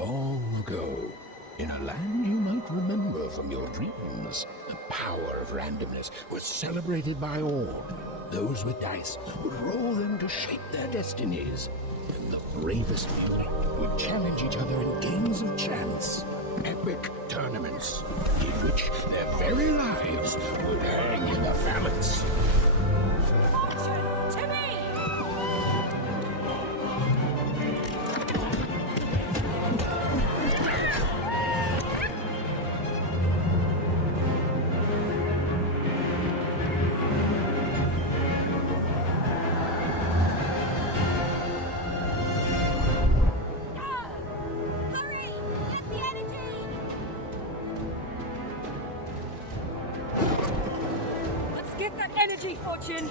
Long ago, in a land you might remember from your dreams, the power of randomness was celebrated by all. Those with dice would roll them to shape their destinies, and the bravest few would challenge each other in games of chance, epic tournaments, in which their very lives would hang in the balance. Fortune to me! Get that energy, Fortune!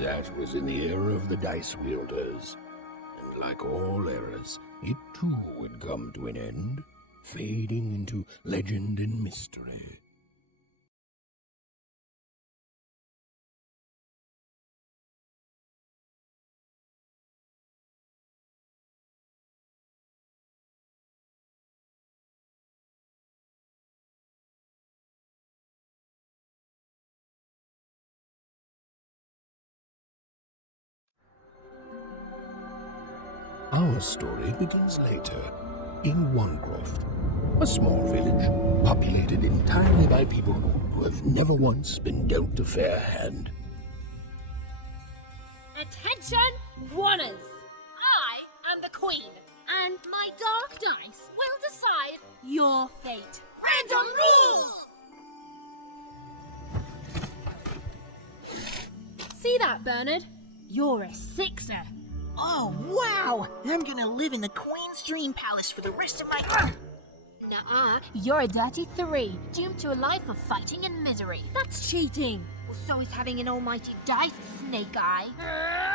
That was in the era of the dice wielders, and like all eras, it too would come to an end, fading into legend and mystery. Our story begins later, in Wanecroft, a small village populated entirely by people who have never once been dealt a fair hand. Attention, Warners! I am the Queen, and my dark dice will decide your fate. Random rules! See that, Bernard? You're a sixer. Oh, wow! I'm gonna live in the Queen's Dream Palace for the rest of my... Nuh-uh, you're a dirty 3, doomed to a life of fighting and misery. That's cheating. So is having an almighty dice, Snake Eye.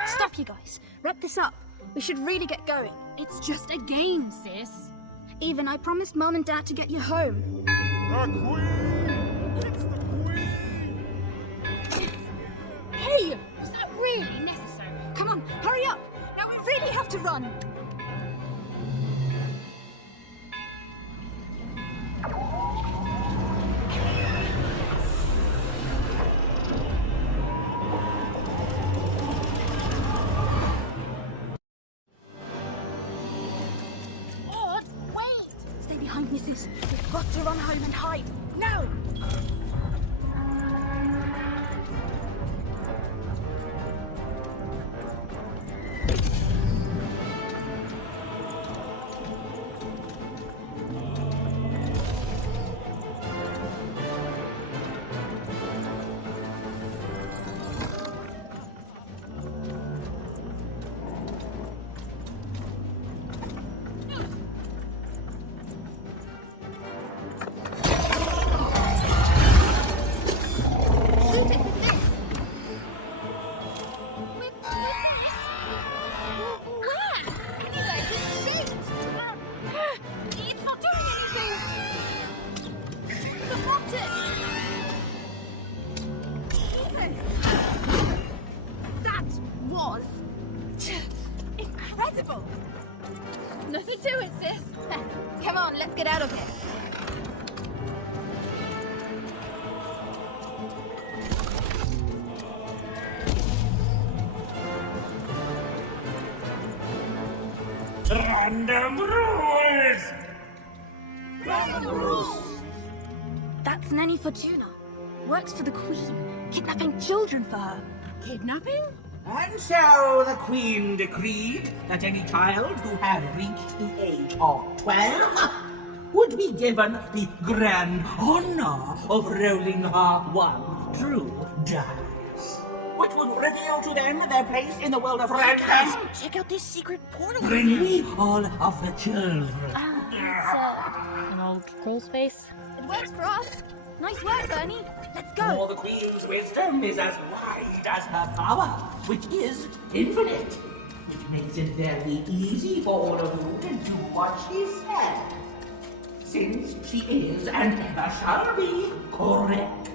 Stop, you guys. Wrap this up. We should really get going. It's just a game, sis. Even I promised Mum and Dad to get you home. The Queen! It's the Queen! Hey! Was that really necessary? Come on, hurry up! Now we really have to run! Odd, wait! Stay behind me, sis. We've got to run home and hide. Now! sis. Come on, let's get out of here. Random rules! That's Nanny Fortuna. Works for the Queen, kidnapping children for her. Kidnapping? And so the Queen decreed that any child who had reached the age of 12 would be given the grand honor of rolling her one true dice, which would reveal to them their place in the world of randomness. Check out this secret portal. Bring me all of the children. An old crawl's face. It works for us. Nice work, Bernie. Let's go. For the Queen's wisdom is as wide as her power, which is infinite, which makes it very easy for all of you to do what she said, since she is and ever shall be correct.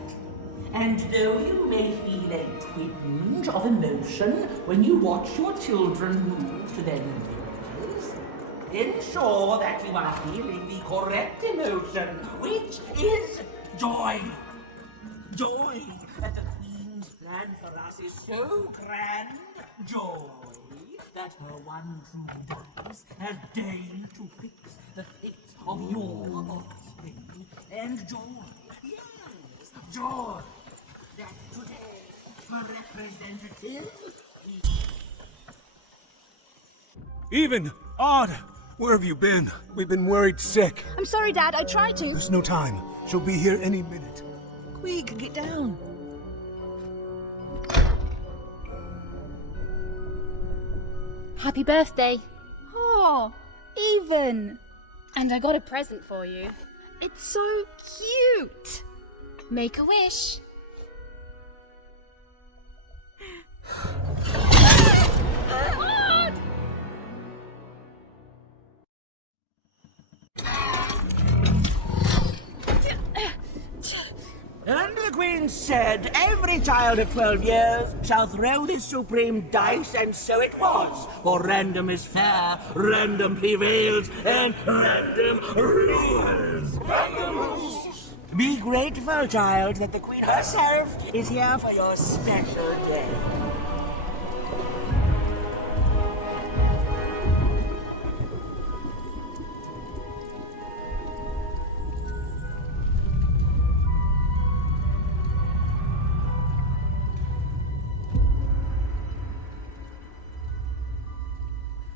And though you may feel a twinge of emotion when you watch your children move to their new villages, ensure that you are feeling the correct emotion, which is joy. Joy that the Queen's plan for us is so grand. Joy that her one true dice has deigned to fix the fates of your offspring. And joy, yes, joy that today her representative... Even! Odd! Where have you been? We've been worried sick. I'm sorry, Dad. I tried to. There's no time. She'll be here any minute. Quick, get down. Happy birthday. Oh, Even. And I got a present for you. It's so cute. Make a wish. And the Queen said, every child of 12 years shall throw this supreme dice, and so it was. For random is fair, random prevails, and random rules. Random rules. Be grateful, child, that the Queen herself is here for your special day.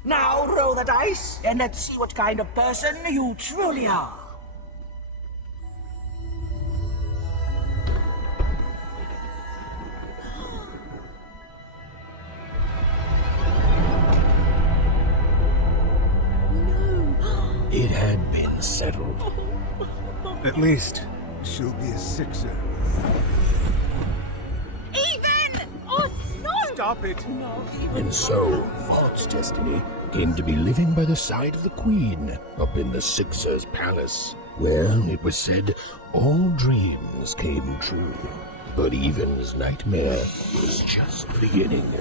Now roll the dice, and let's see what kind of person you truly are. It had been settled. At least, she'll be a sixer. Even! Oh, no! Stop it! And so, Vaught's destiny came to be living by the side of the Queen up in the Sixer's palace, where it was said all dreams came true. But Even's nightmare was just beginning.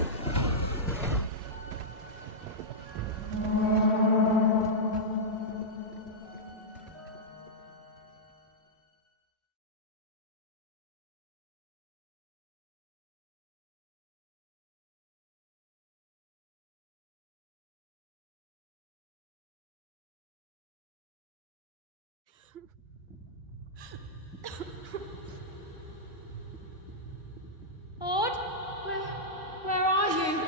Maud? Where are you?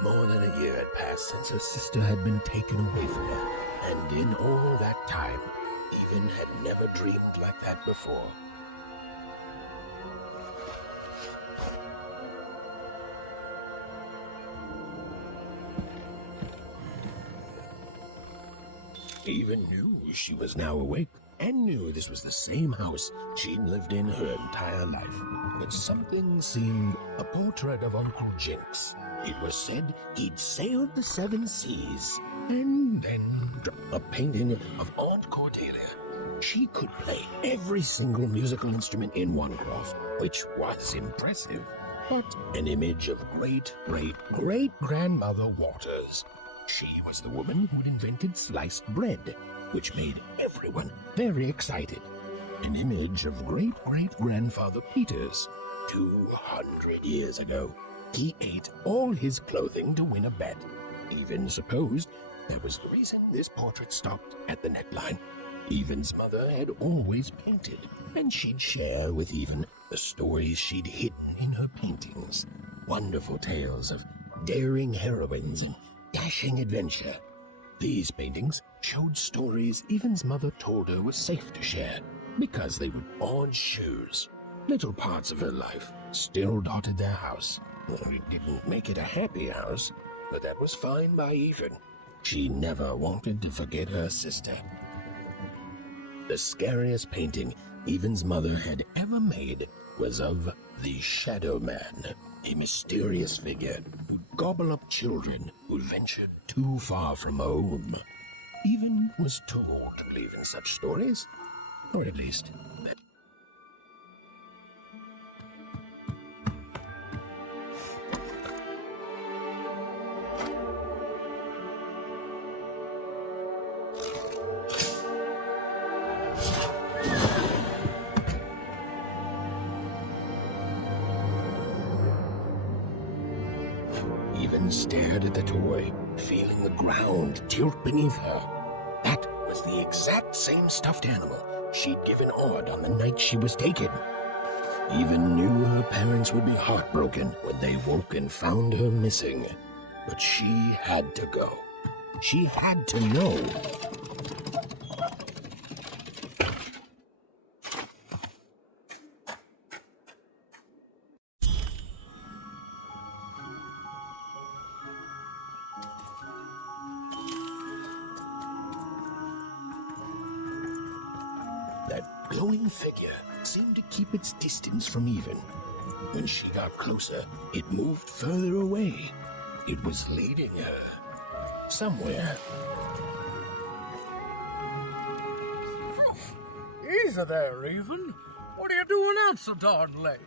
More than a year had passed since her sister had been taken away from her, and in all that time, Even had never dreamed like that before. Even knew she was now awake, and knew this was the same house she'd lived in her entire life. But something seemed a portrait of Uncle Jinx. It was said he'd sailed the 7 seas, and then a painting of Aunt Cordelia. She could play every single musical instrument in one cloth, which was impressive. But an image of great-great-great-grandmother Waters. She was the woman who'd invented sliced bread, which made everyone very excited. An image of great-great-grandfather Peters. 200 years ago, he ate all his clothing to win a bet. Even supposed that was the reason this portrait stopped at the neckline. Even's mother had always painted, and she'd share with Even the stories she'd hidden in her paintings. Wonderful tales of daring heroines and dashing adventure. These paintings showed stories Even's mother told her was safe to share, because they were odd shoes. Little parts of her life still dotted their house. Well, it didn't make it a happy house, but that was fine by Even. She never wanted to forget her sister. The scariest painting Even's mother had ever made was of the Shadow Man, a mysterious figure who'd gobble up children who ventured too far from home. Even was too old to believe in such stories, or at least... Even stared at the toy, feeling the ground tilt beneath her. That was the exact same stuffed animal she'd given Odd on the night she was taken. Even knew her parents would be heartbroken when they woke and found her missing. But she had to go. She had to know. That glowing figure seemed to keep its distance from Even. When she got closer, it moved further away. It was leading her somewhere. Easy there, Even. What are you doing out so darn late?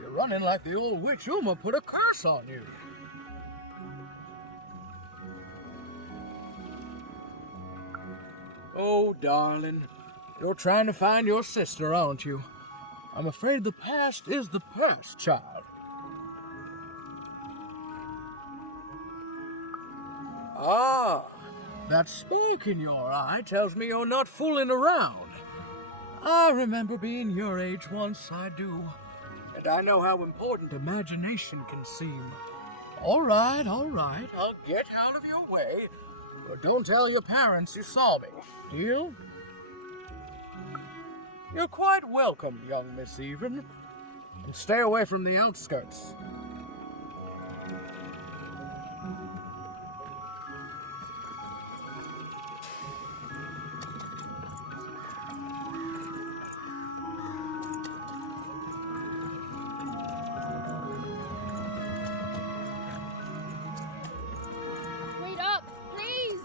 You're running like the old witch Uma put a curse on you. Oh, darling. You're trying to find your sister, aren't you? I'm afraid the past is the past, child. Ah, that spark in your eye tells me you're not fooling around. I remember being your age once, I do. And I know how important imagination can seem. All right, I'll get out of your way. But don't tell your parents you saw me, deal? You're quite welcome, young Miss Even. And stay away from the outskirts. Wait up, please!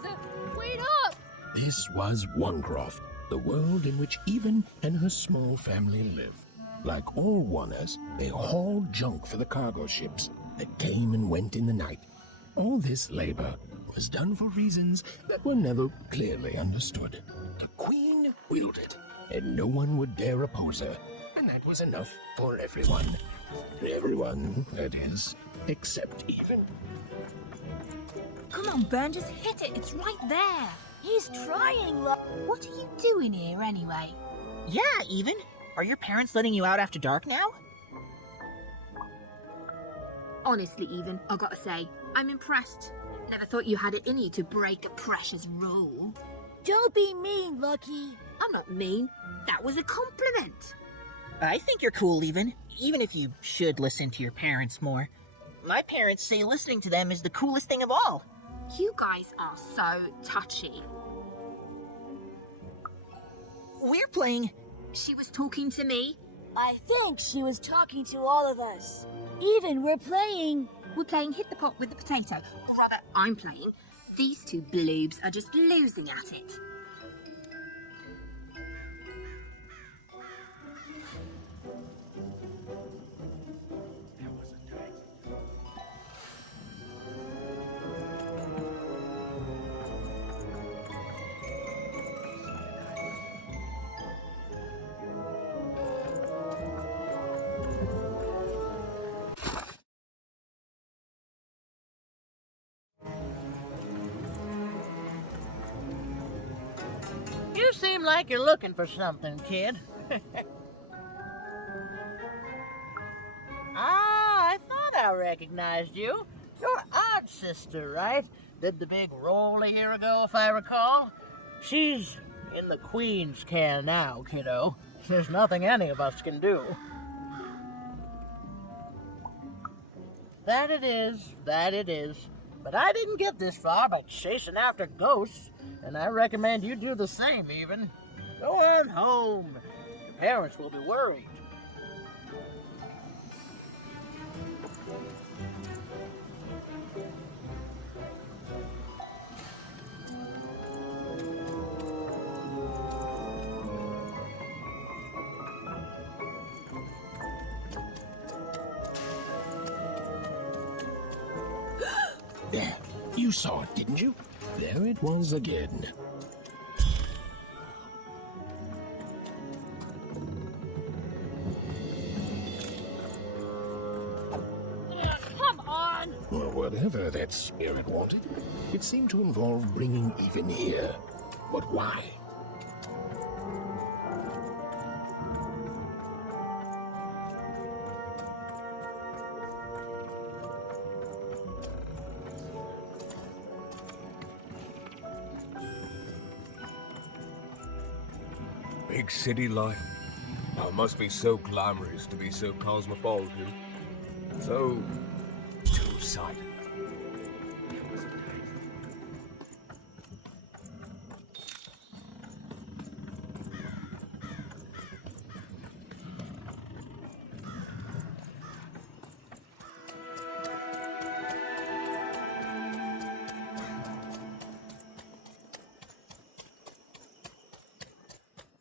Wait up! This was Onecroft, the world in which Even and her small family lived. Like all Oners, they hauled junk for the cargo ships that came and went in the night. All this labor was done for reasons that were never clearly understood. The Queen willed it, and no one would dare oppose her, and that was enough for everyone. Everyone, that is, except Even. Come on, Ben, just hit it. It's right there. He's trying, look. What are you doing here, anyway? Yeah, Even. Are your parents letting you out after dark now? Honestly, Even, I gotta say, I'm impressed. Never thought you had it in you to break a precious rule. Don't be mean, Lucky. I'm not mean. That was a compliment. I think you're cool, even if you should listen to your parents more. My parents say listening to them is the coolest thing of all. You guys are so touchy. We're playing... She was talking to me. I think she was talking to all of us. Even we're playing Hit the Pot with the Potato. Or rather, I'm playing. These two bloobs are just losing at it. You seem like you're looking for something, kid. I thought I recognized you. You're Odd's sister, right? Did the big roll a year ago, if I recall. She's in the Queen's can now, kiddo. There's nothing any of us can do. That it is. But I didn't get this far by chasing after ghosts. And I recommend you do the same, even. Go on home. Your parents will be worried. There, you saw it, didn't you? There it was again. Come on! Well, whatever that spirit wanted, it seemed to involve bringing even here. But why? Big city life. Oh, it must be so glamorous to be so cosmopolitan. So two-sided.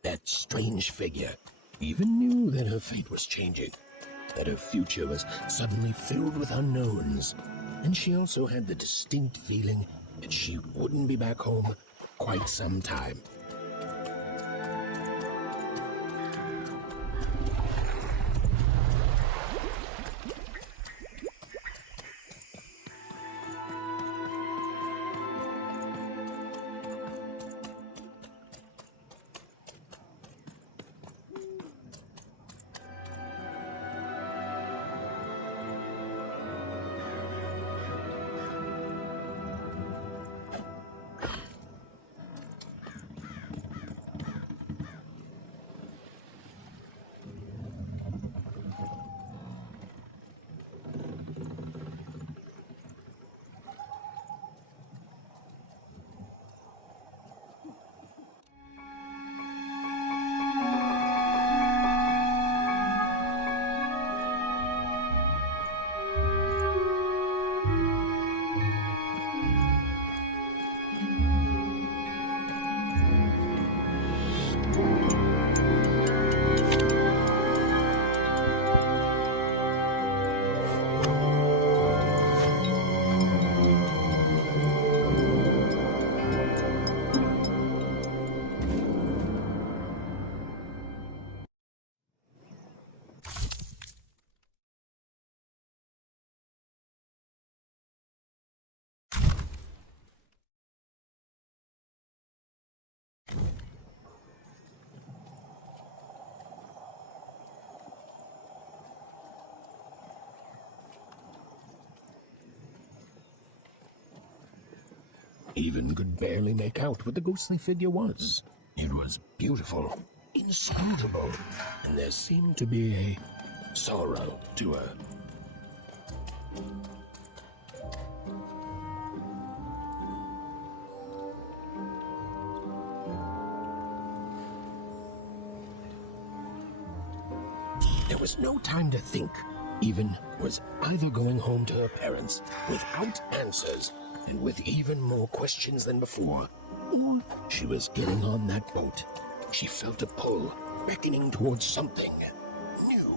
That strange figure even knew that her fate was changing, that her future was suddenly filled with unknowns, and she also had the distinct feeling that she wouldn't be back home for quite some time. even could barely make out what the ghostly figure was. It was beautiful, inscrutable, and there seemed to be a sorrow to her. There was no time to think. Even was either going home to her parents without answers and with even more questions than before, or she was getting on that boat. She felt a pull, beckoning towards something new.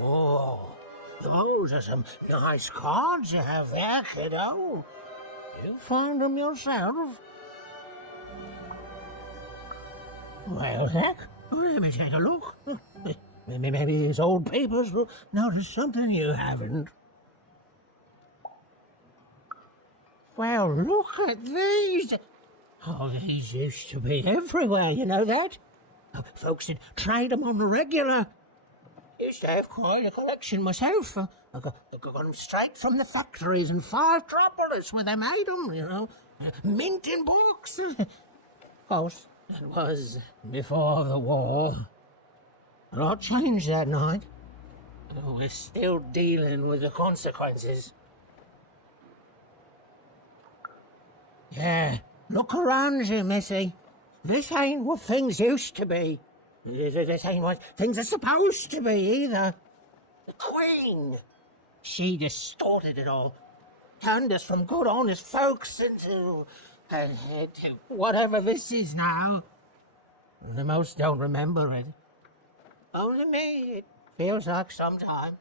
Oh, those are some nice cards you have there, kiddo. You find them yourself? Well, heck, let me take a look. Maybe these old papers will notice something you haven't. Well, look at these. Oh, these used to be everywhere, you know that? Folks would trade them on the regular. Used to have quite a collection myself. I got them straight from the factories in 5 Metropolis where they made them, you know. Mint in books. Of course, that was before the war. A lot changed that night. We're still dealing with the consequences. Yeah, look around you, Missy. This ain't what things used to be. This ain't what things are supposed to be, either. The Queen! She distorted it all. Turned us from good, honest folks into whatever this is now. The most don't remember it. Only me, it feels like some time.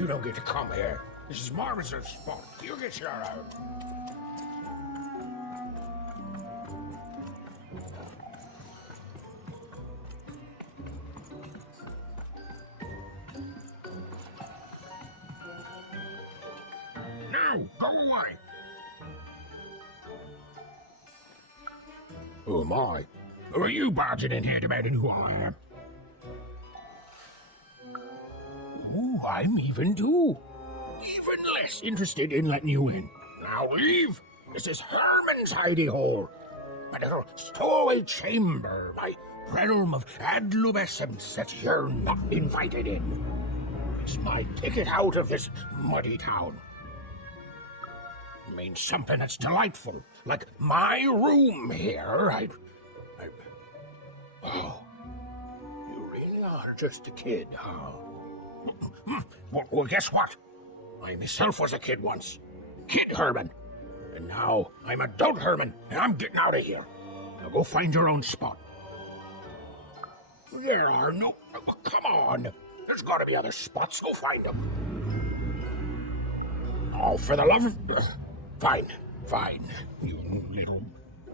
You don't get to come here. This is my reserve spot. You get your own. Now, go away. Who am I? Who are you barging in here demanding who I am? Ooh, I'm even too. Even less interested in letting you in. Now leave. This is Herman's hidey hole. My little stowaway chamber. My realm of adolescence that you're not invited in. It's my ticket out of this muddy town. It means something that's delightful. Like my room here. Oh, you really are just a kid, huh? Well, guess what? I myself was a kid once. Kid Herman. And now I'm adult Herman, and I'm getting out of here. Now go find your own spot. There are no... Oh, come on. There's got to be other spots. Go find them. Oh, for the love of... Fine. You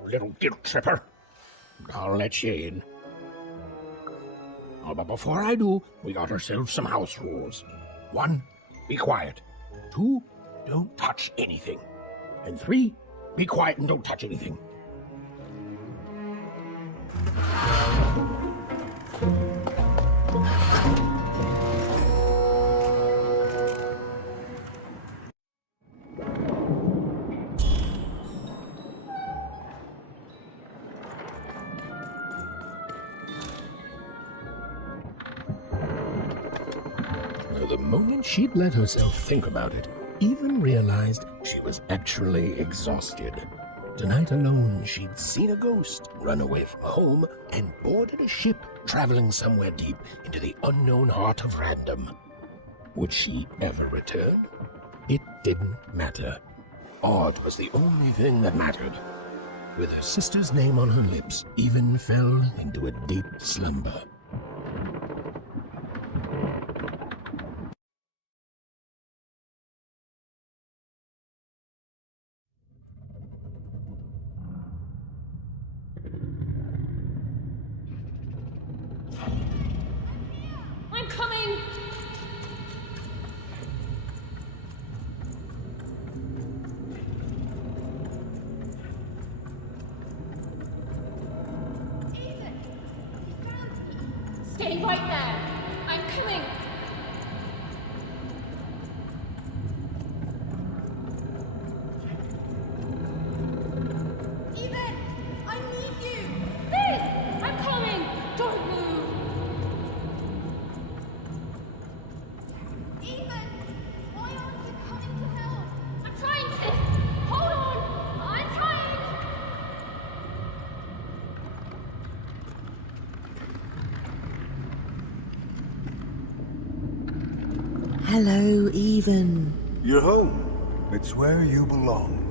little guilt tripper. I'll let you in. Oh, but before I do, we got ourselves some house rules. 1, be quiet. 2, don't touch anything. And 3, be quiet and don't touch anything. The moment she'd let herself think about it, even realized she was actually exhausted. Tonight alone, she'd seen a ghost, run away from home, and boarded a ship traveling somewhere deep into the unknown heart of random. Would she ever return? It didn't matter. Odd was the only thing that mattered. With her sister's name on her lips, Even fell into a deep slumber. I'm coming! Stay right there! I'm coming! Even! I need you! Sis! I'm coming! Don't move! Even! Why aren't you coming to help? I'm trying, sis! Hold on! I'm trying! Hello, Even. You're home. It's where you belong.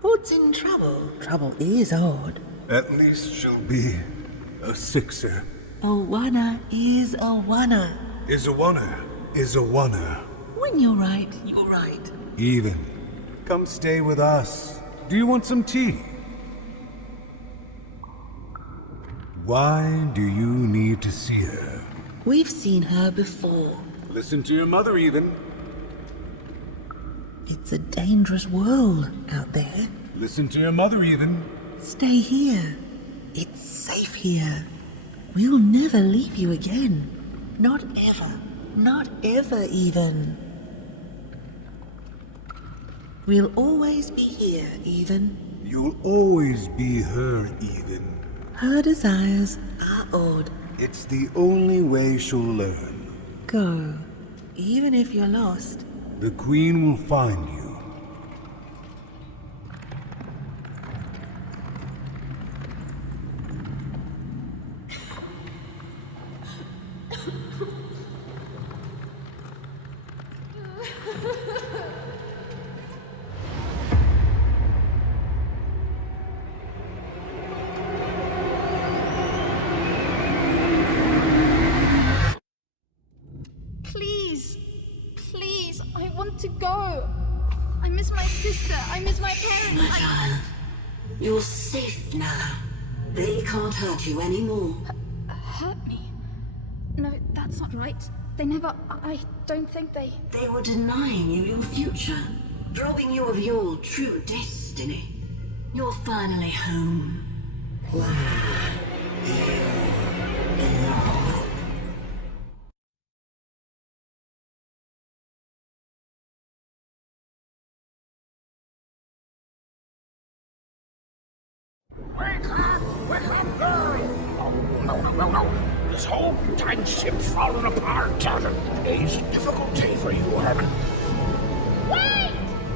What's in trouble? Trouble is odd. At least she'll be a sixer. A wanna is a wanna. Is a wanna. Is a wanna. When you're right, you're right. Even. Come stay with us. Do you want some tea? Why do you need to see her? We've seen her before. Listen to your mother, Even. It's a dangerous world out there. Listen to your mother, Even. Stay here. It's safe here. We'll never leave you again. Not ever. Not ever, Even. We'll always be here, Even. You'll always be her, Even. Her desires are odd. It's the only way she'll learn. Go. Even if you're lost. The Queen will find you. to go. I miss my sister. I miss my parents. My child, you're safe now. They can't hurt you anymore. Hurt me? No, that's not right. They never... I don't think they... They were denying you your future, robbing you of your true destiny. You're finally home. Wake up, girl! Oh, no. This whole time ship's falling apart. Today's a difficult day for you, Herman. Wait!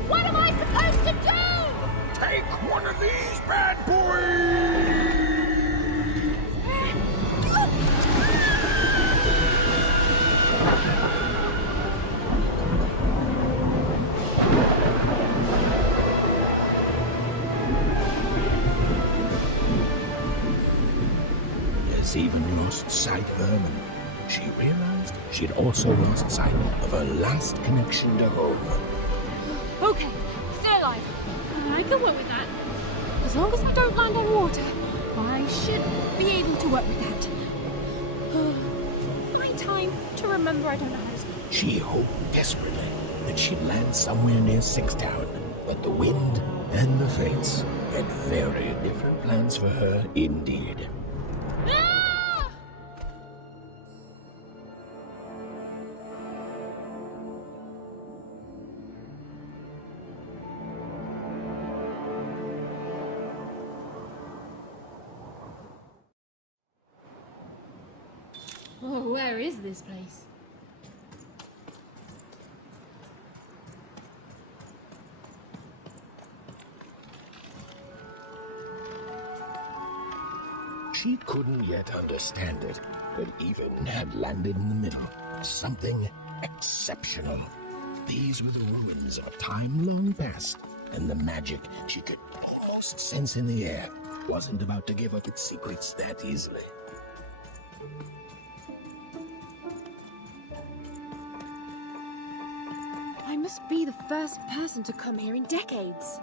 What am I supposed to do? Take one of these bad boys! Yes, even lost sight of Herman. She realized she'd also lost sight of her last connection to home. Okay, stay alive. I can work with that. As long as I don't land on water, I should be able to work with that. Find time to remember I don't know how to speak. She hoped desperately that she'd land somewhere near Sixtown, but the wind and the fates had very different plans for her indeed. Ah! Oh, where is this place? She couldn't yet understand it, but even had landed in the middle of something exceptional. These were the ruins of a time long past, and the magic she could almost sense in the air wasn't about to give up its secrets that easily. I must be the first person to come here in decades.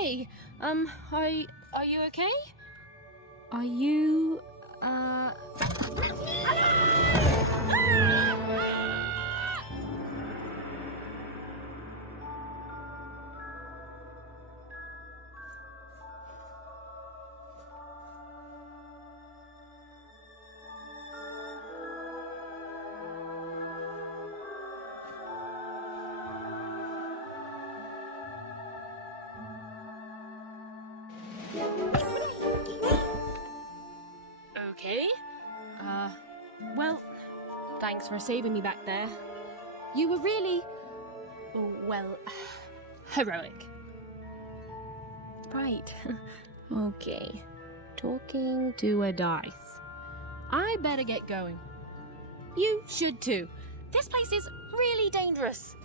Hey, are you okay? Are you, Okay. Well, thanks for saving me back there. You were really, well, heroic. Right. Okay. Talking to a dice. I better get going. You should too. This place is really dangerous.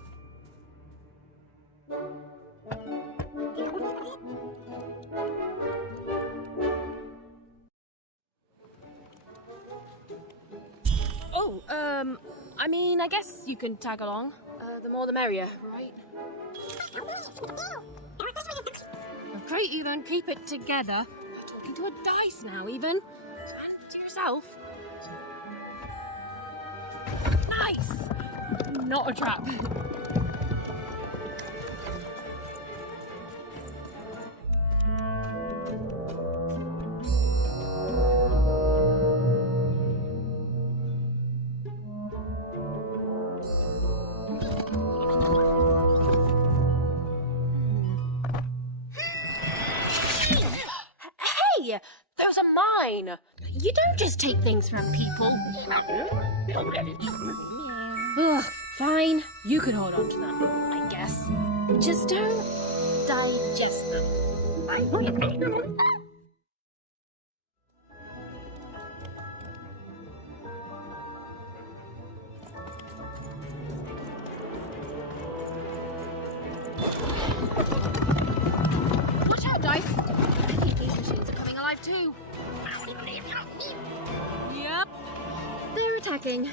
Oh, I mean, I guess you can tag along. The more the merrier, right? Great, you then keep it together. You're talking to a dice now, even. And to yourself. Nice! Not a trap. Hey! Those are mine! You don't just take things from people. Ugh, fine. You can hold on to them, I guess. Just don't digest them. Watch out, dice! I think these machines are coming alive too. Yep. They're attacking.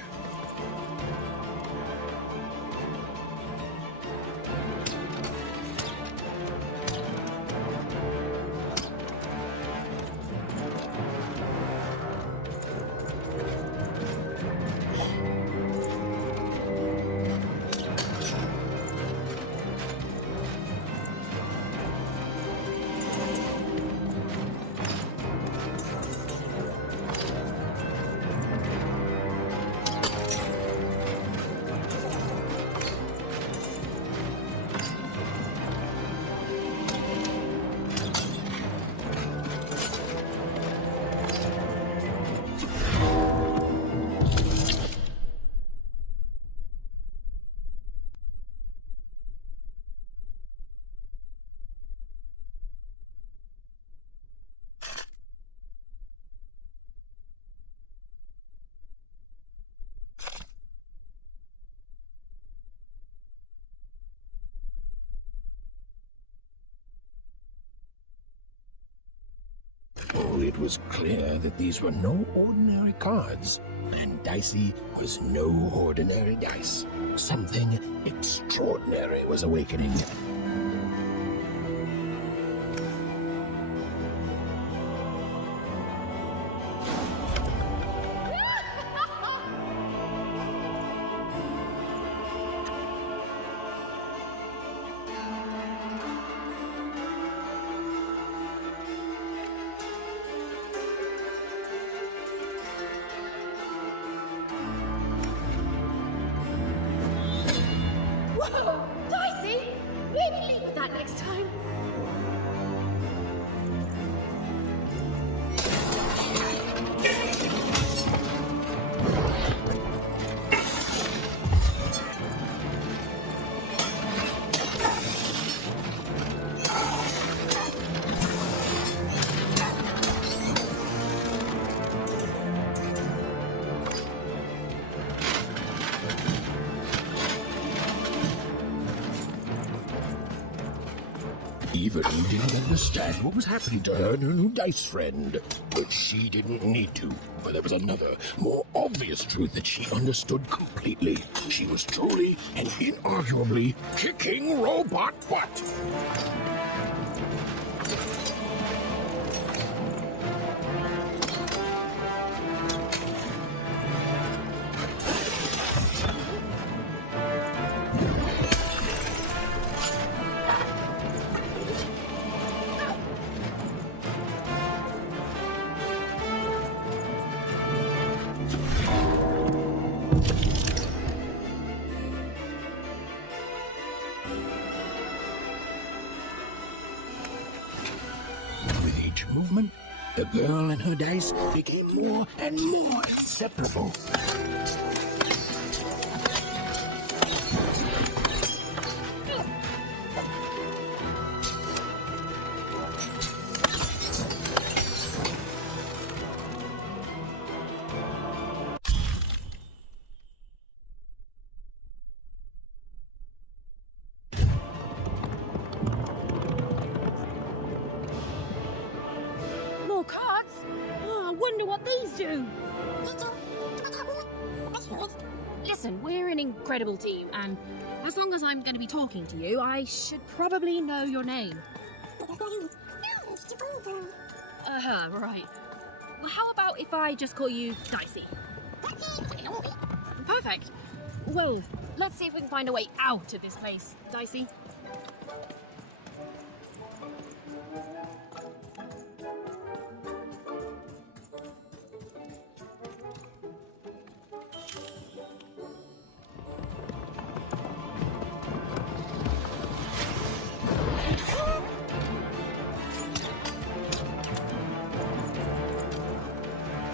Oh, it was clear that these were no ordinary cards, and Dicey was no ordinary dice. Something extraordinary was awakening. Whoa! Dicey! Maybe leave with that next time. Eva didn't understand what was happening to her new dice friend. But she didn't need to, for there was another, more obvious truth that she understood completely. She was truly and inarguably kicking robot butt. each movement, the girl and her dice became more and more inseparable. More cards? Oh, I wonder what these do. Listen, we're an incredible team, and as long as I'm going to be talking to you, I should probably know your name. Right. Well, how about if I just call you Dicey? Perfect. Well, let's see if we can find a way out of this place, Dicey.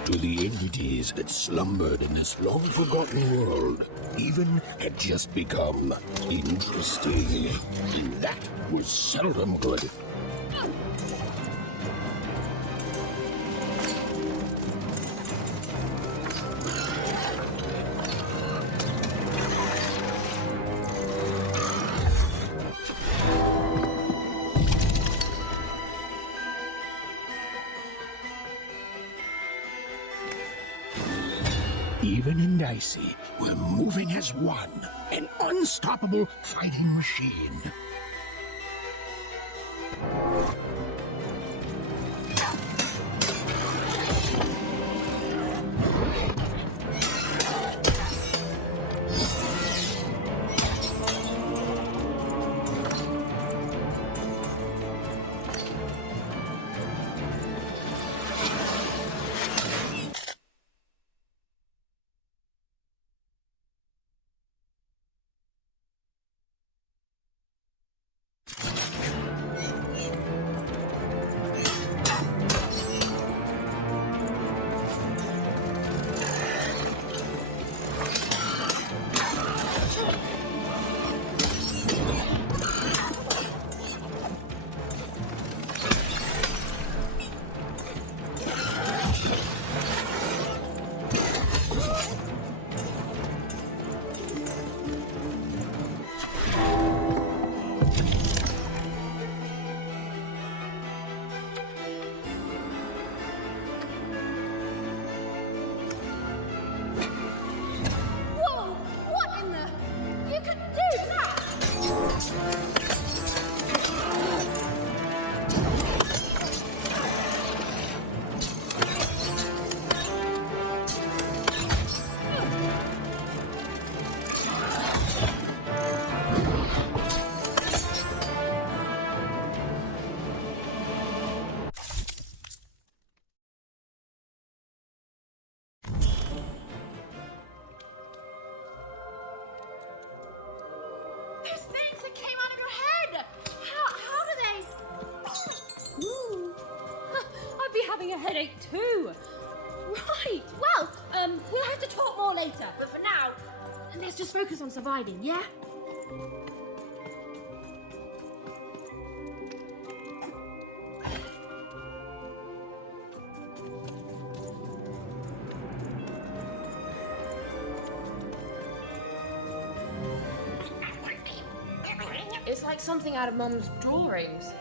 To the entities that slumbered in this long-forgotten world, even had just become interesting. And that was seldom good. Even in Dicey, we're moving as one, an unstoppable fighting machine. There's things that came out of your head! How do they... Ooh. I'd be having a headache too. Right, well, we'll have to talk more later, but for now, let's just focus on surviving, yeah? It's like something out of Mum's drawings.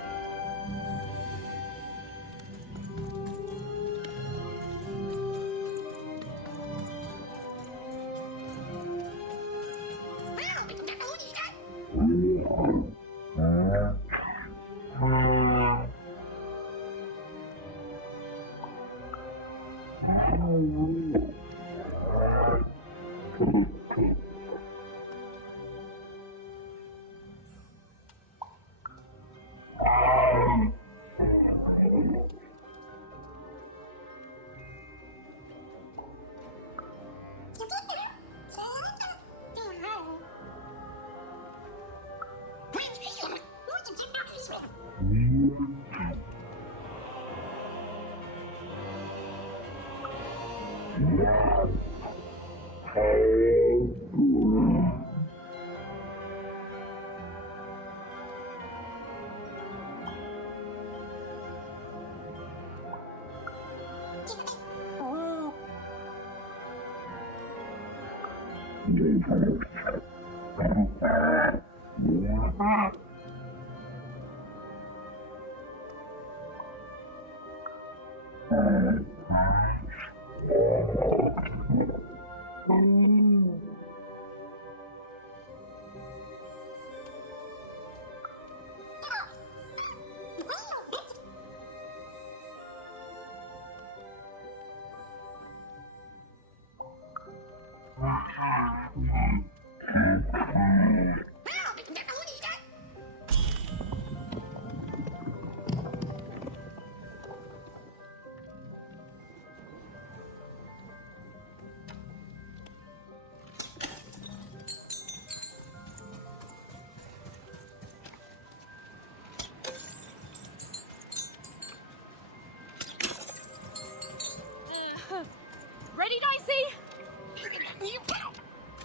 Ready, Dicey?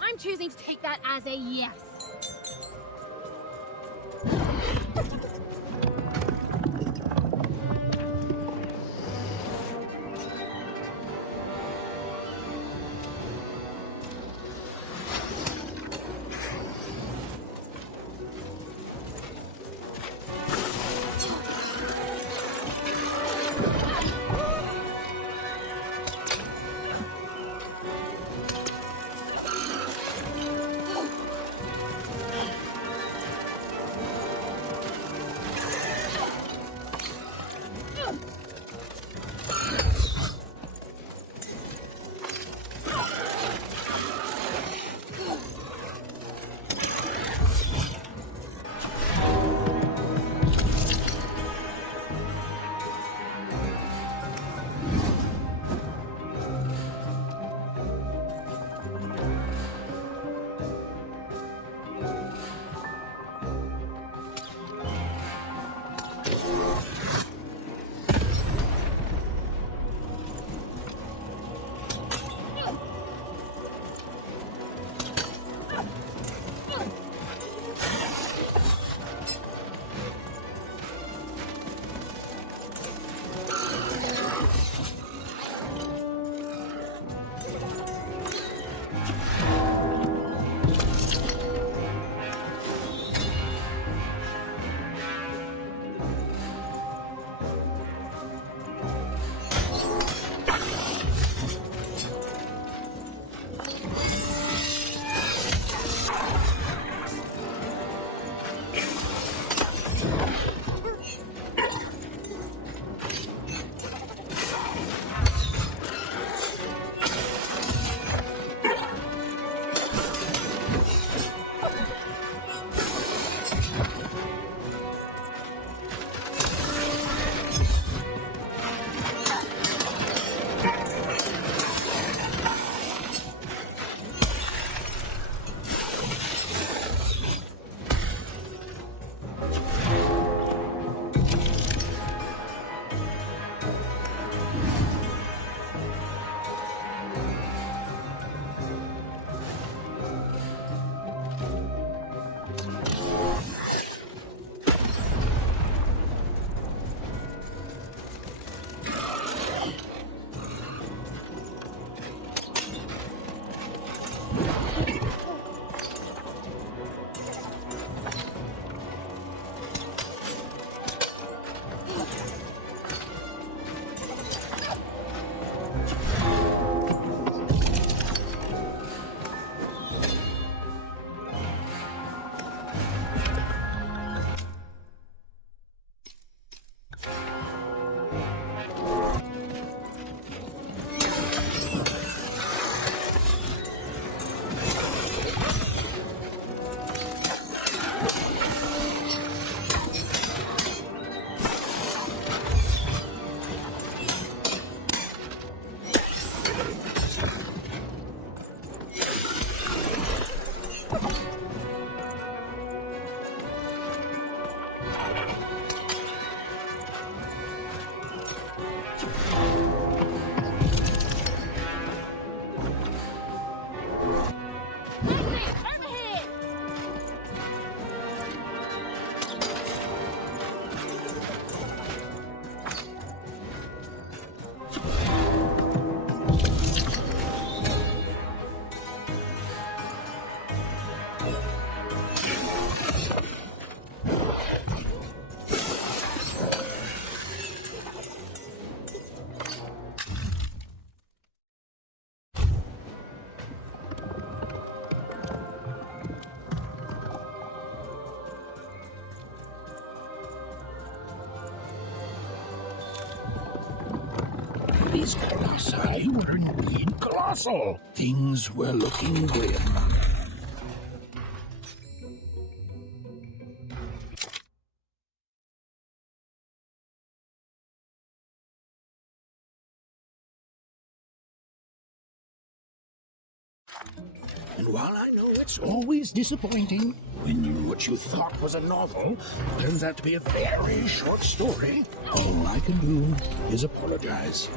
I'm choosing to take that as a yes. These colossi were indeed colossal. Things were looking grim. And while I know it's always disappointing when what you thought was a novel turns out to be a very short story, all I can do is apologize.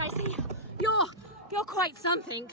Dicey, you're quite something.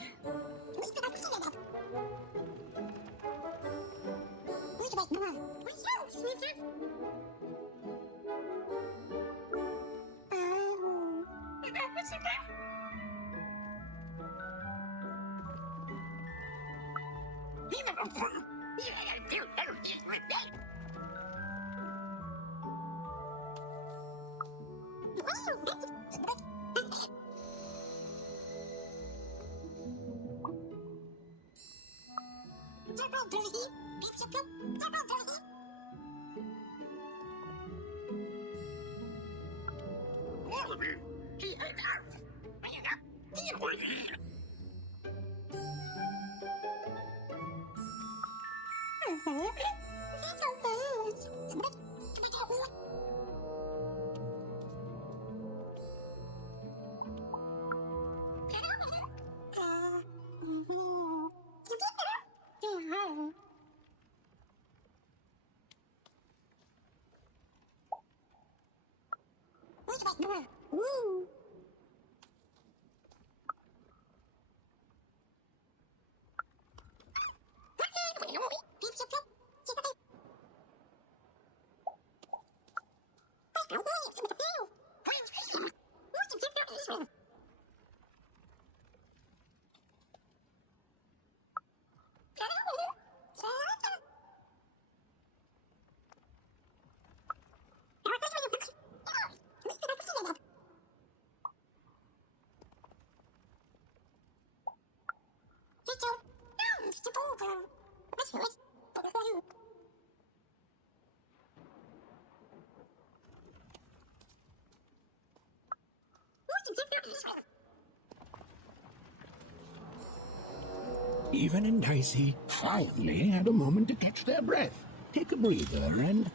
Even and Dicey finally had a moment to catch their breath, take a breather, and...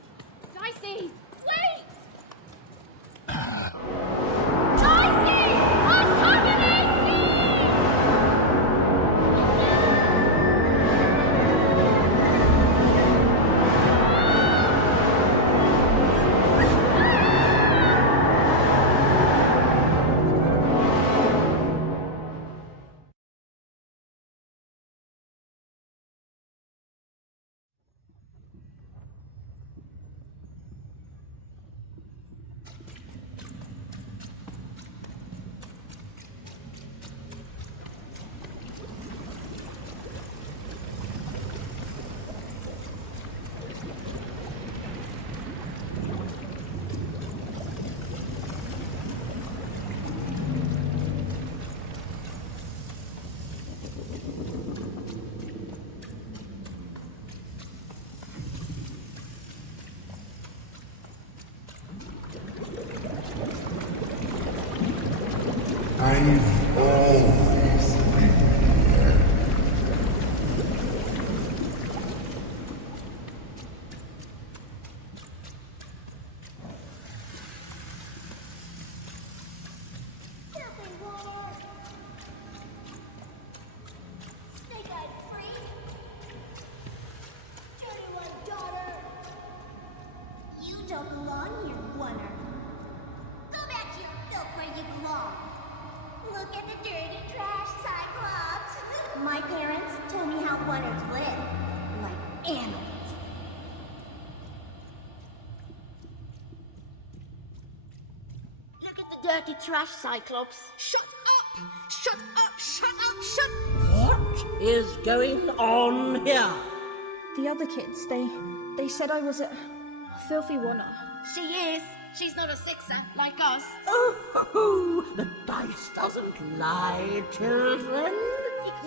Dicey, wait! Dicey! What's happening? I've always been here. Snake-eyed freak! Dirty one, daughter! You don't belong here, Oneer. Go back to your filth where you belong. Look at the dirty trash, Cyclops. My parents told me how Oneers live, like animals. Look at the dirty trash, Cyclops. Shut up! Shut up! Shut up! Shut... What is going on here? The other kids, they said I was a filthy Oneer. She is. She's not a sixer like us. Oh, the dice doesn't lie, children.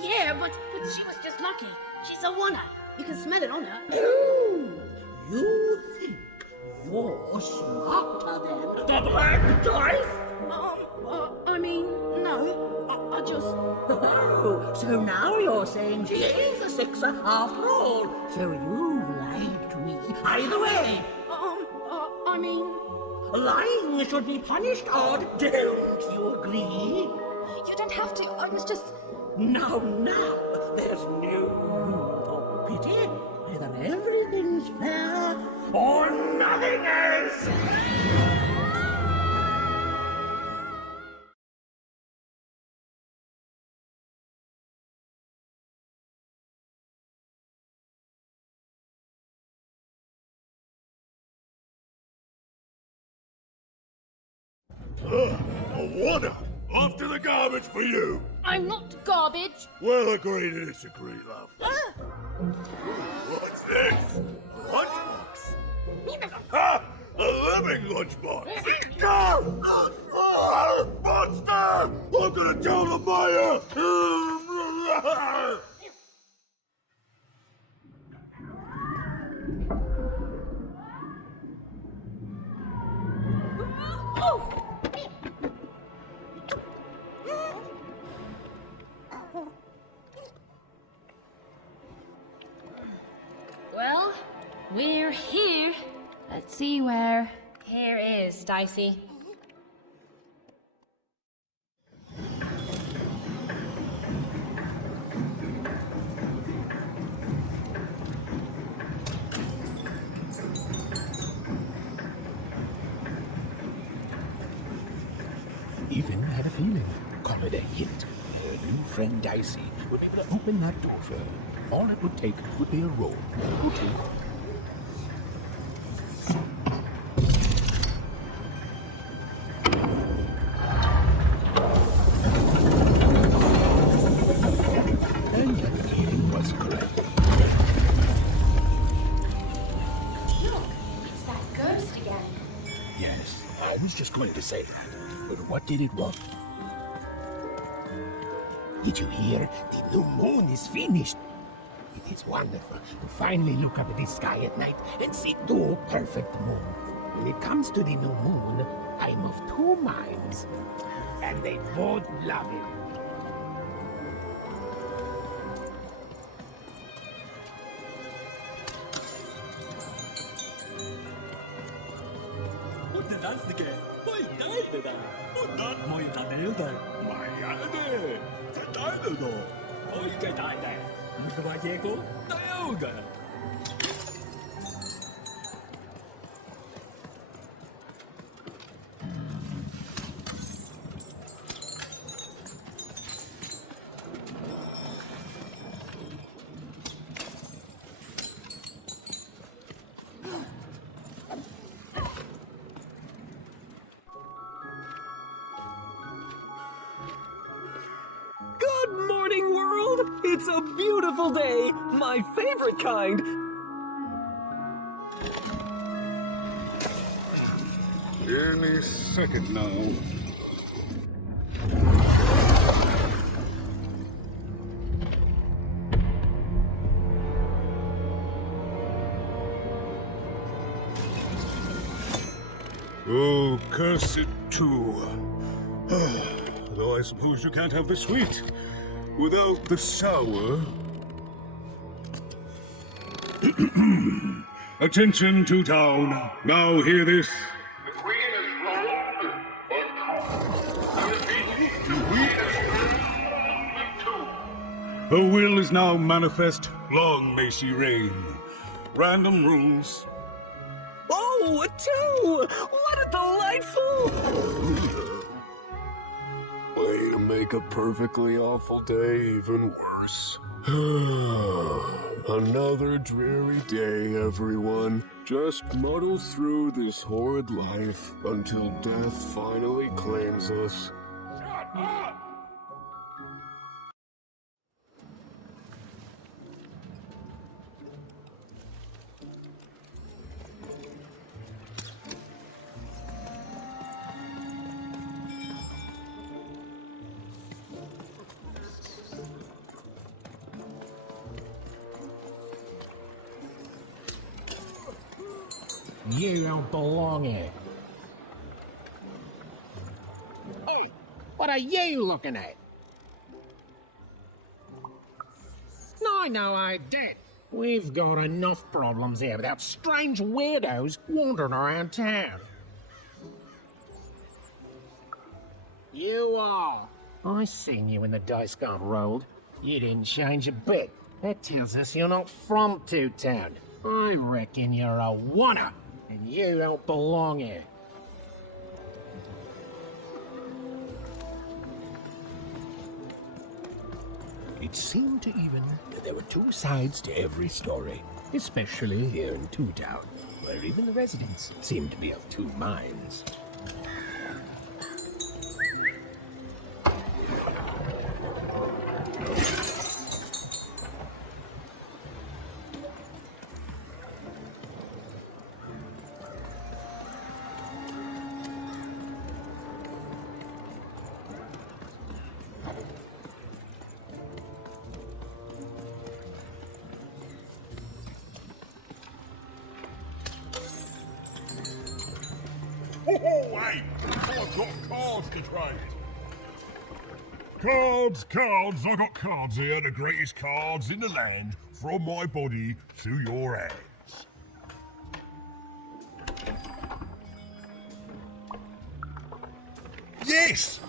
Yeah, but she was just lucky. She's a Oneer. You can smell it on her. Oh, you think you're smarter than the black dice? I mean, no, I just... Oh, so now you're saying she is a sixer after all. So you've lied to me. Either way, I mean... lying should be punished hard. Don't you agree? You don't have to, I was just... Now, there's no room for pity. Either everything's fair or nothing is. A wonder! Off to the garbage for you! I'm not garbage. We'll agree to disagree, love. What's this? A lunchbox? Ha! A living lunchbox! Monster! I'm gonna tell the mayor! Well, we're here. Let's see where here is, Dicey. Even had a feeling. Call it a hint. Her new friend Dicey would be able to open that door for her. All it would take would be a roll. Okay. And that feeling was correct. Look, it's that ghost again. Yes, I was just going to say that. But what did it want? Did you hear? The new moon is finished. It is wonderful to finally look up at the sky at night and see two perfect moons. When it comes to the new moon, I'm of two minds. And they both love it. Good morning, world! It's a beautiful day, my favorite kind. Any second now. Oh, curse it too. Though I suppose you can't have the sweet without the sour. Attention to town. Now hear this. The queen is rolled, but Her will is now manifest. Long may she reign. Random rules. Oh, a 2! What a delightful... Way to make a perfectly awful day even worse. Another dreary day, everyone. Just muddle through this horrid life until death finally claims us. shut up! You don't belong here. Hey, what are you looking at? No, I did. We've got enough problems here without strange weirdos wandering around town. You are. I seen you when the dice got rolled. You didn't change a bit. That tells us you're not from Two-Town. I reckon you're a one-up. And you don't belong here. It seemed to even that there were two sides to every story, especially here in Two-Town, where even the residents seemed to be of two minds. away. I've got cards to trade. Cards. I got cards here, the greatest cards in the land, from my body to your hands. Yes!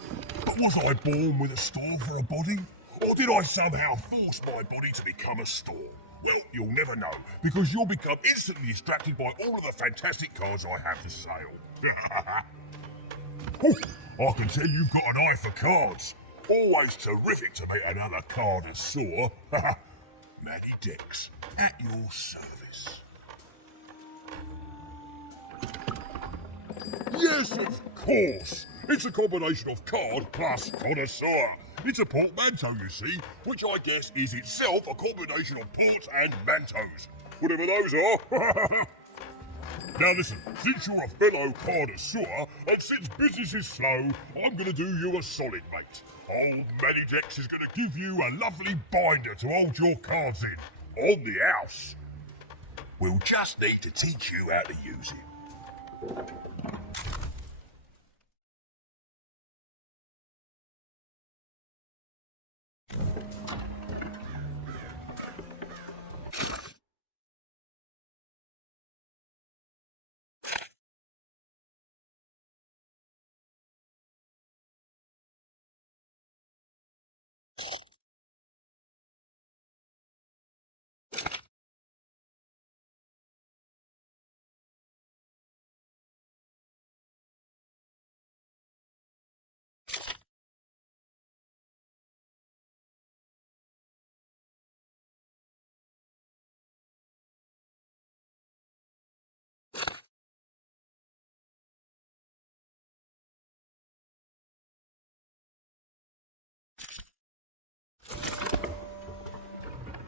But was I born with a store for a body? Or did I somehow force my body to become a store? Well, you'll never know, because you'll become instantly distracted by all of the fantastic cards I have for sale. I can tell you've got an eye for cards. Always terrific to meet another connoisseur. Maddie Dex, at your service. Yes, of course. It's a combination of card plus connoisseur. It's a portmanteau, you see, which I guess is itself a combination of ports and mantos. Whatever those are. Now listen, since you're a fellow connoisseur, and since business is slow, I'm going to do you a solid, mate. Old Manidex is going to give you a lovely binder to hold your cards in, on the house. We'll just need to teach you how to use it.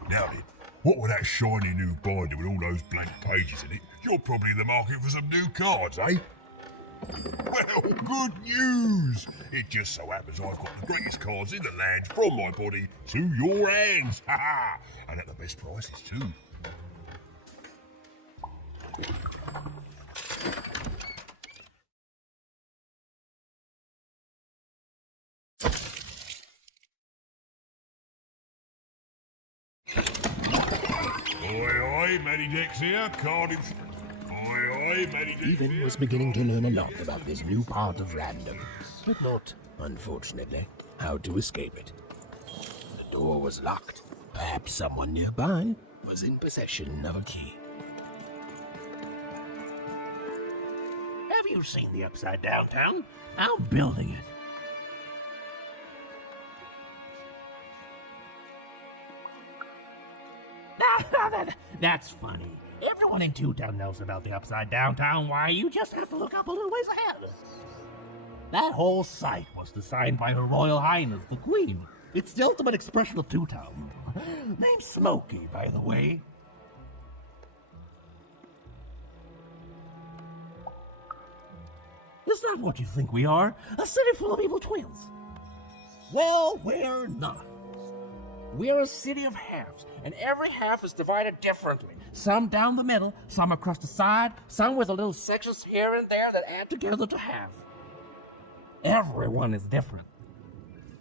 Now then, what with that shiny new binder with all those blank pages in it, you're probably in the market for some new cards, eh? Well, good news! It just so happens I've got the greatest cards in the land from my body to your hands, ha-ha! And at the best prices too. Oi, Manidex here, Cardiff. Oi, Manidex Even here. was beginning to learn a lot about this new part of random, but not, unfortunately, how to escape it. The door was locked. Perhaps someone nearby was in possession of a key. Have you seen the Upside Down Town? I'm building it. That's funny. Everyone in Two Town knows about the Upside Down Town. Why, you just have to look up a little ways ahead. That whole site was designed by Her Royal Highness, the Queen. It's the ultimate expression of Two Town. Named Smokey, by the way. It's not what you think we are, a city full of evil twins. Well, we're not. We're a city of halves, and every half is divided differently. Some down the middle, some across the side, some with a little sections here and there that add together to half. Everyone is different.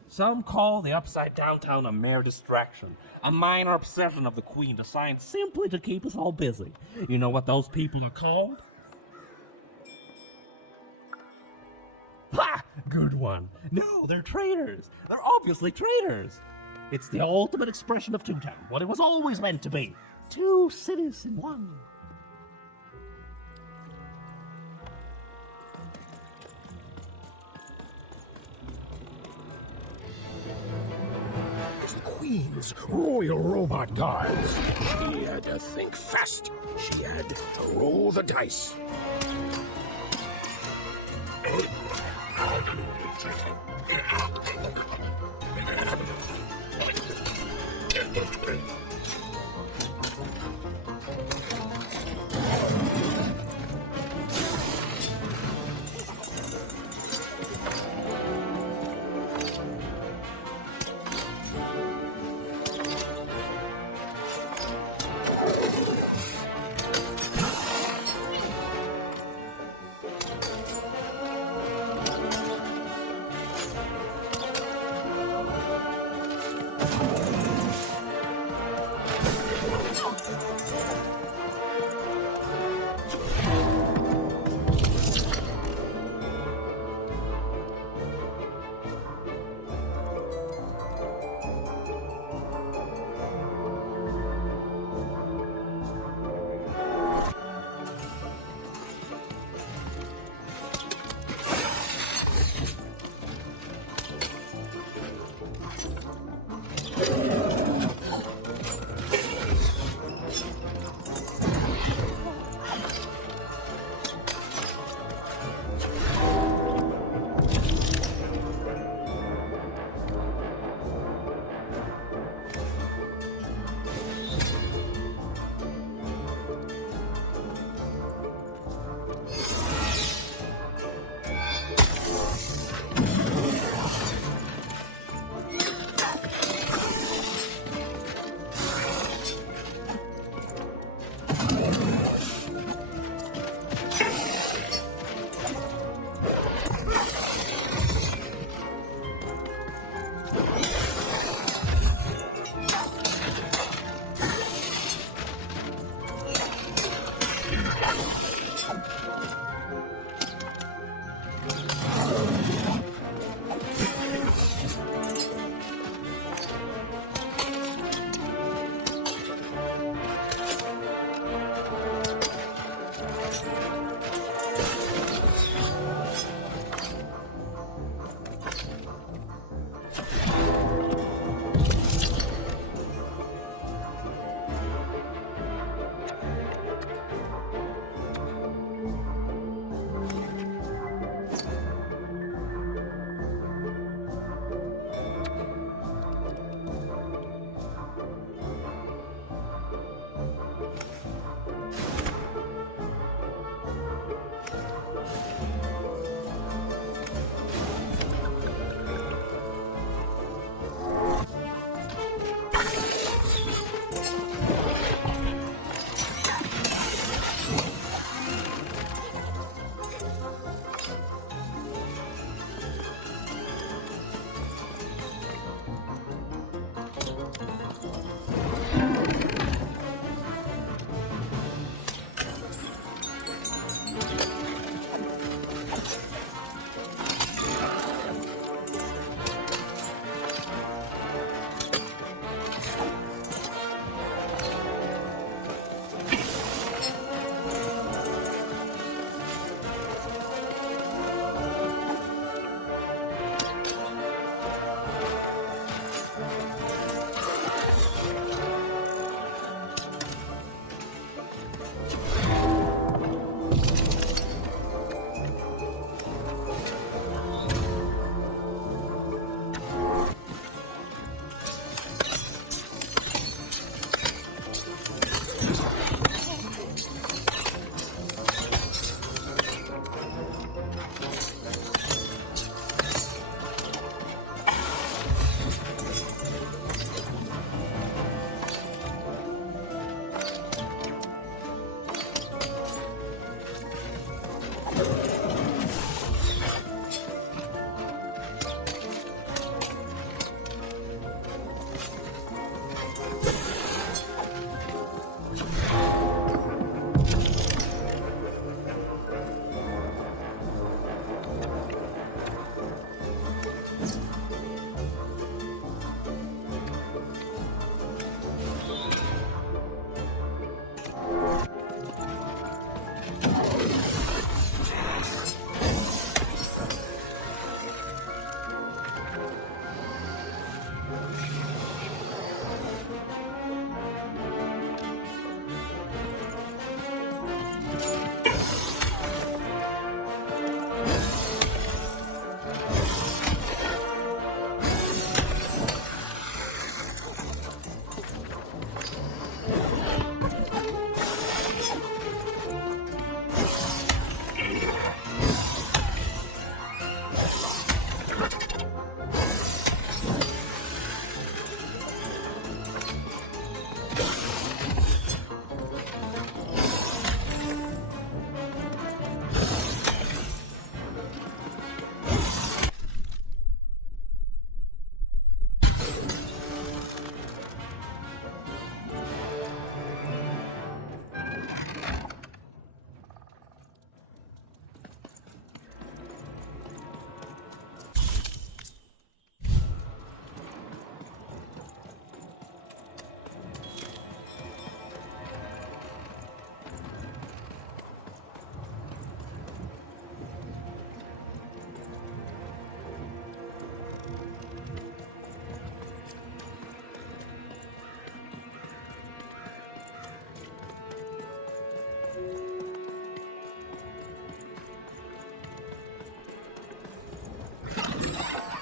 Some call the Upside Down Town a mere distraction, a minor obsession of the Queen designed simply to keep us all busy. You know what those people are called? Ha! Good one. No, they're traitors. They're obviously traitors. It's the ultimate expression of Two Town, what it was always meant to be. Two cities in one. It's the Queen's Royal Robot Guards. She had to think fast. She had to roll the dice.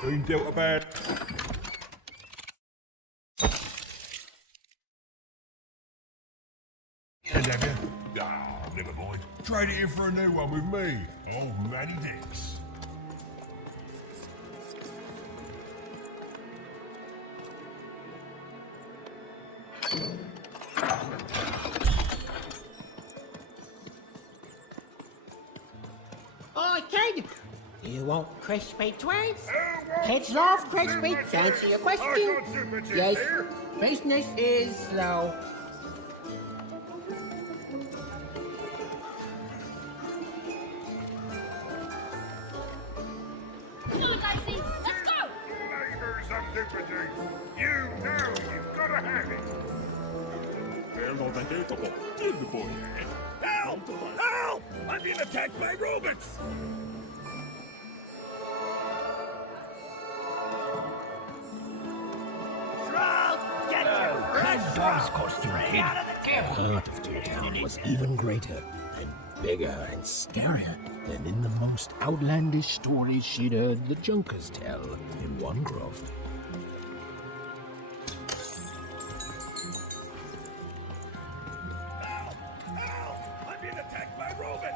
been dealt a bad... And have you? Ah, never mind. Trade it in for a new one with me. Old Matty Dix. Oh, kid! You want crispy twigs? Kids love crispy. To answer your question, yes, business is slow. Come on, Daisy, let's go! Neighbours and sympathy. You know you've got to have it. Help! Help! I'm being attacked by robots! The heart of Toontown was even greater and bigger and scarier than in the most outlandish stories she'd heard the Junkers tell in one croft. Help! I'm being attacked by robots!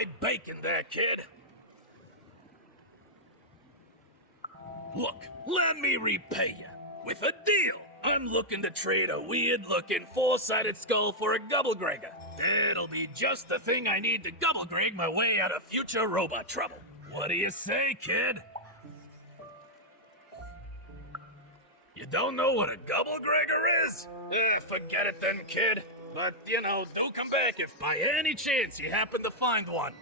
my bacon there, kid. Look, let me repay you with a deal. I'm looking to trade a weird-looking four-sided skull for a gubblegregger. It'll be just the thing I need to gubblegreg my way out of future robot trouble. What do you say, kid? You don't know what a gubblegregger is? Forget it then, kid. But, do come back if by any chance you happen to find one.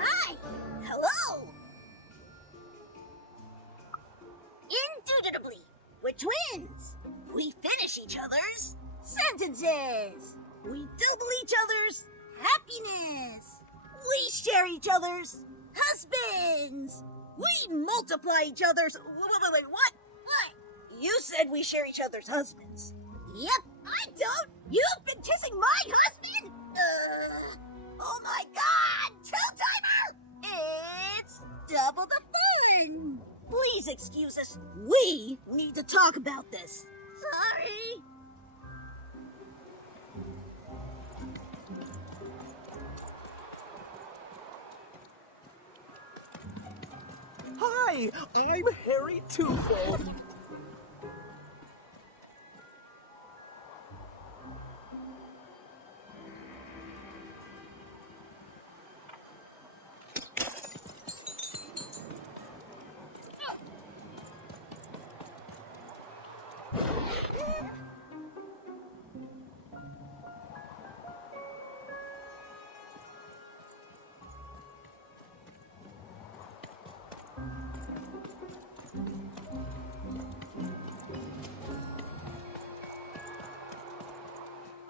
Hi! Hello! Indubitably, we're twins. We finish each other's sentences. We double each other's happiness. We share each other's husbands. We multiply each other's... Wait, what? What? You said we share each other's husbands. Yep, I don't. You've been kissing my husband? Oh my god! Two-timer! It's double the fun! Please excuse us. We need to talk about this. Sorry. Hi, I'm Harry Twofold.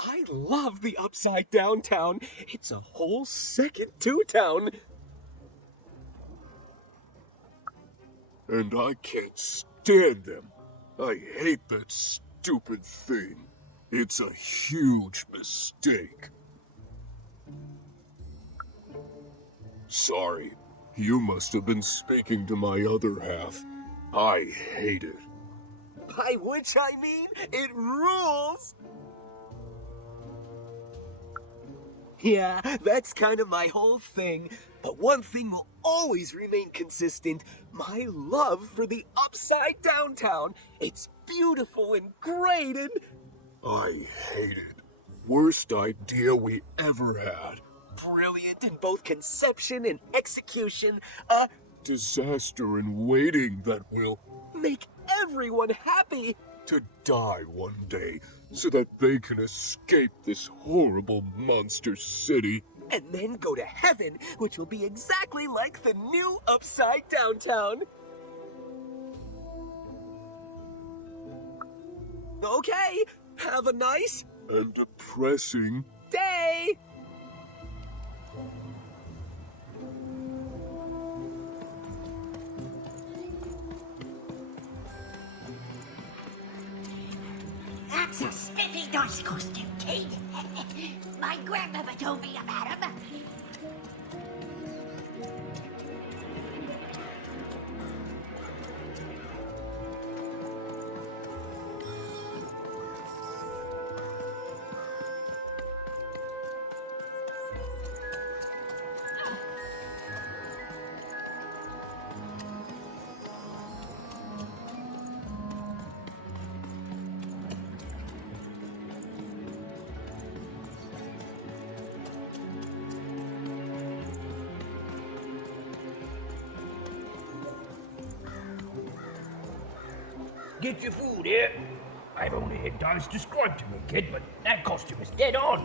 I love the Upside Down Town. It's a whole second Two-Town. And I can't stand them. I hate that stupid thing. It's a huge mistake. Sorry, you must have been speaking to my other half. I hate it. By which I mean, it rules! Yeah, that's kind of my whole thing. But one thing will always remain consistent. My love for the Upside Down Town. It's beautiful and great and... I hate it. Worst idea we ever had. brilliant in both conception and execution. A disaster in waiting that will make everyone happy. To die one day so that they can escape this horrible monster city. And then go to heaven, which will be exactly like the new Upside Down Town. Okay, have a nice and depressing day. That's a spiffy nice costume, kid. My grandmother told me about him. get your food here. I've only had dice described to me, kid, but that costume is dead on.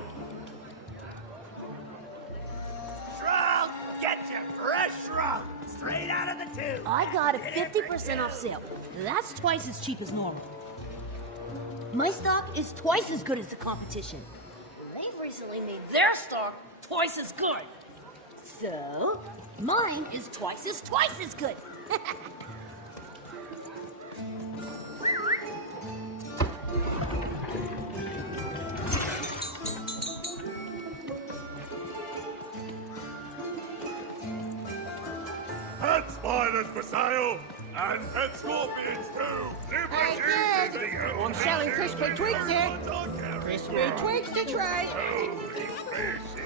Shrug! Get your fresh shrug! Straight out of the tube! I got a 50% off sale. That's twice as cheap as normal. My stock is twice as good as the competition. They've recently made their stock twice as good. So, mine is twice as good. Pet spiders for sale! And pet scorpions too! Hey, kid! I'm selling crispy tweaks here. Crispy tweaks to try. Holy fishy!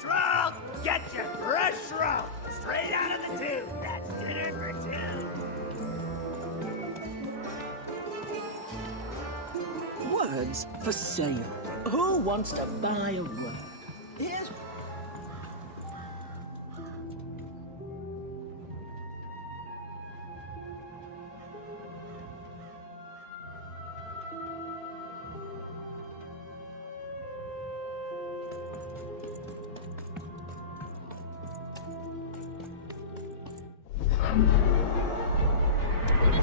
Shrug! Get your fresh shrug! Straight out of the tube! That's dinner for two! Words for sale. Who wants to buy a word? Here's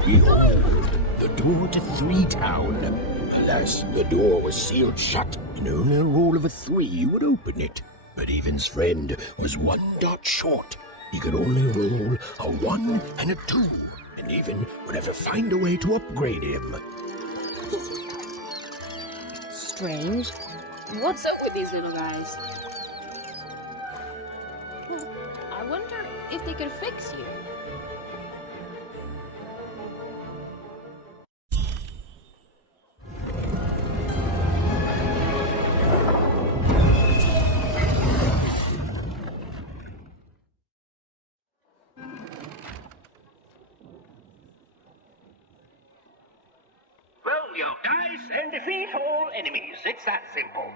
Behold, the door to Three Town. Alas, the door was sealed shut, and only a roll of a 3 would open it. But Evan's friend was 1 dot short. He could only roll a 1 and a 2, and Evan would have to find a way to upgrade him. Strange. What's up with these little guys? I wonder if they could fix you. Roll your dice and defeat all enemies. It's that simple.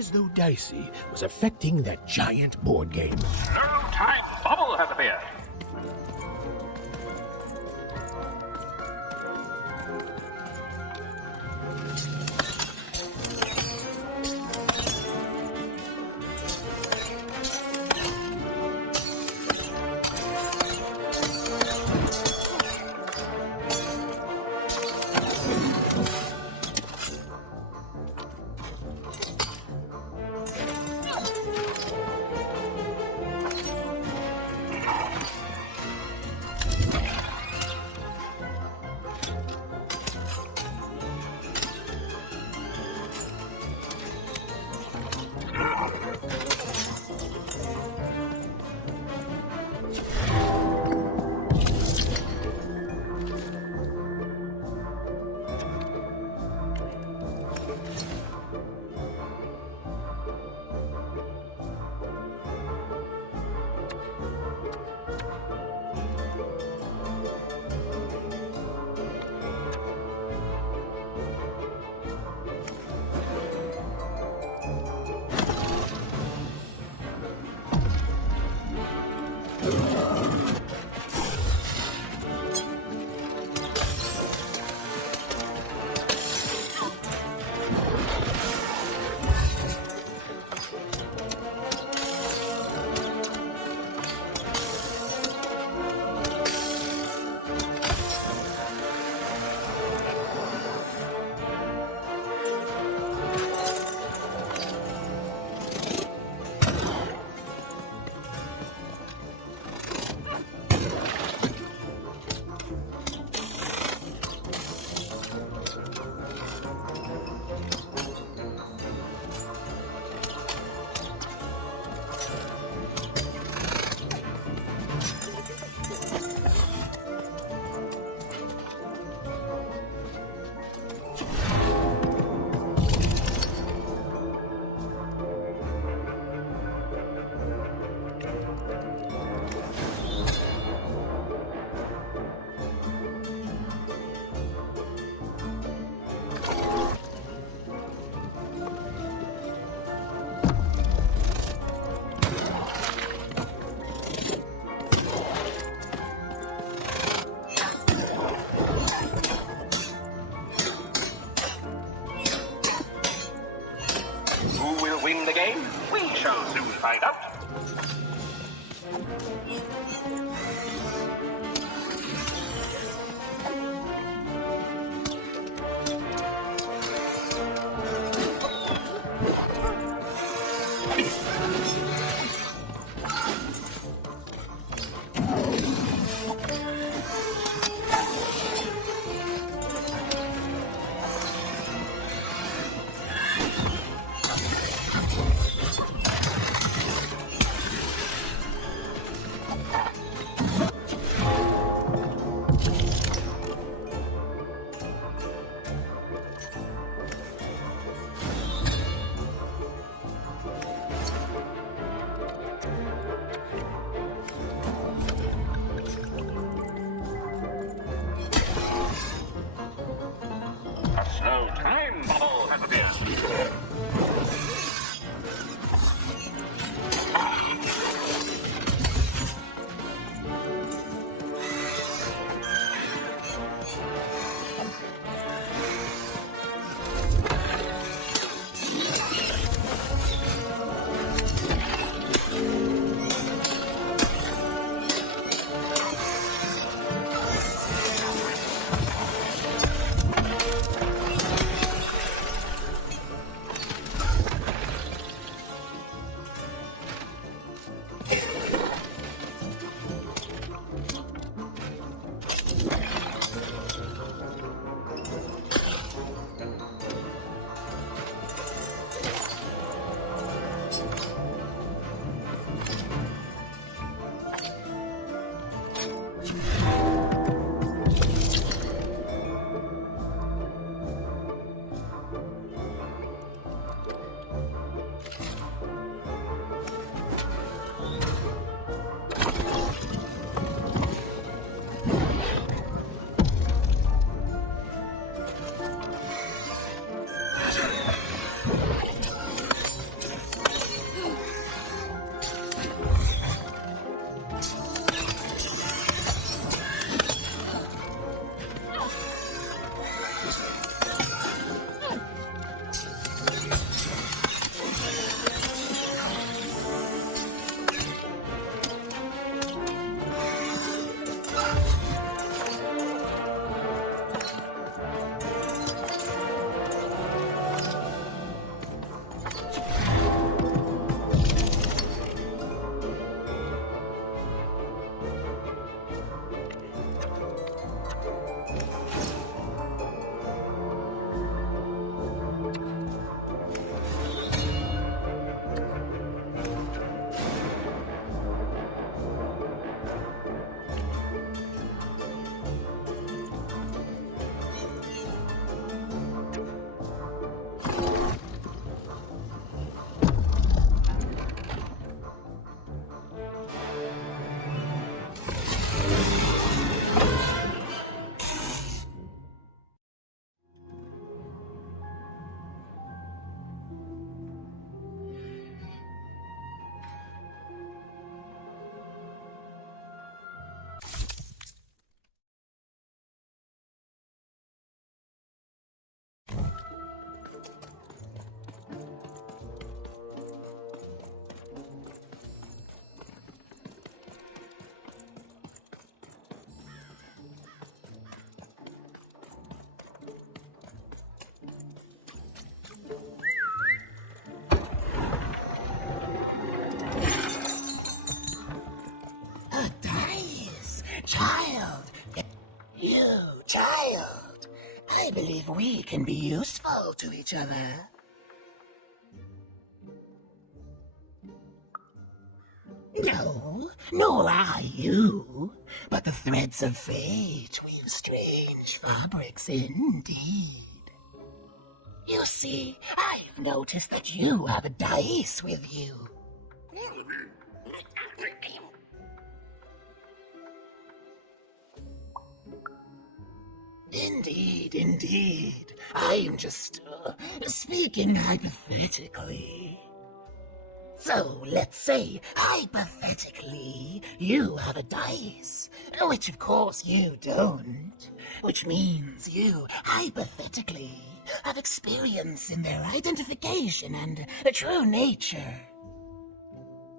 as though Dicey was affecting that giant board game. No time bubble has appeared. Who will win the game? We shall soon find out. No time bubble has appeared. I believe we can be useful to each other. No, nor are you, but the threads of fate weave strange fabrics indeed. You see, I've noticed that you have a dice with you. Indeed. I'm just speaking hypothetically. So, let's say, hypothetically, you have a dice, which of course you don't, which means you, hypothetically, have experience in their identification and true nature.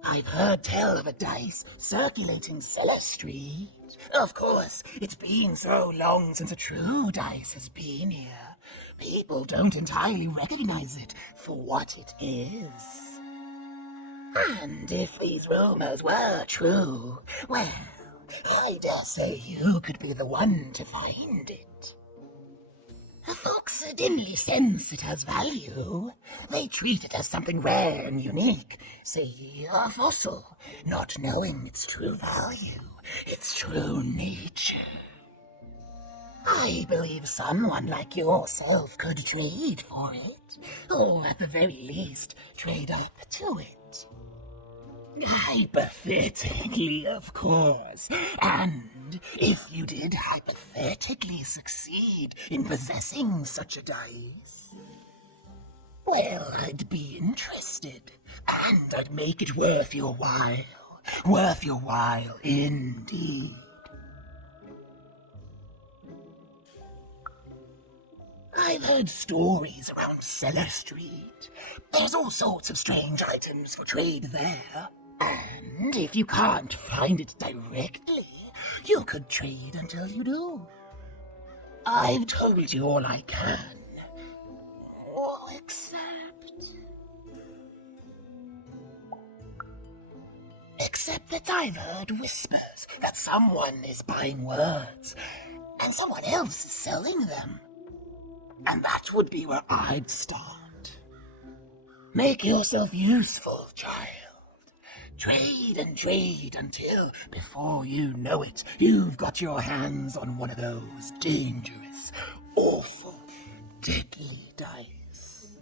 I've heard tell of a dice circulating Cellar Street. Of course, it's been so long since a true dice has been here. People don't entirely recognize it for what it is. And if these rumors were true, well, I dare say you could be the one to find it. Folks dimly sense it has value. They treat it as something rare and unique, say a fossil, not knowing its true value, its true nature. I believe someone like yourself could trade for it, or at the very least, trade up to it. Hypothetically, of course. And if you did hypothetically succeed in possessing such a dice, well, I'd be interested, and I'd make it worth your while. Worth your while, indeed. I've heard stories around Cellar Street. There's all sorts of strange items for trade there. And if you can't find it directly, you could trade until you do. I've told you all I can. All except that I've heard whispers that someone is buying words, and someone else is selling them. And that would be where I'd start. Make yourself useful, child. Trade and trade until, before you know it, you've got your hands on one of those dangerous, awful, deadly dice.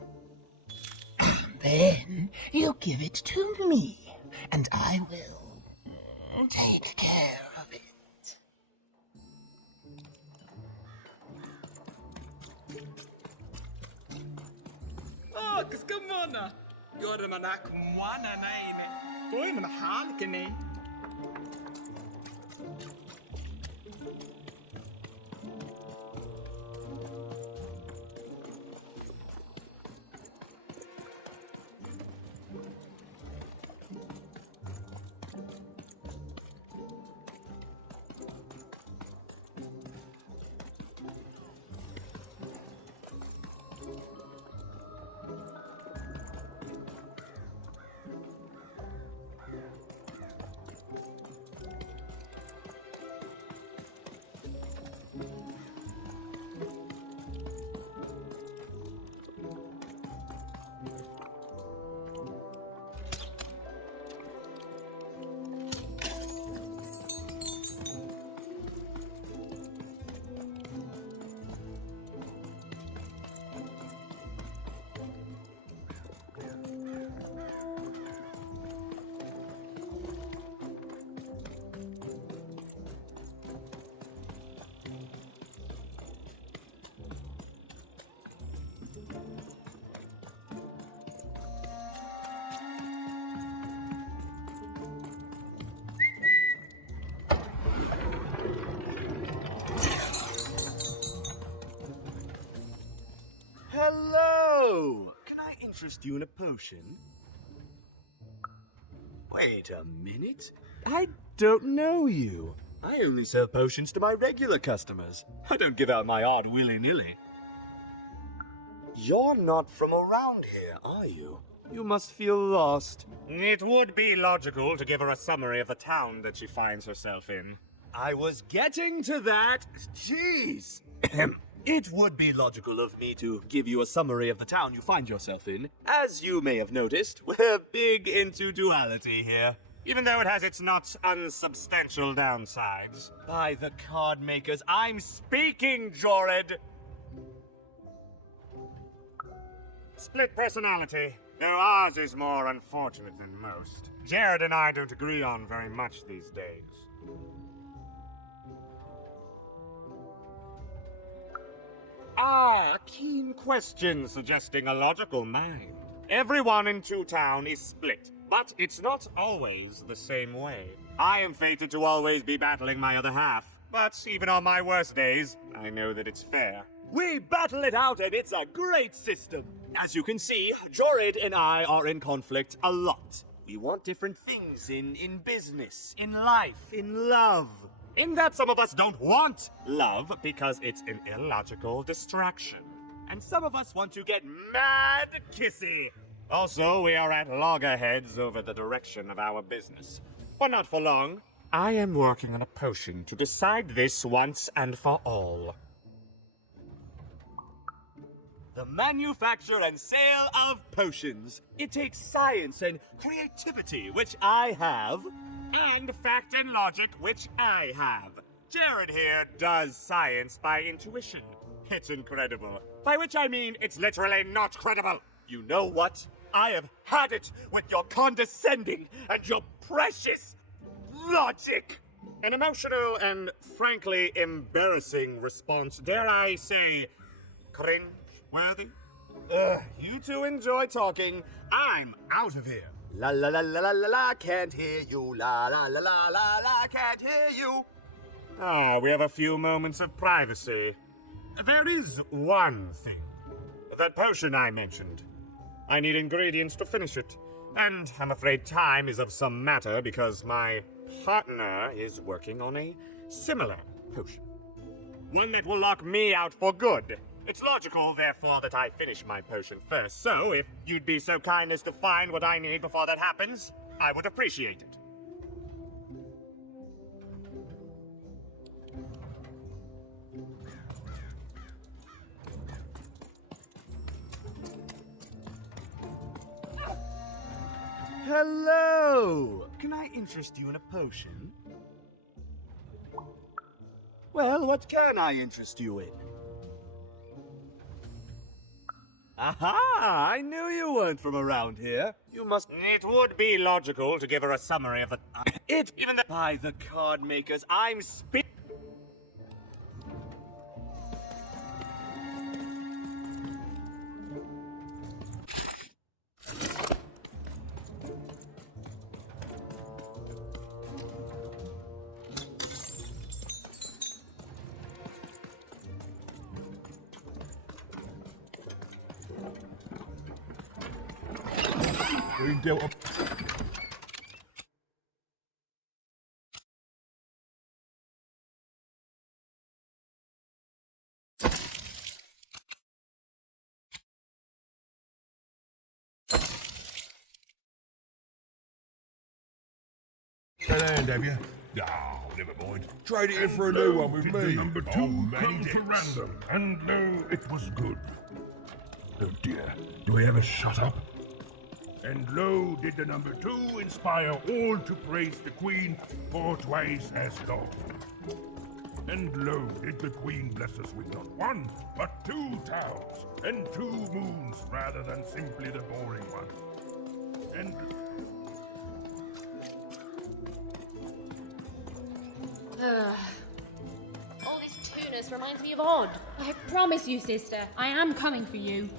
And then you give it to me, and I will take care of it. Oh, kaskamona! You're manak mwana naime. Goy man halkene. Hello! Can I interest you in a potion? Wait a minute. I don't know you. I only sell potions to my regular customers. I don't give out my art willy-nilly. You're not from around here, are you? You must feel lost. It would be logical to give her a summary of the town that she finds herself in. I was getting to that. Jeez. It would be logical of me to give you a summary of the town you find yourself in. As you may have noticed, we're big into duality here. Even though it has its not unsubstantial downsides. By the card makers, I'm speaking, Jorid! Split personality, though ours is more unfortunate than most. Jared and I don't agree on very much these days. Ah, keen question suggesting a logical mind. Everyone in Two Town is split, but it's not always the same way. I am fated to always be battling my other half, but even on my worst days, I know that it's fair. We battle it out and it's a great system. As you can see, Jorid and I are in conflict a lot. We want different things in business, in life, in love. In that some of us don't want love because it's an illogical distraction. And some of us want to get mad kissy. Also, we are at loggerheads over the direction of our business. But not for long. I am working on a potion to decide this once and for all. The manufacture and sale of potions. It takes science and creativity, which I have, and fact and logic, which I have. Jared here does science by intuition. It's incredible. By which I mean it's literally not credible. You know what? I have had it with your condescending and your precious logic. An emotional and frankly embarrassing response, dare I say, cringe-worthy? You two enjoy talking. I'm out of here. La la la la la la la, can't hear you. La la la la la la, can't hear you. Ah, we have a few moments of privacy. There is one thing. That potion I mentioned. I need ingredients to finish it. And I'm afraid time is of some matter because my partner is working on a similar potion. One that will lock me out for good. It's logical, therefore, that I finish my potion first. So, if you'd be so kind as to find what I need before that happens, I would appreciate it. Hello! Can I interest you in a potion? Well, what can I interest you in? Aha! I knew you weren't from around here. You must... It would be logical to give her a summary of the... Even the... By the card makers, I'm Hand, have you? No, never mind. Trade it in for a new one with me. Number two come to random, and lo, it was good. Oh dear, do we ever shut up? And lo, did the number two inspire all to praise the Queen for twice as long. And lo, did the Queen bless us with not one, but 2 towns, and 2 moons rather than simply the boring one. And... all this tunus reminds me of Odd. I promise you, sister, I am coming for you.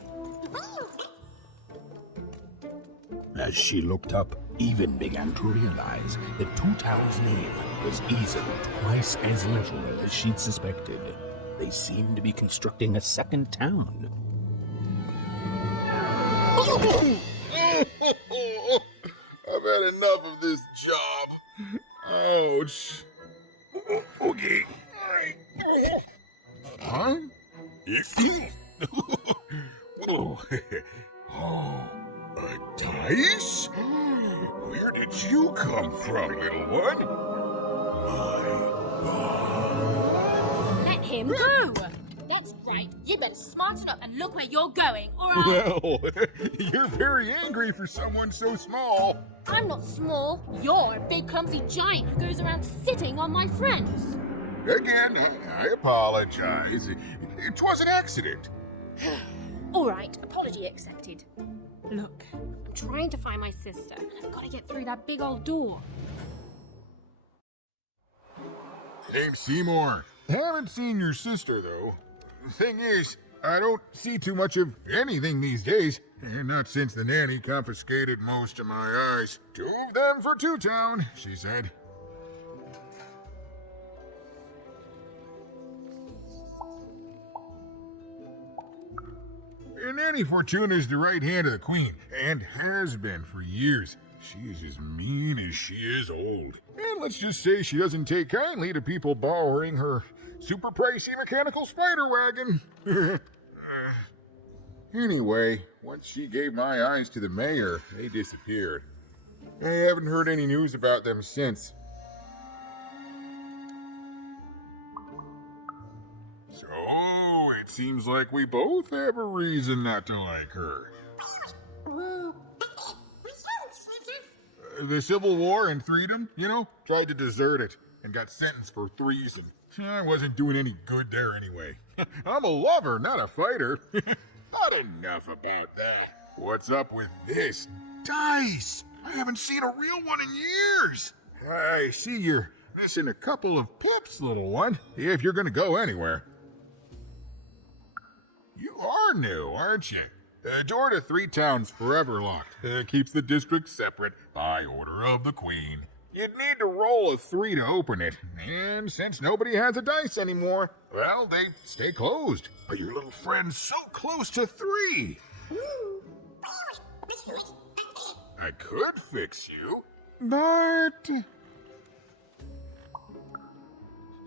As she looked up, Even began to realize that Two Towns' name was easily twice as literal as she'd suspected. They seemed to be constructing a second town. I've had enough of this job. Ouch. Okay. Huh? Oh, a dice? Where did you come from, little one? My God. Let him go! Let That's right. You better smarten up and look where you're going, or I'll... Well, you're very angry for someone so small. I'm not small. You're a big clumsy giant who goes around sitting on my friends. Again, I apologize. It was an accident. All right, apology accepted. Look, I'm trying to find my sister, and I've got to get through that big old door. Name's Seymour. Haven't seen your sister, though. Thing is, I don't see too much of anything these days, and not since the nanny confiscated most of my eyes. 2 of them for Two Town, she said. And Nanny Fortuna's the right hand of the Queen, and has been for years. She's as mean as she is old. And let's just say she doesn't take kindly to people borrowing her super pricey mechanical spider wagon. Anyway, once she gave my eyes to the mayor, they disappeared. I haven't heard any news about them since. So, it seems like we both have a reason not to like her. The Civil War and freedom, tried to desert it and got sentenced for treason. I wasn't doing any good there anyway. I'm a lover, not a fighter. But enough about that. What's up with this dice? I haven't seen a real one in years. I see you're missing a couple of pips, little one, if you're gonna go anywhere. You are new, aren't you? The door to Three Towns forever locked. Keeps the district separate by order of the Queen. You'd need to roll a 3 to open it, and since nobody has a dice anymore, well, they stay closed. But your little friend's so close to 3. I could fix you, but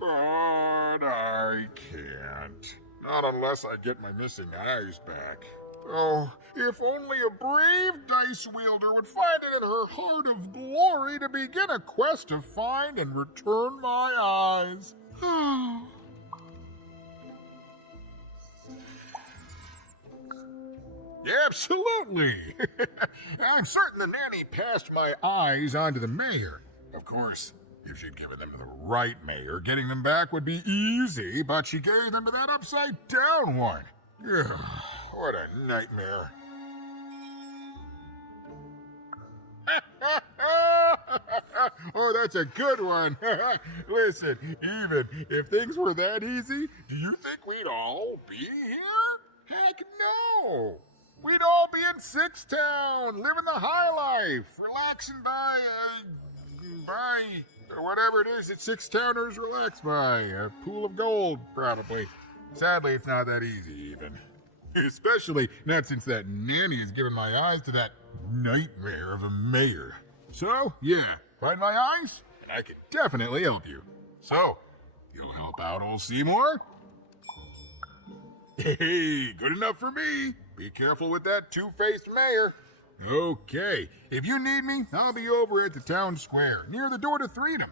I can't. Not unless I get my missing eyes back. Oh, if only a brave dice wielder would find it in her heart of glory to begin a quest to find and return my eyes. Absolutely! I'm certain the nanny passed my eyes on to the mayor. Of course, if she'd given them to the right mayor, getting them back would be easy, but she gave them to that upside-down one. Ugh, what a nightmare. Oh, that's a good one. Listen, even if things were that easy, do you think we'd all be here? Heck no! We'd all be in Six Town, living the high life, relaxing by whatever it is that Six Towners relax by. A pool of gold, probably. Sadly, it's not that easy, even. Especially not since that nanny has given my eyes to that nightmare of a mayor. So, yeah, find my eyes, and I can definitely help you. So, you'll help out old Seymour? Hey, good enough for me. Be careful with that two-faced mayor. Okay, if you need me, I'll be over at the town square, near the door to Freedom.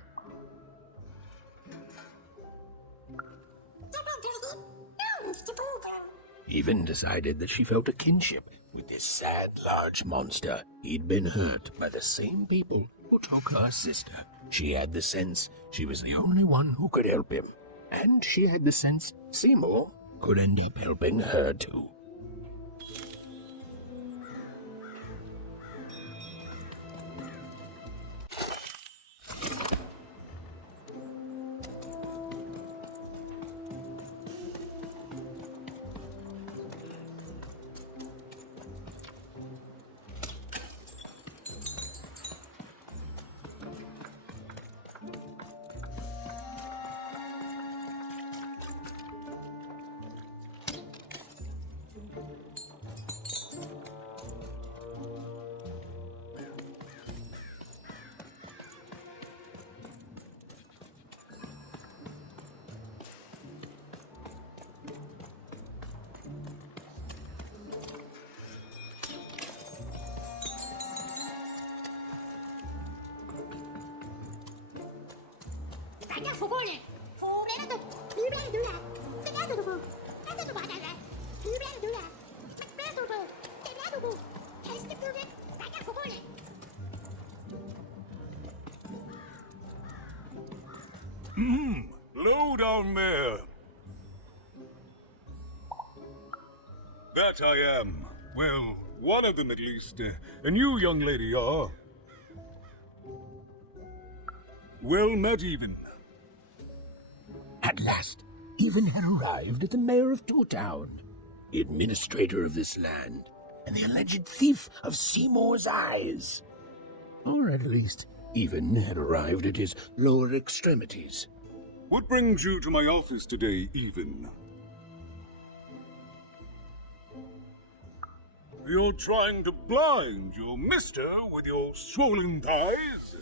Even decided that she felt a kinship with this sad, large monster. He'd been hurt by the same people who took her sister. She had the sense she was the only one who could help him. And she had the sense Seymour could end up helping her too. down there. That I am. Well, one of them at least. And you, young lady, are... well met, Even. At last, Even had arrived at the mayor of Town, the administrator of this land, and the alleged thief of Seymour's eyes. Or at least, Even had arrived at his lower extremities. What brings you to my office today, Even? You're trying to blind your mister with your swollen thighs?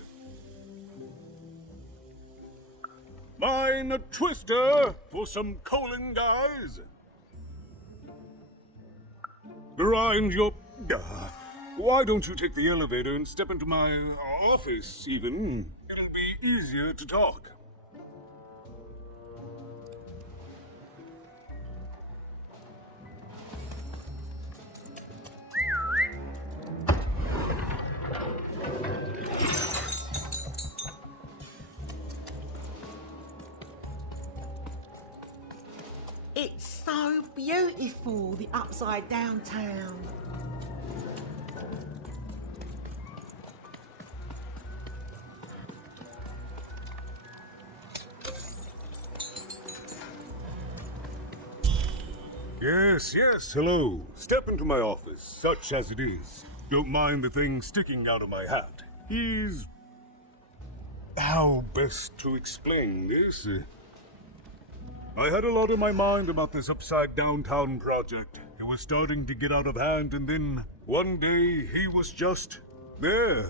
Mine a twister for some colon guys? Grind your... why don't you take the elevator and step into my office, Even? It'll be easier to talk. It's so beautiful, the upside down town. Yes, hello. Step into my office, such as it is. Don't mind the thing sticking out of my hat. He's... how best to explain this? I had a lot in my mind about this upside downtown project. It was starting to get out of hand, and then one day he was just there.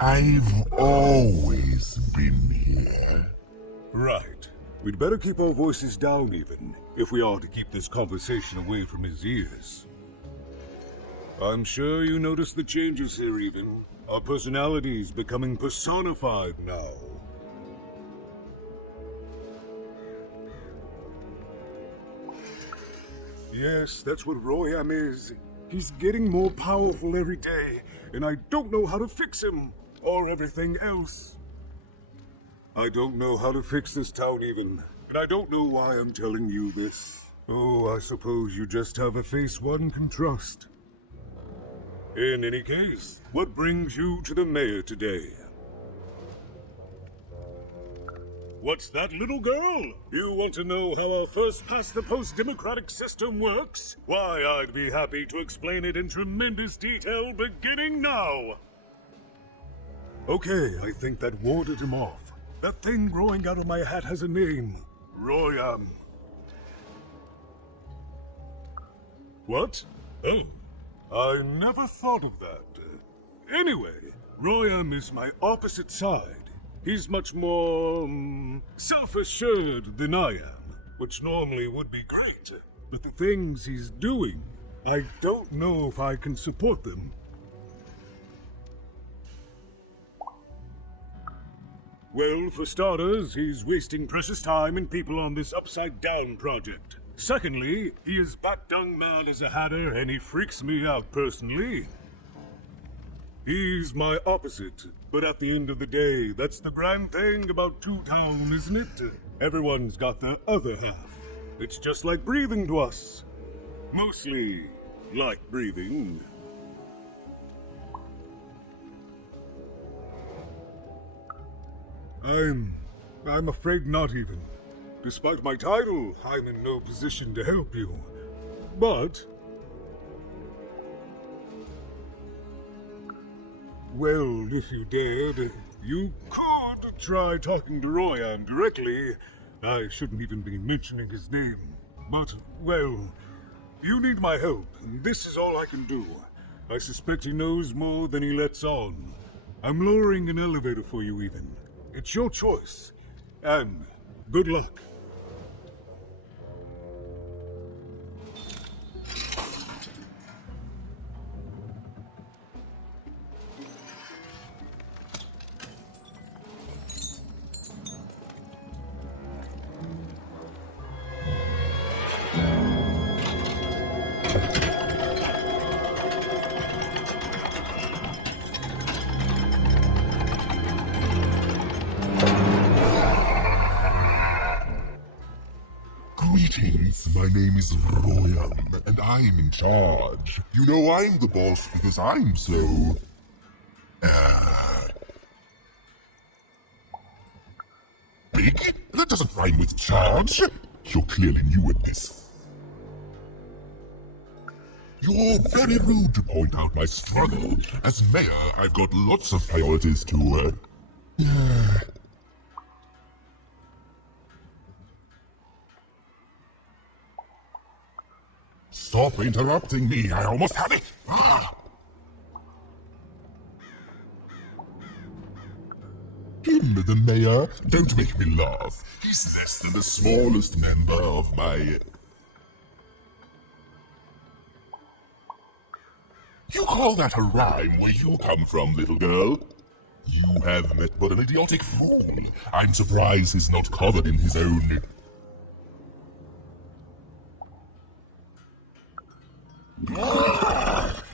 I've always been here. Right. We'd better keep our voices down, Even, if we are to keep this conversation away from his ears. I'm sure you noticed the changes here, Even. Our personalities becoming personified now. Yes, that's what Royam is. He's getting more powerful every day, and I don't know how to fix him, or everything else. I don't know how to fix this town, Even, and I don't know why I'm telling you this. Oh, I suppose you just have a face one can trust. In any case, what brings you to the mayor today? What's that, little girl? You want to know how our first-past-the-post democratic system works? Why, I'd be happy to explain it in tremendous detail beginning now. Okay, I think that warded him off. That thing growing out of my hat has a name. Royam. What? Oh, I never thought of that. Anyway, Royam is my opposite side. He's much more, self-assured than I am, which normally would be great. But the things he's doing, I don't know if I can support them. Well, for starters, he's wasting precious time and people on this upside-down project. Secondly, he is bat-dung mad as a hatter, and he freaks me out personally. He's my opposite, but at the end of the day, that's the grand thing about Town, isn't it? Everyone's got their other half. It's just like breathing to us. Mostly like breathing. I'm afraid not even. Despite my title, I'm in no position to help you. But... well, if you dared, you could try talking to Royan directly. I shouldn't even be mentioning his name. But, well, you need my help, and this is all I can do. I suspect he knows more than he lets on. I'm lowering an elevator for you, even. It's your choice. And good luck. My name is Royal, and I'm in charge. You know I'm the boss because I'm so... big? That doesn't rhyme with charge. You're clearly new at this. You're very rude to point out my struggle. As mayor, I've got lots of priorities to, Stop interrupting me. I almost had it. Him, the mayor? Don't make me laugh. He's less than the smallest member of my... You call that a rhyme where you come from, little girl? You have met but an idiotic fool. I'm surprised he's not covered in his own...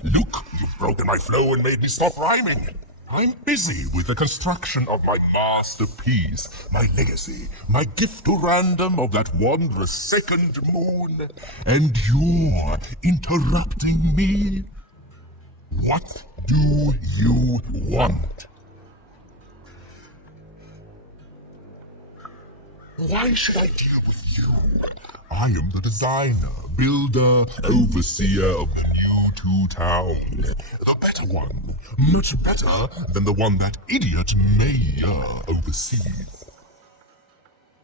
Look, you've broken my flow and made me stop rhyming. I'm busy with the construction of my masterpiece, my legacy, my gift to random of that wondrous second moon. And you're interrupting me? What do you want? Why should I deal with you? I am the designer, builder, overseer of the new two-town. The better one. Much better than the one that idiot mayor oversees.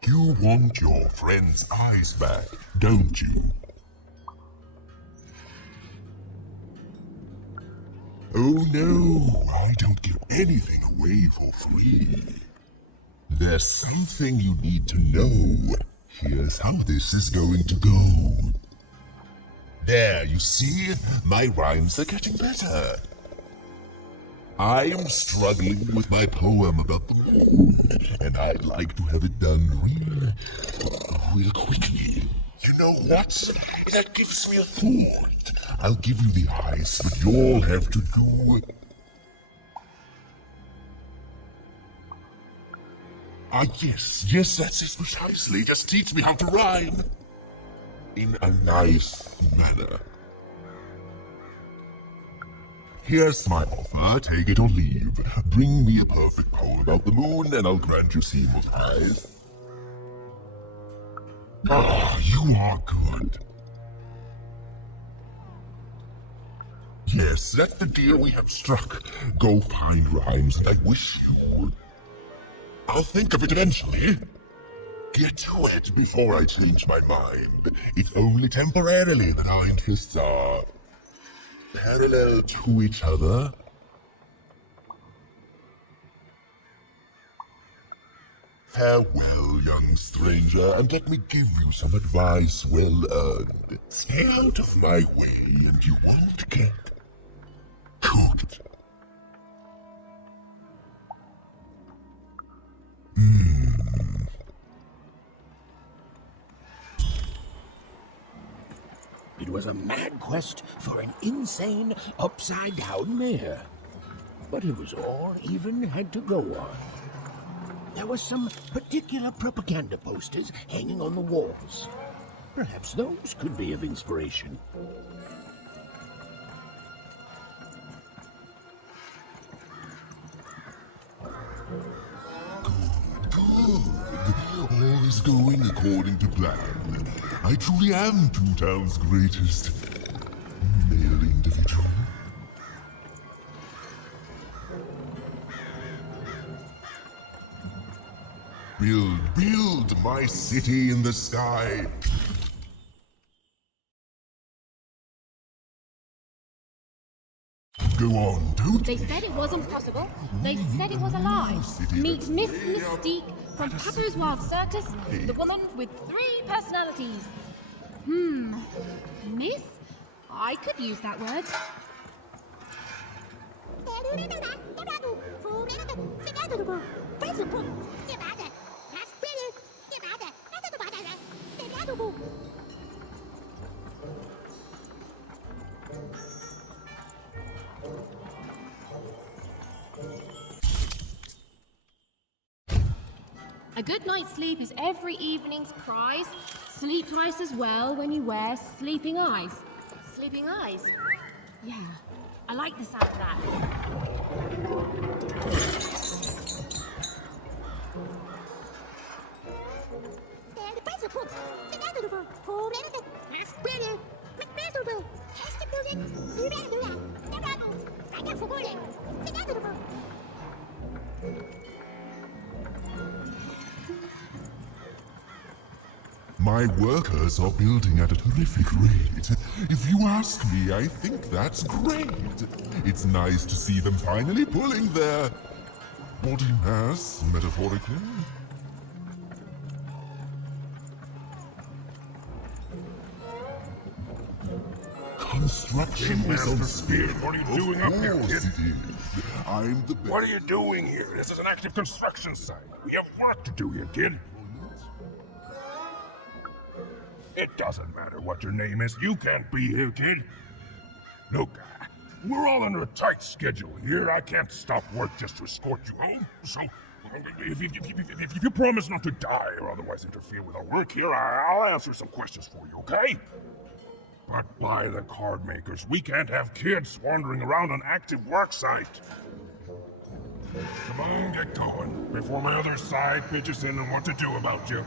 You want your friend's eyes back, don't you? Oh no, I don't give anything away for free. There's something you need to know. Here's how this is going to go. There, you see? My rhymes are getting better. I'm struggling with my poem about the moon, and I'd like to have it done real quickly. You know what? That gives me a thought. I'll give you the eyes, but you'll have to do... yes, that's it precisely. Just teach me how to rhyme. In a nice manner. Here's my offer, take it or leave. Bring me a perfect poem about the moon and I'll grant you seamless eyes. You are good. Yes, that's the deal we have struck. Go find rhymes and I wish you would. I'll think of it eventually. Get to it before I change my mind. It's only temporarily that our interests are parallel to each other. Farewell, young stranger, and let me give you some advice well earned. Stay out of my way and you won't get cooked. It was a mad quest for an insane, upside-down mayor. But it was all even had to go on. There were some particular propaganda posters hanging on the walls. Perhaps those could be of inspiration. All is going according to plan. I truly am Two Town's greatest male individual. Build my city in the sky. Go on, don't. They said it wasn't possible. They said it was a lie. Meet Miss Mystique from Papu's Wild Circus, the woman with 3 personalities. Miss? I could use that word. A good night's sleep is every evening's prize. Sleep twice as well when you wear sleeping eyes. Sleeping eyes? Yeah, I like the sound of that. My workers are building at a terrific rate. If you ask me, I think that's great. It's nice to see them finally pulling their body mass, metaphorically. Construction is on speed. What are you doing up here, kid? I'm the best. What are you doing here? This is an active construction site. We have work to do here, kid. It doesn't matter what your name is. You can't be here, kid. Look, we're all under a tight schedule here. I can't stop work just to escort you home. So, if you promise not to die or otherwise interfere with our work here, I'll answer some questions for you, okay? But by the card makers, we can't have kids wandering around an active work site. Come on, get going, before my other side pitches in on what to do about you.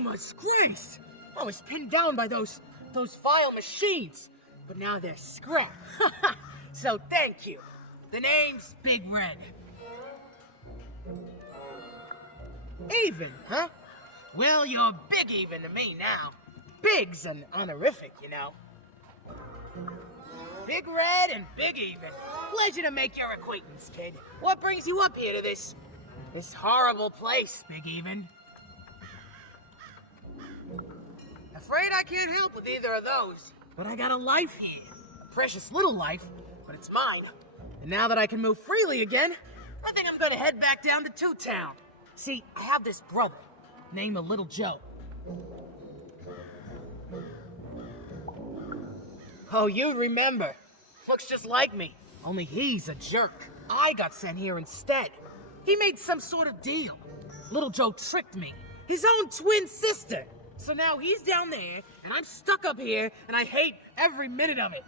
my grace! I was pinned down by those vile machines, but now they're scrap. So thank you. The name's Big Red. Even, huh? Well, you're big even to me now. Big's an honorific, you know. Big Red and Big Even. Pleasure to make your acquaintance, kid. What brings you up here to this horrible place, Big Even? Afraid I can't help with either of those. But I got a life here. A precious little life, but it's mine. And now that I can move freely again, I think I'm gonna head back down to Two Town. See, I have this brother, named Little Joe. Oh, you'd remember. Looks just like me, only he's a jerk. I got sent here instead. He made some sort of deal. Little Joe tricked me, his own twin sister. So now he's down there, and I'm stuck up here, and I hate every minute of it.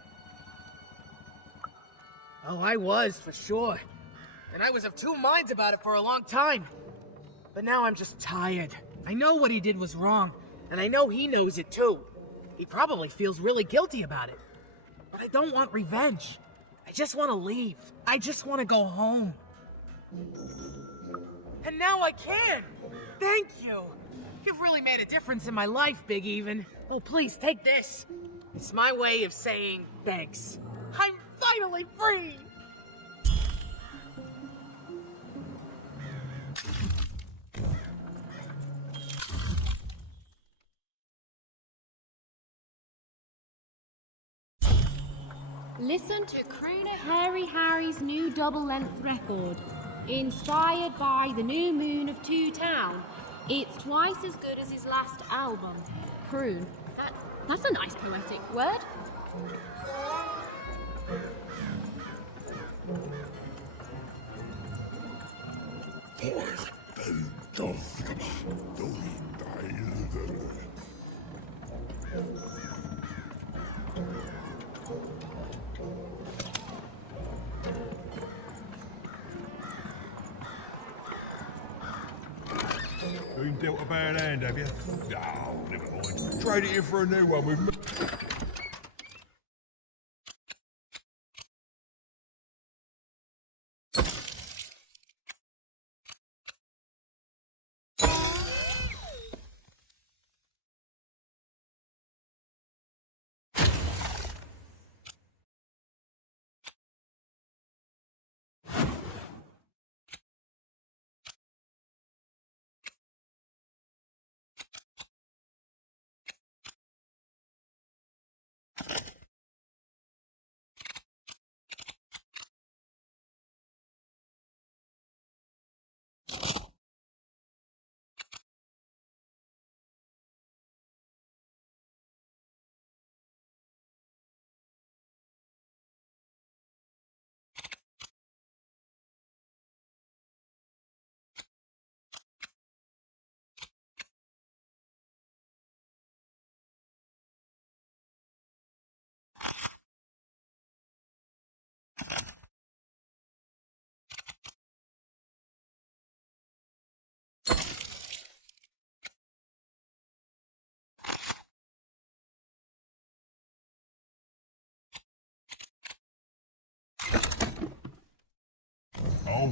Oh, I was, for sure. And I was of two minds about it for a long time. But now I'm just tired. I know what he did was wrong, and I know he knows it too. He probably feels really guilty about it. But I don't want revenge. I just want to leave. I just want to go home. And now I can! Thank you! You've really made a difference in my life, Big Even. Oh, please, take this. It's my way of saying thanks. I'm finally free! Listen to Crooner Hairy Harry's new double-length record, inspired by the new moon of Two Town. It's twice as good as his last album. Croon. That's a nice poetic word. Been dealt a bad hand, have you? Oh, never mind. Trade it in for a new one with me. Oh.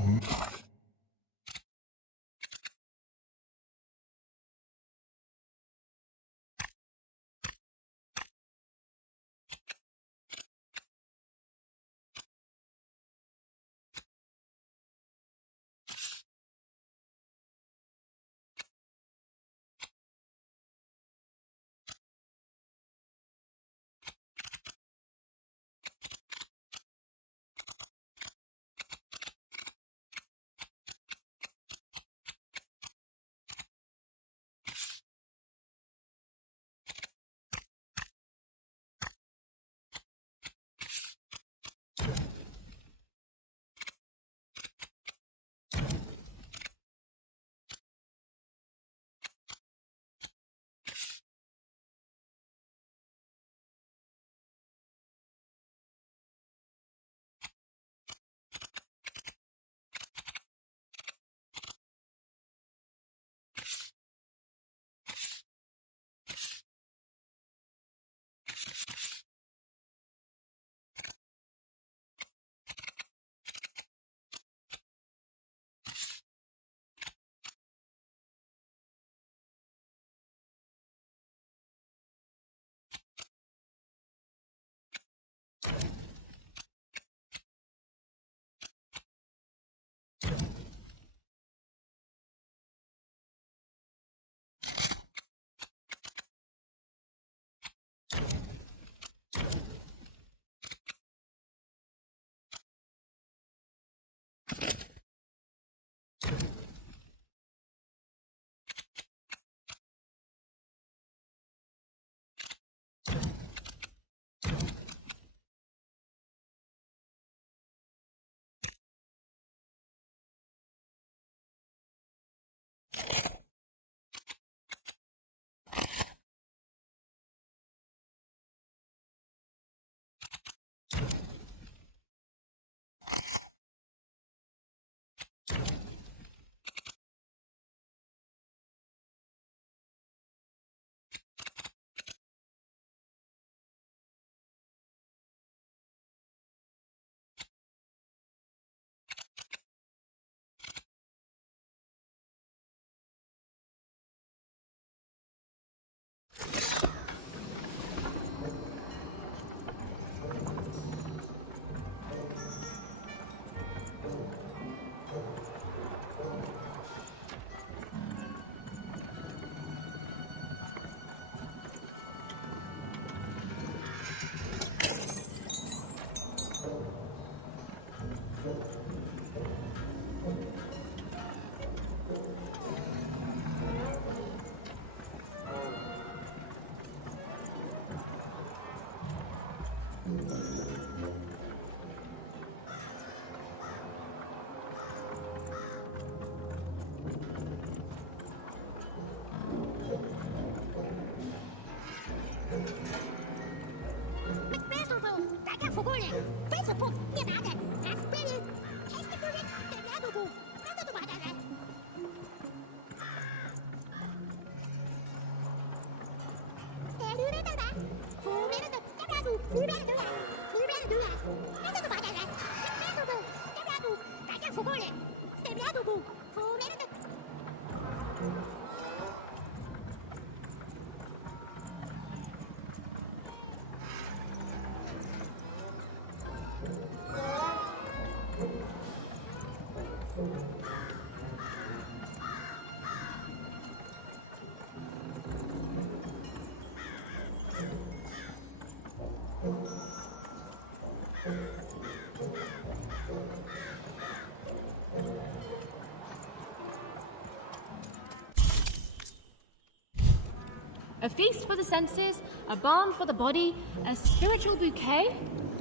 A feast for the senses, a balm for the body, a spiritual bouquet?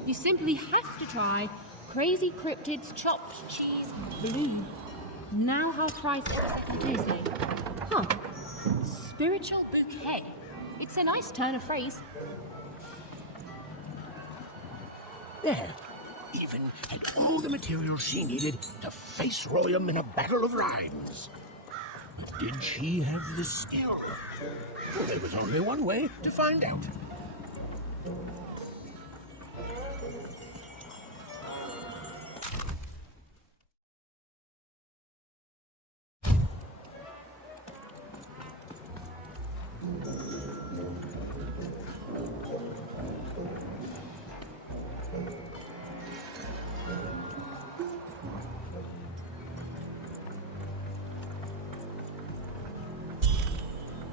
You simply have to try Crazy Cryptid's chopped cheese blue. Now half price for the second Tuesday. Huh. Spiritual bouquet. It's a nice turn of phrase. There. Even had all the materials she needed to face Royam in a battle of rhymes. But did she have the skill? Well, there was only one way to find out.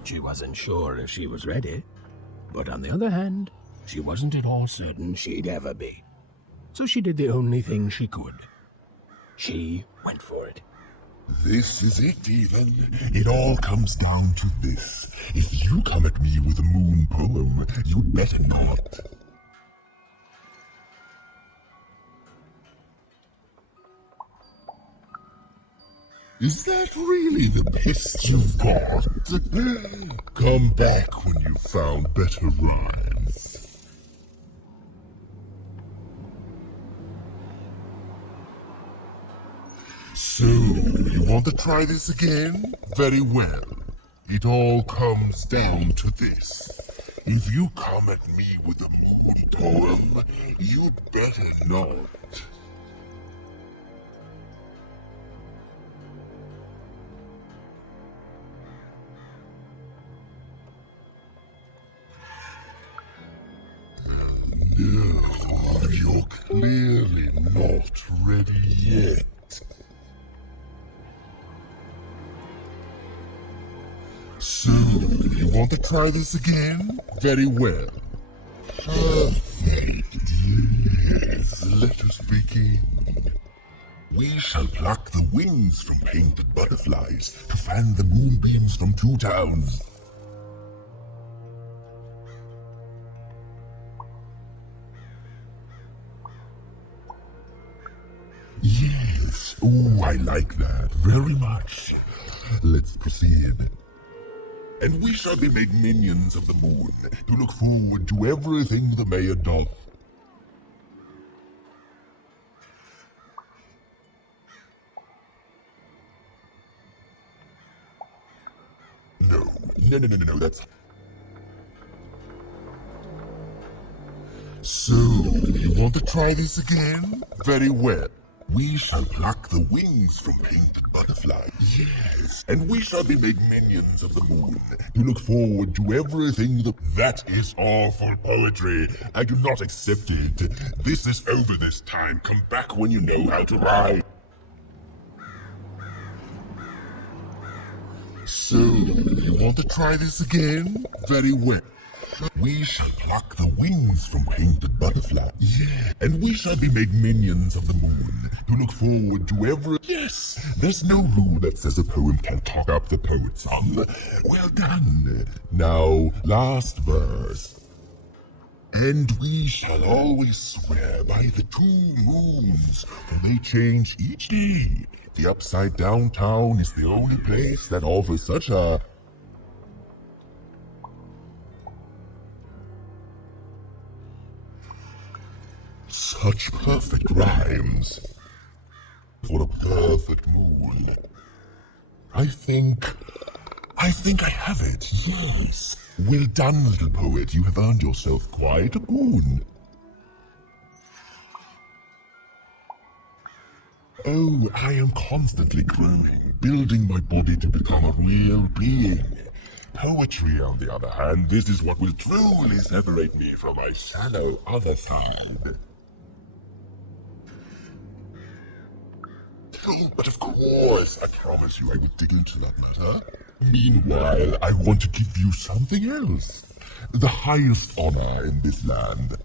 She wasn't sure if she was ready, but on the other hand, she wasn't at all certain she'd ever be. So she did the only thing she could. She went for it. This is it, even. It all comes down to this. If you come at me with a moon poem, you'd better not. Is that really the best you've got? Come back when you've found better rhymes. So, you want to try this again? Very well. It all comes down to this. If you come at me with a moon poem, you'd better not. No, you're clearly not ready yet. So, you want to try this again? Very well. Perfect. Yes, let us begin. We shall pluck the wings from painted butterflies to fan the moonbeams from two towns. Yes, oh, I like that very much. Let's proceed. And we shall be made minions of the moon to look forward to everything the mayor doth. No, that's... So, you want to try this again? Very well. We shall pluck the wings from painted butterfly. Yes, and we shall be made minions of the moon to look forward to everything that is awful poetry. I do not accept it. This is over this time. Come back when you know how to write. So, you want to try this again? Very well. We shall pluck the wings from painted butterfly. Yeah, and we shall be made minions of the moon to look forward to every... Yes, there's no rule that says a poem can talk up the poet's song. Well done. Now, last verse. And we shall always swear by the 2 moons, for they change each day. The upside down town is the only place that offers such a... Such perfect rhymes for a perfect moon. I think I have it, yes. Well done, little poet. You have earned yourself quite a boon. Oh, I am constantly growing, building my body to become a real being. Poetry, on the other hand, this is what will truly separate me from my shallow other side. But of course, I promise you I will dig into that matter. Meanwhile, I want to give you something else. The highest honor in this land.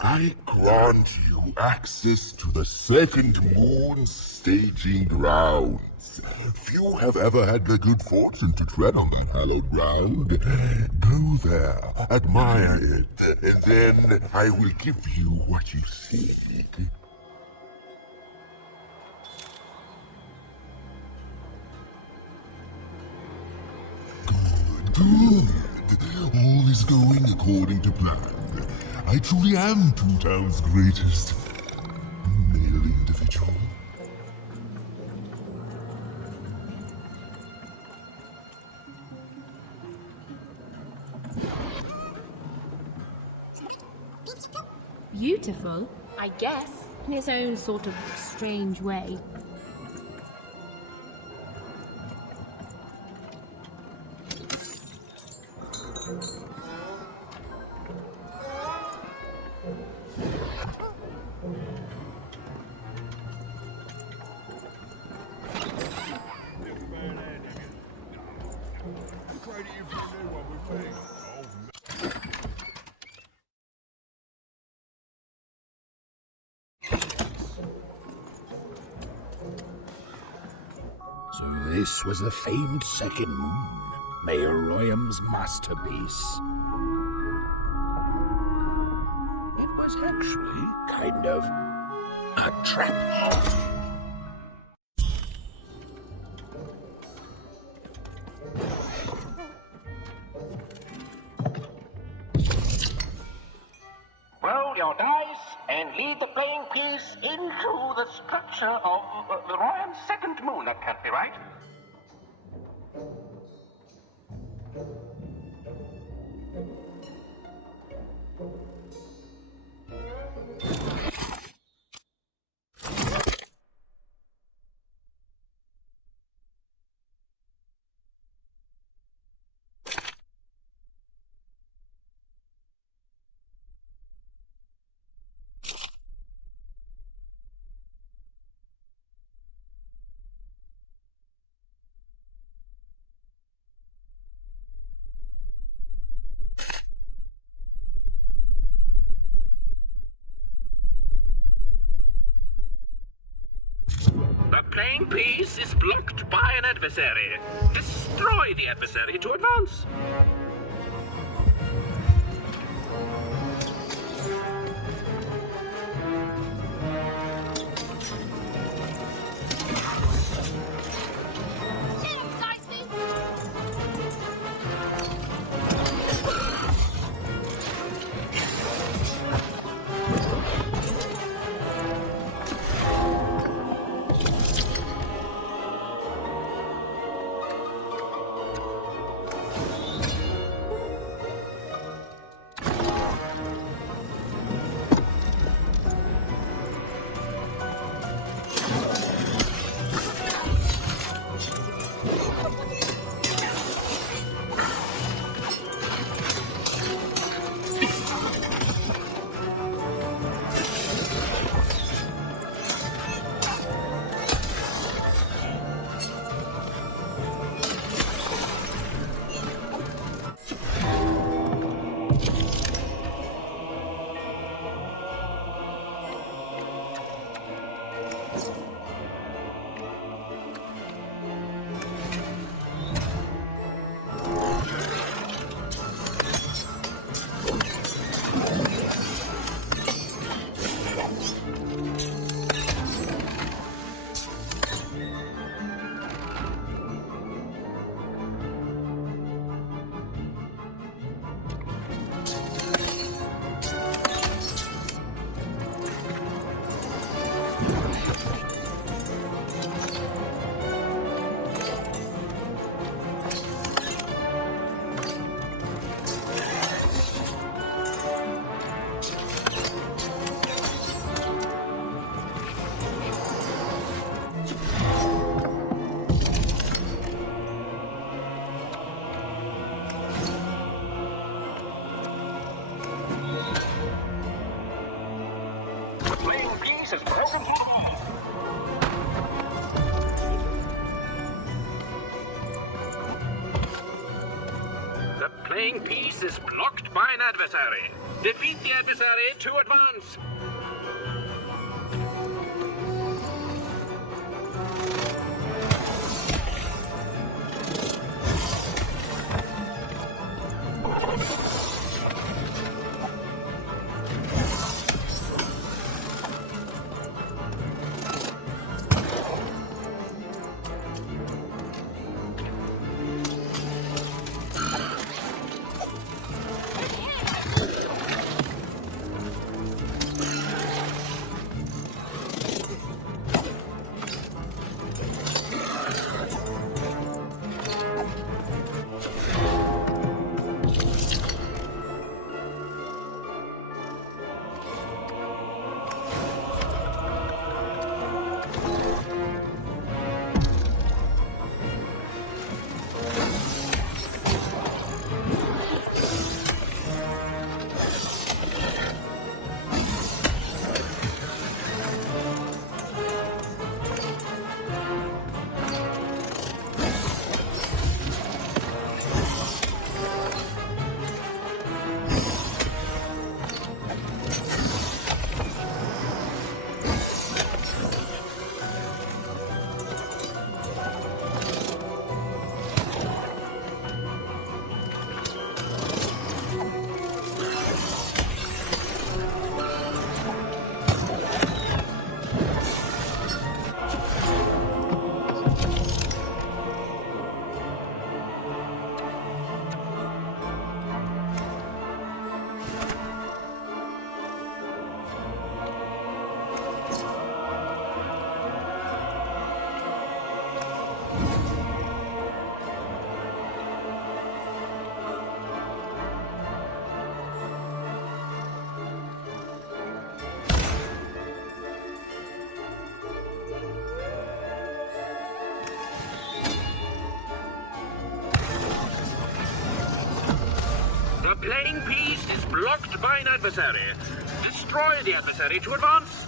I grant you access to the second moon's staging grounds. Few have ever had the good fortune to tread on that hallowed ground. Go there, admire it, and then I will give you what you seek. Good. All is going according to plan. I truly am Toontown's greatest male individual. Beautiful, I guess, in its own sort of strange way. So this was the famed second moon, Mayor Royam's masterpiece. It was actually kind of a trap. Roll your dice and lead the playing piece into the structure of the Royal second moon. That can't be right. The playing piece is blocked by an adversary. Destroy the adversary to advance. Is broken through. The playing piece is blocked by an adversary. Defeat the adversary to advance. The playing piece is blocked by an adversary. Destroy the adversary to advance.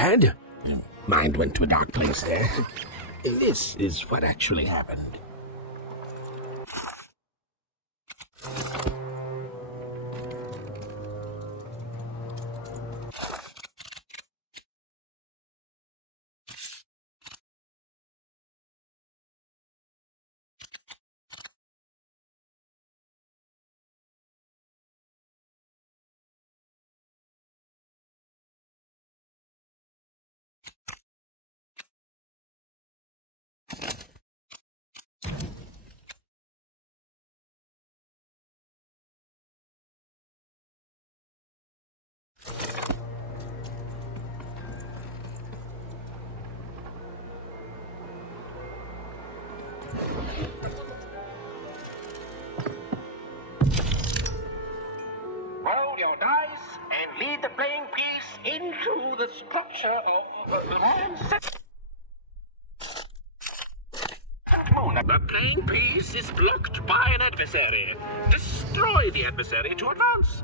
bad. Mind went to a dark place there. This is what actually happened. Roll your dice and lead the playing piece into the structure of the Royal Moon. The playing piece is blocked by an adversary. Destroy the adversary to advance.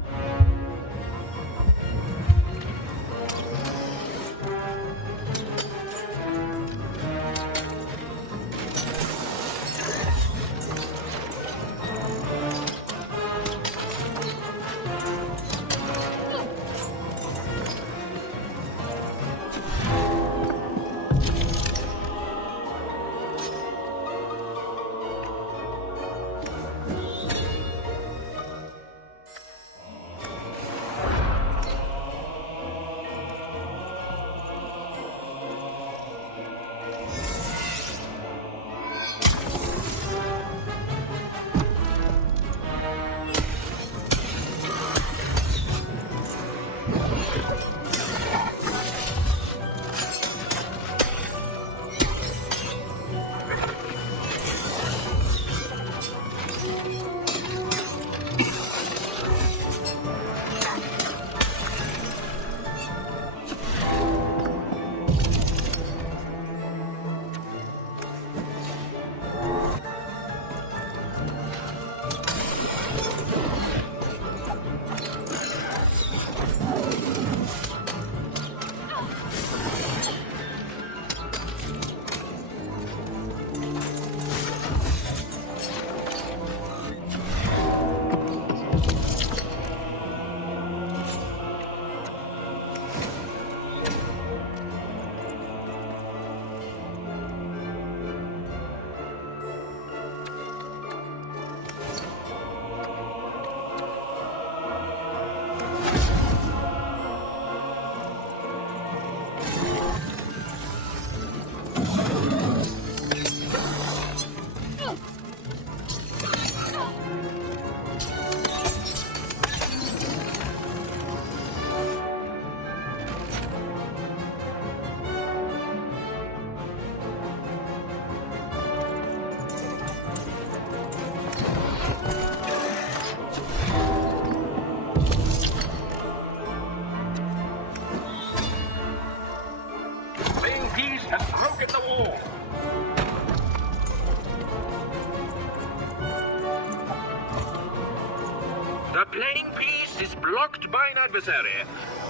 The playing piece is blocked by an adversary.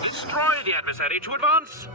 Destroy the adversary to advance.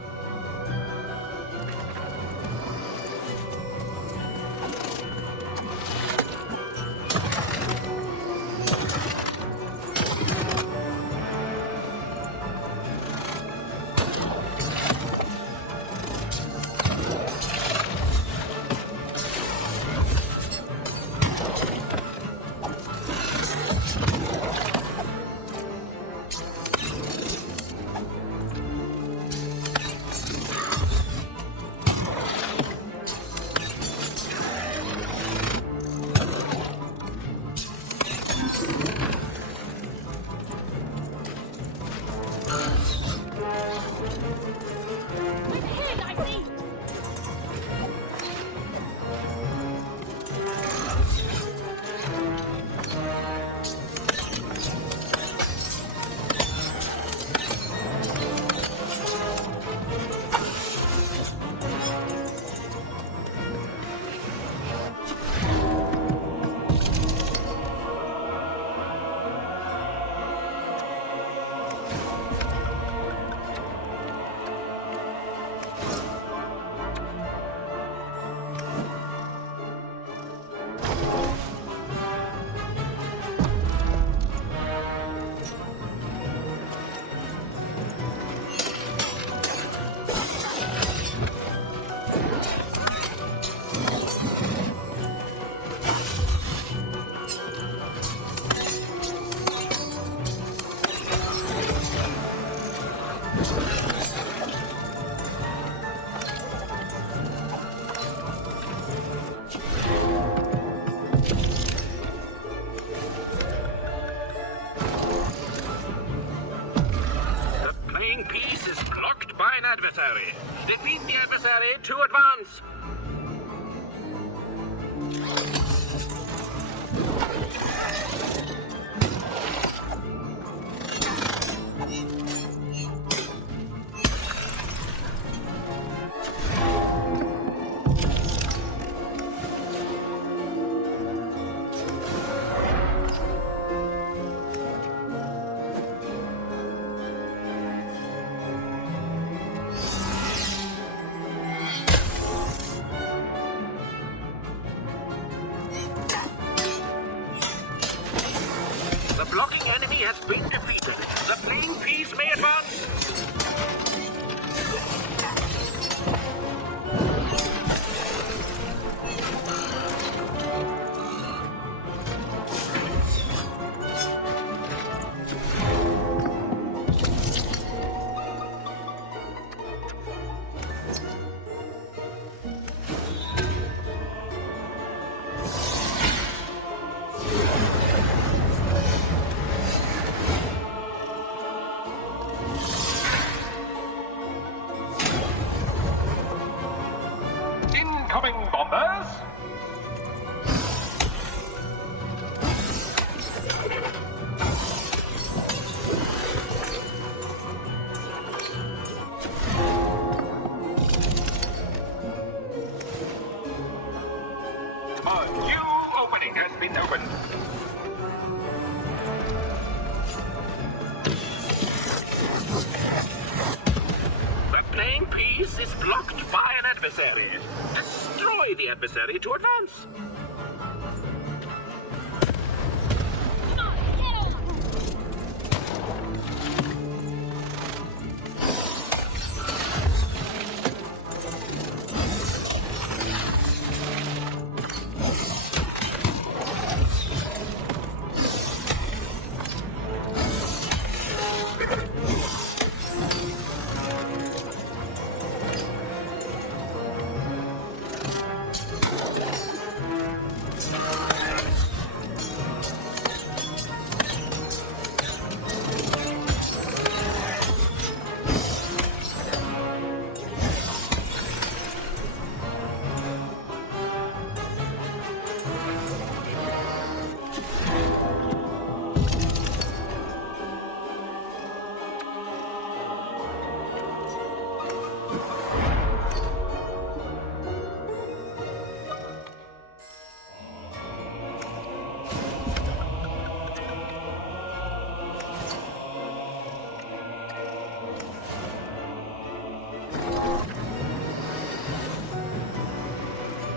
adversary. Defeat the adversary to advance. The blocking enemy has been defeated. The playing piece may advance. Incoming bombers! A new opening has been opened. The playing piece is blocked by an adversary. Destroy the adversary to advance.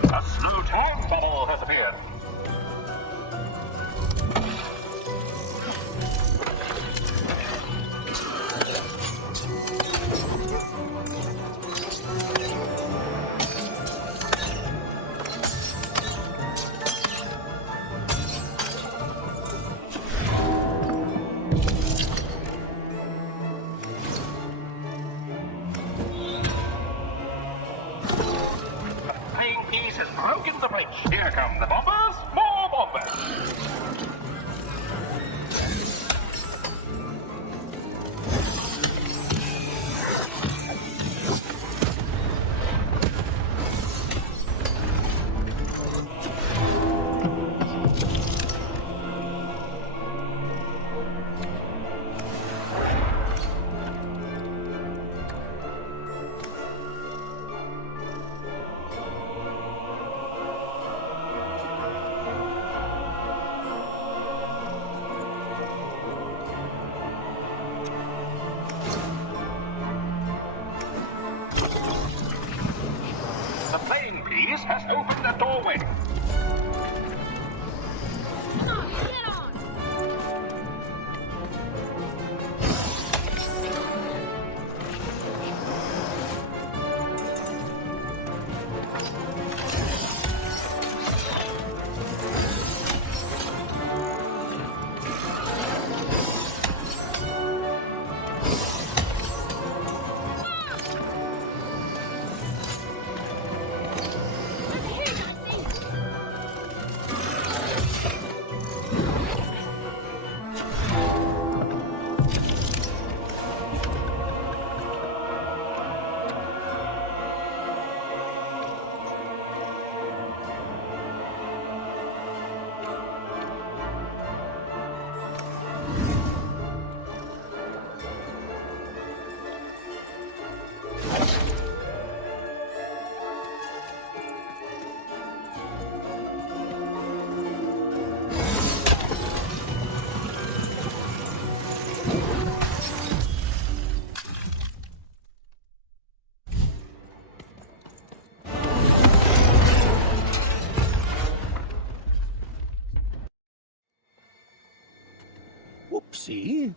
A slow time bubble has appeared. Playing piece has broken the bridge. Here come the bombers. More bombers. See?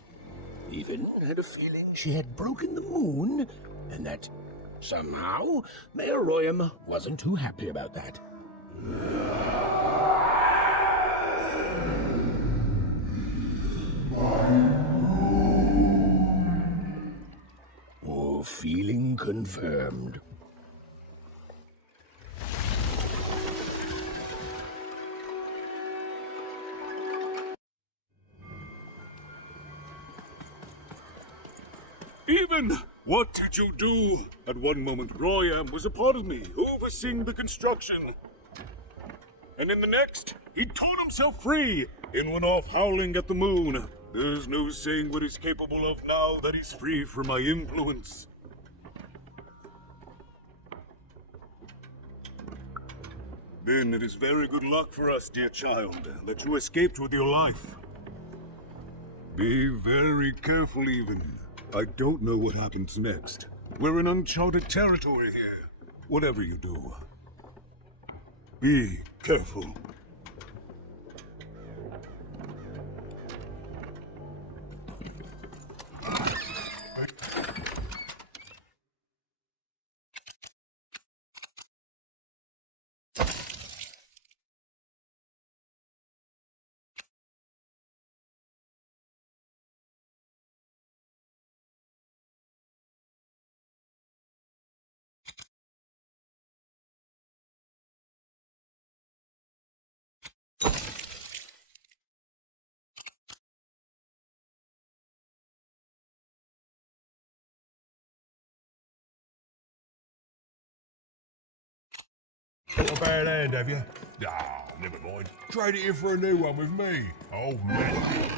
Even had a feeling she had broken the moon, and that somehow Mayor Royam wasn't too happy about that. Oh, feeling confirmed. Even, what did you do? At one moment, Royam was a part of me, overseeing the construction. And in the next, he tore himself free and went off howling at the moon. There's no saying what he's capable of now that he's free from my influence. Then it is very good luck for us, dear child, that you escaped with your life. Be very careful, even. I don't know what happens next. We're in uncharted territory here. Whatever you do, be careful. Got a bad hand, have you? Ah, never mind. Trade it in for a new one with me. Oh, man.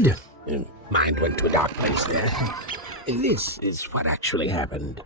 bad. Mind went to a dark place there. This is what actually happened.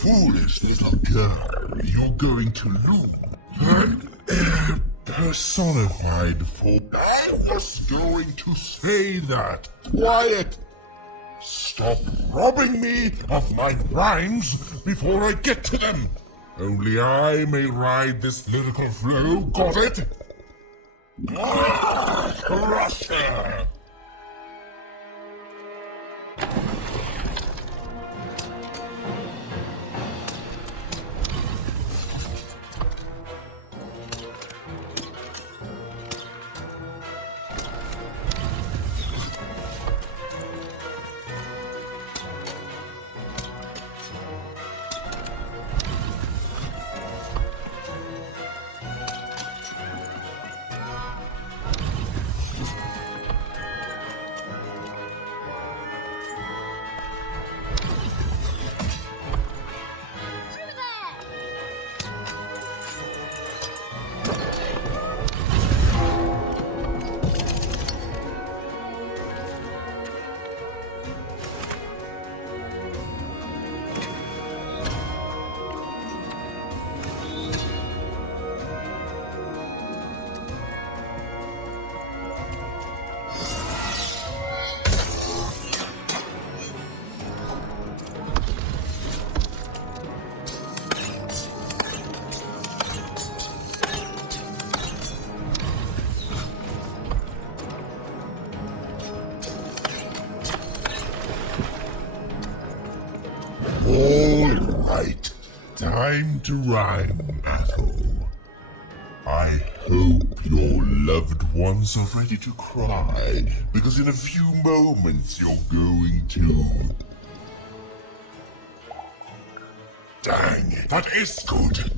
foolish little girl, you're going to lose. Personified for... I was going to say that. Quiet! Stop robbing me of my rhymes before I get to them. Only I may ride this lyrical flow, got it? Crush her! All right, time to rhyme battle. I hope your loved ones are ready to cry, because in a few moments you're going to... Dang, that is good.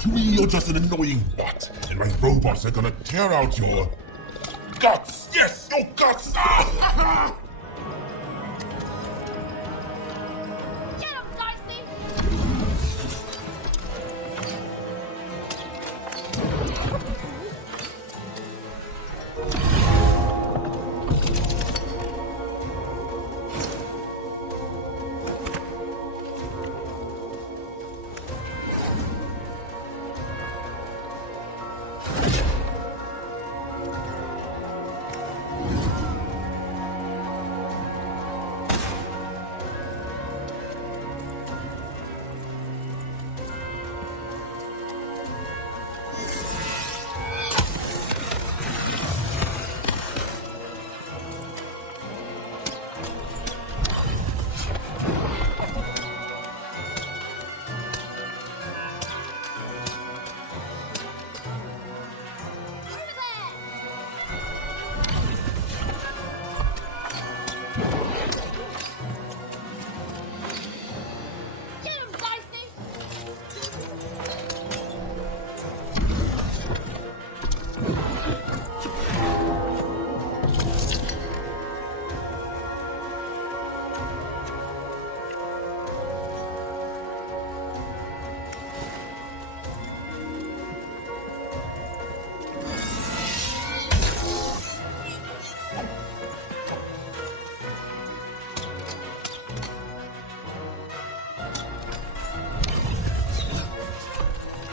To me, you're just an annoying bot, and my robots are gonna tear out your... guts! Yes, your guts! Ah!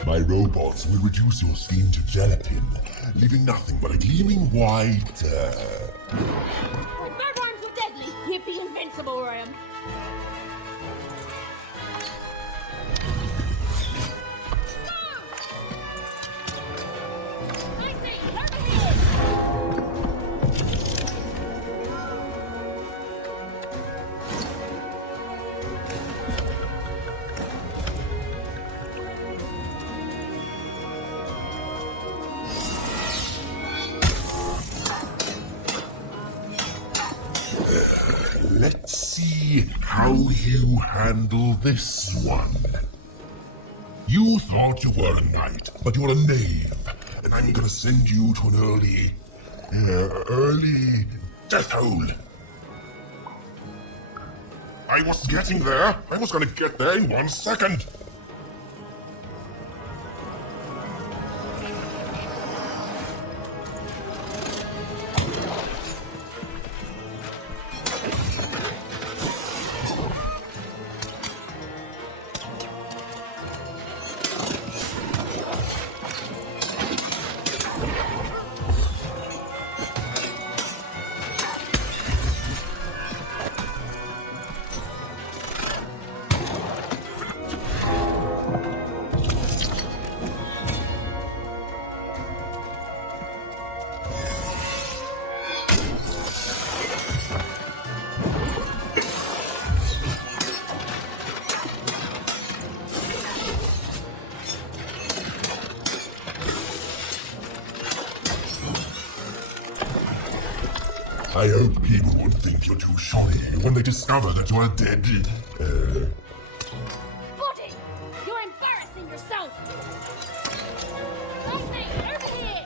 My robots will reduce your skin to gelatin, leaving nothing but a gleaming white, My rhymes are deadly. You'd be invincible, Ryan. Let's see how you handle this one. You thought you were a knight, but you're a knave, and I'm gonna send you to an early death hole. I was getting there. I was gonna get there in 1 second. I hope people won't think you're too shoddy when they discover that you're dead. Buddy, you're embarrassing yourself. I say, over here.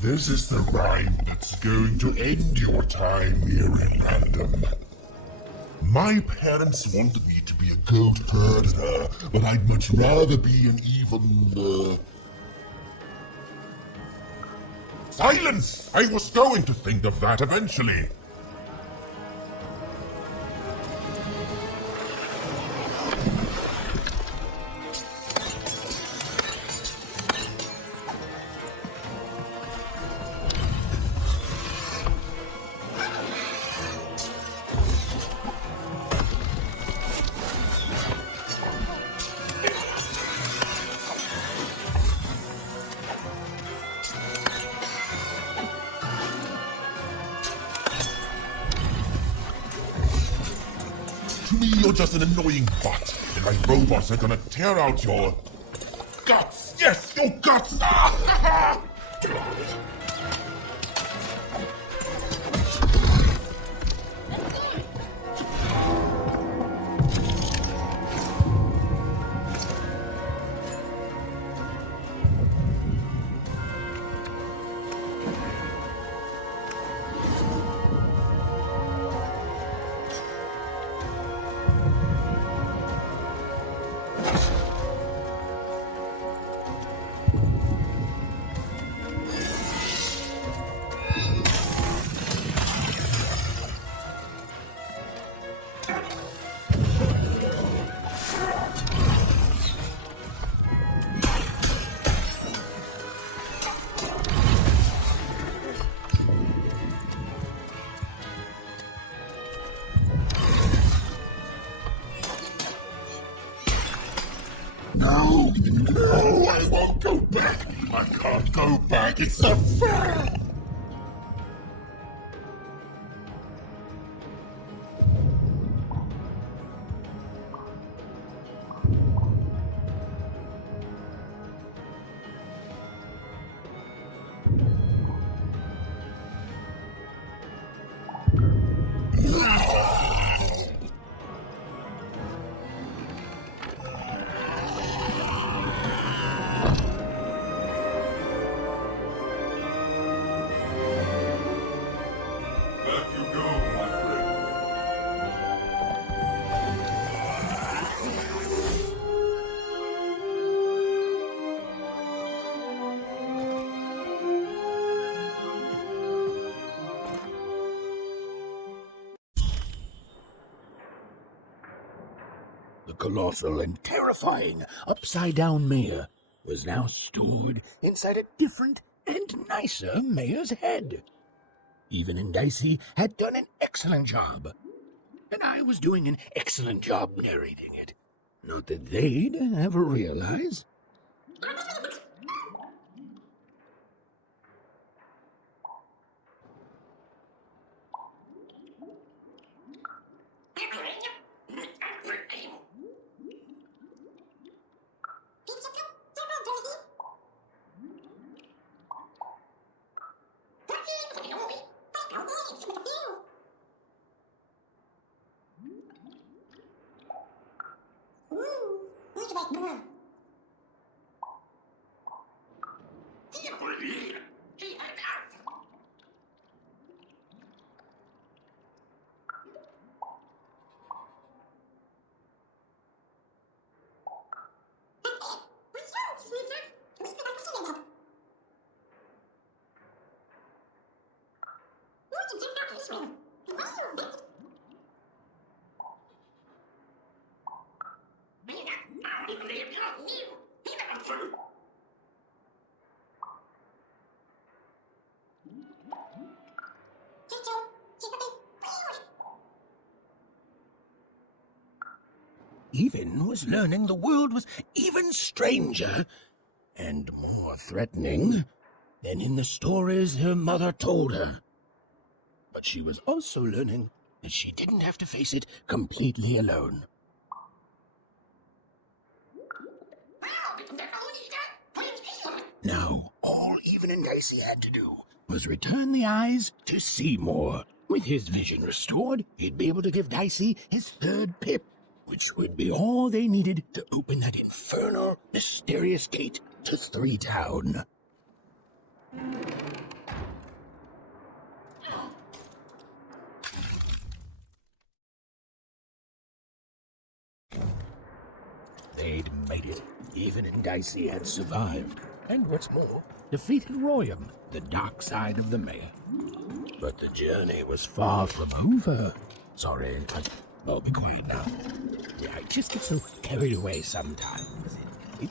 This is the rhyme that's going to end your time here in Random. My parents wanted me to be a goat herder, but I'd much rather be an even, Silence! I was going to think of that eventually. To me, you're just an annoying bot, and my robots are gonna tear out your guts! Yes, your guts! Ah! No! No, I won't go back! I can't go back, it's not fair! The colossal and terrifying upside-down mayor was now stored inside a different and nicer mayor's head. Even and Dicey had done an excellent job, and I was doing an excellent job narrating it. Not that they'd ever realize. Even was learning the world was even stranger and more threatening than in the stories her mother told her. But she was also learning that she didn't have to face it completely alone. Now, all Even and Dicey had to do was return the eyes to see more. With his vision restored, he'd be able to give Dicey his third pip, which would be all they needed to open that infernal, mysterious gate to Three Town. They'd made it. Even and Dicey had survived. And what's more, defeated Royam, the dark side of the mayor. But the journey was far from over. Sorry, I'll be quiet now. Yeah, I just get so carried away sometimes.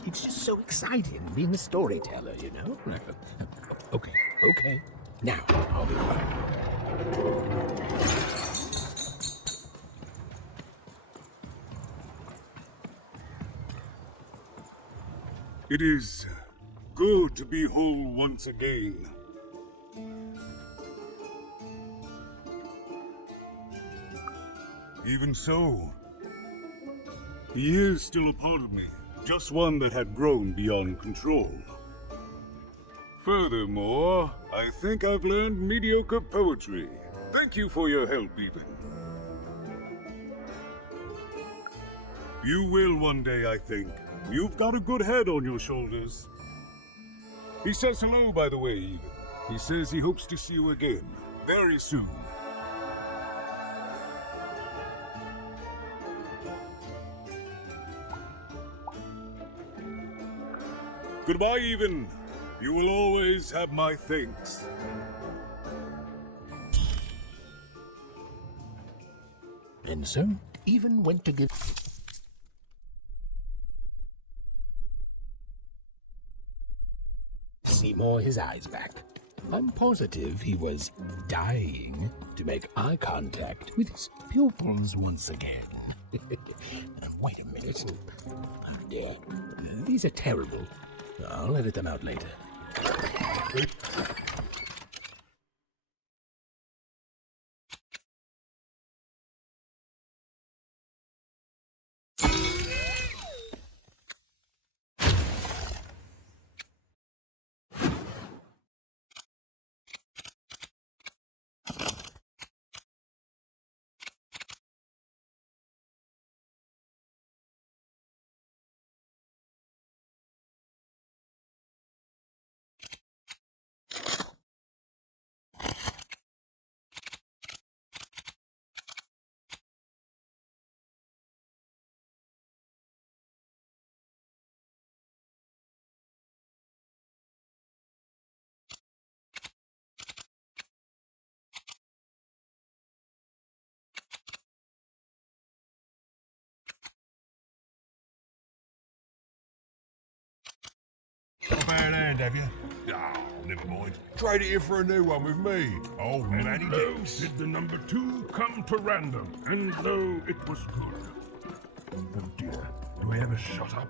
It's just so exciting being a storyteller, you know? Okay. Now, I'll be quiet. It is good to be whole once again. Even so, he is still a part of me, just one that had grown beyond control. Furthermore, I think I've learned mediocre poetry. Thank you for your help, Even. You will one day, I think. You've got a good head on your shoulders. He says hello, by the way, Even. He says he hopes to see you again, very soon. Goodbye, Even. You will always have my thanks. And so, Even went to give Seymour his eyes back. I'm positive he was dying to make eye contact with his pupils once again. Wait a minute. These are terrible. I'll edit them out later. A bad hand, have you? Oh, never mind. Trade it in for a new one with me. Old Matty Dix. Did the number 2 come to random, and lo, it was good. Oh dear, do I ever shut up?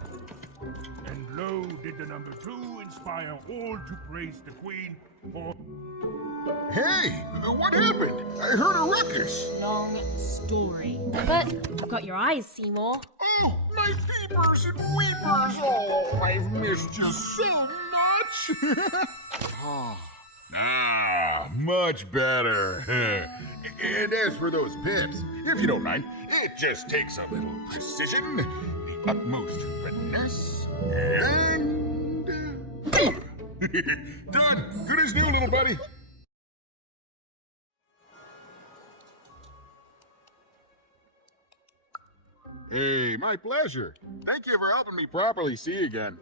And lo, did the number 2 inspire all to praise the Queen for... Hey, what happened? I heard a ruckus. Long story. But I've got your eyes, Seymour. Oh, my peepers and weepers. Oh, I've missed you so much. Much better. And as for those pips, if you don't mind, it just takes a little precision, the utmost finesse, and... Done. Good as new, little buddy. Hey, my pleasure. Thank you for helping me properly see again.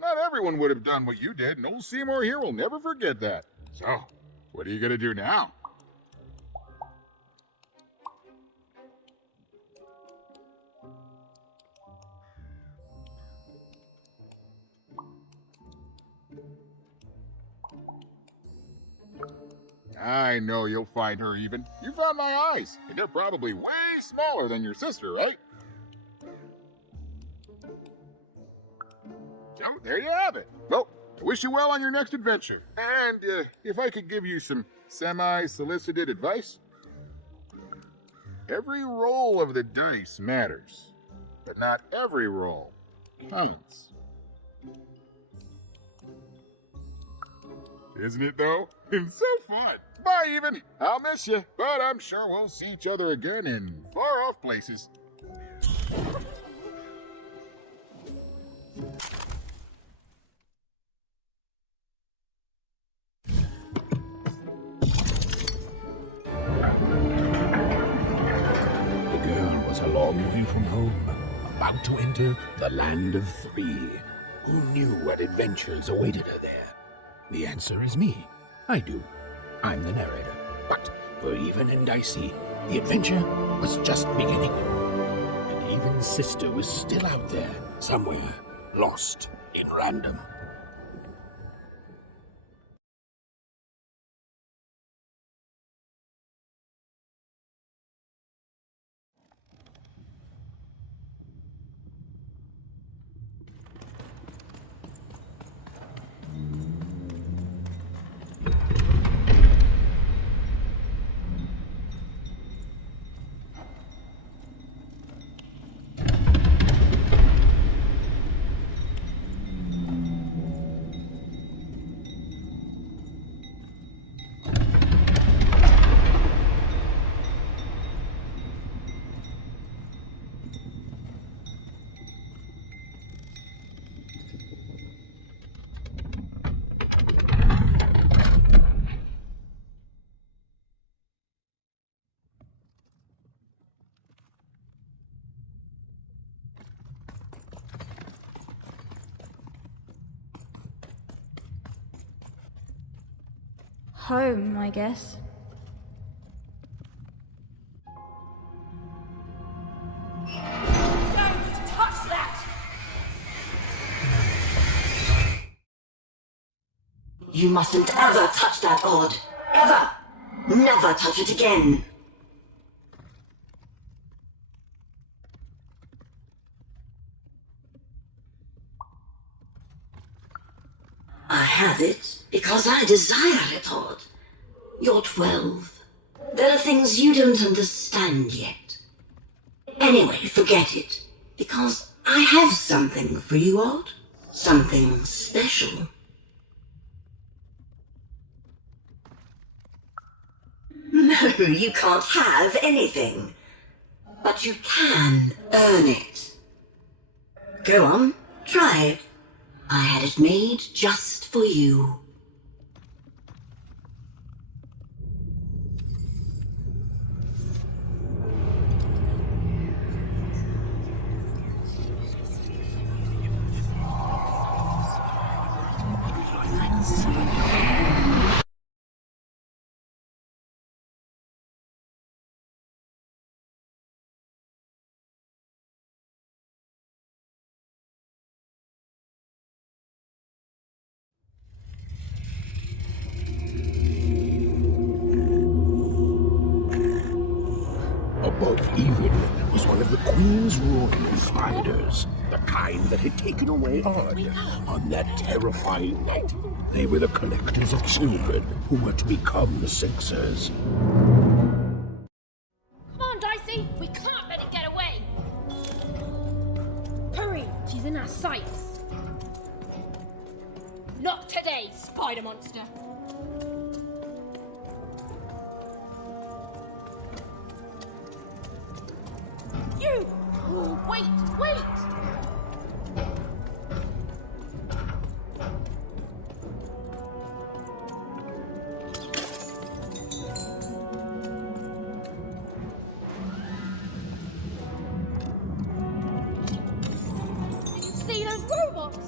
Not everyone would have done what you did, and old Seymour here will never forget that. So, what are you gonna do now? I know you'll find her even. You found my eyes, and they're probably way smaller than your sister, right? So, there you have it. Well, I wish you well on your next adventure. And if I could give you some semi-solicited advice, every roll of the dice matters, but not every roll counts. Isn't it, though? It's so fun. Bye, even. I'll miss you, but I'm sure we'll see each other again in far-off places. The girl was a long way from home, about to enter the land of 3. Who knew what adventures awaited her there? The answer is me. I do. I'm the narrator. But for even and Dicey, the adventure was just beginning. And even Sister was still out there, somewhere, lost in random. Home, I guess. Don't touch that! You mustn't ever touch that odd. Ever! Never touch it again. I have it because I desire it, Odd. You're 12. There are things you don't understand yet. Anyway, forget it, because I have something for you, Odd. Something special. No, you can't have anything. But you can earn it. Go on, try it. I had it made just for you. Above even was one of the Queen's royal spiders, the kind that had taken away Odd on that terrifying night. They were the collectors of children who were to become the censors. Come on, Dicey! We can't let it get away! Hurry! She's in our sights! Not today, spider monster! You! Oh, wait! Can you see those robots?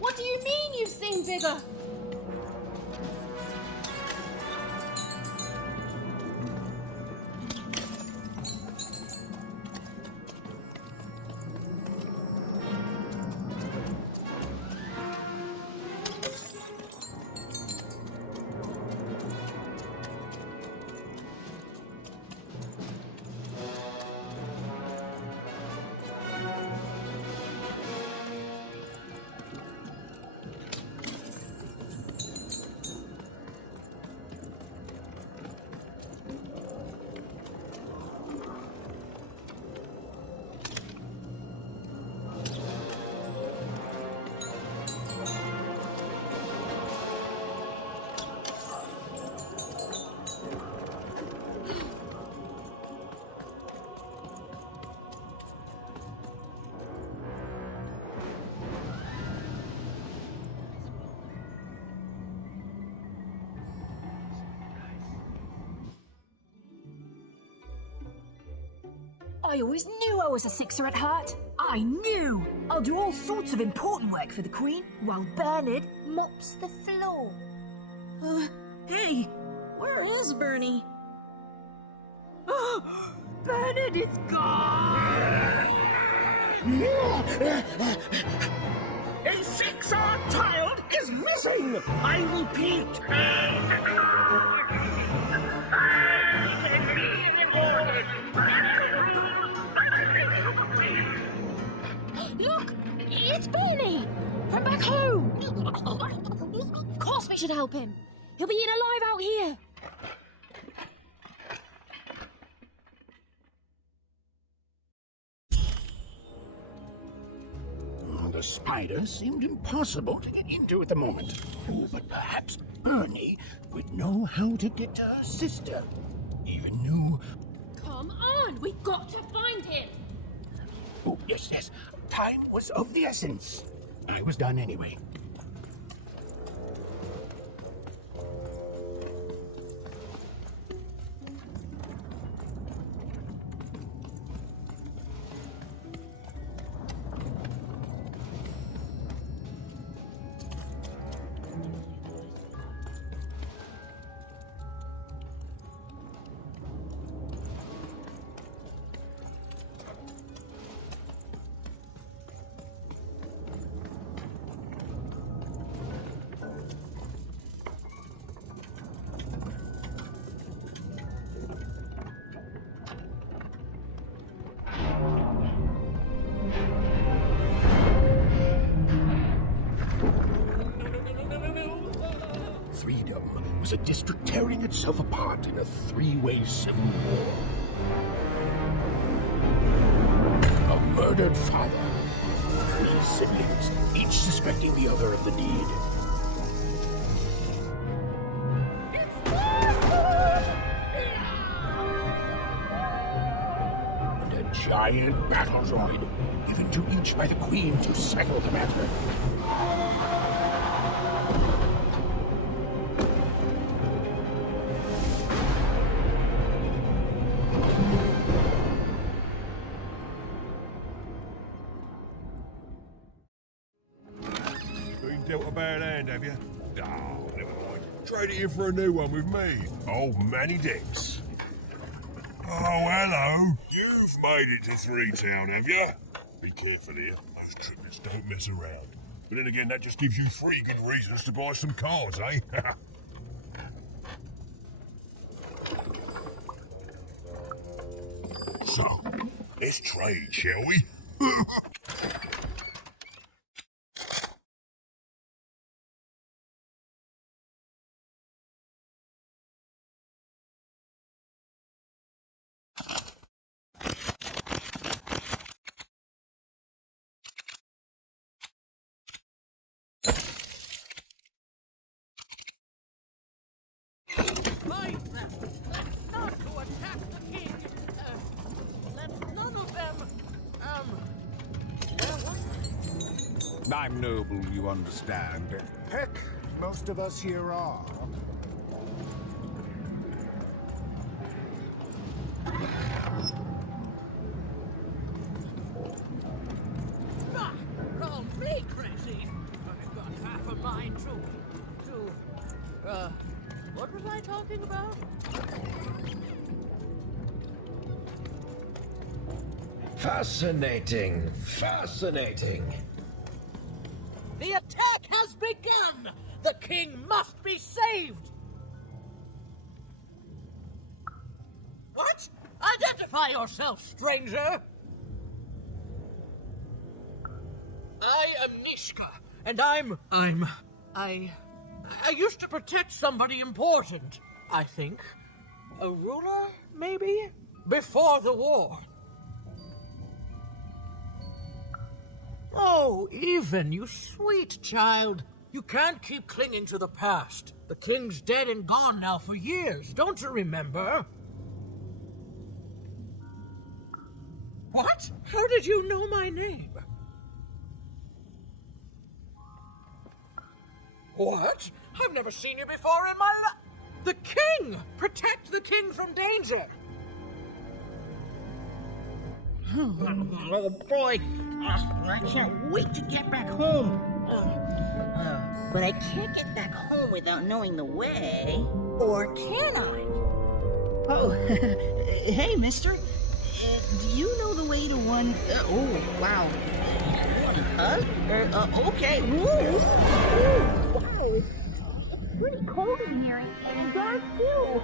What do you mean you've seen bigger? I always knew I was a sixer at heart. I knew! I'll do all sorts of important work for the Queen, while Bernard mops the floor. Hey! Where is Bernie? Bernard is gone! A 6-year-old child is missing! I repeat. Look! It's Bernie! From back home! Of course we should help him! He'll be eaten alive out here! The spider seemed impossible to get into at the moment. Oh, but perhaps Bernie would know how to get to her sister. Even knew... Come on! We've got to find him! Oh, yes. Time was of the essence. I was done anyway. Freedom was a district tearing itself apart in a three-way civil war. A murdered father, three siblings, each suspecting the other of the deed. And a giant battle droid, given to each by the Queen to settle the matter. Dealt a bad hand, have you? Oh, never mind. Trade it in for a new one with me, old Manny Dix. Oh, hello. You've made it to Three Town, have you? Be careful here. Those triplets don't mess around. But then again, that just gives you three good reasons to buy some cards, eh? So, let's trade, shall we? Fight them! Not to attack the king! Let none of them, where was I'm noble, you understand. Heck, most of us here are. Call me crazy! I've got half a mind to, what was I talking about? Fascinating, fascinating. The attack has begun! The king must be saved! What? Identify yourself, stranger! I am Nishka, and I used to protect somebody important, I think. A ruler, maybe? Before the war. Oh, Even, you sweet child. You can't keep clinging to the past. The king's dead and gone now for years, don't you remember? What? How did you know my name? What? I've never seen you before in my life. The king! Protect the king from danger! Oh, boy. I can't wait to get back home. But I can't get back home without knowing the way. Or can I? Oh, hey, mister. Do you know the way to one... oh, wow. Okay. Ooh, wow. It's pretty cold in here, and dark, too.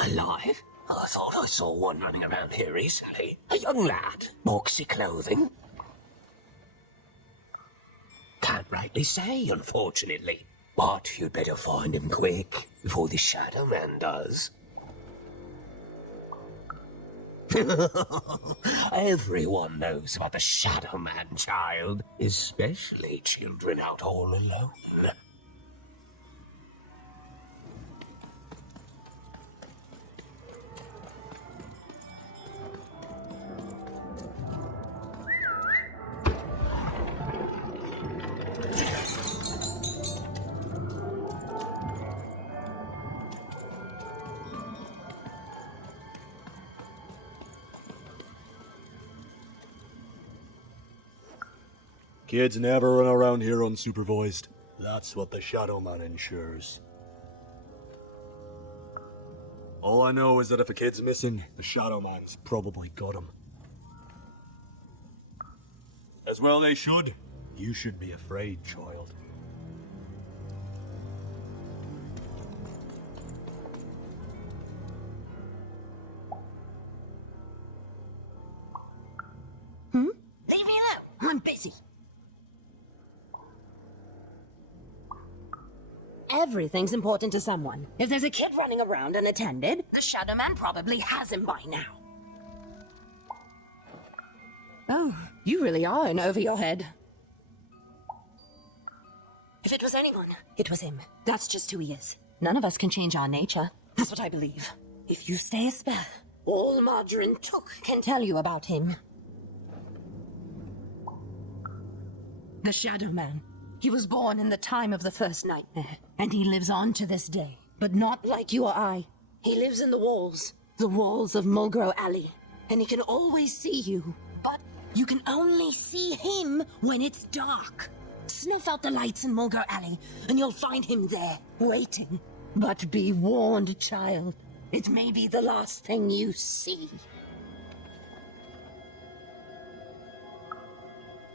Alive? I thought I saw one running around here recently. A young lad, boxy clothing. Can't rightly say, unfortunately. But you'd better find him quick, before the Shadow Man does. Everyone knows about the Shadow Man, child. Especially children out all alone. Kids never run around here unsupervised. That's what the Shadow Man ensures. All I know is that if a kid's missing, the Shadow Man's probably got him. As well they should. You should be afraid, child. Leave me alone. I'm busy. Everything's important to someone. If there's a kid running around unattended, the Shadow Man probably has him by now. Oh, you really are in over your head. If it was anyone, it was him. That's just who he is. None of us can change our nature. That's what I believe. If you stay a spell, all Margarine Took can tell you about him. The Shadow Man. He was born in the time of the first nightmare, and he lives on to this day. But not like you or I. He lives in the walls of Mulgrew Alley, and he can always see you. But you can only see him when it's dark. Snuff out the lights in Mulgrew Alley, and you'll find him there, waiting. But be warned, child. It may be the last thing you see.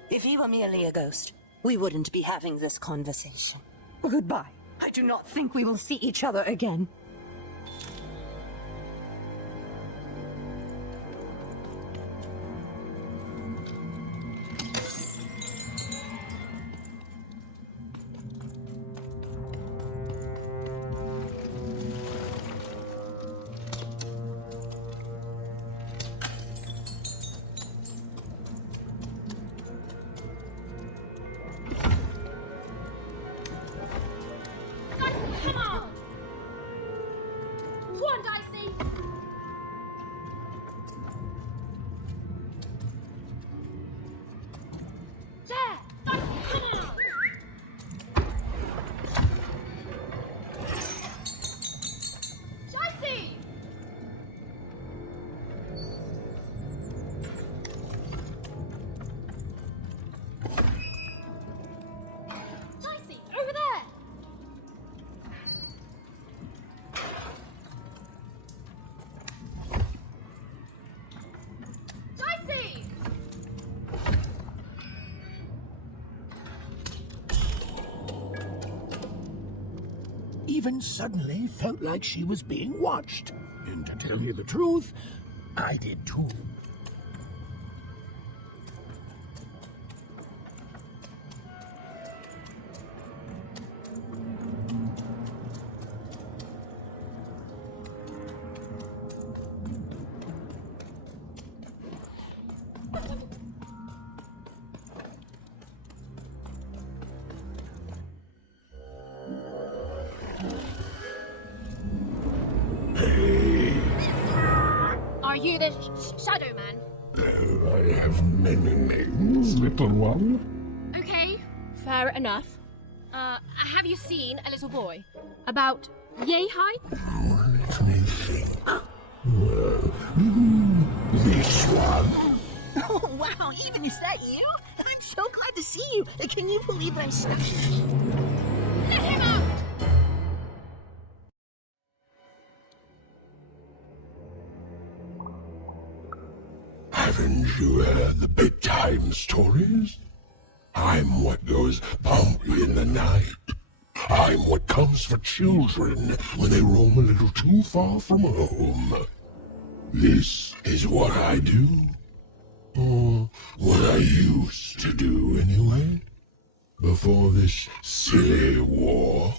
If he were merely a ghost, we wouldn't be having this conversation. Goodbye. I do not think we will see each other again. Come on! Go on, Dicey! There! Dicey, come on! Dicey! Dicey, over there! Dicey! Even suddenly felt like she was being watched. And to tell you the truth, I did too. Are you the Shadow Man? I have many names, little one. Okay, fair enough. Have you seen a little boy? About yay high? Let me think. This one. Oh, wow, even is that you? I'm so glad to see you. Can you believe I'm stuck? Let him out! Haven't you heard the bedtime stories? I'm what goes bump in the night. I'm what comes for children when they roam a little too far from home. This is what I do. Or what I used to do anyway. Before this silly war.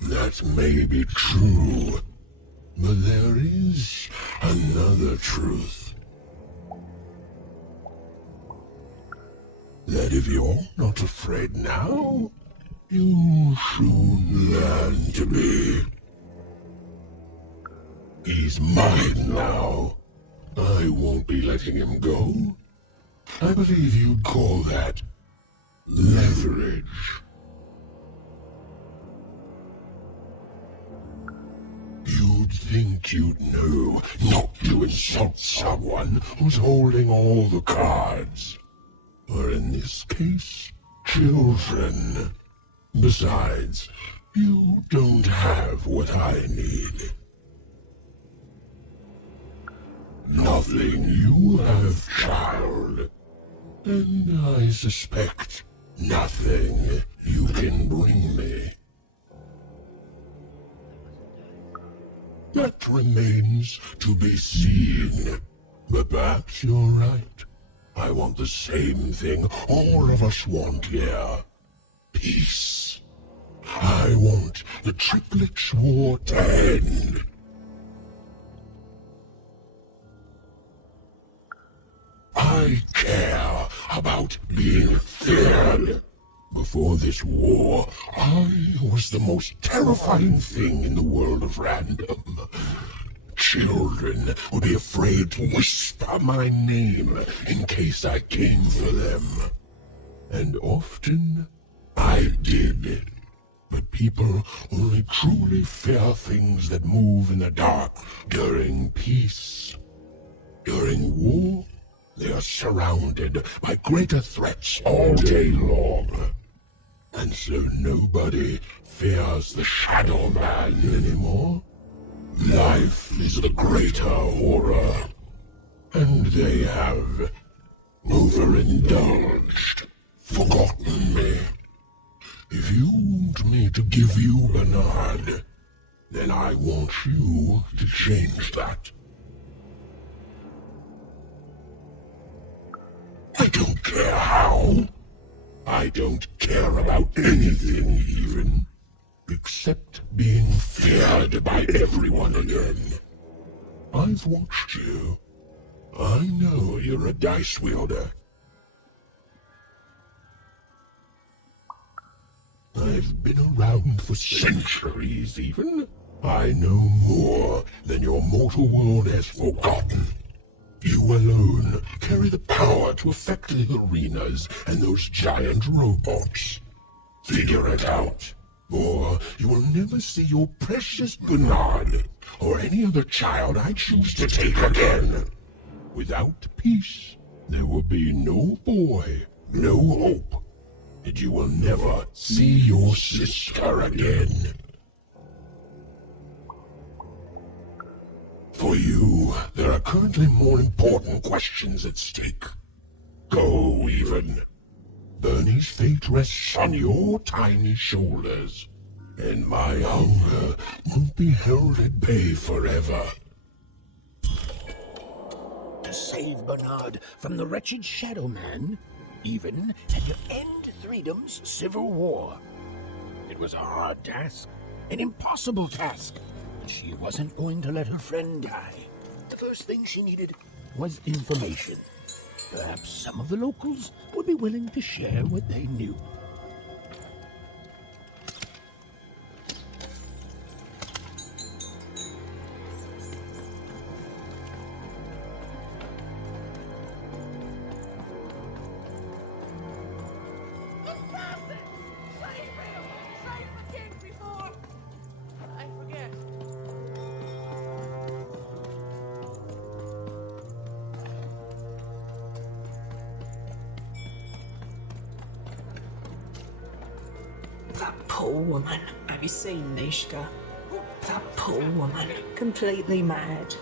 That may be true. But there is another truth. That if you're not afraid now, you'll soon learn to be. He's mine now. I won't be letting him go. I believe you'd call that leverage. You'd think you'd know not to insult someone who's holding all the cards. Or in this case, children. Besides, You don't have what I need. Nothing you have, child. And I suspect nothing you can bring me. That remains to be seen. But perhaps you're right. I want the same thing all of us want here. Peace. I want the triplets' war to end. I care about being feared. Before this war, I was the most terrifying thing in the world of random. Children would be afraid to whisper my name in case I came for them. And often, I did. But people only truly fear things that move in the dark during peace. During war, they are surrounded by greater threats all day long. And so nobody fears the Shadow Man anymore. Life is the greater horror. And they have overindulged, forgotten me. If you want me to give you Bernard, then I want you to change that. I don't care how. I don't care about anything even, except being feared by everyone again. I've watched you. I know you're a dice wielder. I've been around for centuries even. I know more than your mortal world has forgotten. You alone carry the power to affect the arenas and those giant robots. Figure it out, or you will never see your precious Bernard or any other child I choose to take again. Without peace, there will be no boy, no hope, and you will never see your sister again. For you, there are currently more important questions at stake. Go, even. Bernie's fate rests on your tiny shoulders, and my hunger won't be held at bay forever. To save Bernard from the wretched Shadow Man, even had to end Freedom's civil war. It was a hard task, an impossible task. She wasn't going to let her friend die. The first thing she needed was information. Perhaps some of the locals would be willing to share what they knew. That poor woman. Have you seen Nishka? That poor woman. Completely mad.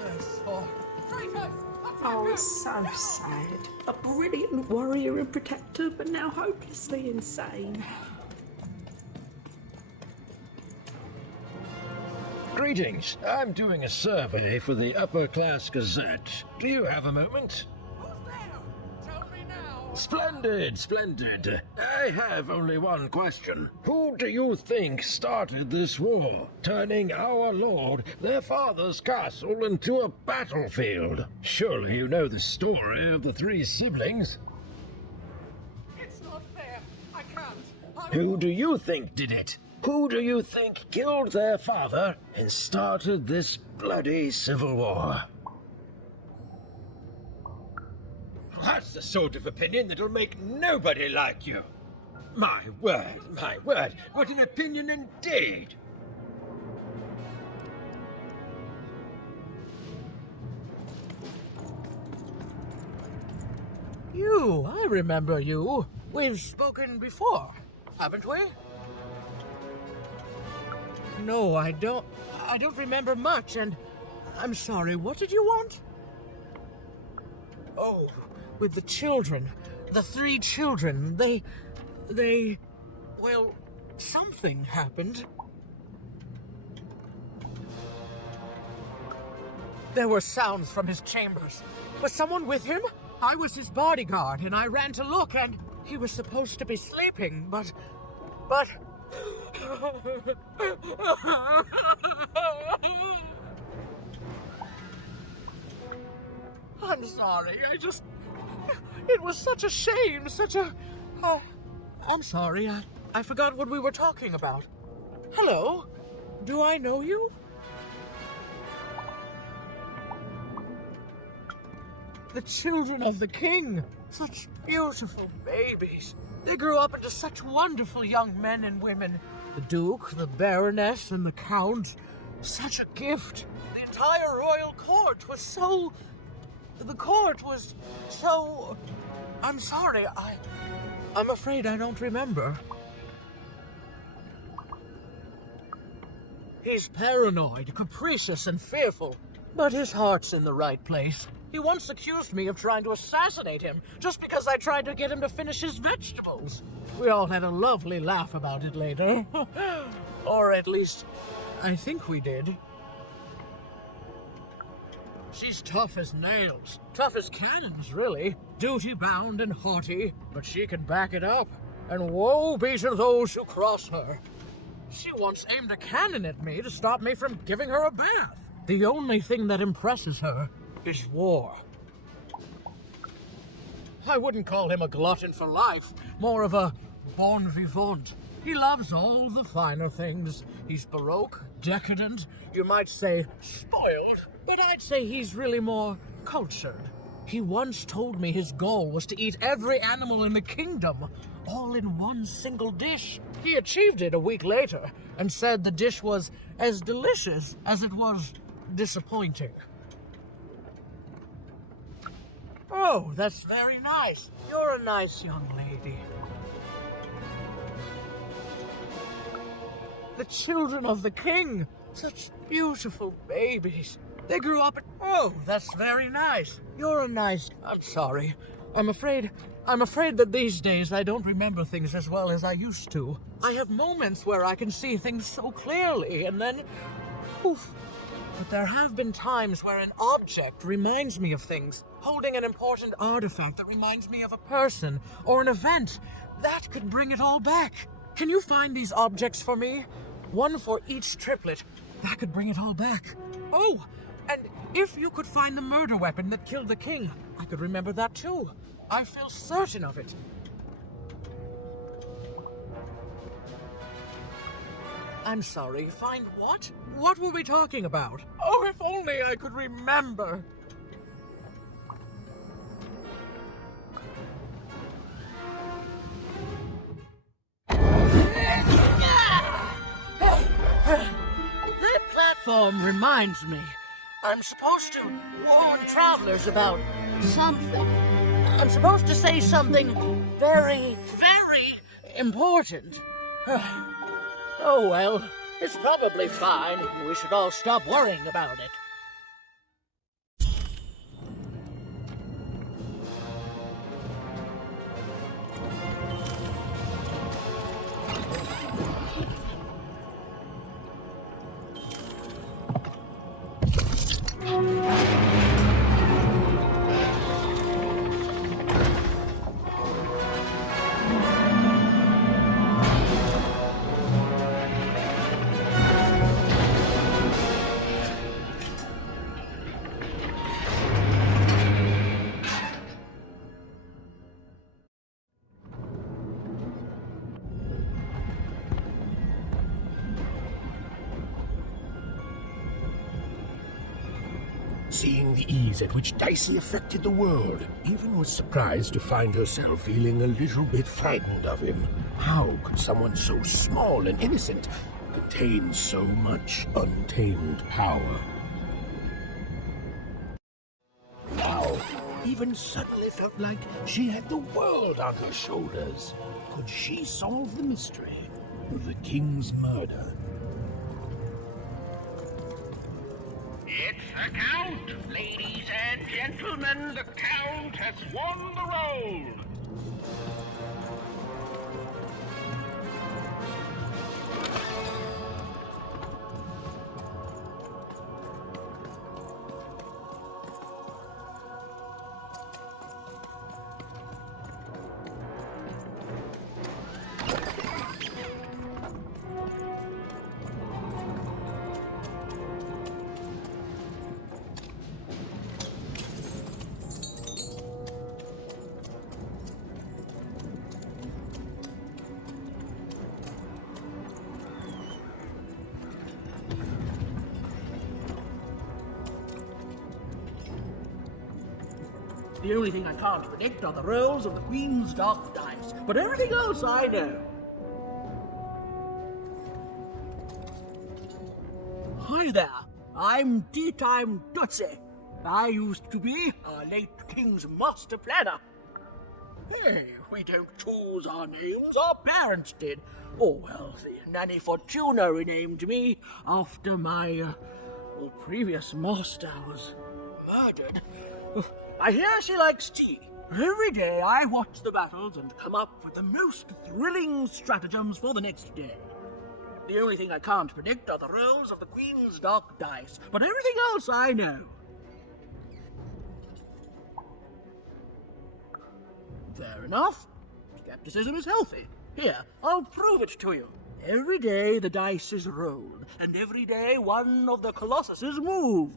Oh, so sad. A brilliant warrior and protector, but now hopelessly insane. Greetings. I'm doing a survey for the Upper Class Gazette. Do you have a moment? Splendid, splendid. I have only one question. Who do you think started this war, turning our lord, their father's castle, into a battlefield? Surely you know the story of the three siblings. It's not fair. I can't. Who do you think did it? Who do you think killed their father and started this bloody civil war? That's the sort of opinion that'll make nobody like you. My word, what an opinion indeed. I remember you. We've spoken before, haven't we? No, I don't remember much, and I'm sorry, what did you want? Oh, with the children. The 3 children, well, something happened. There were sounds from his chambers. Was someone with him? I was his bodyguard, and I ran to look, and he was supposed to be sleeping, but... I'm sorry, it was such a shame, I'm sorry, I forgot what we were talking about. Hello? Do I know you? The children of the king. Such beautiful babies. They grew up into such wonderful young men and women. The Duke, the Baroness, and the Count. Such a gift. The entire royal court was so... I'm sorry, I'm afraid I don't remember. He's paranoid, capricious, and fearful. But his heart's in the right place. He once accused me of trying to assassinate him just because I tried to get him to finish his vegetables. We all had a lovely laugh about it later. Or at least, I think we did. She's tough as nails. Tough as cannons, really. Duty-bound and haughty, but she can back it up. And woe be to those who cross her. She once aimed a cannon at me to stop me from giving her a bath. The only thing that impresses her is war. I wouldn't call him a glutton for life, more of a bon vivant. He loves all the finer things. He's baroque, decadent, you might say spoiled, but I'd say he's really more cultured. He once told me his goal was to eat every animal in the kingdom, all in one single dish. He achieved it a week later, and said the dish was as delicious as it was disappointing. Oh, that's very nice. You're a nice young lady. The children of the king. Such beautiful babies. They grew up... Oh, that's very nice. You're a nice... I'm sorry. I'm afraid that these days I don't remember things as well as I used to. I have moments where I can see things so clearly, and then... Oof. But there have been times where an object reminds me of things, holding an important artifact that reminds me of a person or an event. That could bring it all back. Can you find these objects for me? One for each triplet. That could bring it all back. Oh, and if you could find the murder weapon that killed the king, I could remember that too. I feel certain of it. I'm sorry, find what? What were we talking about? Oh, if only I could remember. That platform reminds me. I'm supposed to warn travelers about something. I'm supposed to say something very, very important. Oh, well, it's probably fine. We should all stop worrying about it. Seeing the ease at which Dicey affected the world, Even was surprised to find herself feeling a little bit frightened of him. How could someone so small and innocent contain so much untamed power? Now, Even suddenly felt like she had the world on her shoulders. Could she solve the mystery of the king's murder? It's the Count! Ladies and gentlemen, the Count has won the role! The only thing I can't predict are the rolls of the Queen's dark dice, but everything else I know. Hi there, I'm Tea-Time Tootsie. I used to be our late King's master planner. Hey, we don't choose our names, our parents did. Oh, well, the Nanny Fortuna renamed me after my previous master was murdered. I hear she likes tea. Every day I watch the battles and come up with the most thrilling stratagems for the next day. The only thing I can't predict are the rolls of the Queen's dark dice, but everything else I know. Fair enough. Skepticism is healthy. Here, I'll prove it to you. Every day the dice is rolled, and every day one of the colossuses moves.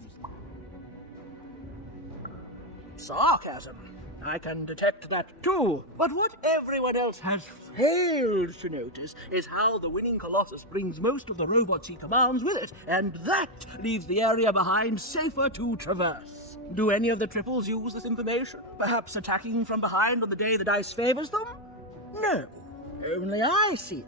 Sarcasm. I can detect that too. But what everyone else has failed to notice is how the winning Colossus brings most of the robots he commands with it, and that leaves the area behind safer to traverse. Do any of the triples use this information? Perhaps attacking from behind on the day the dice favors them? No. Only I see it.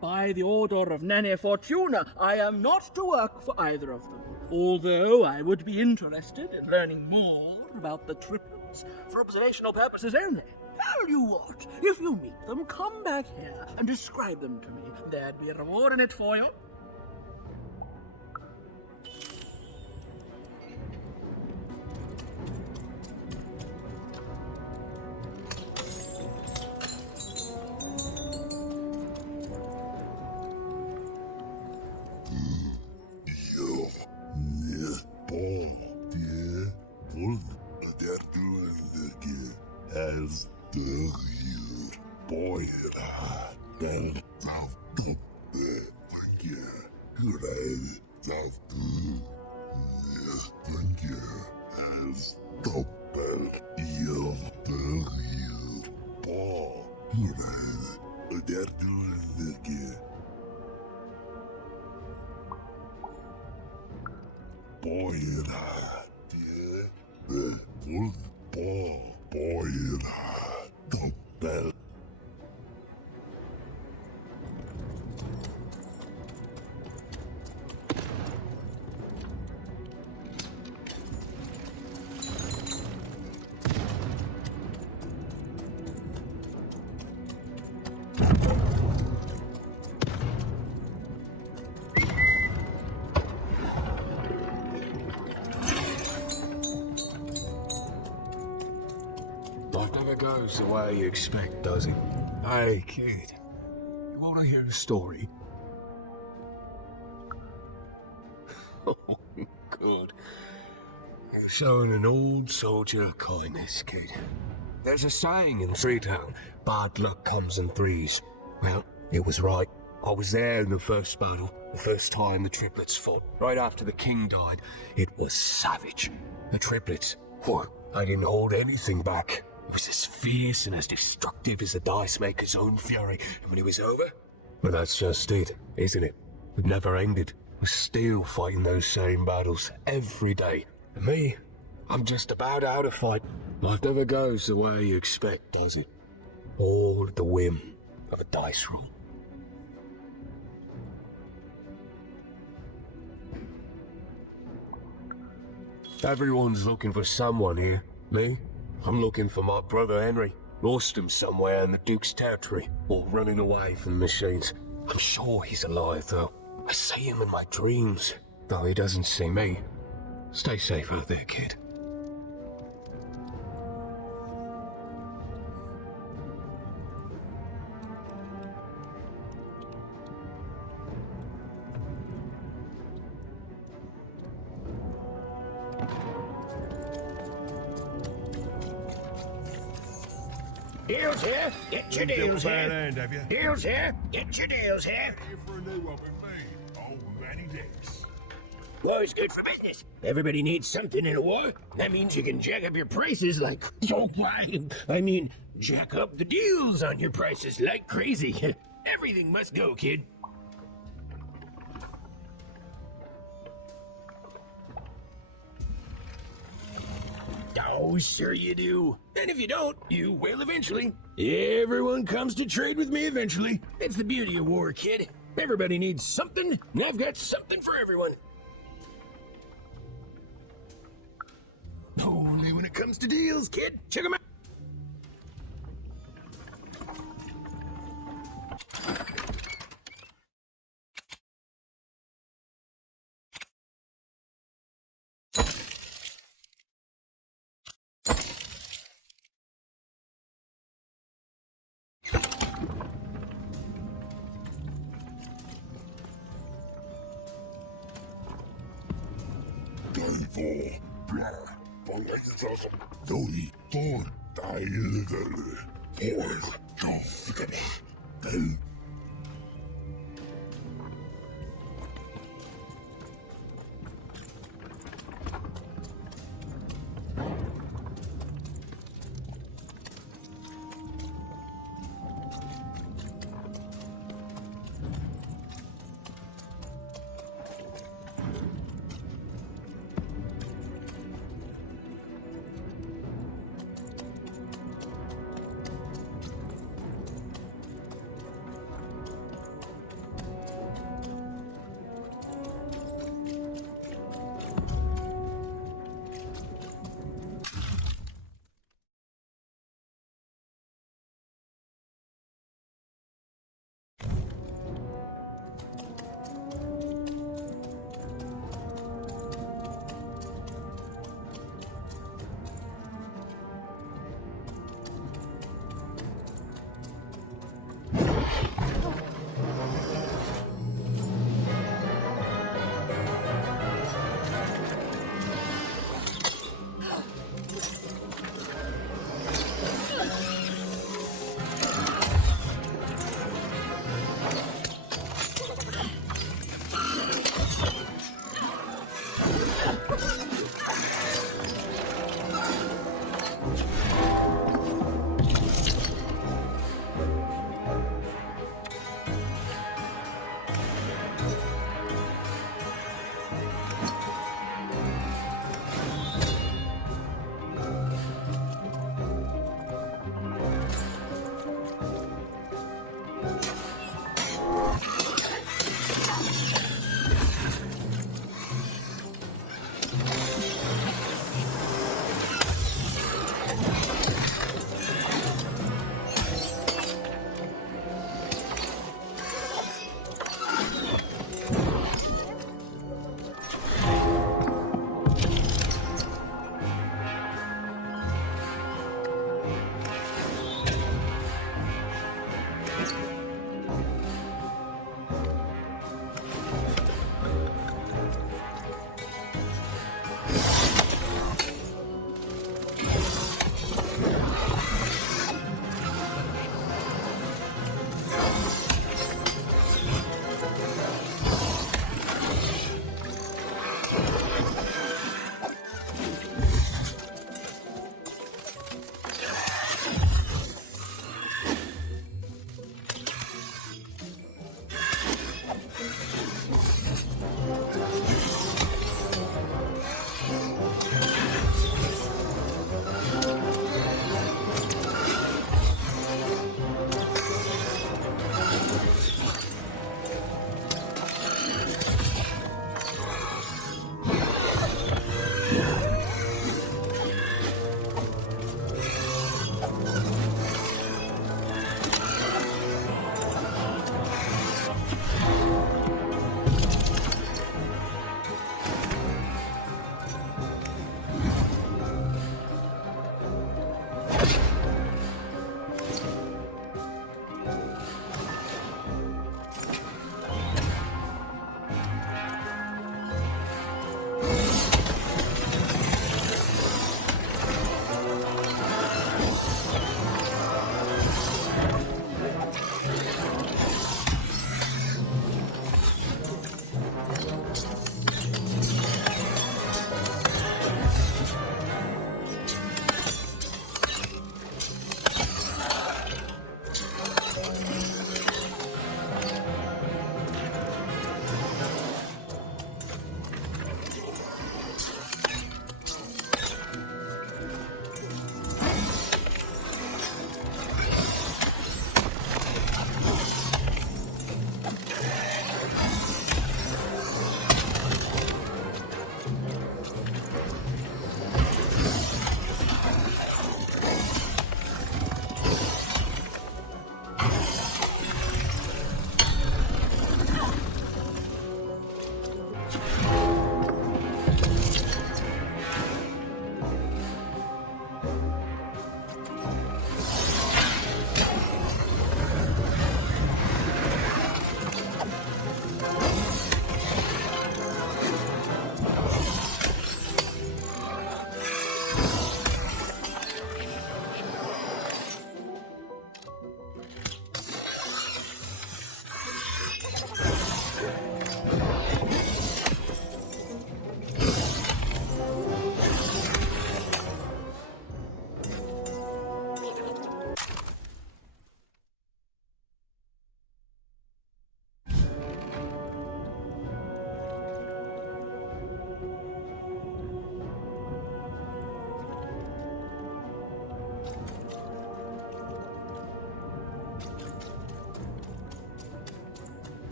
By the order of Nanny Fortuna, I am not to work for either of them, although I would be interested in learning more about the triplets for observational purposes only. Tell you what, if you meet them, come back here and describe them to me. There'd be a reward in it for you. Life never goes the way you expect, does it? Hey, kid. You want to hear a story? Oh, good. You're showing an old soldier kindness, kid. There's a saying in Freetown, bad luck comes in threes. Well, it was right. I was there in the first battle, the first time the triplets fought, right after the king died. It was savage. The triplets, they didn't hold anything back. It was as fierce and as destructive as the dice maker's own fury. And when it was over, well, that's just it, isn't it? It never ended. We're still fighting those same battles every day. And me, I'm just about out of fight. Life never goes the way you expect, does it? All at the whim of a dice roll. Everyone's looking for someone here. Me? I'm looking for my brother Henry. Lost him somewhere in the Duke's territory, or running away from the machines. I'm sure he's alive, though. I see him in my dreams, though he doesn't see me. Stay safe out there, kid. Deals here, get your deals bad here. hand, have you? Deals here, get your deals here. Here for a new one with me. Oh, many thanks. War is good for business. Everybody needs something in a war. That means you can jack up your prices like... I mean, jack up the deals on your prices like crazy. Everything must go, kid. Oh, sure you do. And if you don't, you will eventually. Everyone comes to trade with me eventually. It's the beauty of war, kid. Everybody needs something, and I've got something for everyone. Only when it comes to deals, kid. Check them out.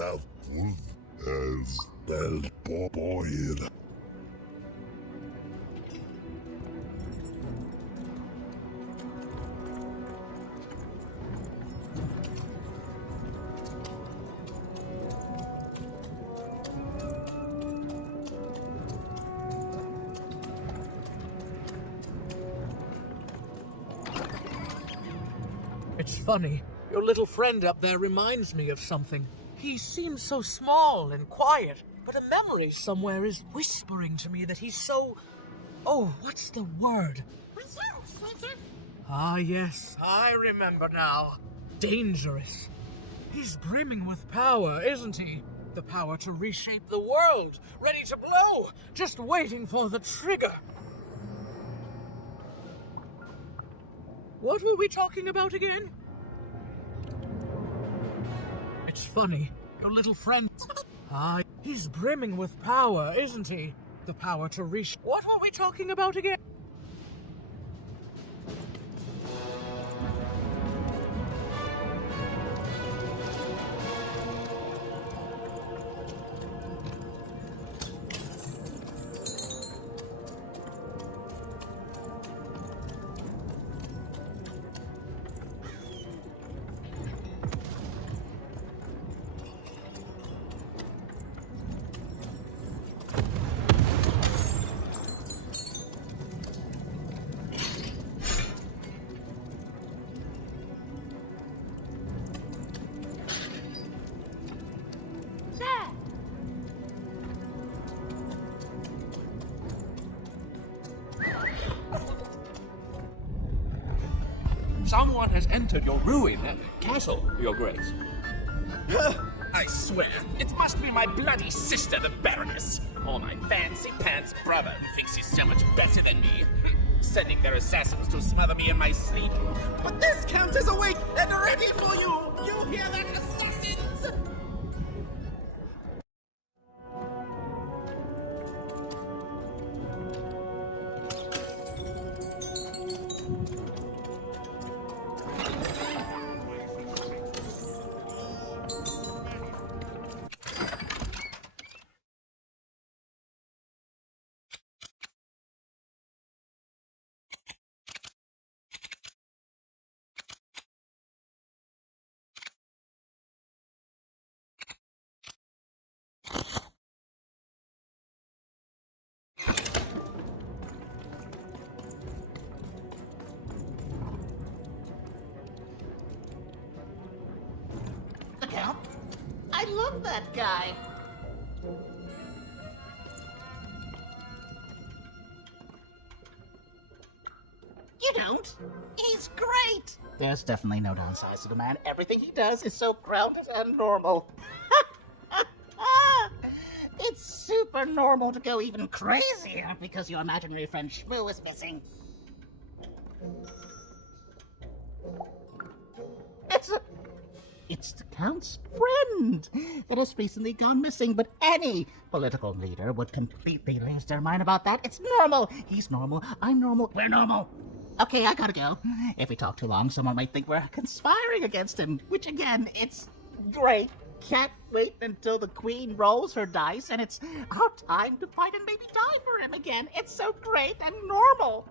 that wolf has bell boy. It's funny. Your little friend up there reminds me of something. He seems so small and quiet, but a memory somewhere is whispering to me that he's so... Oh, what's the word? Ah, yes, I remember now. Dangerous. He's brimming with power, isn't he? The power to reshape the world, ready to blow, just waiting for the trigger. What were we talking about again? It's funny. Your little friend... Ah, he's brimming with power, isn't he? The power to reach... What were we talking about again? Someone has entered your castle, Your Grace. I swear, it must be my bloody sister, the Baroness, or my fancy-pants brother who thinks he's so much better than me, sending their assassins to smother me in my sleep. But this count is awake and ready for you! You hear that, assassins? The Count? I love that guy. You don't? He's great! There's definitely no downsides to the man. Everything he does is so grounded and normal. It's super normal to go even crazier because your imaginary friend Shmoo is missing. It's the Count's friend that has recently gone missing, but any political leader would completely lose their mind about that. It's normal. He's normal. I'm normal. We're normal. Okay, I gotta go. If we talk too long, someone might think we're conspiring against him, which again, it's great. Can't wait until the Queen rolls her dice and it's our time to fight and maybe die for him again. It's so great and normal.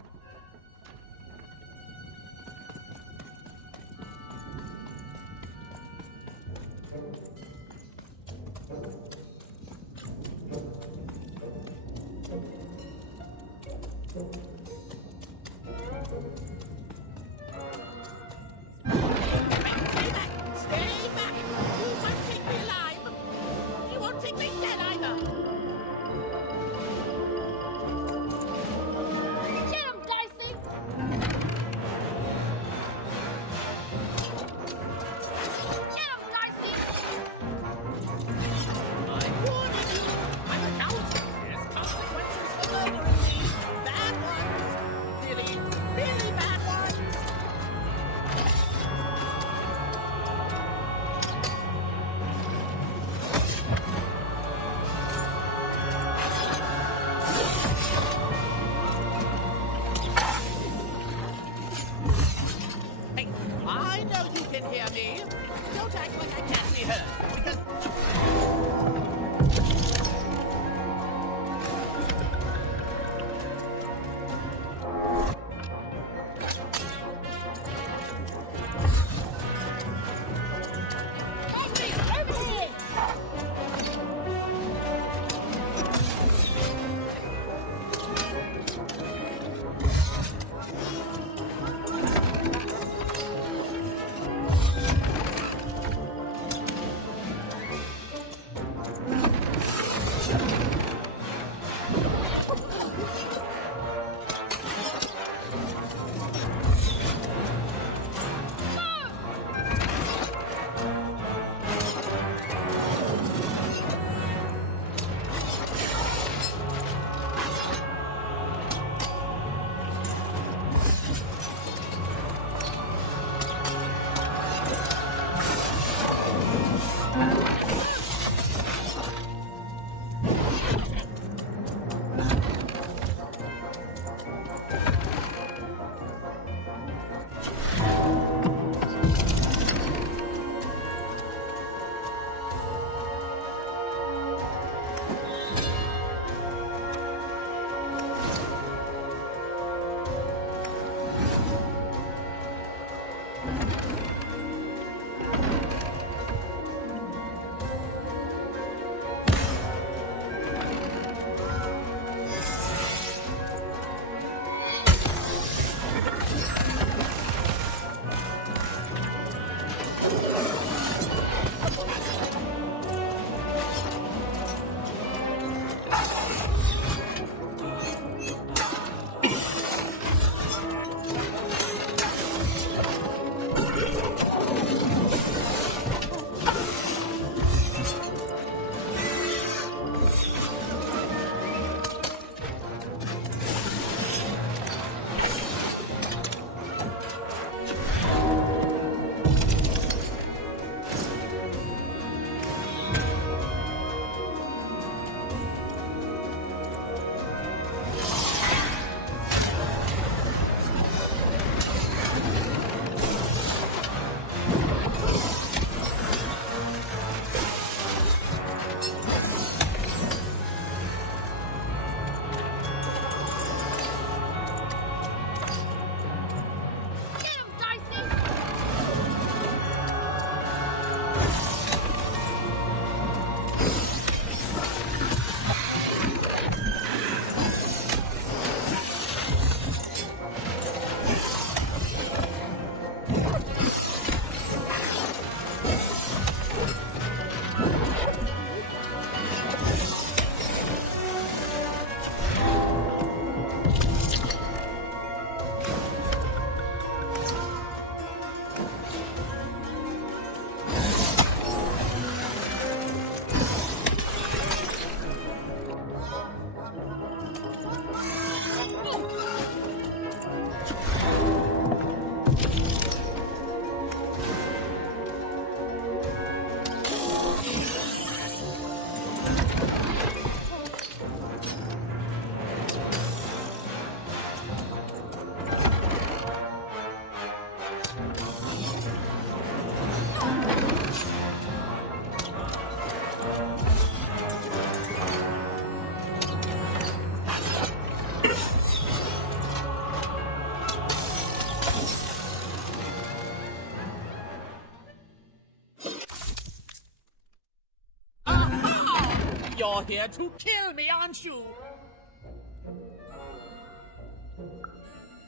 You're here to kill me, aren't you?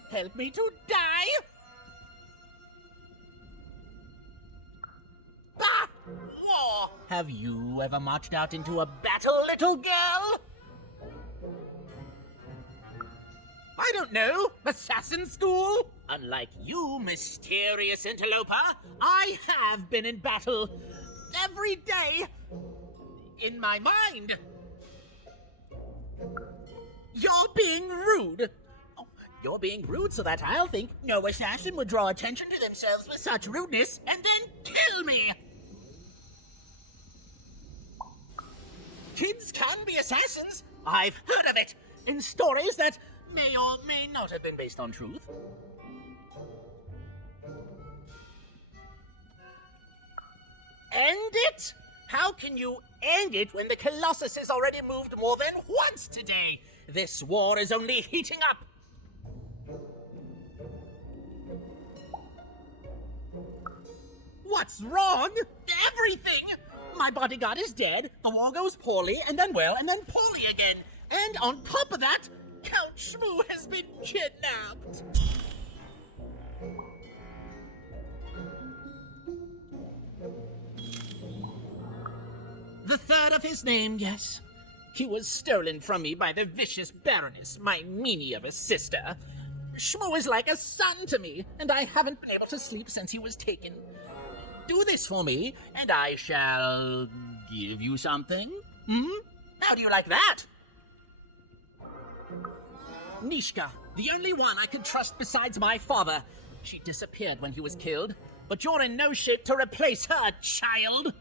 Help me to die? Ah! War! Have you ever marched out into a battle, little girl? I don't know. Assassin school? Unlike you, mysterious interloper, I have been in battle every day in my mind. You're being rude. Oh, you're being rude so that I'll think no assassin would draw attention to themselves with such rudeness and then kill me. Kids can be assassins. I've heard of it in stories that may or may not have been based on truth. End it? How can you end it when the Colossus has already moved more than once today? This war is only heating up. What's wrong? Everything! My bodyguard is dead, the war goes poorly, and then well, and then poorly again. And on top of that, Count Shmoo has been kidnapped. The third of his name, yes. He was stolen from me by the vicious Baroness, my meanie of a sister. Shmoo is like a son to me, and I haven't been able to sleep since he was taken. Do this for me, and I shall give you something. How do you like that? Nishka, the only one I could trust besides my father. She disappeared when he was killed, but you're in no shape to replace her, child.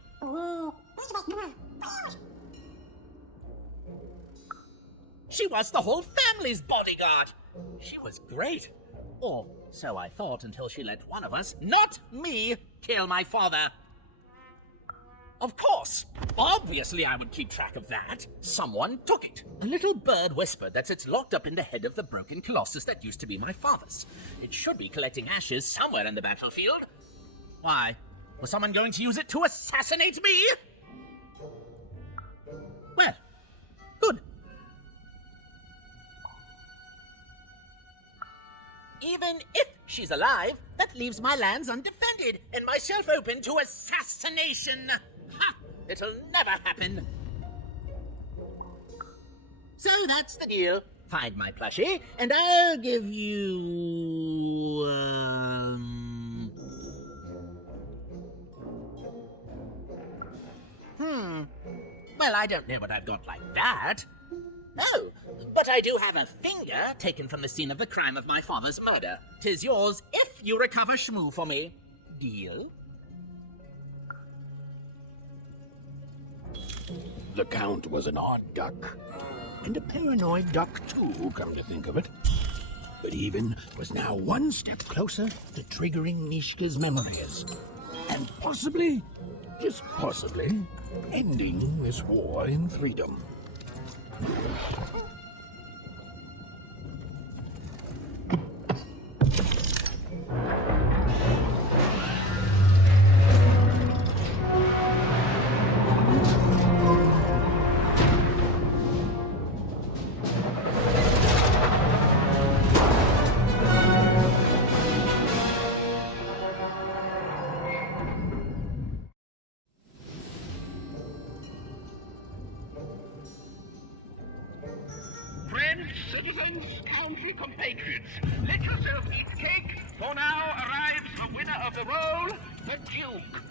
She was the whole family's bodyguard. She was great. Or so I thought until she let one of us, not me, kill my father. Of course. Obviously I would keep track of that. Someone took it. A little bird whispered that it's locked up in the head of the broken colossus that used to be my father's. It should be collecting ashes somewhere in the battlefield. Why? Was someone going to use it to assassinate me? Well, good. Even if she's alive, that leaves my lands undefended and myself open to assassination. Ha! It'll never happen. So that's the deal. Find my plushie, and I'll give you... Well, I don't know what I've got like that. Oh, but I do have a finger taken from the scene of the crime of my father's murder. 'Tis yours if you recover Shmoo for me. Deal? The Count was an odd duck. And a paranoid duck, too, come to think of it. But Even was now one step closer to triggering Nishka's memories. And possibly, just possibly, ending this war in freedom. Citizens, country compatriots, let yourself eat cake, for now arrives the winner of the role, the Duke.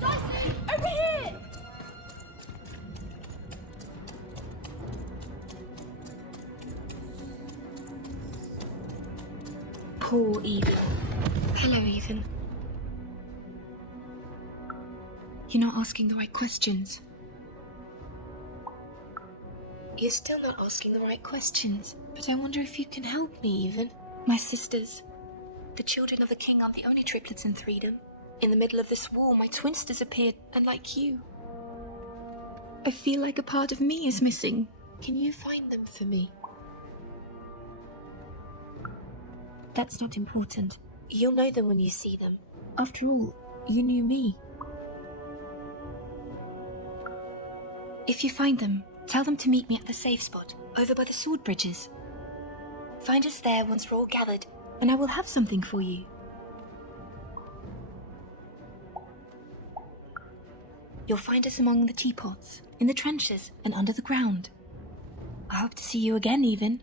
Dyson, over here! Poor Ethan. Hello, Ethan. You're not asking the right questions. You're still not asking the right questions. But I wonder if you can help me, Ethan. My sisters. The children of the king aren't the only triplets in Threedom. In the middle of this war, my twins disappeared, and like you, I feel like a part of me is missing. Can you find them for me? That's not important. You'll know them when you see them. After all, you knew me. If you find them, tell them to meet me at the safe spot, over by the sword bridges. Find us there once we're all gathered, and I will have something for you. You'll find us among the teapots, in the trenches, and under the ground. I hope to see you again, Ethan.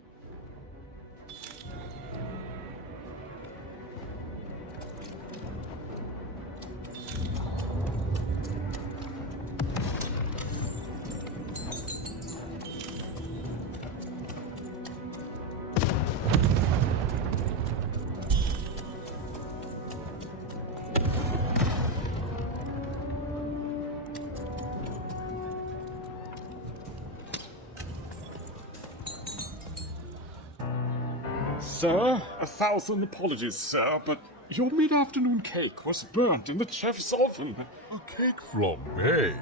Sir, 1,000 apologies, sir, but your mid-afternoon cake was burnt in the chef's oven. A cake flambé?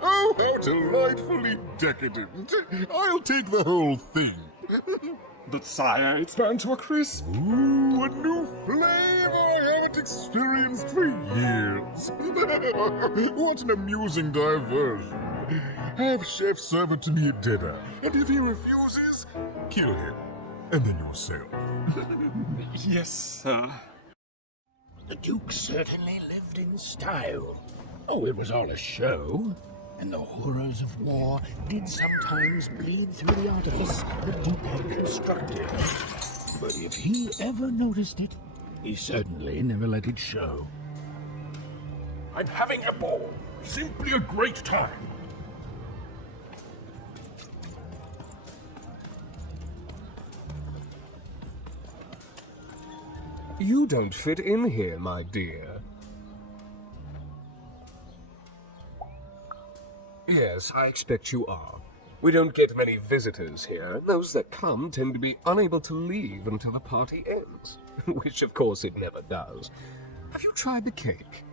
Oh, how delightfully decadent. I'll take the whole thing. But sire, it's burnt to a crisp. Ooh, a new flavor I haven't experienced for years. What an amusing diversion. Have chef serve it to me at dinner, and if he refuses, kill him. And then yourself. Yes, sir. The Duke certainly lived in style. Oh, it was all a show. And the horrors of war did sometimes bleed through the artifice the Duke had constructed. But if he ever noticed it, he certainly never let it show. I'm having a ball. Simply a great time. You don't fit in here, my dear. Yes, I expect you are. We don't get many visitors here. Those that come tend to be unable to leave until the party ends. Which, of course, it never does. Have you tried the cake?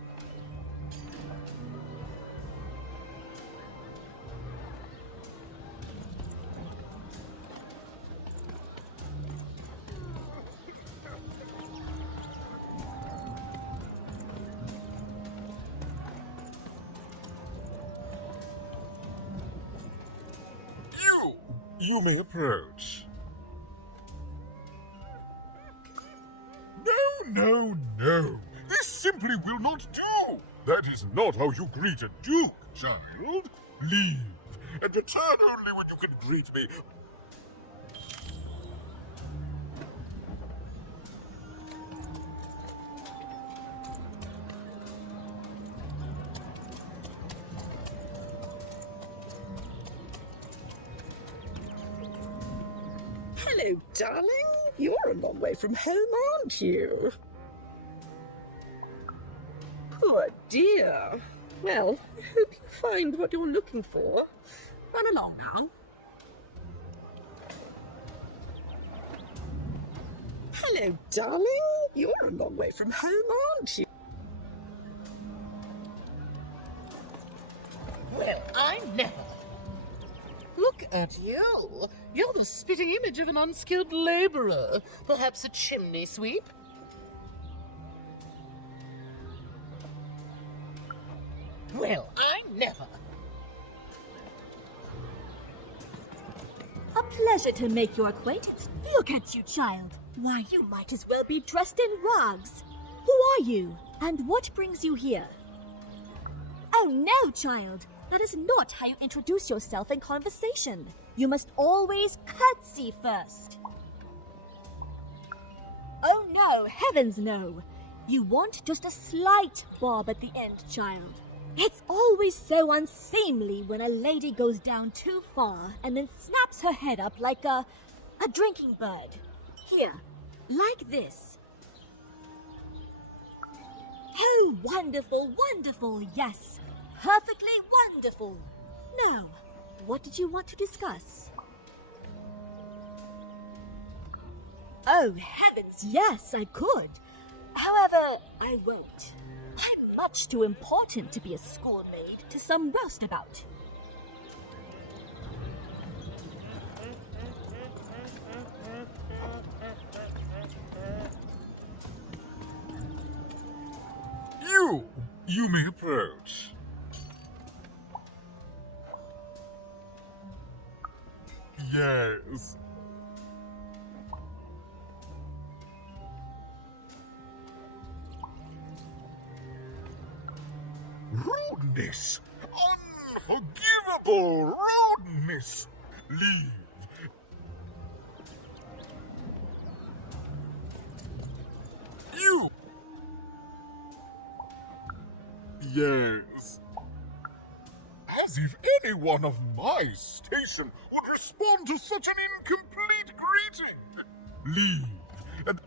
You may approach. No. This simply will not do. That is not how you greet a duke, child. Leave, and return only when you can greet me. Hello, darling. You're a long way from home, aren't you? Poor dear. Well, I hope you find what you're looking for. Run along now. Hello, darling. You're a long way from home, aren't you? Well, I never. Look at you. You're the spitting image of an unskilled laborer. Perhaps a chimney sweep? Well, I never. A pleasure to make your acquaintance. Look at you, child. Why, you might as well be dressed in rags. Who are you? And what brings you here? Oh no, child. That is not how you introduce yourself in conversation. You must always curtsy first. Oh no, heavens no! You want just a slight bob at the end, child. It's always so unseemly when a lady goes down too far and then snaps her head up like a drinking bird. Here, like this. Oh, wonderful, wonderful, yes. Perfectly wonderful. Now, what did you want to discuss? Oh, heavens, yes, I could. However, I won't. I'm much too important to be a schoolmaid to some roustabout. You may approach. Yes. Rudeness! Unforgivable rudeness! Leave! You! Yes. As if anyone of my station would respond to such an incomplete greeting! Leave, and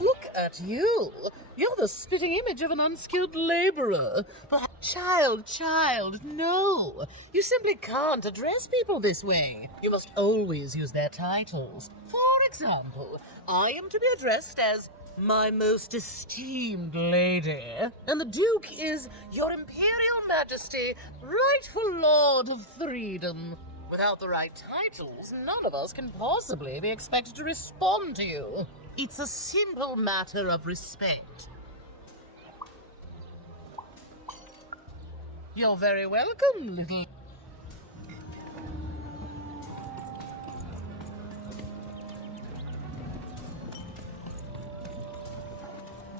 Look at you. You're the spitting image of an unskilled laborer. But child, no. You simply can't address people this way. You must always use their titles. For example, I am to be addressed as my most esteemed lady, and the Duke is Your Imperial Majesty, rightful Lord of Freedom. Without the right titles, none of us can possibly be expected to respond to you. It's a simple matter of respect. You're very welcome, little...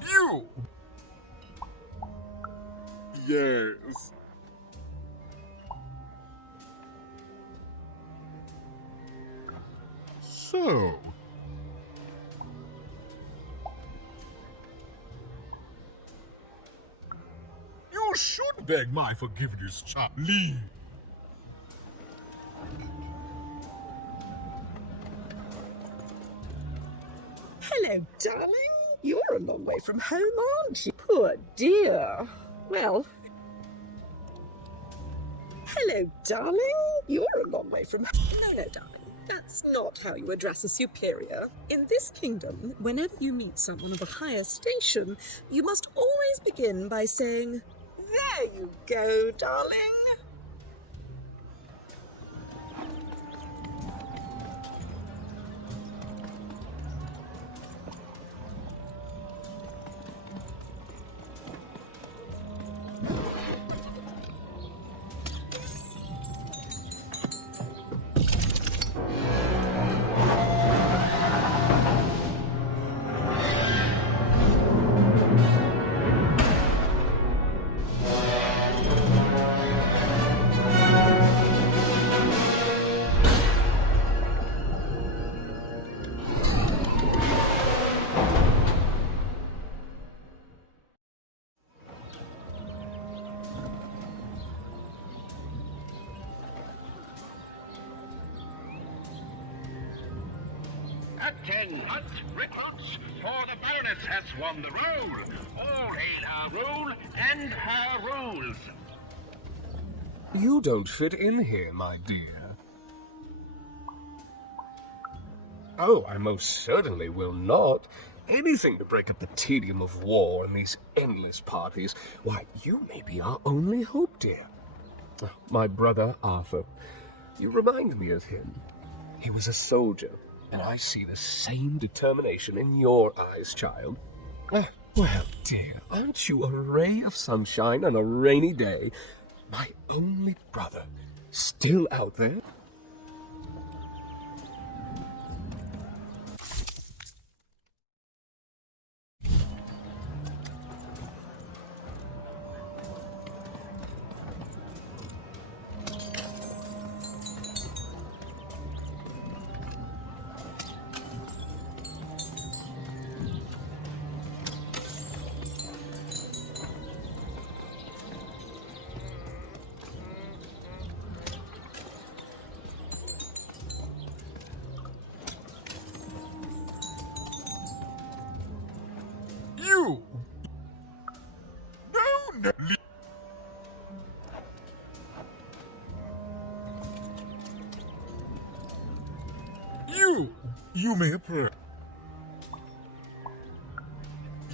you! Yes. So... you should beg my forgiveness, Charlie. Hello, darling. You're a long way from home, aren't you? Poor dear. Well... hello, darling. You're a long way from home. No, darling. That's not how you address a superior. In this kingdom, whenever you meet someone of a higher station, you must always begin by saying, "There you go, darling." Captain Hunt recruits, for the Baroness has won the roll. All hail her rule and her rules. You don't fit in here, my dear. Oh, I most certainly will not. Anything to break up the tedium of war and these endless parties. Why, you may be our only hope, dear. My brother Arthur. You remind me of him. He was a soldier, and I see the same determination in your eyes, child. Well, dear, aren't you a ray of sunshine on a rainy day? My only brother, still out there? You may approach.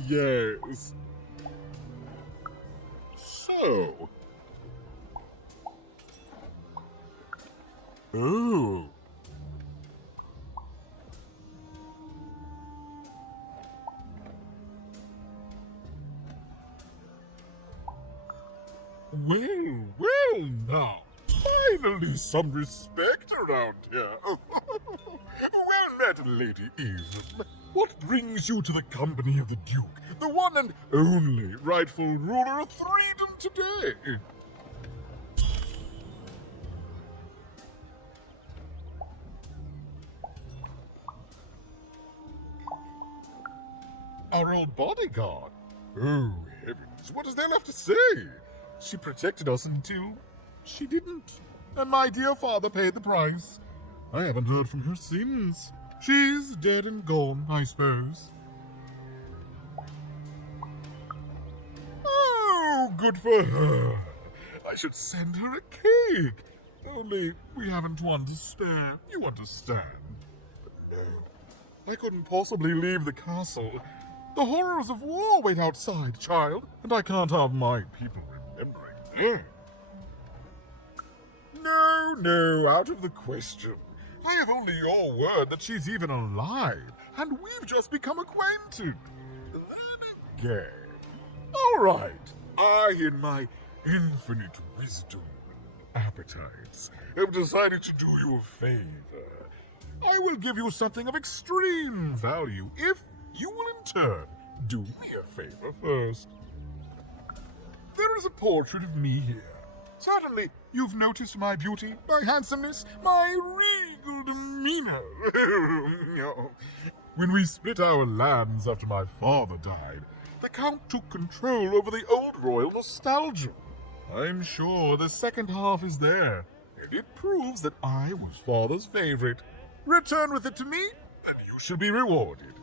Yes. So. Oh. Well now. Finally some respect around here. Well met, Lady Eve. What brings you to the company of the Duke, the one and only rightful ruler of freedom today? Our old bodyguard? Oh, heavens, what is there left to say? She protected us until she didn't. And my dear father paid the price. I haven't heard from her since. She's dead and gone, I suppose. Oh, good for her. I should send her a cake. Only we haven't one to spare, you understand. But no, I couldn't possibly leave the castle. The horrors of war wait outside, child, and I can't have my people remembering them. No, out of the question. I have only your word that she's even alive, and we've just become acquainted. Then again. All right, I, in my infinite wisdom and appetites, have decided to do you a favor. I will give you something of extreme value if you will in turn do me a favor first. There is a portrait of me here. Certainly, you've noticed my beauty, my handsomeness, my regal demeanor. When we split our lands after my father died, the Count took control over the old royal nostalgia. I'm sure the second half is there, and it proves that I was father's favorite. Return with it to me, and you shall be rewarded.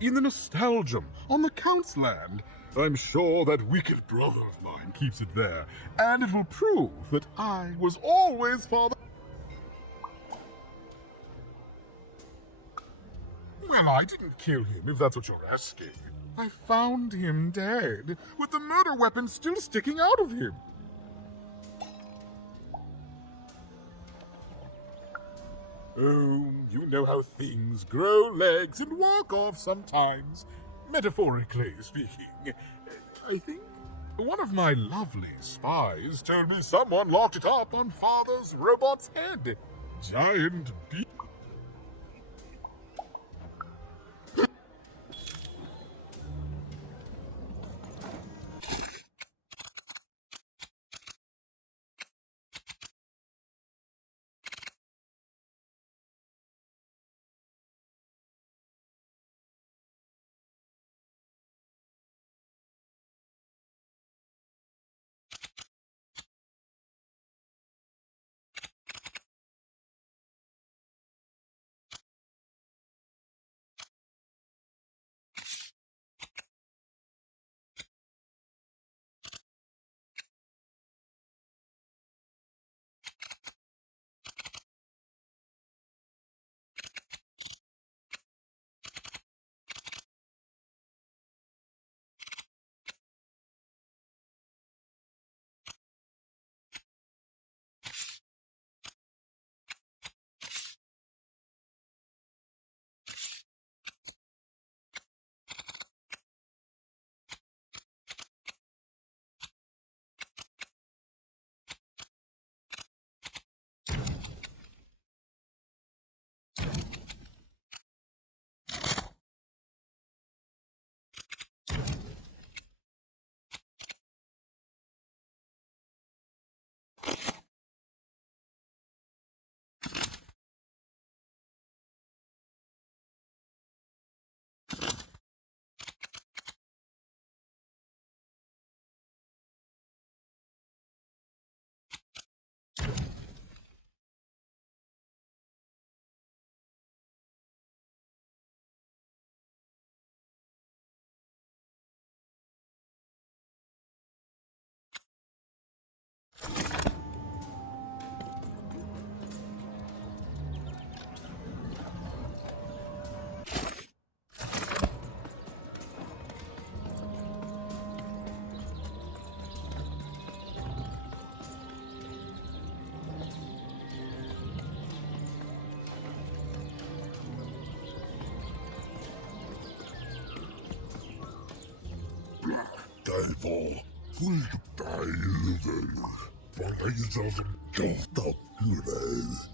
In the nostalgium, on the Count's land, I'm sure that wicked brother of mine keeps it there, and it will prove that I was always father. Well, I didn't kill him, if that's what you're asking. I found him dead, with the murder weapon still sticking out of him. Oh, you know how things grow legs and walk off sometimes, metaphorically speaking. I think one of my lovely spies told me someone locked it up on Father's robot's head. Giant beast. Stijval, voeltuigen, parijs als een koftapuren.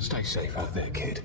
Stay safe out there, kid.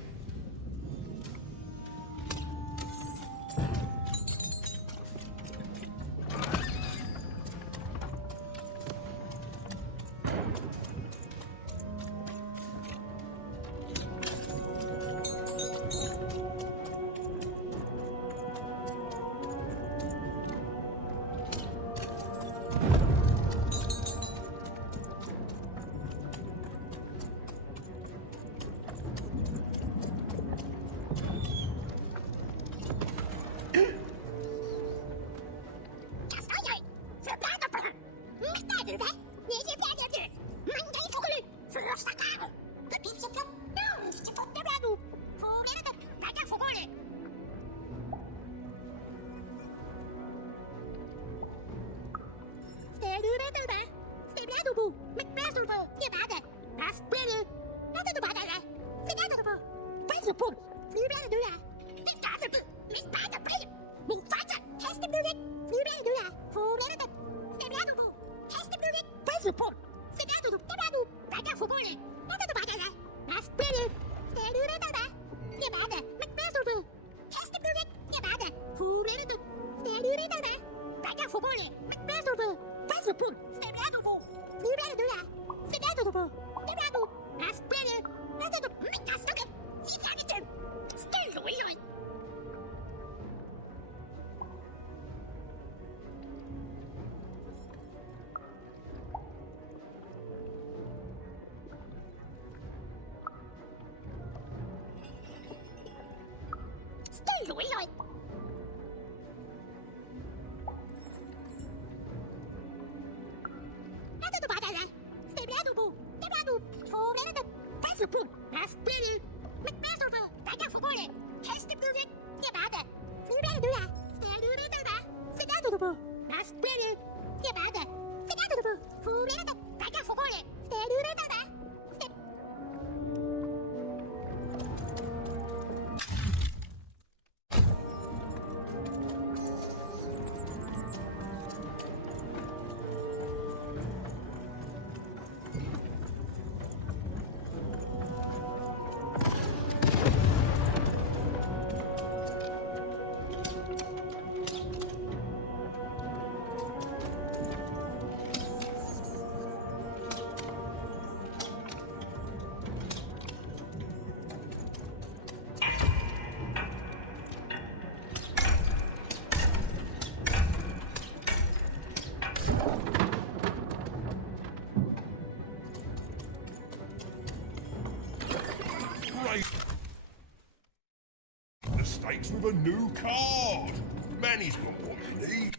The stakes with a new card. Manny's got what you need.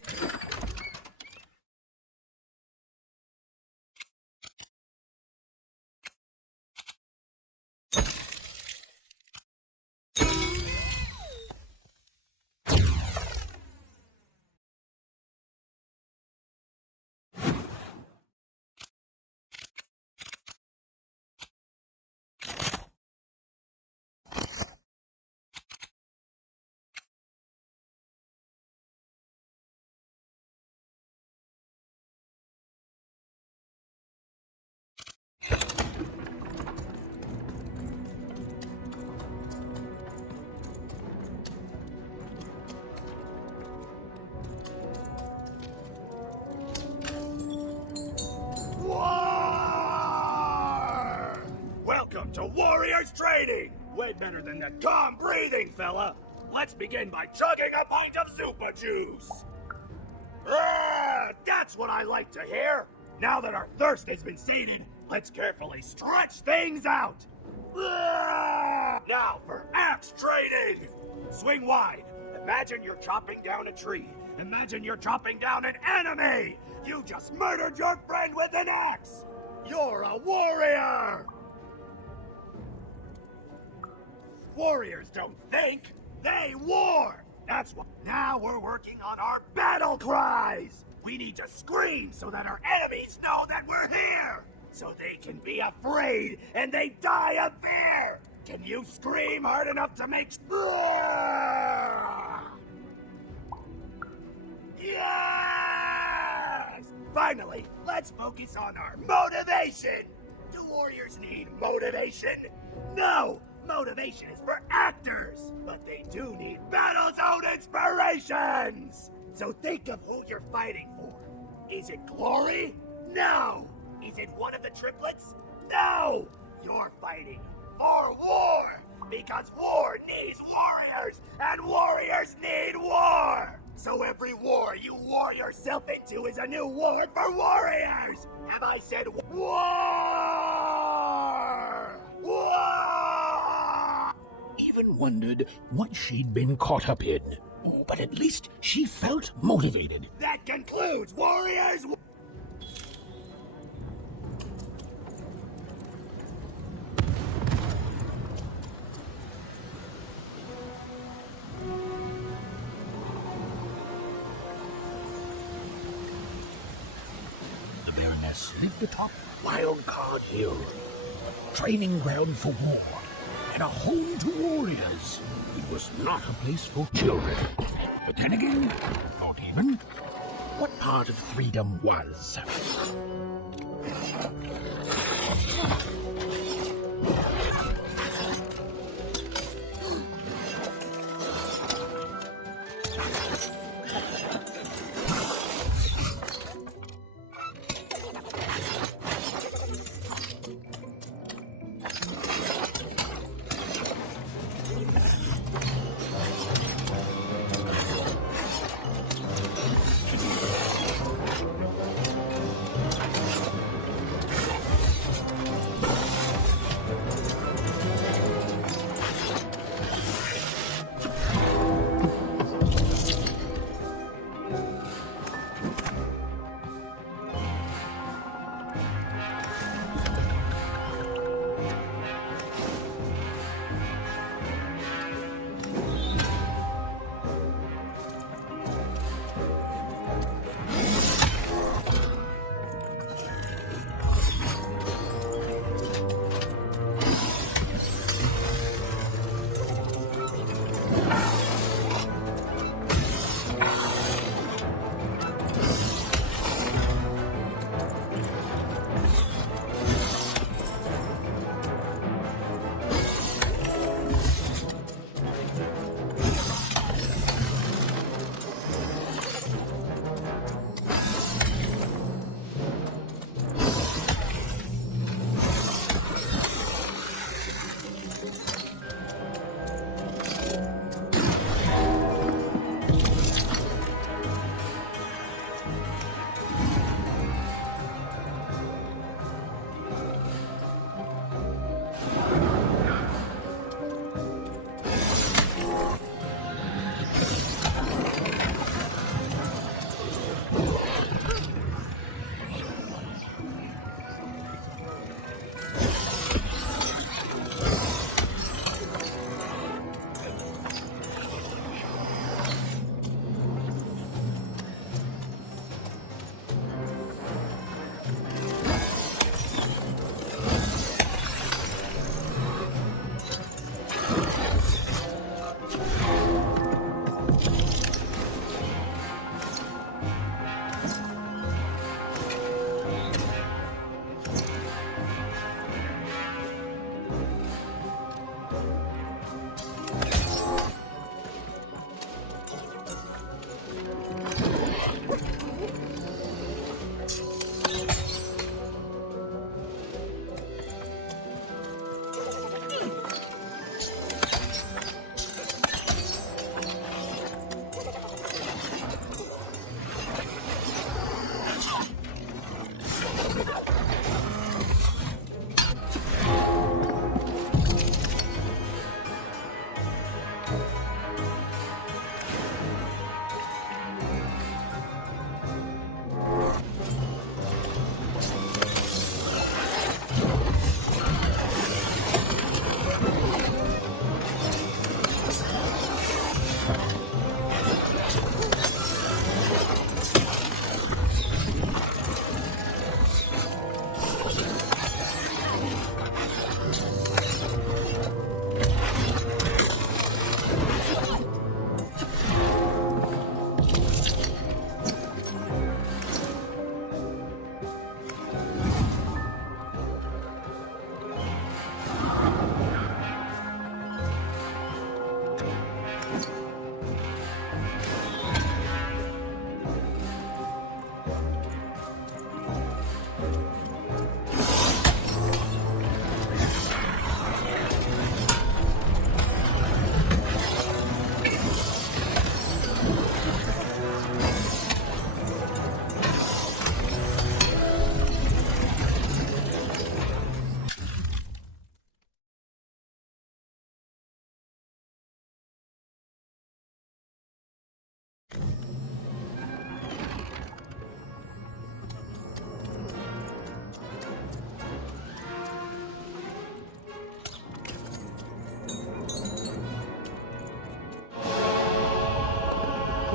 Welcome to Warriors Training! Way better than the calm breathing, fella! Let's begin by chugging a pint of super juice! That's what I like to hear! Now that our thirst has been sated, let's carefully stretch things out! Now for axe training! Swing wide. Imagine you're chopping down a tree. Imagine you're chopping down an enemy! You just murdered your friend with an axe! You're a warrior! Warriors don't think, they war! That's what. Now we're working on our battle cries! We need to scream so that our enemies know that we're here! So they can be afraid and they die of fear! Can you scream hard enough to make... Yes! Finally, let's focus on our motivation! Do warriors need motivation? No! Motivation is for actors! But they do need battle's own inspirations! So think of who you're fighting for. Is it glory? No! Is it one of the triplets? No! You're fighting for war! Because war needs warriors! And warriors need war! So every war you war yourself into is a new war for warriors! Have I said war? War! Even wondered what she'd been caught up in. Oh, but at least she felt motivated. That concludes warriors! The Baroness lived atop Wildcard Hill, a training ground for war, and a home to warriors. It was not a place for children. But then again, not even. What part of freedom was?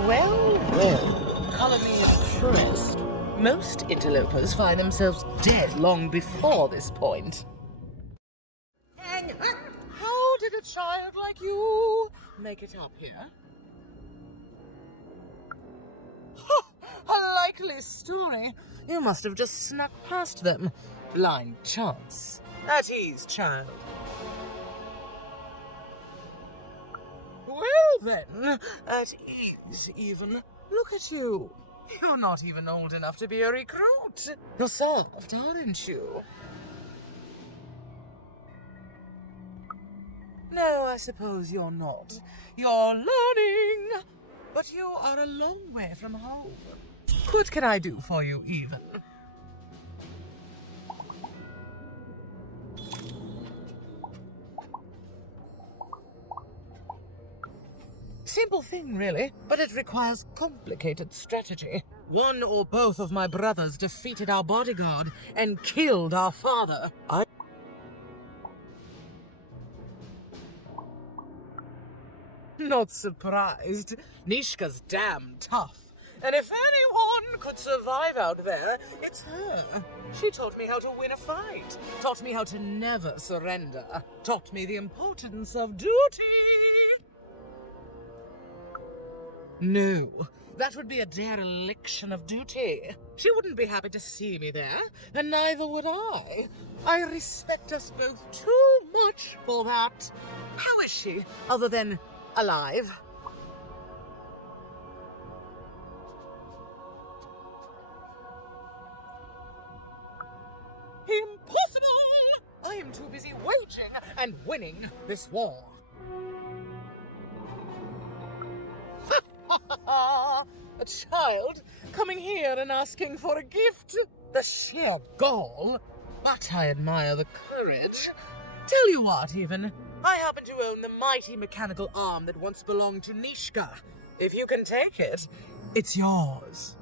Well, well, colony impressed. Most interlopers find themselves dead long before this point. How did a child like you make it up here? A likely story. You must have just snuck past them. Blind chance. At ease, child. Well then, at ease even. Look at you. You're not even old enough to be a recruit. You're soft, aren't you? No, I suppose you're not. You're learning. But you are a long way from home. What can I do for you, even? Simple thing, really, but it requires complicated strategy. One or both of my brothers defeated our bodyguard and killed our father. Not surprised. Nishka's damn tough. And if anyone could survive out there, it's her. She taught me how to win a fight. Taught me how to never surrender. Taught me the importance of duty. No, that would be a dereliction of duty. She wouldn't be happy to see me there, and neither would I. I respect us both too much for that. How is she, other than alive? Impossible! I am too busy waging and winning this war. A child coming here and asking for a gift? The sheer gall. But I admire the courage. Tell you what, even. I happen to own the mighty mechanical arm that once belonged to Nishka. If you can take it, it's yours.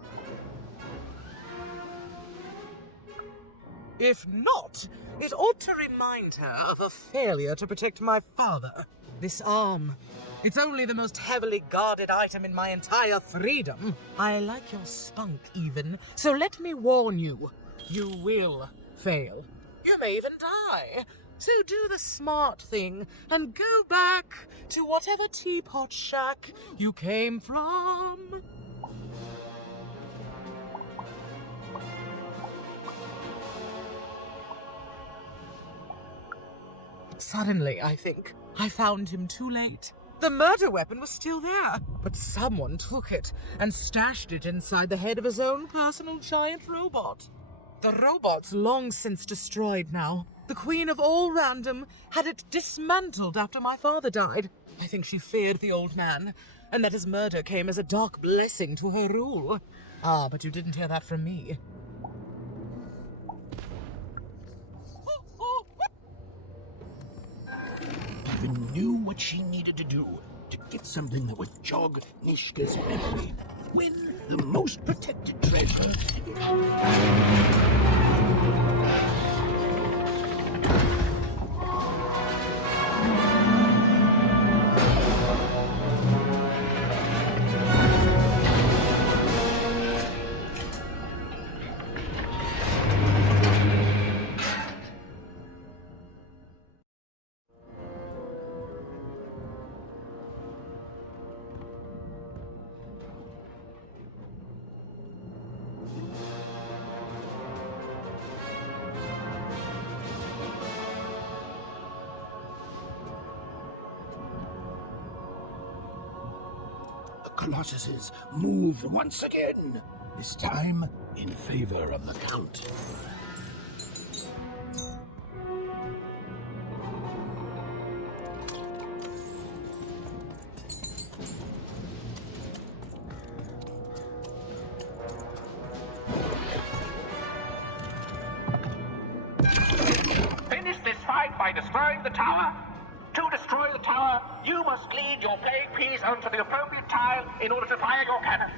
If not, it ought to remind her of her failure to protect my father. This arm, it's only the most heavily guarded item in my entire freedom. I like your spunk, even, so let me warn you, you will fail. You may even die. So do the smart thing and go back to whatever teapot shack you came from. Suddenly, I think, I found him too late. The murder weapon was still there, but someone took it and stashed it inside the head of his own personal giant robot. The robot's long since destroyed now. The queen of all random had it dismantled after my father died. I think she feared the old man, and that his murder came as a dark blessing to her rule. Ah, but you didn't hear that from me. Even knew what she needed to do to get something that would jog Nishka's memory. Win the most protected treasure. Colossuses move once again, this time in favor of the Count. Finish this fight by destroying the tower. To destroy the tower, you must lead your playing piece onto the appropriate tile in order to fire your cannon.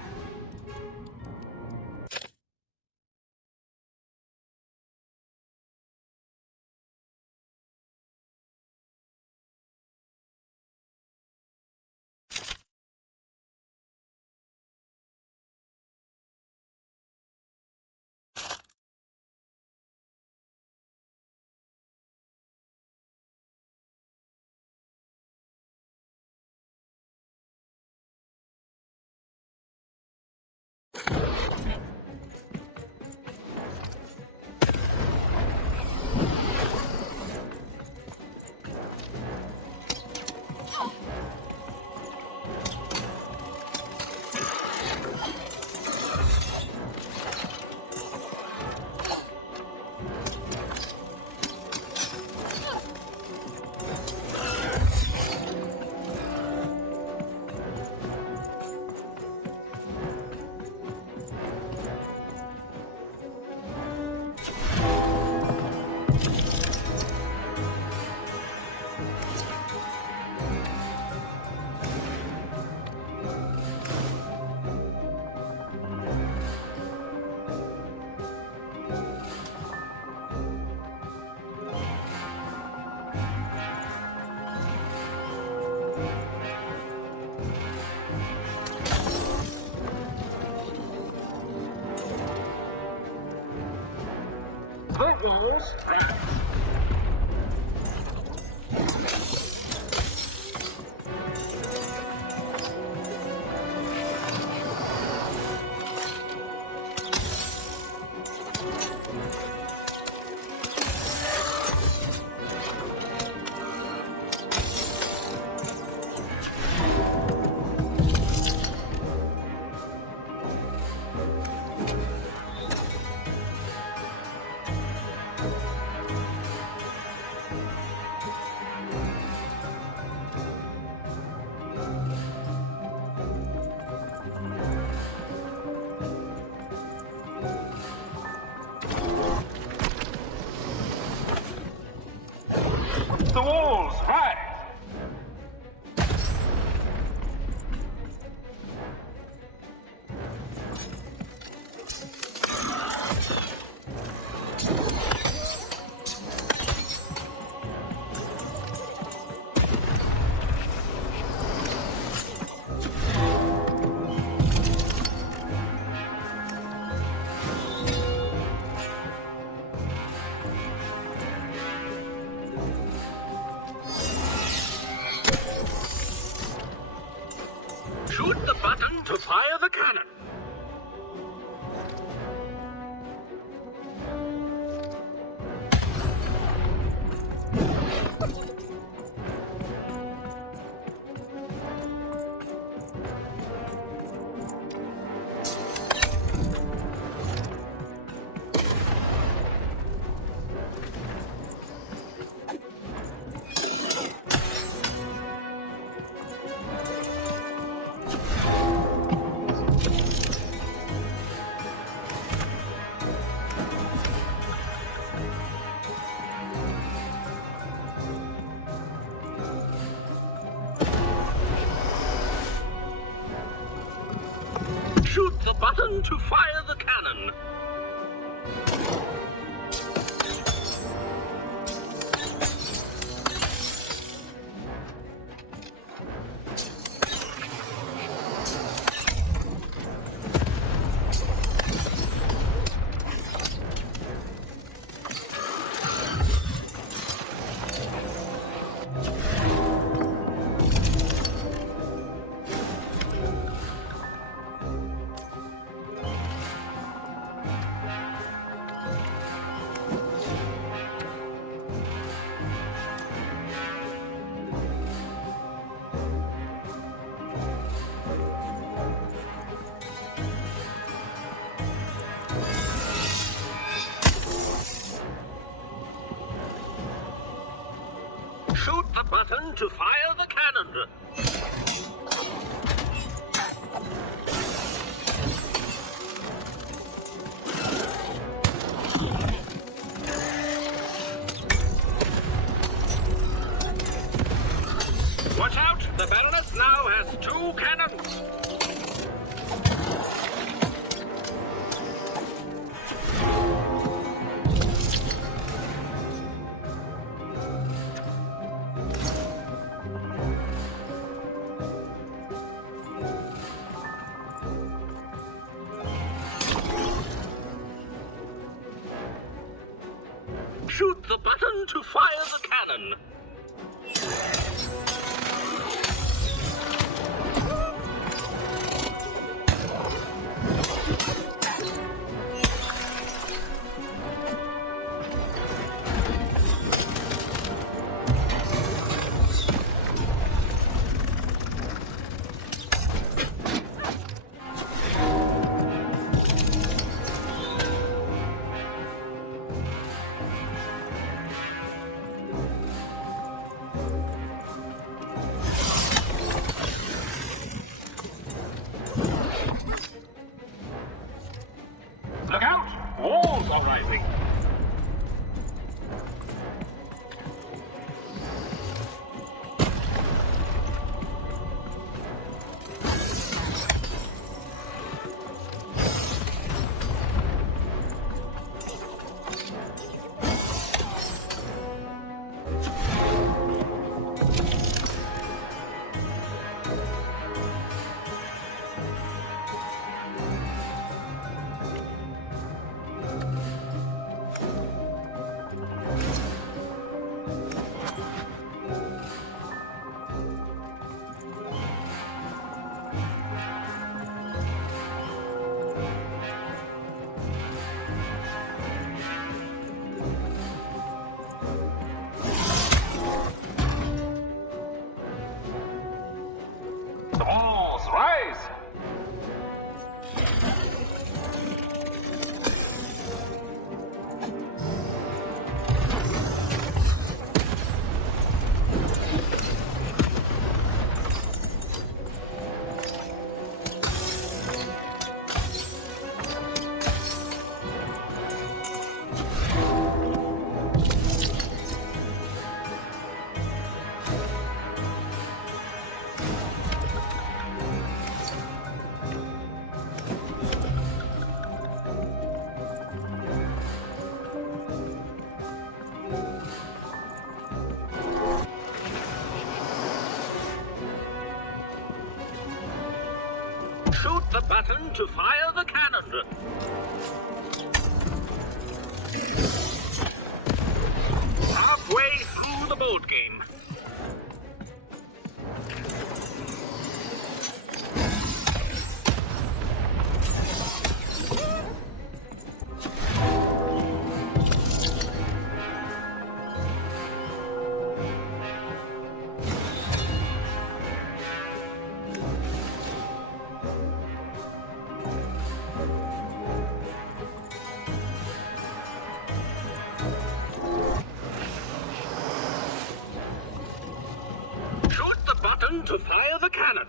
rules. The walls, rise! Shoot the button to fire the cannon. Shoot the button to fire the cannon. Shoot the button to fire the cannon. Watch out! The Baroness now has 2 cannons. Shoot the button to fire the cannon. Shoot the button to fire the cannon. Halfway through the board game. To fire the cannon.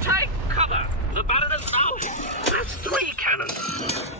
Take cover! The ballon is out! That's 3 cannons!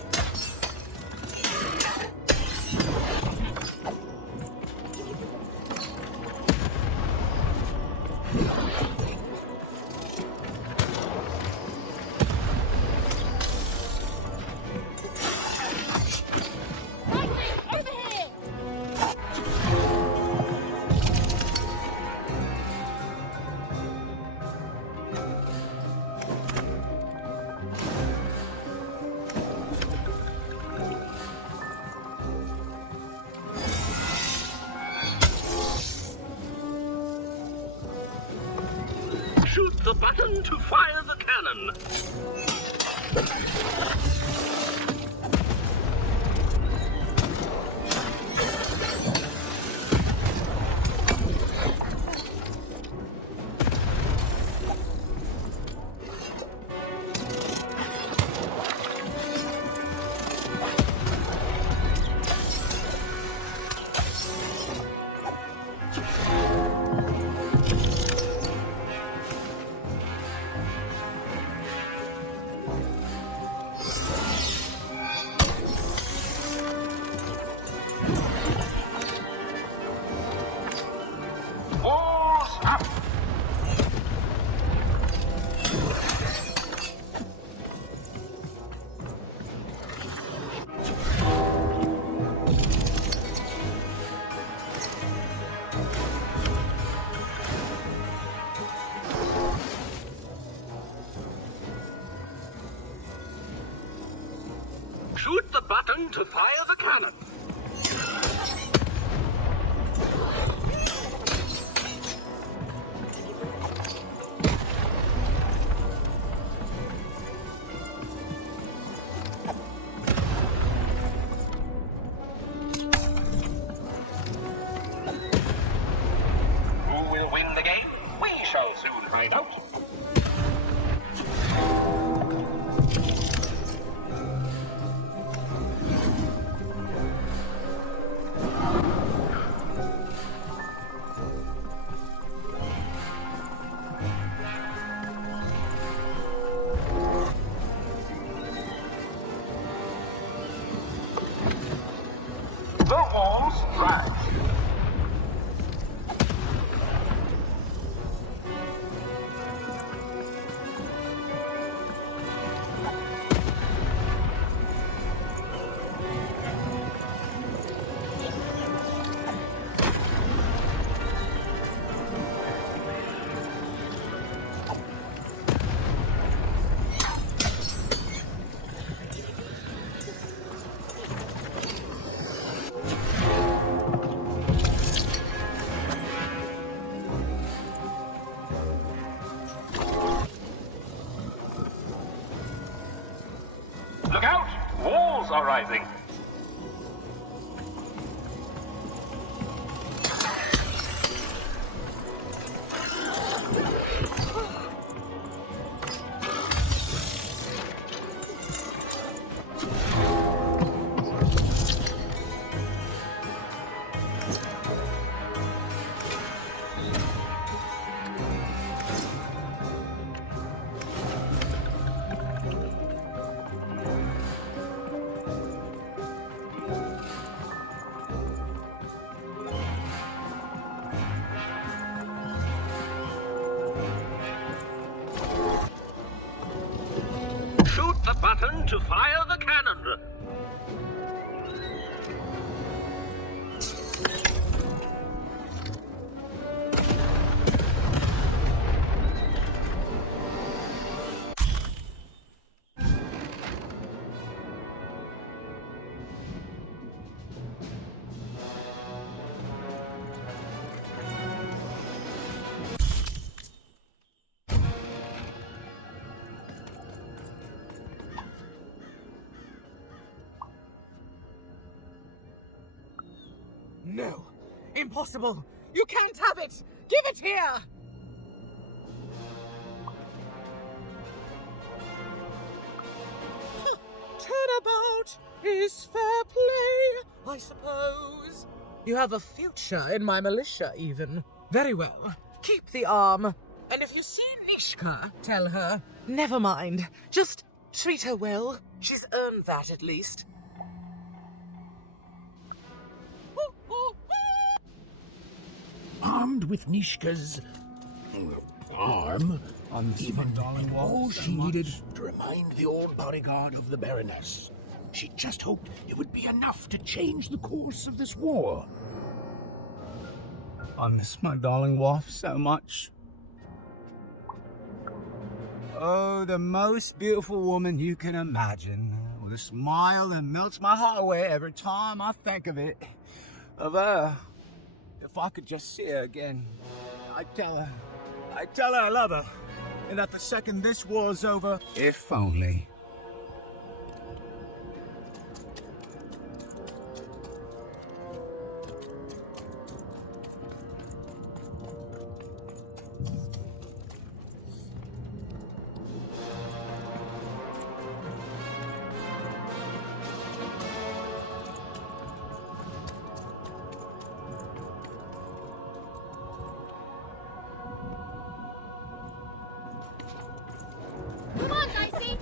Shoot the button to fire the cannon. Shoot the button to fire the cannon. Who will win the game? We shall soon find out. The walls rise. Look out! Walls are rising. Shoot the button to fire the cannon. No. Impossible. You can't have it. Give it here. Turnabout is fair play, I suppose. You have a future in my militia, even. Very well. Keep the arm. And if you see Nishka, tell her, never mind. Just treat her well. She's earned that, at least. Armed with Nishka's arm, even all she needed to remind the old bodyguard of the Baroness. She just hoped it would be enough to change the course of this war. I miss my darling wife so much. Oh, the most beautiful woman you can imagine, with a smile that melts my heart away every time I think of it. Of her. If I could just see her again, I'd tell her I love her, and that the second this war's over, if only. Come on, Dicey!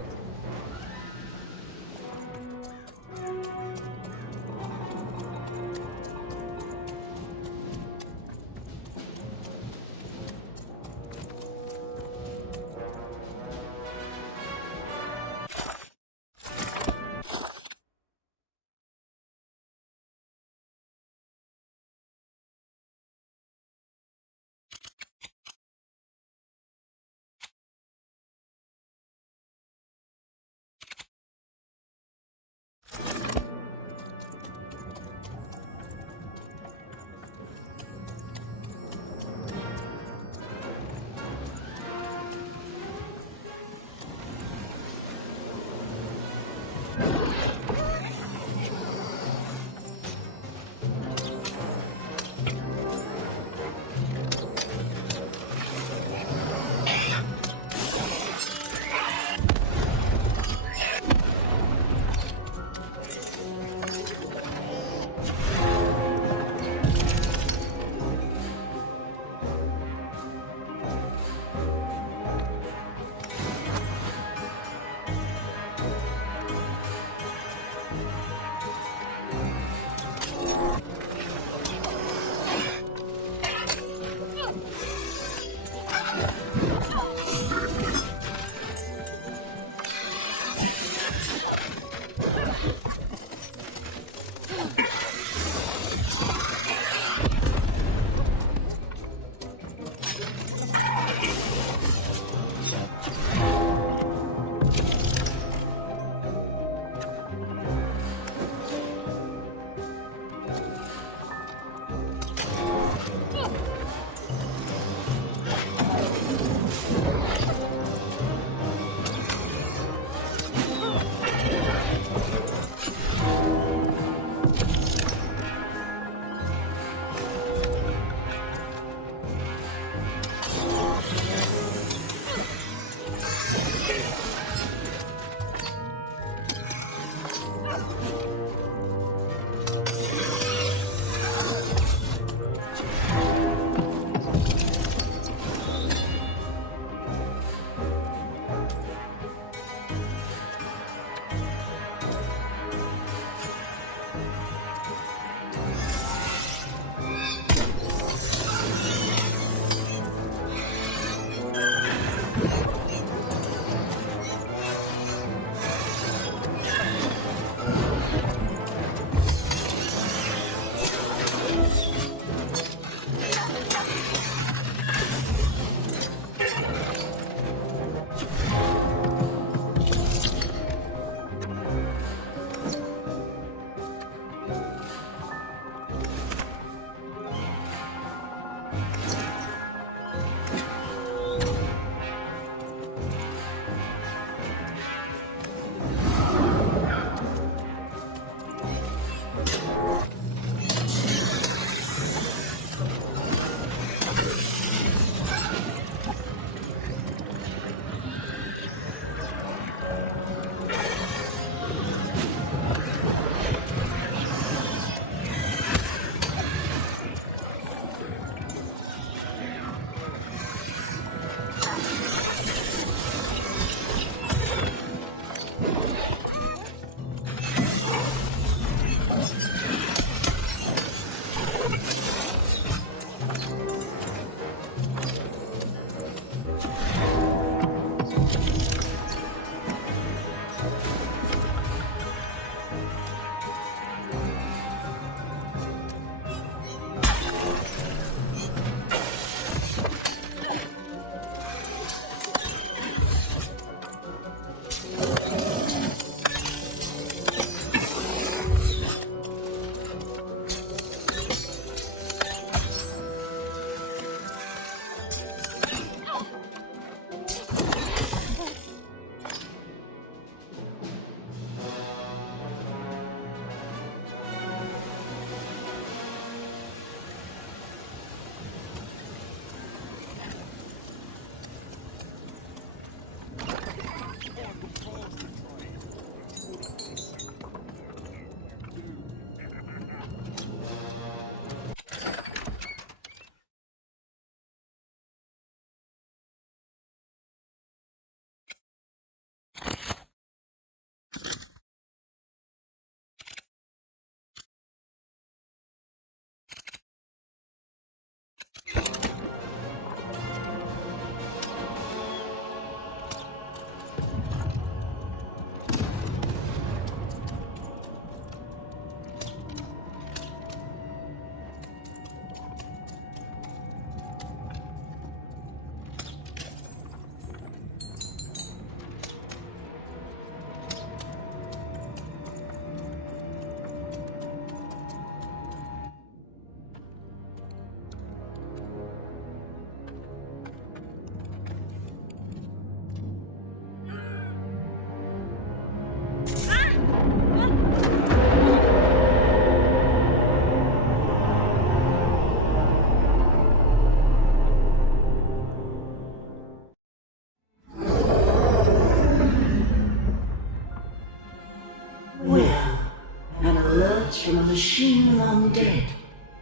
from a machine long dead.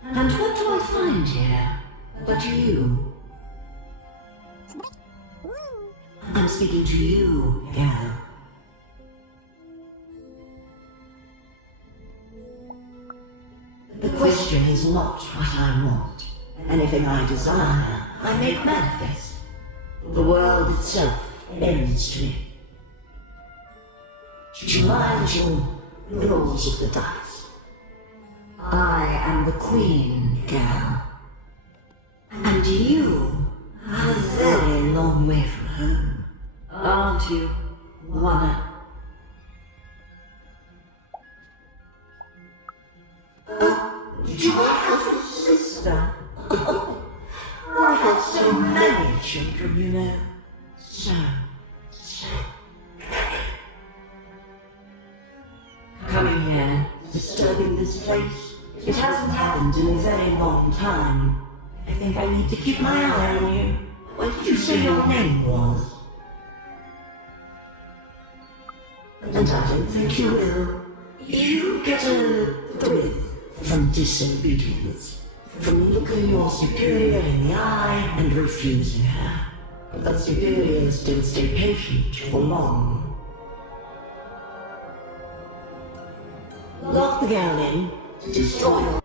And what do I find here but you? I'm speaking to you, girl. The question is not what I want. Anything I desire, I make manifest. The world itself ends to me. To mind your rolls of the dice. I am the queen, girl. And you are a very long way from home, aren't you, Wanna? Do I have a sister? I have so many children, you know. So coming here, disturbing this place. It hasn't happened in a very long time. I think I need to keep my eye on you. What did you say your name was? And I don't think you will. You get a thrill from disobedience, from looking your superior in the eye and refusing her. But superiors don't stay patient for long. Lock the girl in, destroy her.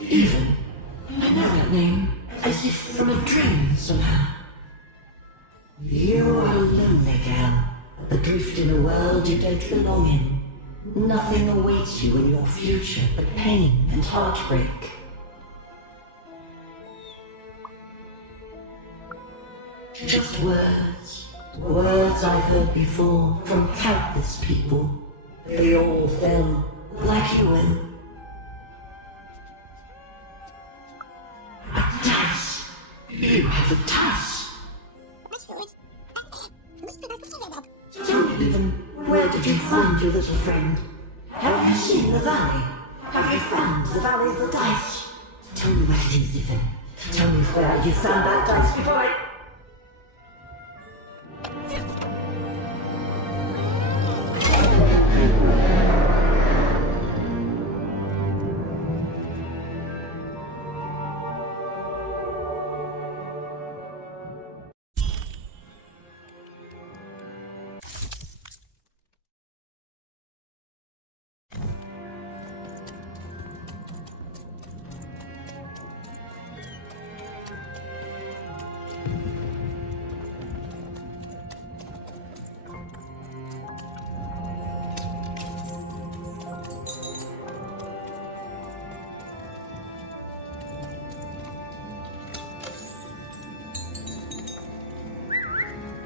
Even, I know that name, as if from a dream somehow. You are a lonely girl, adrift in a world you don't belong in. Nothing awaits you in your future but pain and heartbreak. Just words. Words I've heard before from countless people. They all fell like you will. A dice. You have a dice. Tell me, even, where did you find your little friend? Have you seen the valley? Have you found the valley of the dice? Tell me where it is, even. Tell me where you found that dice before I...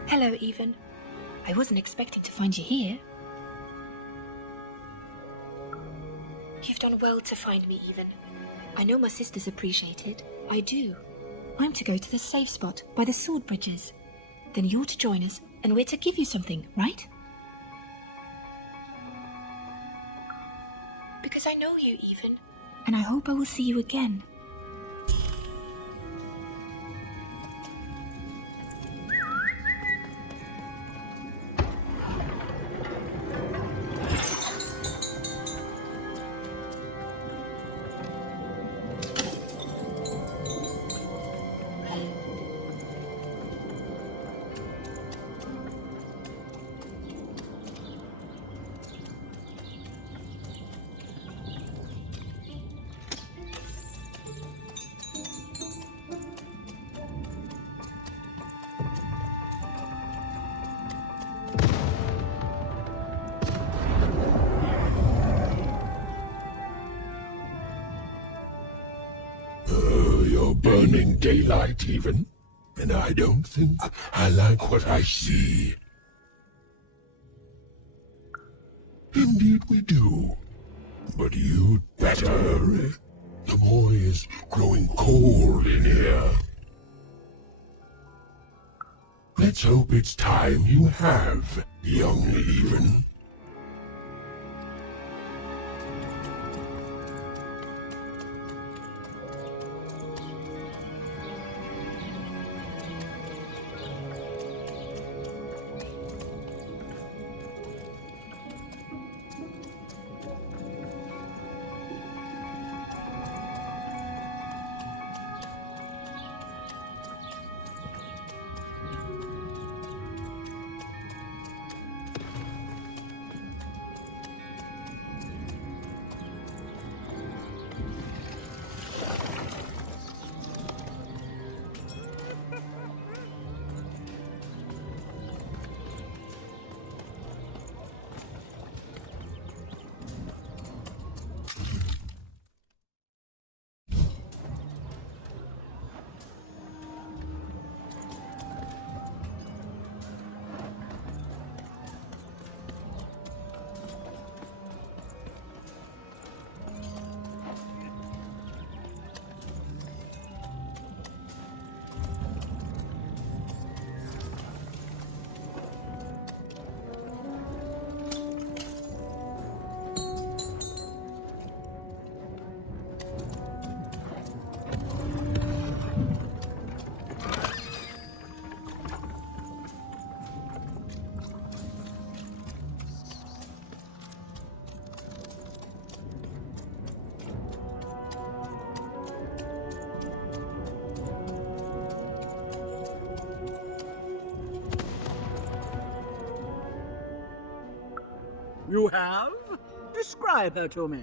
Hello, Even. I wasn't expecting to find you here. You've done well to find me, Even. I know my sisters appreciate it. I do. I'm to go to the safe spot by the sword bridges. Then you're to join us, and we're to give you something, right? Because I know you, Even, and I hope I will see you again. You're burning daylight, Even, and I don't think I like what I see. Indeed we do. But you'd better. The boy is growing cold in here. Let's hope it's time you have, young Even. You have? Describe her to me.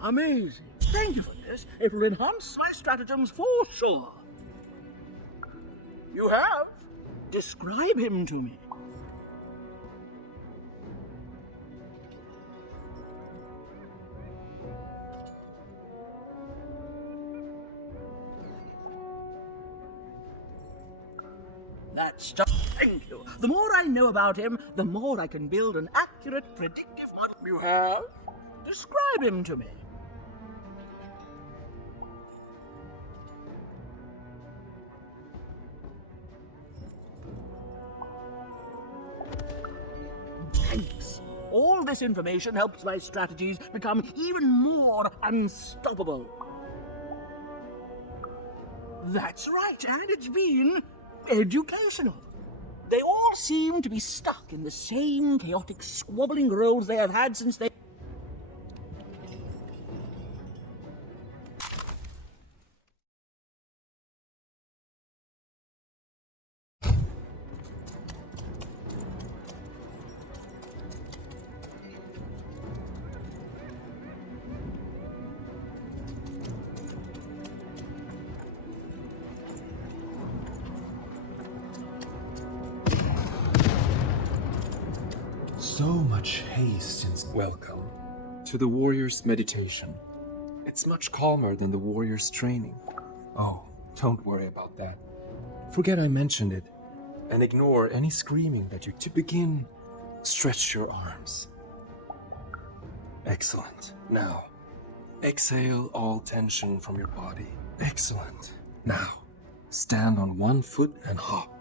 Amazing. Thank you for this. It will enhance my stratagems for sure. You have? Describe him to me. That's just... Thank you. The more I know about him, the more I can build an accurate, predictive model. You have? Describe him to me. Thanks. All this information helps my strategies become even more unstoppable. That's right, and it's been educational. They all seem to be stuck in the same chaotic, squabbling roles they have had since they... So much haste and welcome to the warrior's meditation. It's much calmer than the warrior's training. Oh, don't worry about that. Forget I mentioned it, and ignore any screaming that you... To begin, stretch your arms. Excellent. Now, exhale all tension from your body. Excellent. Now, stand on one foot and hop.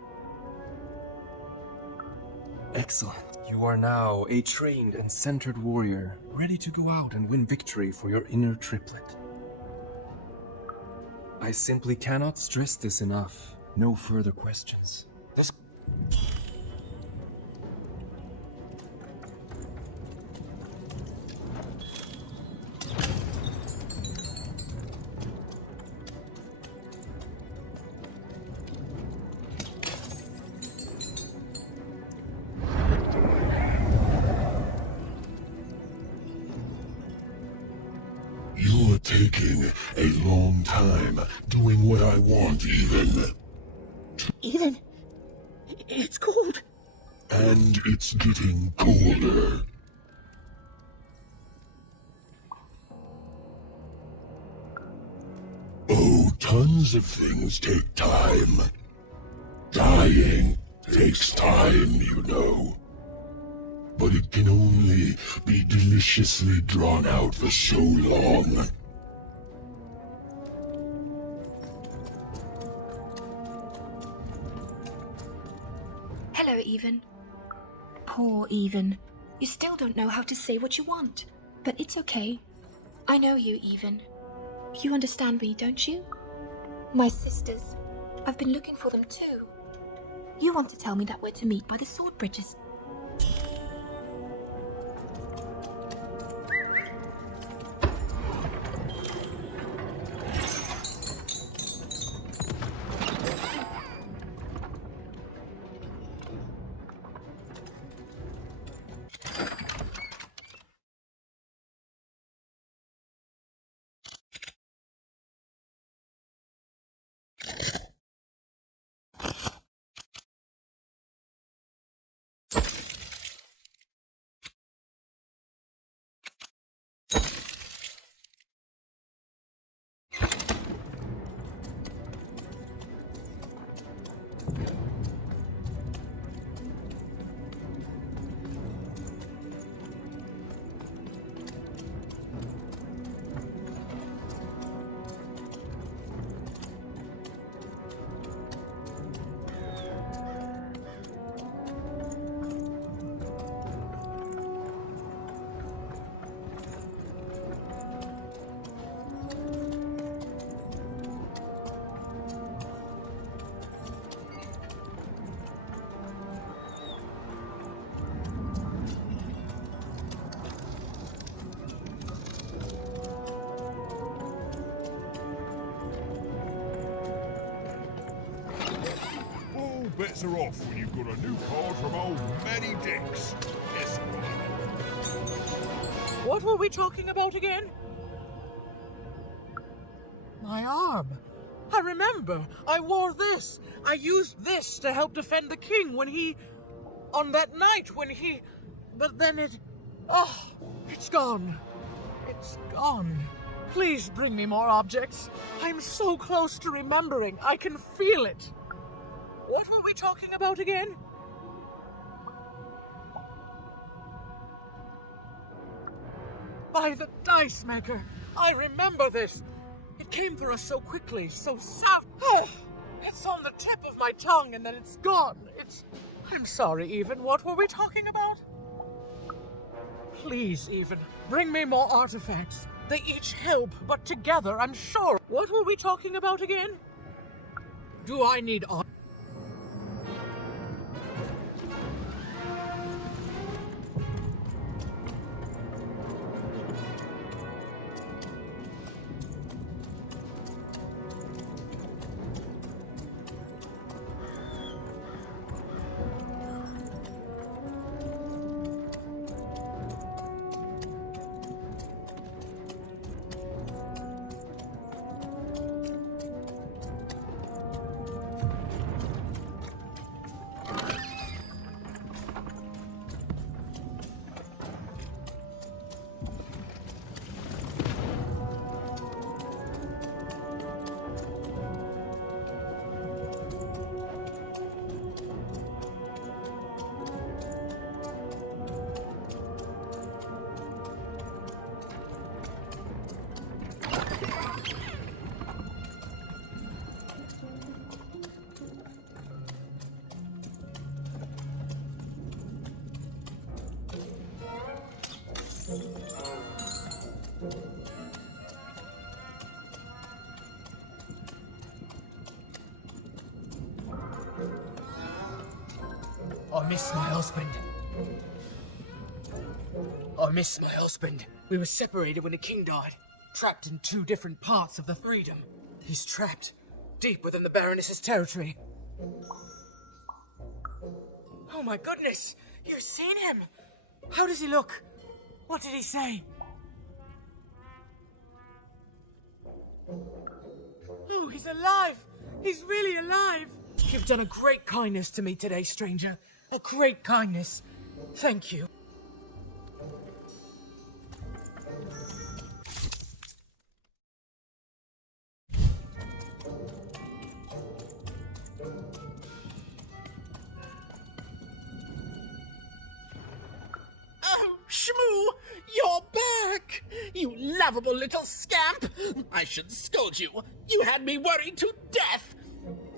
Excellent. You are now a trained and centered warrior, ready to go out and win victory for your inner triplet. I simply cannot stress this enough. No further questions. This... You're taking a long time doing what I want, Even. Even? It's cold. And it's getting colder. Oh, tons of things take time. Dying takes time, you know. But it can only be deliciously drawn out for so long. Hello, Even. Poor Even. You still don't know how to say what you want. But it's okay. I know you, Even. You understand me, don't you? My sisters. I've been looking for them too. You want to tell me that we're to meet by the sword bridges. better off when you've got a new card from old Manny Dix. Yes. What were we talking about again? My arm. I remember. I wore this. I used this to help defend the king when he... on that night when he... But then it... Oh, it's gone. It's gone. Please bring me more objects. I'm so close to remembering. I can feel it. What were we talking about again? By the dice maker. I remember this. It came for us so quickly, so soft. Oh, it's on the tip of my tongue and then it's gone. I'm sorry, Even. What were we talking about? Please, Even, bring me more artifacts. They each help, but together, I'm sure. What were we talking about again? Do I need art? I miss my husband. I miss my husband. We were separated when the king died, trapped in two different parts of the freedom. He's trapped deep within the Baroness's territory. Oh my goodness! You've seen him! How does he look? What did he say? Oh, he's alive! He's really alive! You've done a great kindness to me today, stranger. A great kindness. Thank you. Oh, Shmoo! You're back! You lovable little scamp! I should scold you. You had me worried to death.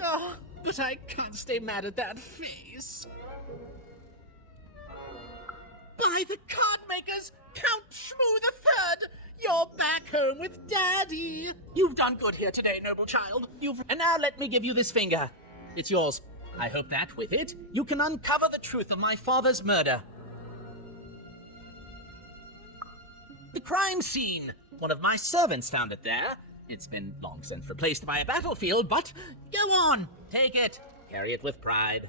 Oh, but I can't stay mad at that face. By the card makers, Count Shmoo the Third! You're back home with Daddy! You've done good here today, noble child. And now let me give you this finger. It's yours. I hope that, with it, you can uncover the truth of my father's murder. The crime scene! One of my servants found it there. It's been long since replaced by a battlefield, but go on, take it. Carry it with pride.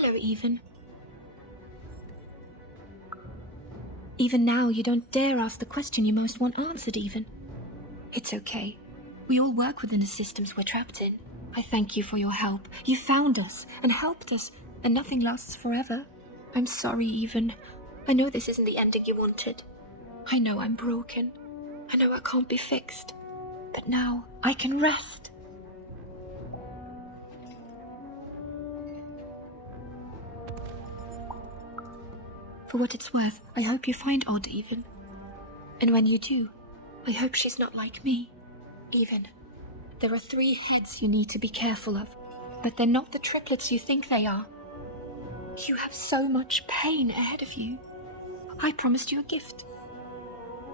Hello, Even. Even now, you don't dare ask the question you most want answered, Even. It's okay. We all work within the systems we're trapped in. I thank you for your help. You found us and helped us, and nothing lasts forever. I'm sorry, Even. I know this isn't the ending you wanted. I know I'm broken. I know I can't be fixed. But now, I can rest. For what it's worth, I hope you find Odd, Even. And when you do, I hope she's not like me. Even. There are 3 heads you need to be careful of, but they're not the triplets you think they are. You have so much pain ahead of you. I promised you a gift.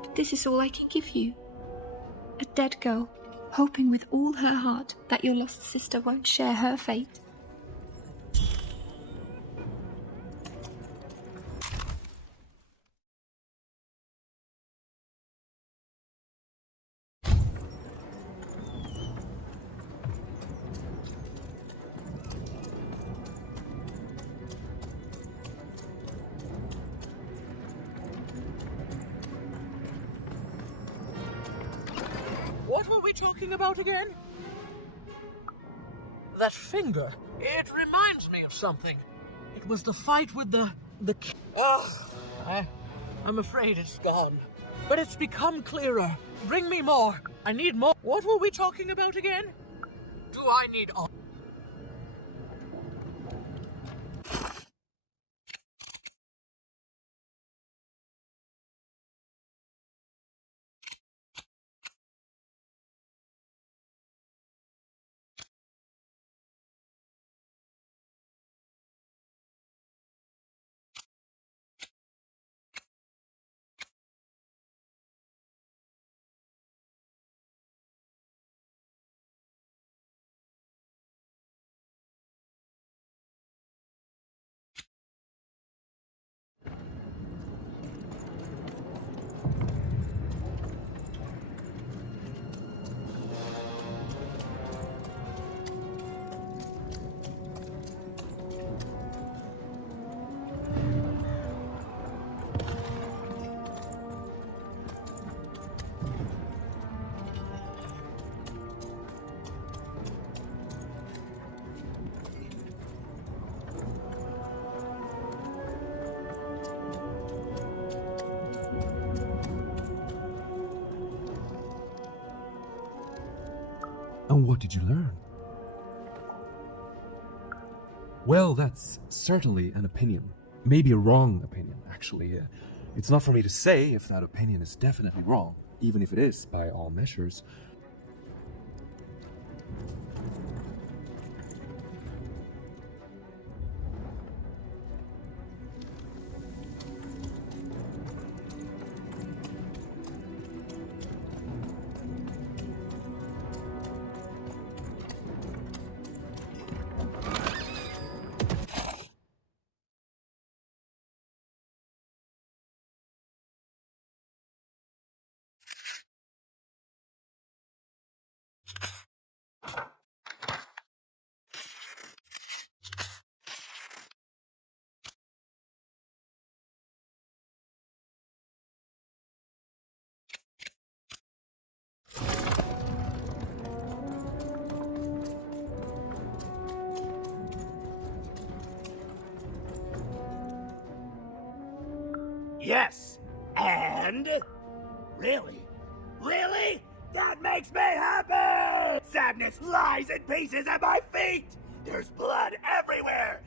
But this is all I can give you. A dead girl, hoping with all her heart that your lost sister won't share her fate. What were we talking about again? That finger. It reminds me of something. It was the fight with the I'm afraid it's gone. But it's become clearer. Bring me more. I need more. What were we talking about again? Do I need all? And what did you learn? Well, that's certainly an opinion. Maybe a wrong opinion, actually. It's not for me to say if that opinion is definitely wrong, even if it is, by all measures. Yes, and... Really? Really? That makes me happy! Sadness lies in pieces at my feet! There's blood everywhere!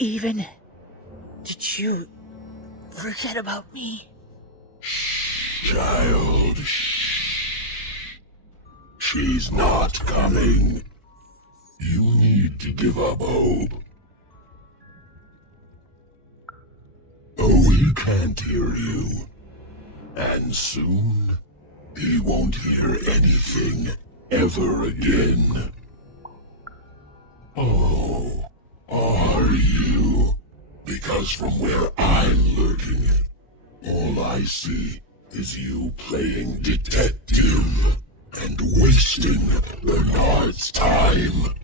even? Did you forget about me? Child, shh. She's not coming. You need to give up hope. Oh, he can't hear you. And soon, he won't hear anything ever again. Oh, are you? Because from where I'm lurking, all I see is you playing detective and wasting Bernard's time.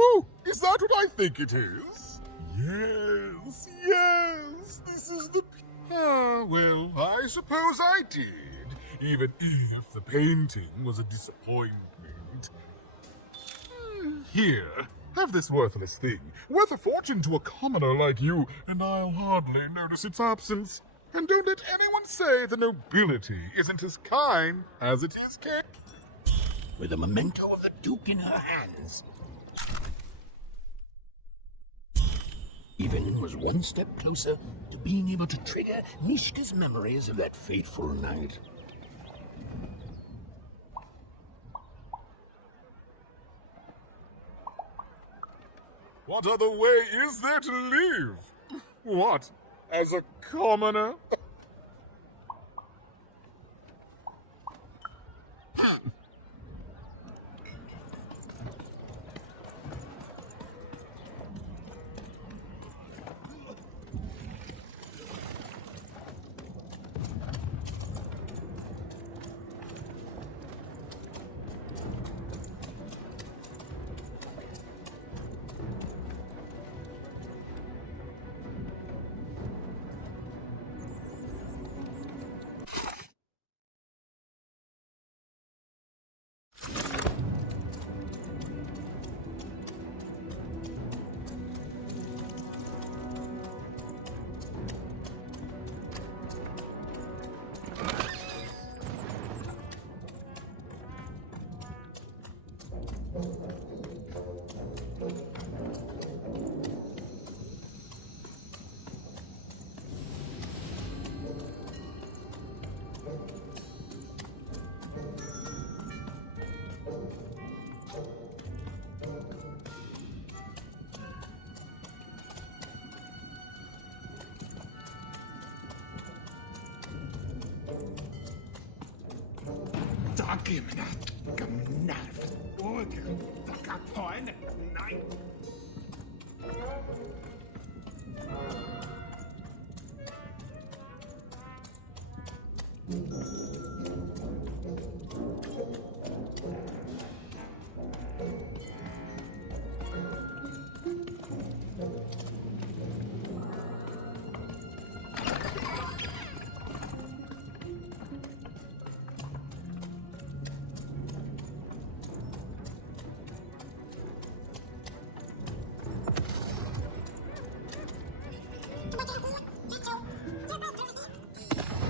Oh, is that what I think it is? Yes, yes, this is the... Ah, well, I suppose I did, even if the painting was a disappointment. Here, have this worthless thing, worth a fortune to a commoner like you, and I'll hardly notice its absence. And don't let anyone say the nobility isn't as kind as it is kind. With a memento of the Duke in her hands, Even was one step closer to being able to trigger Mishka's memories of that fateful night. What other way is there to live? What, as a commoner?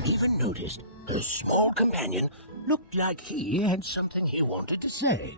Even noticed her small companion looked like he had something he wanted to say.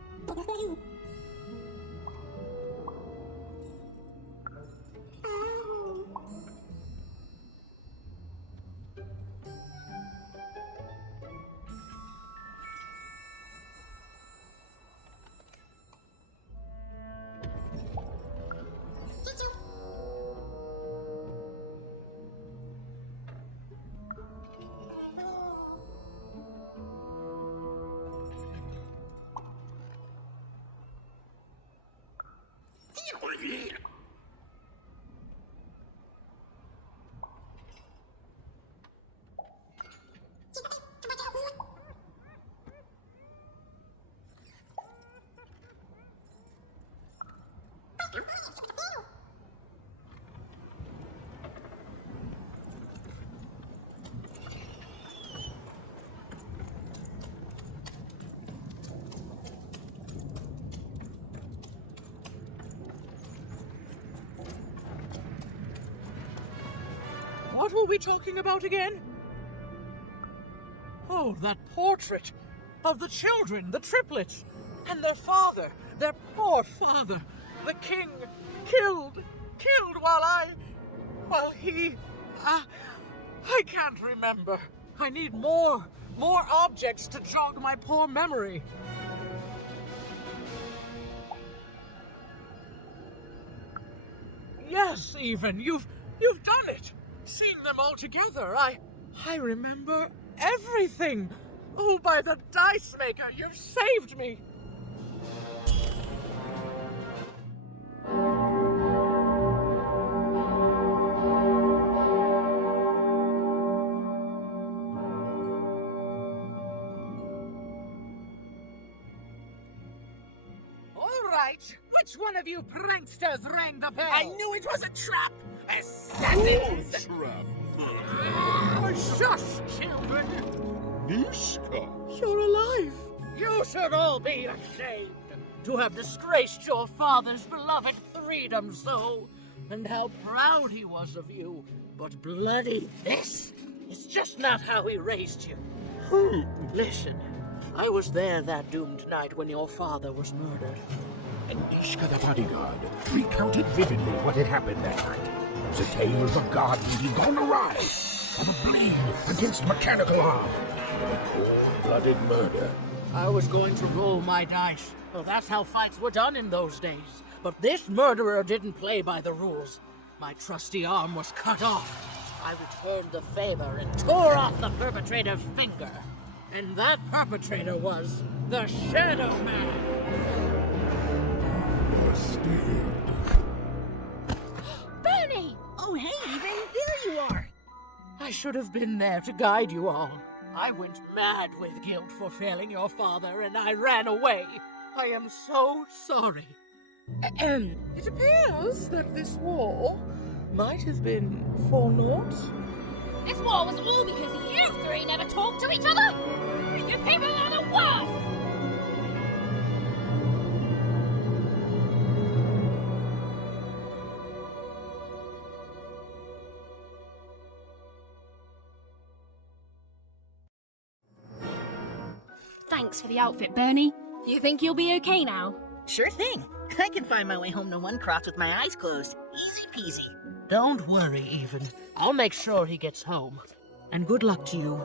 What were we talking about again? Oh, that portrait of the children, the triplets, and their father, their poor father, the king, killed while he... I can't remember. I need more objects to jog my poor memory. Yes, even, you've done it. Seeing them all together, I remember everything. Oh, by the dice maker, you've saved me. Which one of you pranksters rang the bell? I knew it was a trap! Assassins! Trap. Oh, shush, children! Nishka. You're alive! You should all be ashamed to have disgraced your father's beloved freedom so, and how proud he was of you. But bloody this is just not how he raised you. Listen, I was there that doomed night when your father was murdered. And Nishka the bodyguard recounted vividly what had happened that night. It was a tale of a god meeting gone awry, of a bleed against mechanical arm, of a cold-blooded murder. I was going to roll my dice. Well, that's how fights were done in those days. But this murderer didn't play by the rules. My trusty arm was cut off. I returned the favor and tore off the perpetrator's finger. And that perpetrator was the Shadow Man. Bernie! Oh, hey, Even, there you are. I should have been there to guide you all. I went mad with guilt for failing your father, and I ran away. I am so sorry. It appears that this war might have been for naught. This war was all because you three never talked to each other! You people are the worst! Thanks for the outfit, Bernie. You think you'll be okay now? Sure thing. I can find my way home to One Cross with my eyes closed. Easy peasy. Don't worry, Even. I'll make sure he gets home. And good luck to you.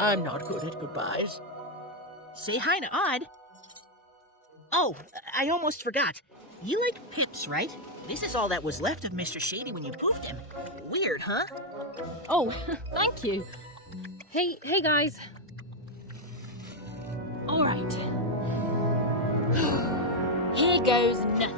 I'm not good at goodbyes. Say hi to Odd. Oh, I almost forgot. You like pips, right? This is all that was left of Mr. Shady when you poofed him. Weird, huh? Oh, thank you. Hey guys. All right. Here goes nothing.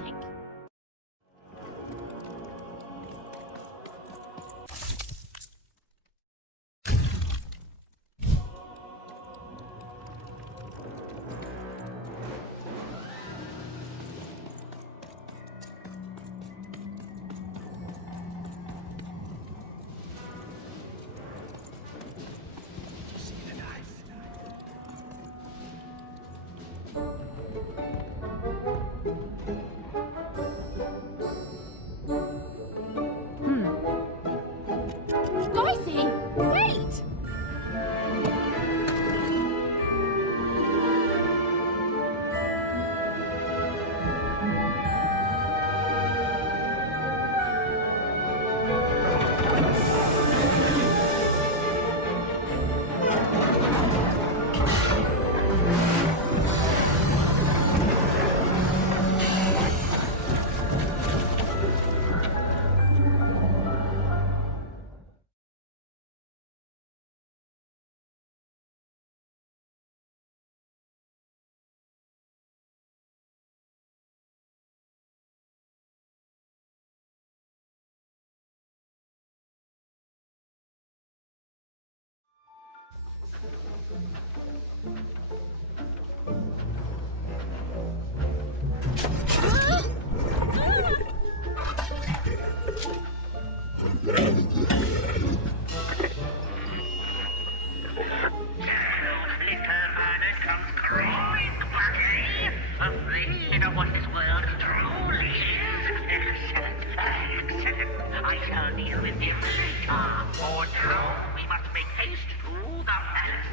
Afraid of what his world truly is. Excellent facts. citizen. I shall deal with him later. For now, we must make haste to the palace.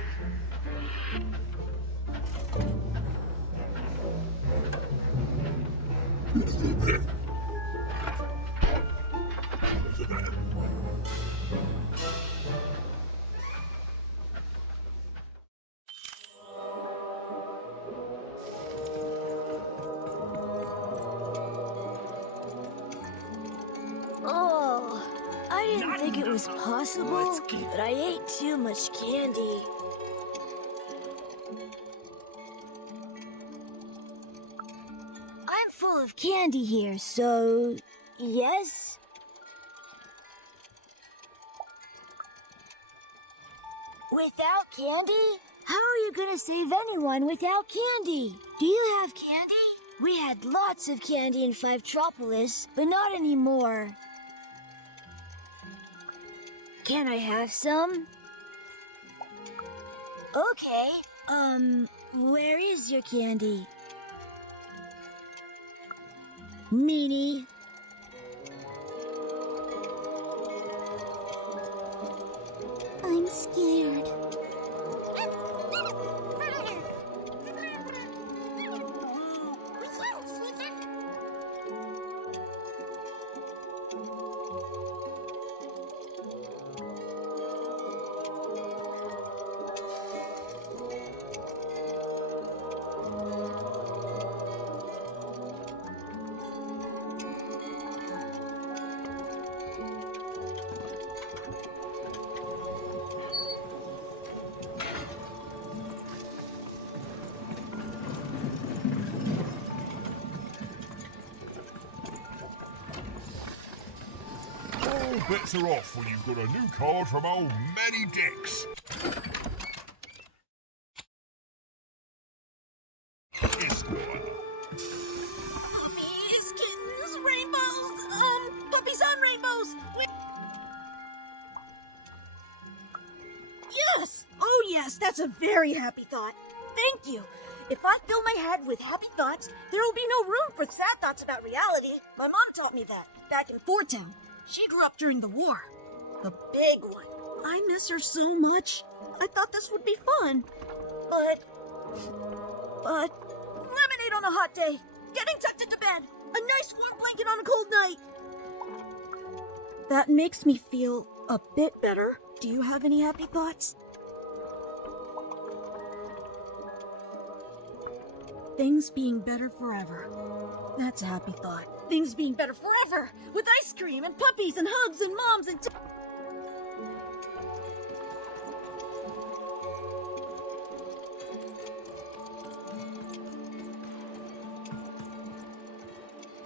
Oh, I didn't think it was possible, but I ate too much candy. I'm full of candy here, so yes? Without candy? How are you gonna save anyone without candy? Do you have candy? We had lots of candy in Fivetropolis, but not anymore. Can I have some? Okay. Where is your candy? Meanie. I'm scared. All bets are off when you've got a new card from old Manny Dix. Esquire. Puppies, kittens, rainbows, puppies on rainbows. Yes! Oh yes, that's a very happy thought. Thank you. If I fill my head with happy thoughts, there will be no room for sad thoughts about reality. My mom taught me that back in Fort Town. She grew up during the war. The big one. I miss her so much. I thought this would be fun. But lemonade on a hot day, getting tucked into bed, a nice warm blanket on a cold night. That makes me feel a bit better. Do you have any happy thoughts? Things being better forever. That's a happy thought. Things being better forever, with ice cream and puppies and hugs and moms and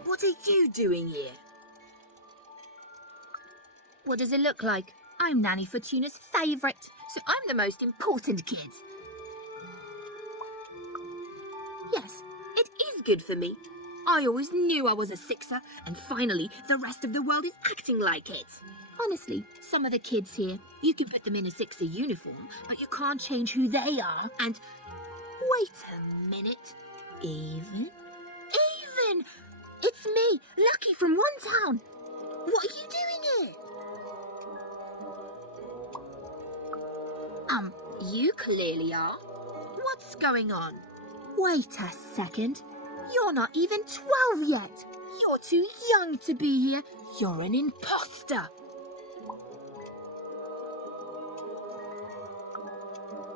What are you doing here? What does it look like? I'm Nanny Fortuna's favourite, so I'm the most important kid. Yes, it is good for me. I always knew I was a sixer, and finally, the rest of the world is acting like it. Honestly, some of the kids here, you can put them in a sixer uniform, but you can't change who they are, and... Wait a minute. Even? It's me, Lucky from One Town. What are you doing here? You clearly are. What's going on? Wait a second. You're not even 12 yet. You're too young to be here. You're an imposter.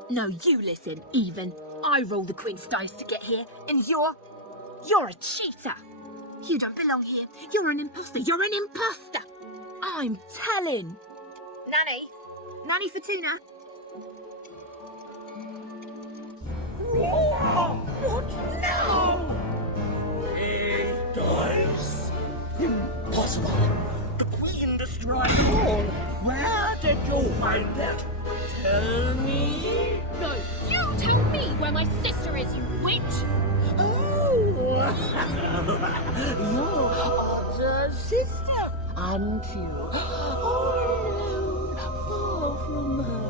No, you listen, Even. I rolled the Queen's dice to get here, and you're a cheater. You don't belong here. You're an imposter. You're an imposter. I'm telling. Nanny Fortuna. What now? Dice? Impossible. The Queen destroyed them all. Where did you find that? Tell me. No, you tell me where my sister is, you witch. Oh, you're Otter's sister, aren't you? All alone, far from her.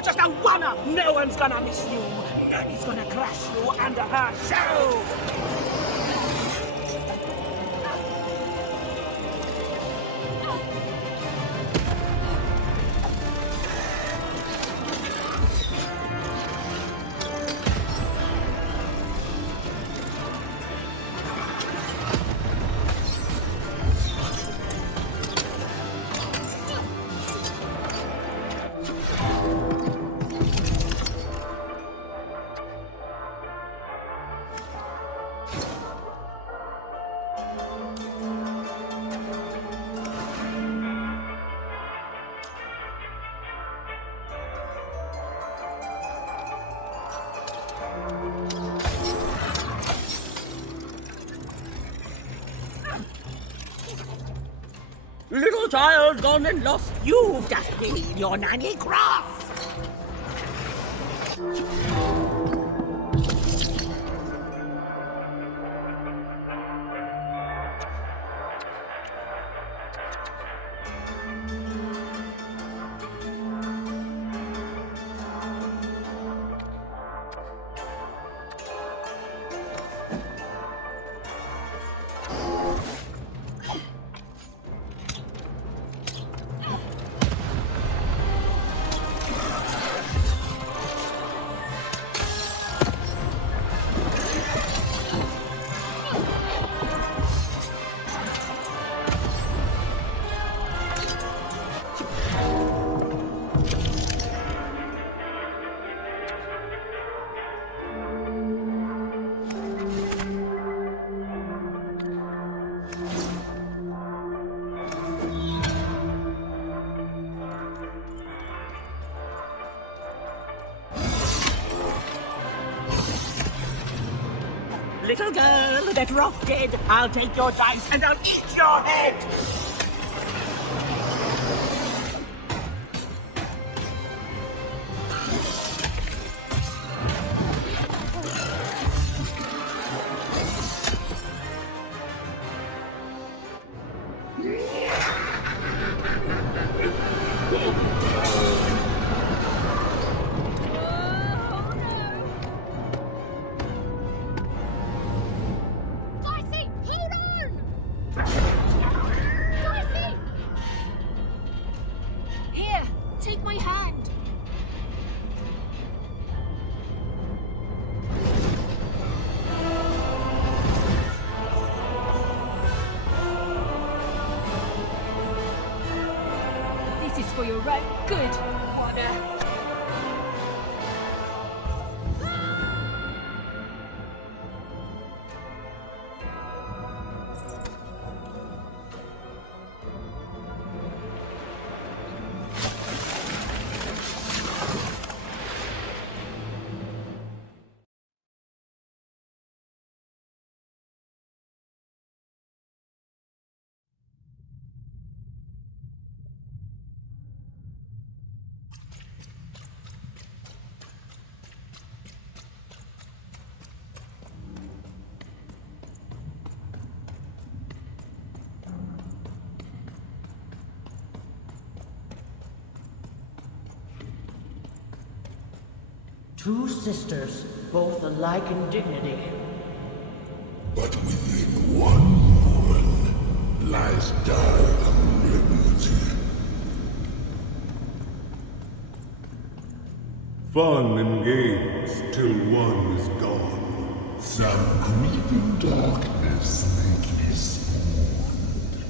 You're just a one-up. No one's gonna miss you. Nobody's gonna crush you under her show. Little child gone and lost, you've just been your nanny cross. Little girl, better off dead. I'll take your dice and I'll eat your head. For your right good honor. Two sisters, both alike in dignity. But within one woman lies dire malignity. Fun and games till one is gone. Some creeping darkness lately spawned.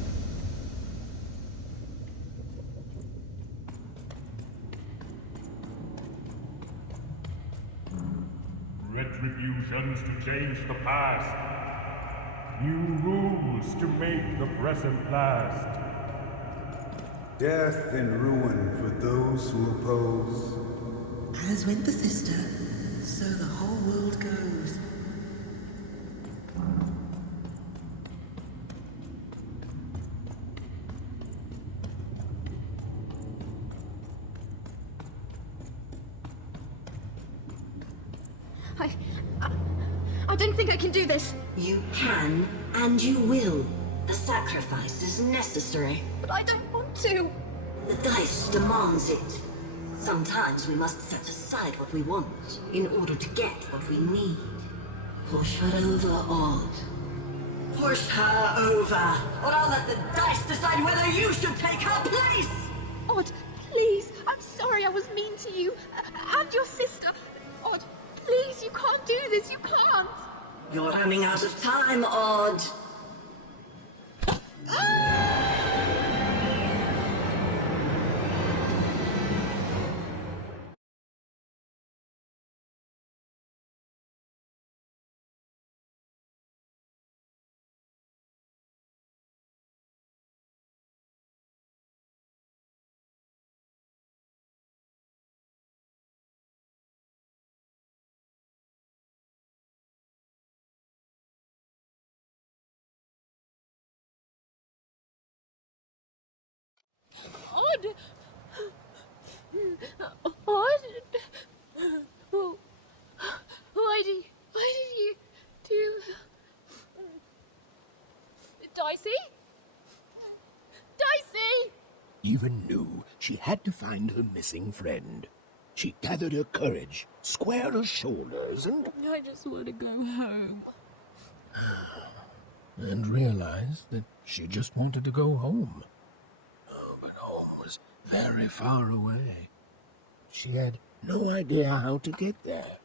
Retributions to change the past. New rules to make the present last. Death and ruin for those who oppose. As went the sister, so the whole world goes. I don't think I can do this. You can, and you will. The sacrifice is necessary. But I don't want to. The dice demands it. Sometimes we must set aside what we want in order to get what we need. Push her over, Odd. Push her over, or I'll let the dice decide whether you should take her place! Odd, please, I'm sorry I was mean to you. And your sister. Odd, please, you can't do this, you can't! You're running out of time, Odd. Odd! Odd! Why did you do... Dicey? Dicey! Even knew she had to find her missing friend. She gathered her courage, squared her shoulders, I just want to go home. and realized that she just wanted to go home. Oh, but home was very far away. She had no idea how to get there.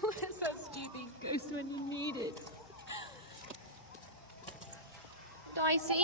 Where's that stupid ghost when you need it? Dicey?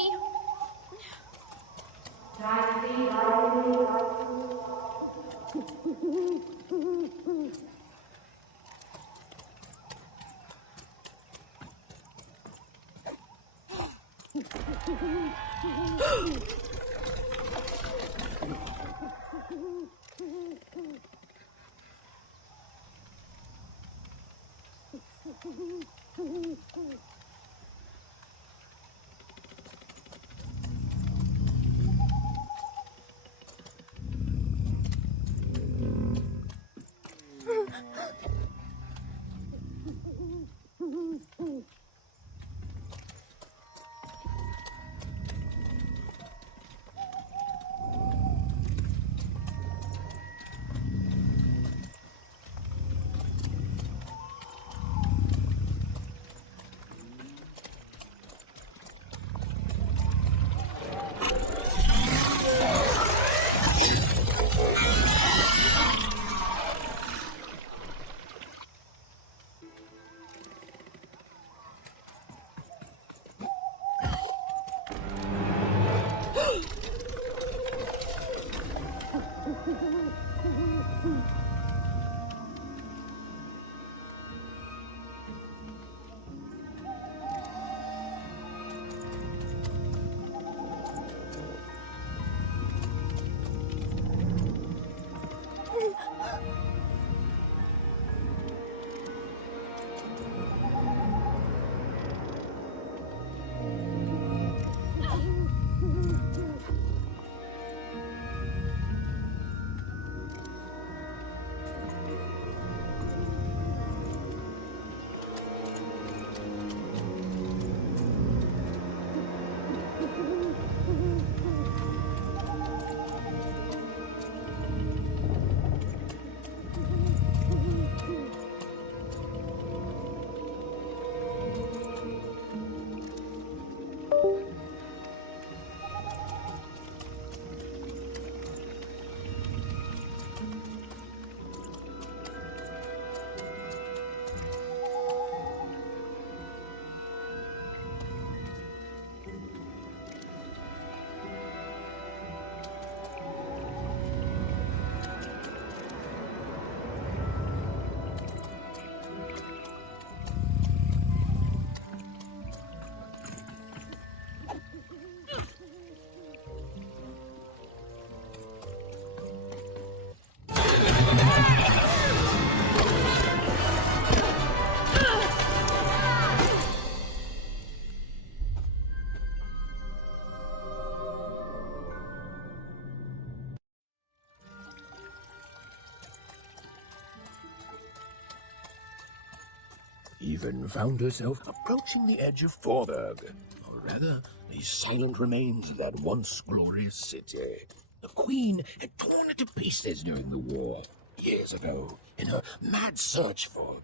even found herself approaching the edge of Forberg, or rather, the silent remains of that once glorious city. The Queen had torn it to pieces during the war, years ago, in her mad search for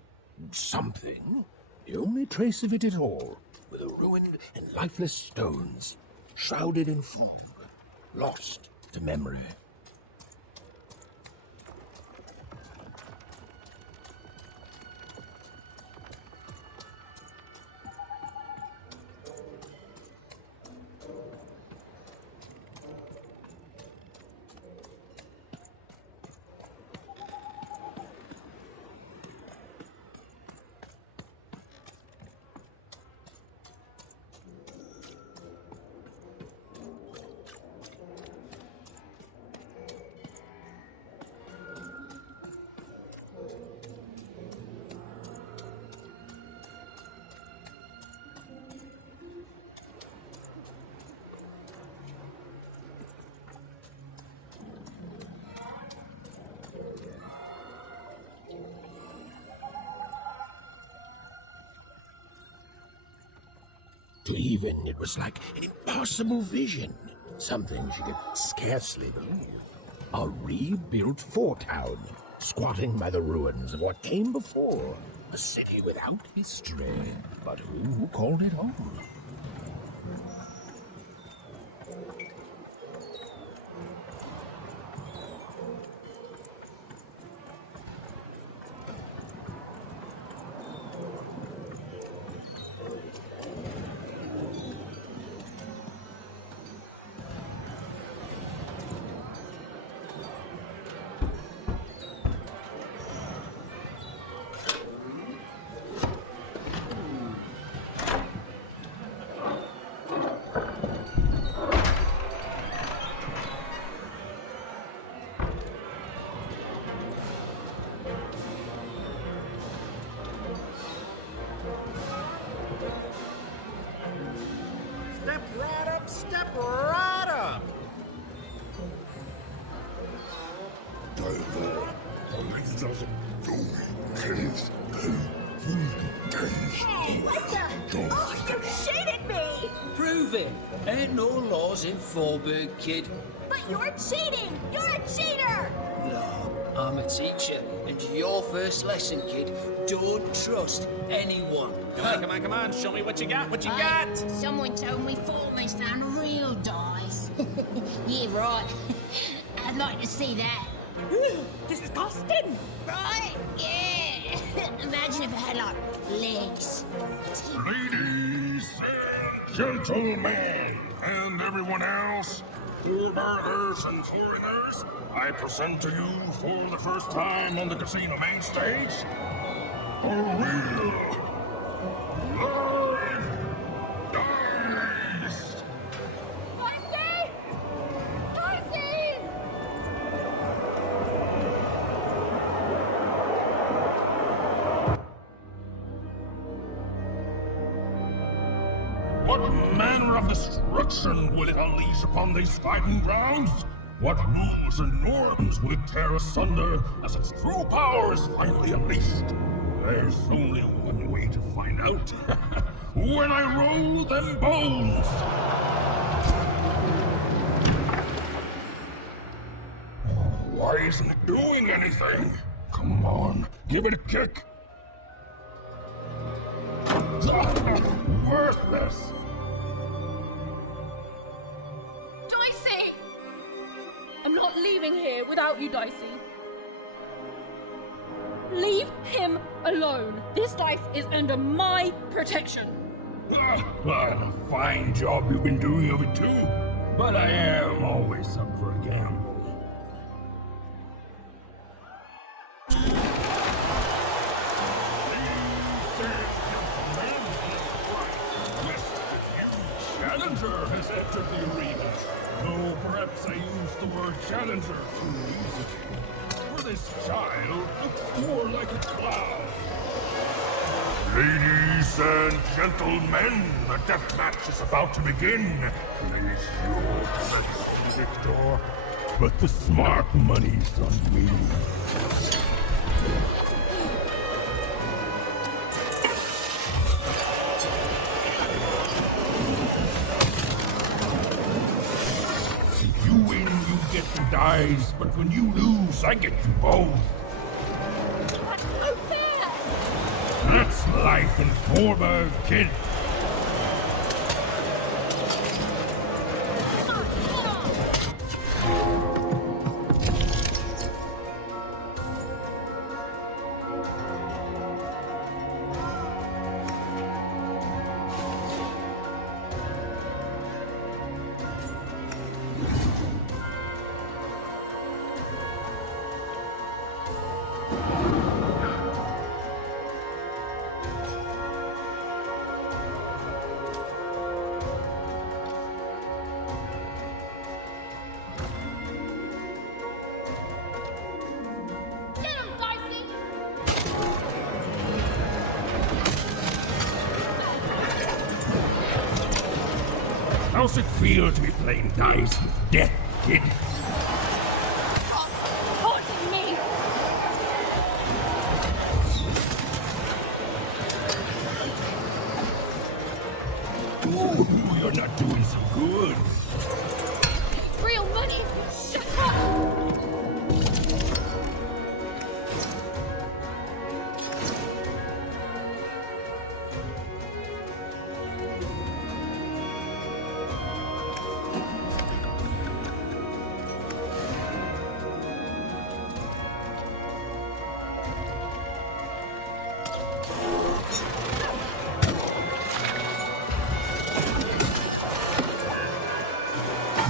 something. The only trace of it at all were the ruined and lifeless stones, shrouded in fog, lost to memory. To Even, it was like an impossible vision, something she could scarcely believe. A rebuilt fort town, squatting by the ruins of what came before, a city without history, but who called it home? Step right up! Hey, what the? Oh, you cheated me! Prove it. Ain't no laws in Forberg, kid. But you're cheating! You're a cheater! No, I'm a teacher, and your first lesson, kid, don't trust anyone. Come on, show me what you got, Someone told me 4 makes unreal dice. Yeah, right. I'd like to see that. Disgusting! Right? Yeah. Imagine if it had, like, legs. Ladies and gentlemen, and everyone else, burglars and foreigners, I present to you for the first time on the casino main stage, a real live dice! What manner of destruction will it unleash upon these fighting grounds? What rules and norms will it tear asunder as its true power is finally unleashed? There's only one way to find out. When I roll them bones! Why isn't it doing anything? Come on, give it a kick. Worthless! Dicey! I'm not leaving here without you, Dicey. Leave him alone. This dice is under my protection. A fine job you've been doing of it too, but I am always up for a gamble. Challenger has entered the arena. Though perhaps I used the word challenger too easily. For this child looks more like a clown. Ladies and gentlemen, the death match is about to begin. Place your bets, Victor, but the smart money's on me. dies, but when you lose, I get you both. That's no fair! That's life in Forberg, kid. How's it feel to be playing dice with death, kid? Haunting me! Ooh, you're not doing so good. Real money! Shut up!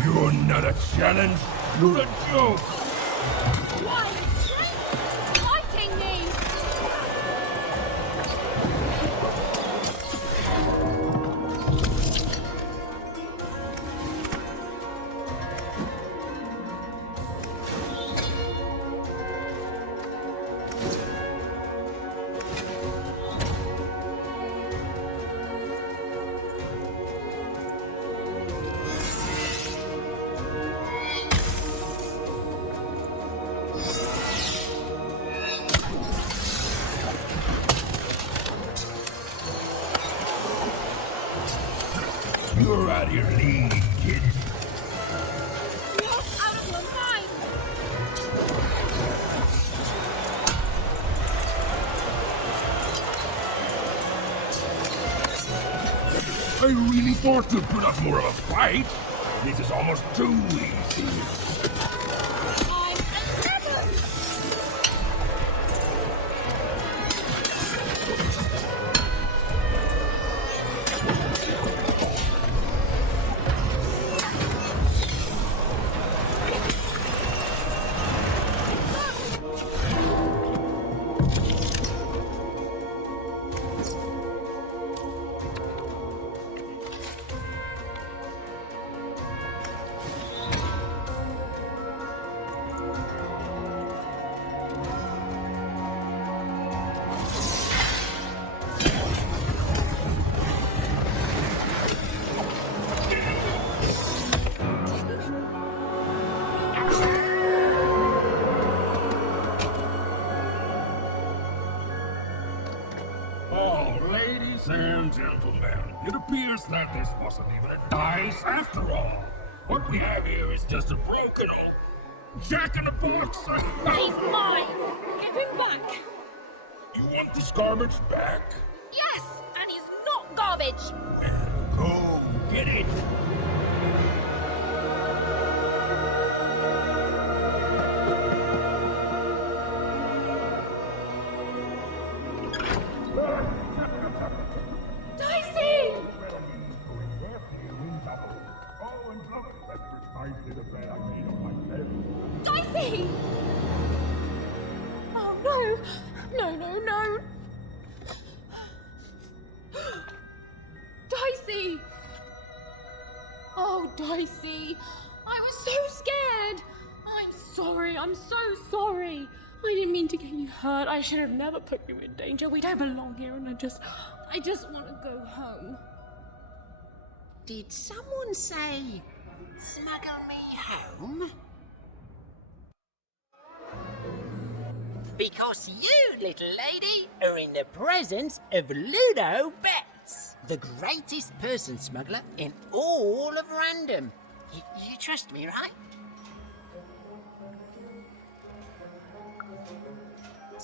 You're not a challenge, you're a joke. Why? Fighting me! You're out of your league, kid. You're out of your mind! I really thought you'd put up more of a fight. This is almost too easy. Ladies and gentlemen, it appears that this wasn't even a dice after all. What we have here is just a broken old jack-in-the-box. He's mine! Give him back! You want this garbage back? Yes! And he's not garbage! Go get it! Dicey! Dicey! Oh no! No, no, no! Dicey! Oh, Dicey! I was so scared! I'm sorry, I'm so sorry! I didn't mean to get you hurt. I should have never put you in danger. We don't belong here, and I just want to go home. Did someone say, smuggle me home? Because you, little lady, are in the presence of Ludo Betts, the greatest person smuggler in all of Random. You trust me, right?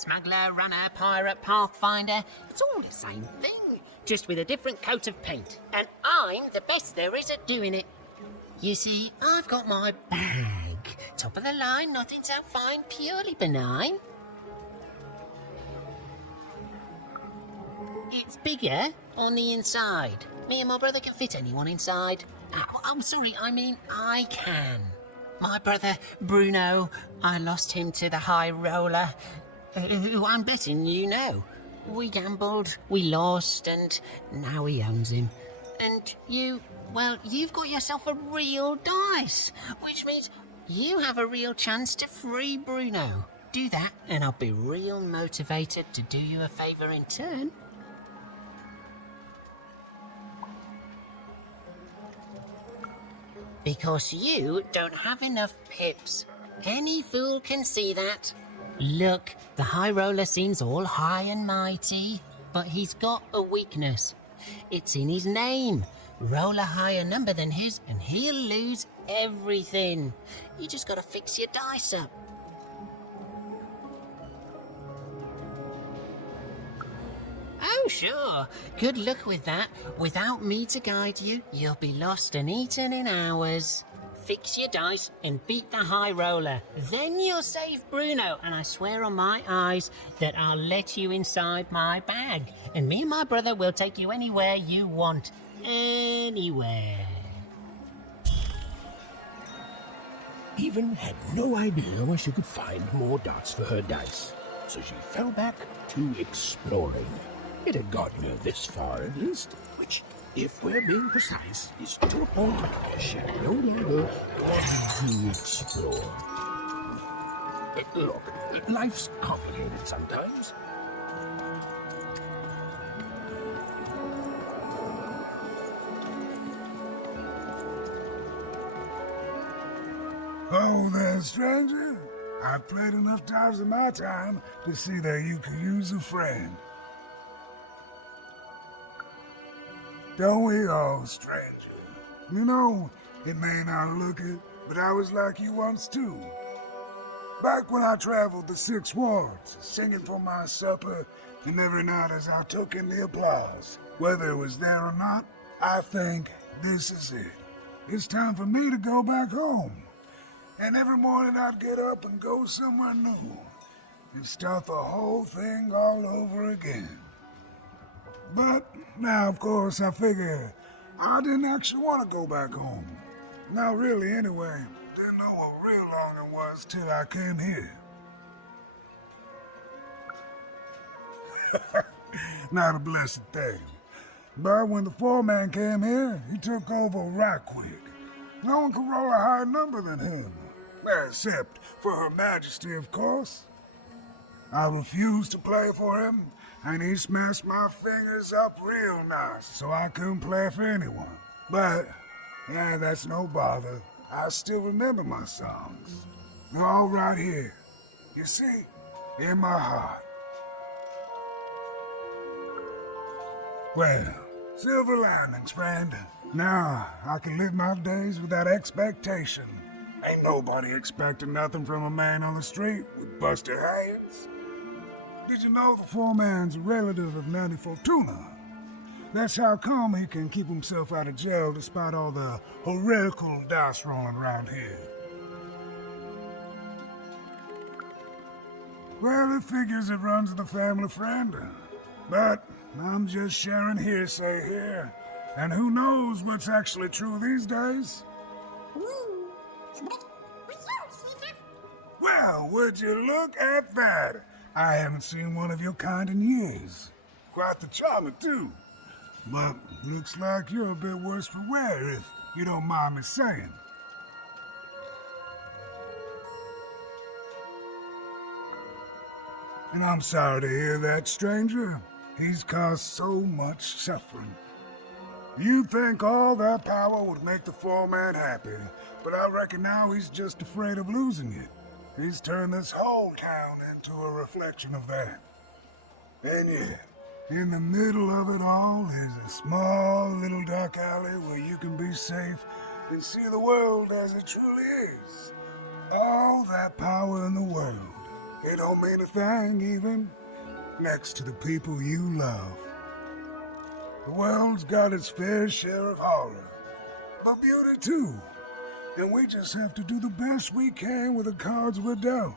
smuggler, runner, pirate, pathfinder. It's all the same thing, just with a different coat of paint. And I'm the best there is at doing it. You see, I've got my bag. Top of the line, nothing so fine, purely benign. It's bigger on the inside. Me and my brother can fit anyone inside. I'm sorry, I mean I can. My brother, Bruno, I lost him to the high roller, who I'm betting you know. We gambled, we lost, and now he owns him. And you, well, you've got yourself a real dice, which means you have a real chance to free Bruno. Do that, and I'll be real motivated to do you a favour in turn. Because you don't have enough pips. Any fool can see that. Look, the high roller seems all high and mighty, but he's got a weakness. It's in his name. Roll a higher number than his and he'll lose everything. You just gotta fix your dice up. Oh, sure. Good luck with that. Without me to guide you, you'll be lost and eaten in hours. Fix your dice and beat the high roller. Then you'll save Bruno, and I swear on my eyes that I'll let you inside my bag. And me and my brother will take you anywhere you want. Anywhere. Even had no idea where she could find more dots for her dice, so she fell back to exploring. It had gotten her this far at least, which, if we're being precise, is to a point where she no longer wanted to explore. Look, life's complicated sometimes. Oh there, stranger. I've played enough times in my time to see that you could use a friend. Don't we all, stranger? You know, it may not look it, but I was like you once too. Back when I traveled the 6 wards, singing for my supper, and every night as I took in the applause, whether it was there or not, I think this is it. It's time for me to go back home. And every morning I'd get up and go somewhere new, and start the whole thing all over again. But now, of course, I figure I didn't actually want to go back home. Not really, anyway. Didn't know what real longing was till I came here. Not a blessed thing. But when the foreman came here, he took over right quick. No one could roll a higher number than him. Except for Her Majesty, of course. I refused to play for him, and he smashed my fingers up real nice, so I couldn't play for anyone. But, yeah, that's no bother. I still remember my songs. They're all right here. You see, in my heart. Well, silver linings, friend. Now, I can live my days without expectation. Ain't nobody expecting nothing from a man on the street with busted hands. Did you know the foreman's a relative of Nanny Fortuna? That's how come he can keep himself out of jail despite all the heretical dice rolling around here. Well, it figures it runs in the family, friend. But I'm just sharing hearsay here. And who knows what's actually true these days? Well, would you look at that? I haven't seen one of your kind in years. Quite the charmer, too. But looks like you're a bit worse for wear, if you don't mind me saying. And I'm sorry to hear that, stranger. He's caused so much suffering. You'd think all that power would make the foreman happy, but I reckon now he's just afraid of losing it. He's turned this whole town into a reflection of that. And yet, in the middle of it all is a small little dark alley where you can be safe and see the world as it truly is. All that power in the world, It don't mean a thing, even next to the people you love. The world's got its fair share of horror, but beauty too. And we just have to do the best we can with the cards we're dealt.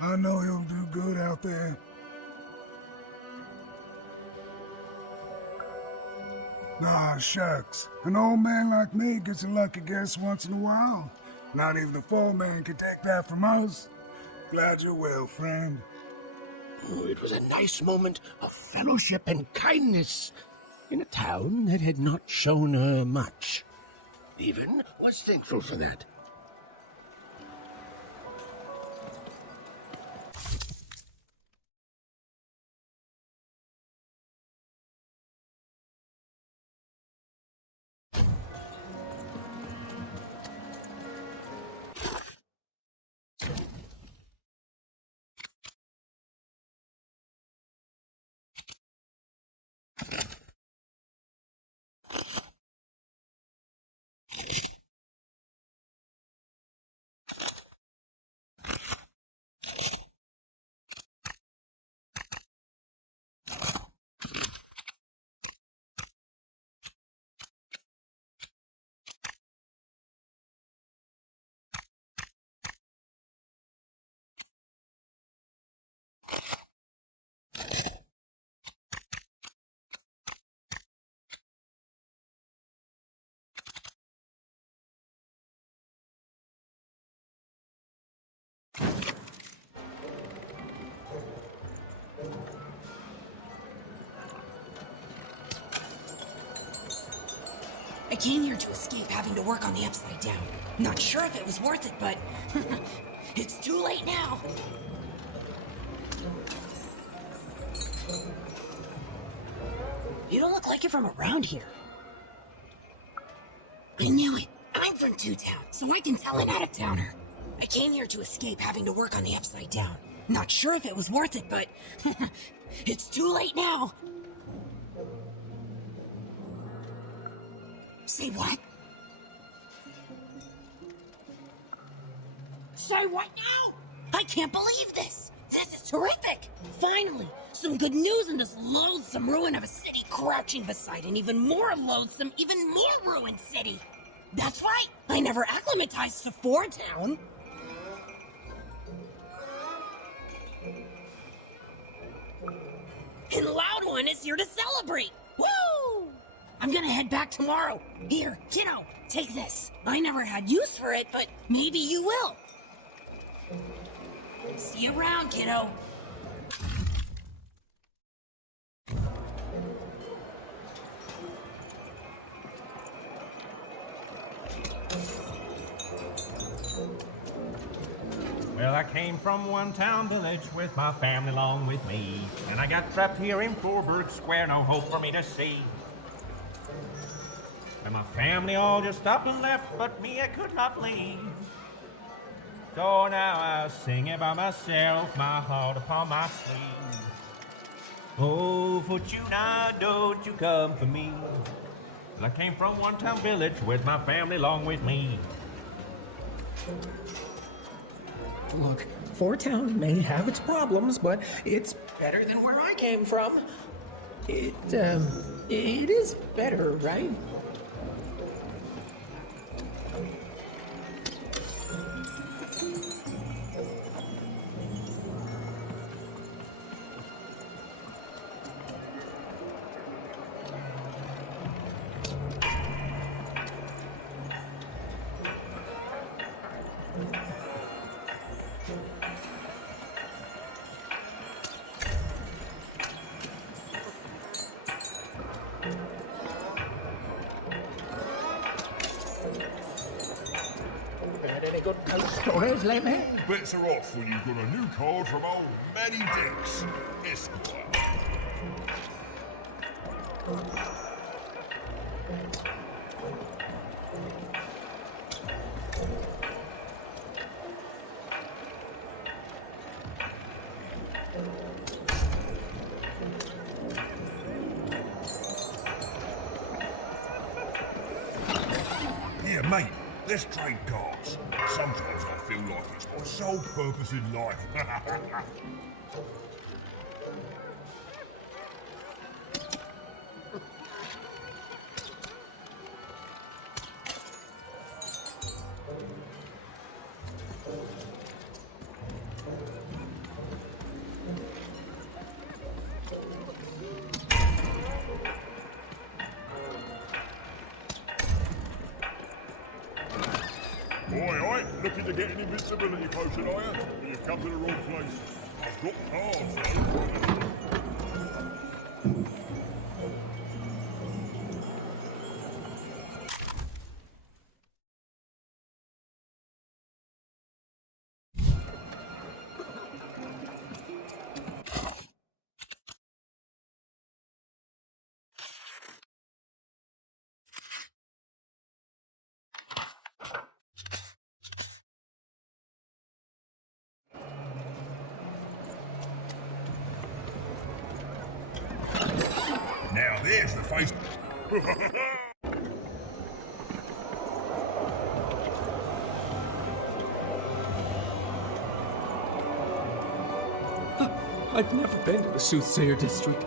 I know you'll do good out there. Ah, shucks. An old man like me gets a lucky guess once in a while. Not even the foreman can take that from us. Glad you're well, friend. Oh, it was a nice moment of fellowship and kindness in a town that had not shown her much. Even was thankful for that. I came here to escape having to work on the upside down. Not sure if it was worth it, but it's too late now. You don't look like you're from around here. I knew it. I'm from Two Town, so I can tell an out-of-towner. I came here to escape having to work on the upside down. Not sure if it was worth it, but it's too late now. Say what? Say what now? I can't believe this! This is terrific! Finally, some good news in this loathsome ruin of a city crouching beside an even more loathsome, even more ruined city. That's right, I never acclimatized to Four Town. And Loud One is here to celebrate! Woo! I'm gonna head back tomorrow. Here, kiddo, take this. I never had use for it, but maybe you will. See you around, kiddo. Well, I came from one town village with my family along with me. And I got trapped here in Thorburg Square, no hope for me to see. And my family all just up and left, but me I could not leave. So now I sing it by myself, my heart upon my sleeve. Oh, Fortuna, don't you come for me. Well, I came from one town village with my family along with me. Look, Four Town may have its problems, but it's better than where I came from. It is better, right? Stories lately? Bets are off when you've got a new card from old Manny Dix, Esquire. Here, mate. let's trade cards. Sometimes I feel like it's my sole purpose in life. Oi, looking to get an invincibility potion, are you? You've come to the wrong place. I've got cards. Now there's the face. I've never been to the Soothsayer District.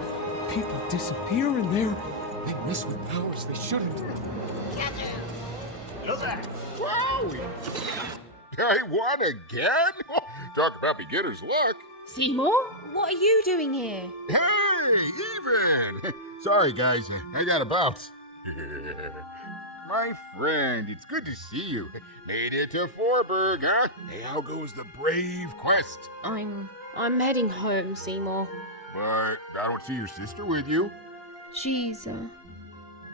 People disappear in there. They mess with powers they shouldn't. Hello there. Wowie! I won again? Talk about beginner's luck. Seymour, what are you doing here? Hey, Even! Sorry, guys, I got a bounce. My friend, it's good to see you. Made it to Forberg, huh? Hey, how goes the brave quest? I'm heading home, Seymour. But I don't see your sister with you. She's,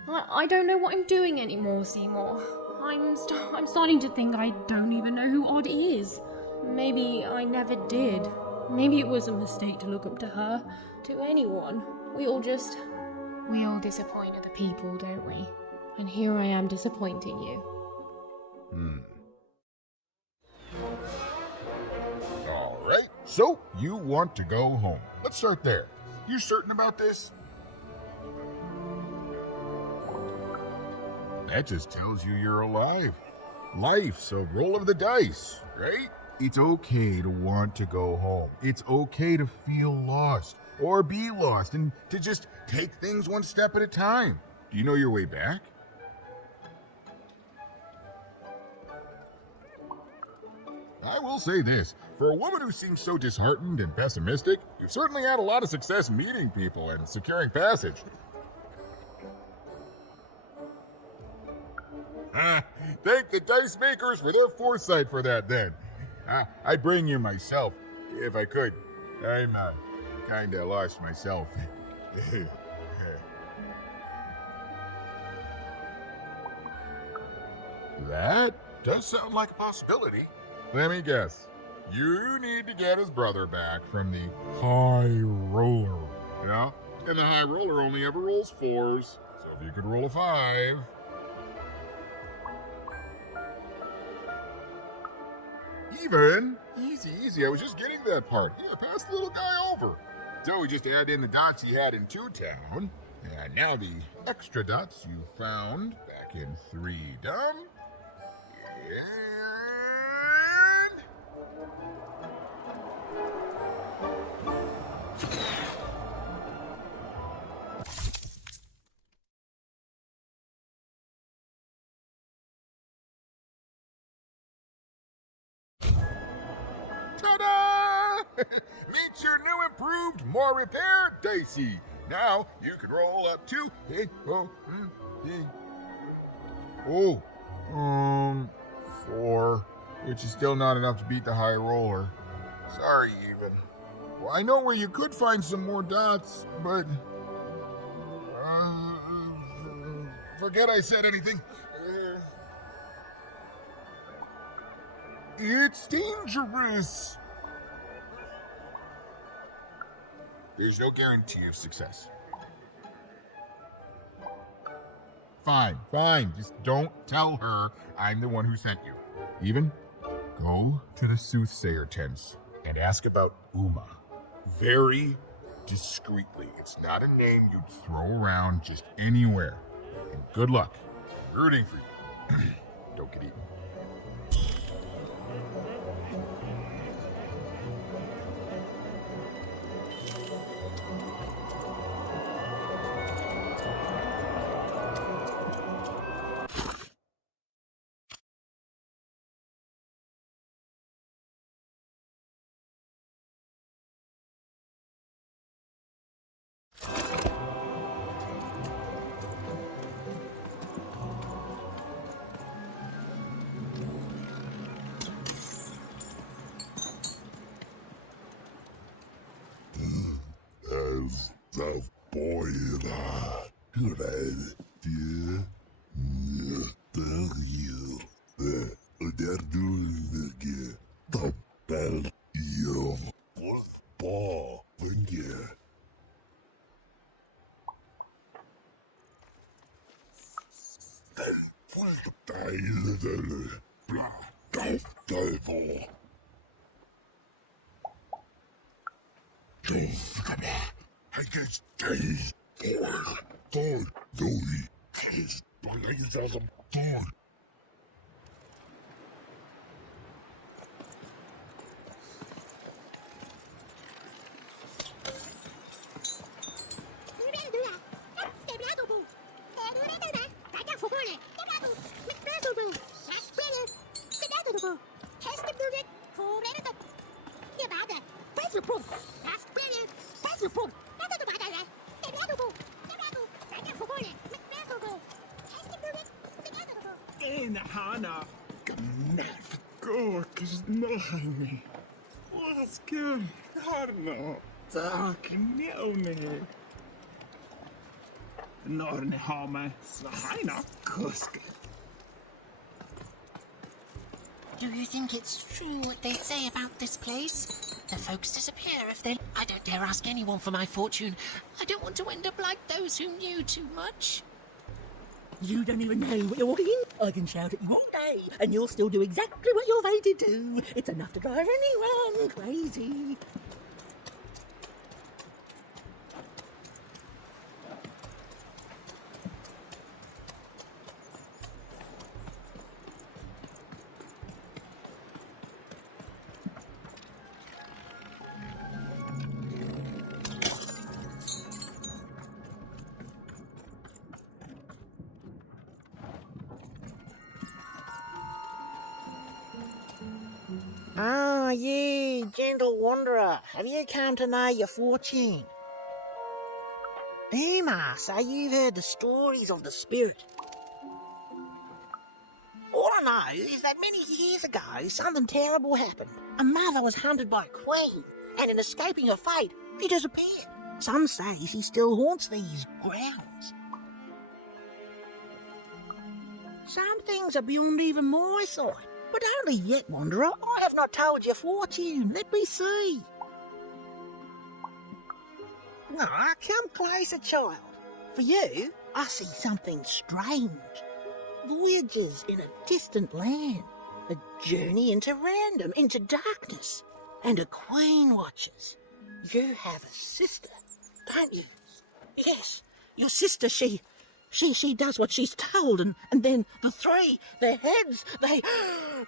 I don't know what I'm doing anymore, Seymour. I'm starting to think I don't even know who Oddie is. Maybe I never did. Maybe it was a mistake to look up to her, to anyone. We all disappoint other people, don't we? And here I am disappointing you. All right, so you want to go home. Let's start there. You certain about this? That just tells you you're alive. Life's a roll of the dice, right? It's okay to want to go home. It's okay to feel lost or be lost and to just take things one step at a time. Do you know your way back? I will say this, for a woman who seems so disheartened and pessimistic, you've certainly had a lot of success meeting people and securing passage. Thank the dice makers for their foresight for that then. I'd bring you myself, if I could. I'm kinda lost myself. That does sound like a possibility. Let me guess. You need to get his brother back from the High Roller. Yeah? And the High Roller only ever rolls 4s. So if you could roll a 5... Even? Easy. I was just getting to that part. Yeah, pass the little guy over. So we just add in the dots he had in 2-town. And now the extra dots you found back in 3-dom. And... Ta-da! Meet your new improved, more repaired Dicey. Now you can roll up to 4, which is still not enough to beat the High Roller. Sorry, Even. Well, I know where you could find some more dots, but forget I said anything. It's dangerous. There's no guarantee of success. Fine. Just don't tell her I'm the one who sent you. Even, go to the Soothsayer tents and ask about Uma. Very discreetly. It's not a name you'd throw around just anywhere. And good luck. I'm rooting for you. dokey. As the boy could I dear you they're doing again the bell you ball thank you. Den fullteilede devil. I guess days for Louis kiss believes as a boy. In Hannah, gnäff, gorkes nahmi. Vaske, harno, tak neone. Norne hame, sahaina, kuske. Do you think it's true what they say about this place? The folks disappear if they... I don't dare ask anyone for my fortune. I don't want to end up like those who knew too much. You don't even know what you're walking in. I can shout at you all day, and you'll still do exactly what you're fated to. It's enough to drive anyone crazy. Ah, ye gentle wanderer, have you come to know your fortune? Emma, so you've heard the stories of the spirit. All I know is that many years ago, something terrible happened. A mother was hunted by a queen, and in escaping her fate, she disappeared. Some say she still haunts these grounds. Some things are beyond even my sight. But don't leave yet, wanderer. I have not told your fortune. Let me see. Ah, come closer, child. For you, I see something strange. Voyages in a distant land. A journey into random, into darkness. And a queen watches. You have a sister, don't you? Yes, your sister, she does what she's told, and then the three, their heads, they...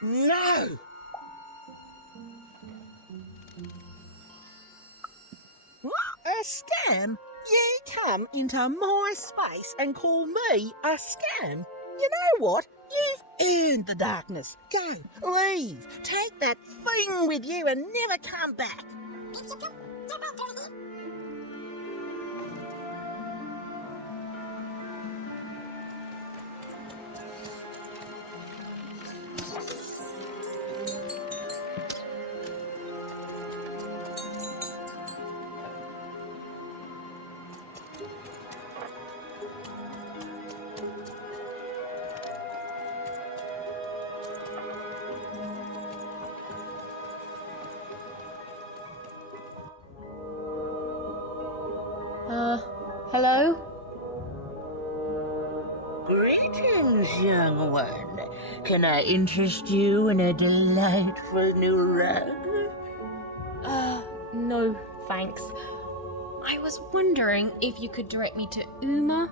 No! What? A scam? You come into my space and call me a scam? You know what? You've earned the darkness. Go, leave, take that thing with you and never come back. Hello? Greetings, young one. Can I interest you in a delightful new rug? No, thanks. I was wondering if you could direct me to Uma?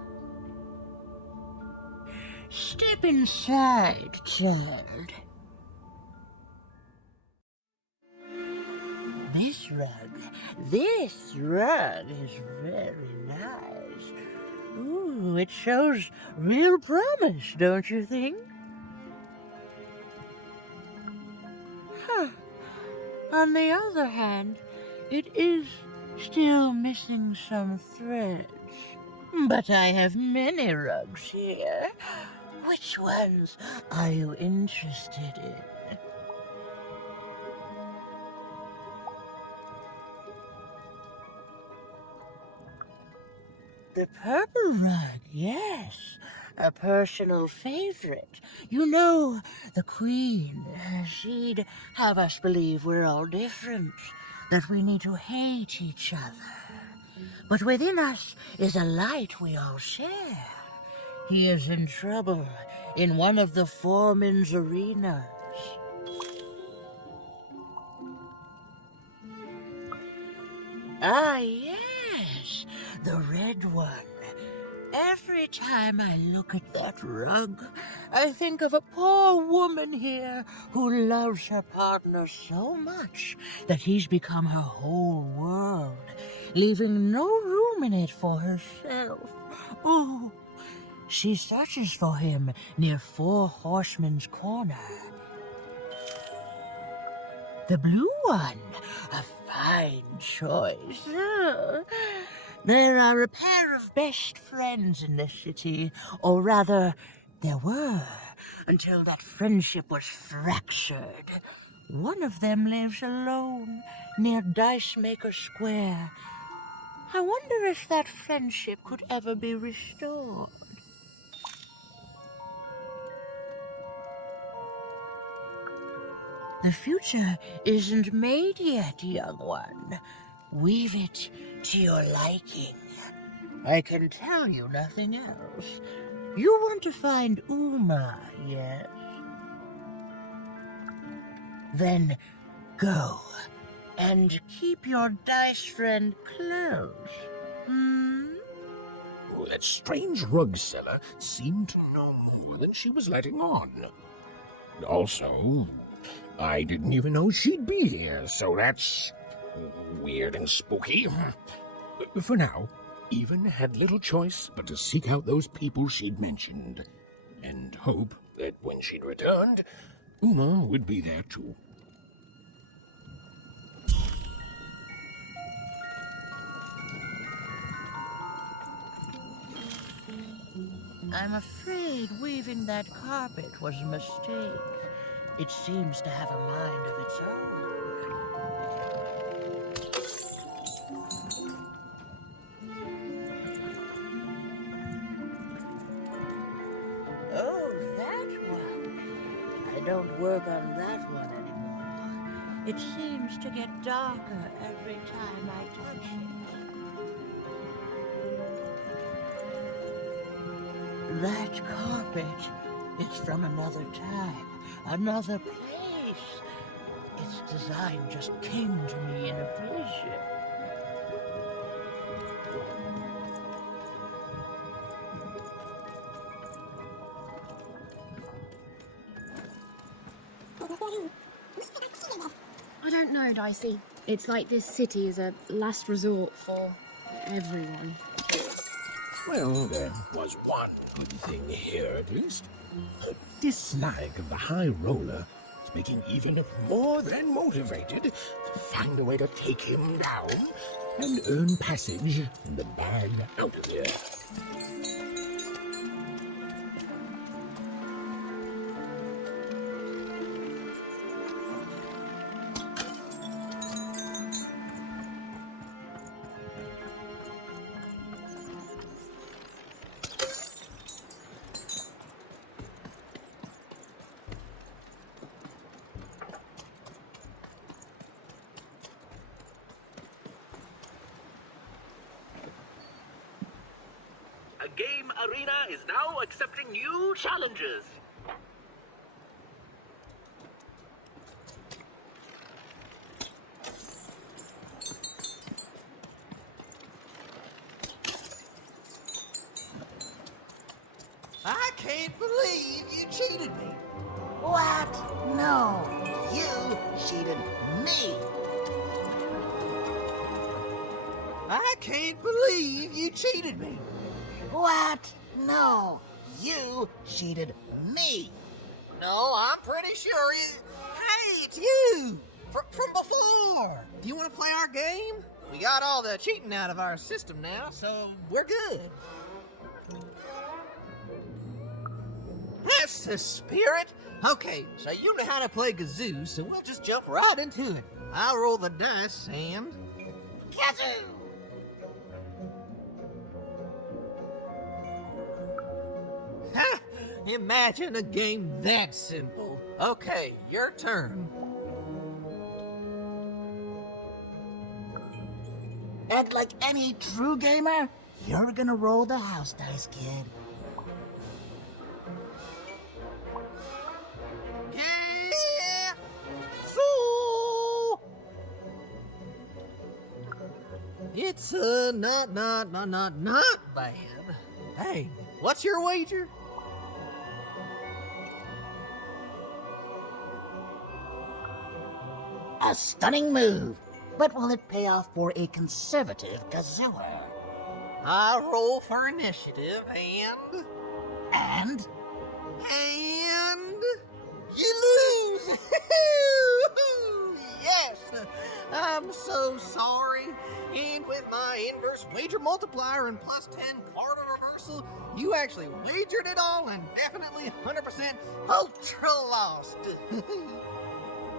Step inside, child. This rug is very nice. Ooh, it shows real promise, don't you think? Huh. On the other hand, it is still missing some threads. But I have many rugs here. Which ones are you interested in? The purple rug, yes. A personal favorite. You know, the Queen, she'd have us believe we're all different, that we need to hate each other. But within us is a light we all share. He is in trouble in one of the foreman's arenas. Ah, yes, the red one. Every time I look at that rug, I think of a poor woman here who loves her partner so much that he's become her whole world, leaving no room in it for herself. Ooh, she searches for him near Four Horsemen's Corner. The blue one, a fine choice. There are a pair of best friends in the city, or rather, there were, until that friendship was fractured. One of them lives alone near Dice Maker Square. I wonder if that friendship could ever be restored. The future isn't made yet, young one. Weave it to your liking. I can tell you nothing else. You want to find Uma, yes? Then go and keep your dice friend close. Oh, that strange rug seller seemed to know more than she was letting on. Also, I didn't even know she'd be here, so that's weird and spooky. For now, Even had little choice but to seek out those people she'd mentioned, and hope that when she'd returned, Uma would be there too. I'm afraid weaving that carpet was a mistake. It seems to have a mind of its own. Oh, that one. I don't work on that one anymore. It seems to get darker every time I touch it. That carpet is from another time, another place. Its design just came to me in a vision. I don't know, Dicey. It's like this city is a last resort for everyone. Well, there was one good thing here, at least. Her dislike of the High Roller is making even more than motivated to find a way to take him down and earn passage in the bag out of here. A game arena is now accepting new challenges. I can't believe you cheated me. What? No, you cheated me. I can't believe you cheated me. What? No, you cheated me. No, I'm pretty sure you... Hey, it's you! From before! Do you want to play our game? We got all the cheating out of our system now, so we're good. That's the spirit! Okay, so you know how to play kazoo, so we'll just jump right into it. I'll roll the dice and... Kazoo! Ha! Imagine a game that simple. Okay, your turn. And like any true gamer, you're gonna roll the house dice, kid. Yeah! So... It's not bad. Hey, what's your wager? A stunning move. But will it pay off for a conservative kazooer? I'll roll for initiative and... And? And... You lose! Yes! I'm so sorry. And with my inverse wager multiplier and plus 10 card reversal, you actually wagered it all and definitely 100% ultra lost.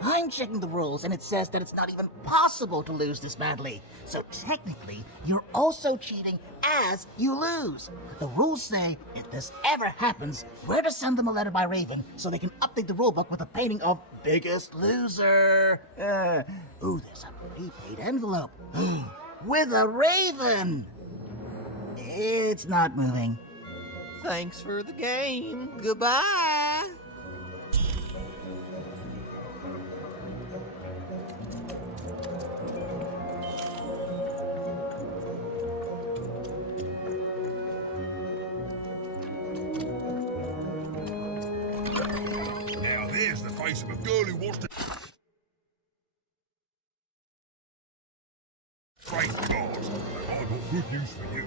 I'm checking the rules, and it says that it's not even possible to lose this badly. So technically, you're also cheating as you lose. The rules say if this ever happens, we're to send them a letter by Raven so they can update the rulebook with a painting of Biggest Loser. Ooh, there's a prepaid envelope. With a raven. It's not moving. Thanks for the game. Goodbye. Now there's the face of a girl who wants to... Trade cards. I've got good news for you.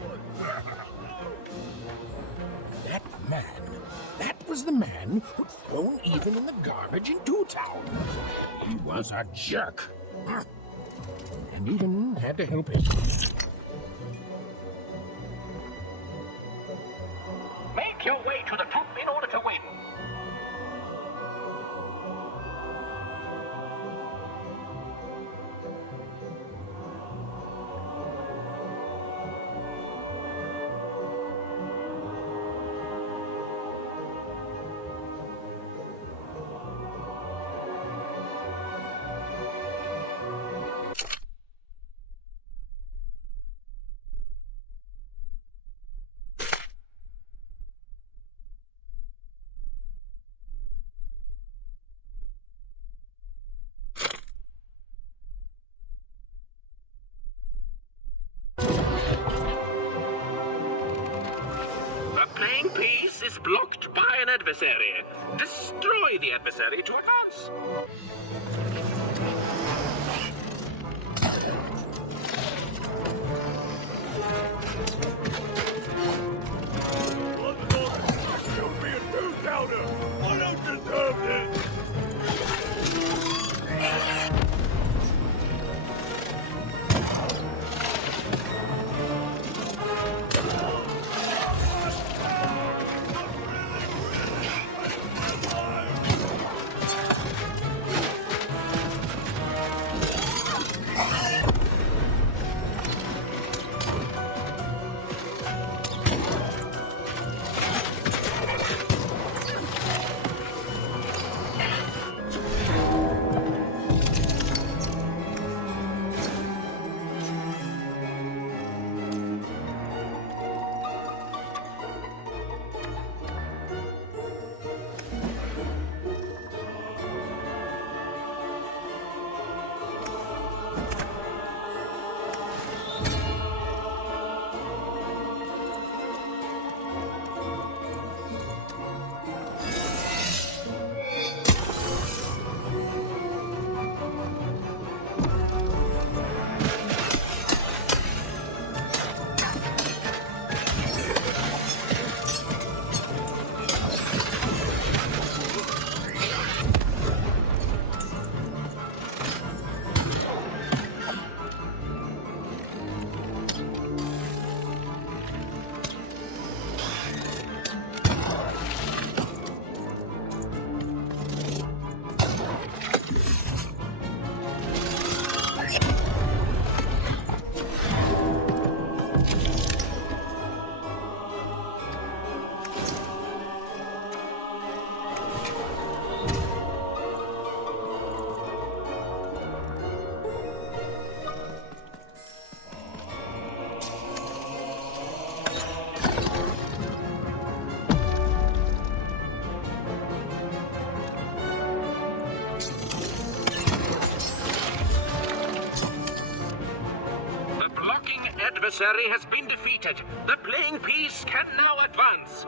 That was the man who'd thrown even in the garbage in Two Town. He was a jerk. And even had to help him. Make your way to the top in order to win. Playing piece is blocked by an adversary. Destroy the adversary to advance. Don't be a two-downer! I don't deserve this! adversary has been defeated. The playing piece can now advance.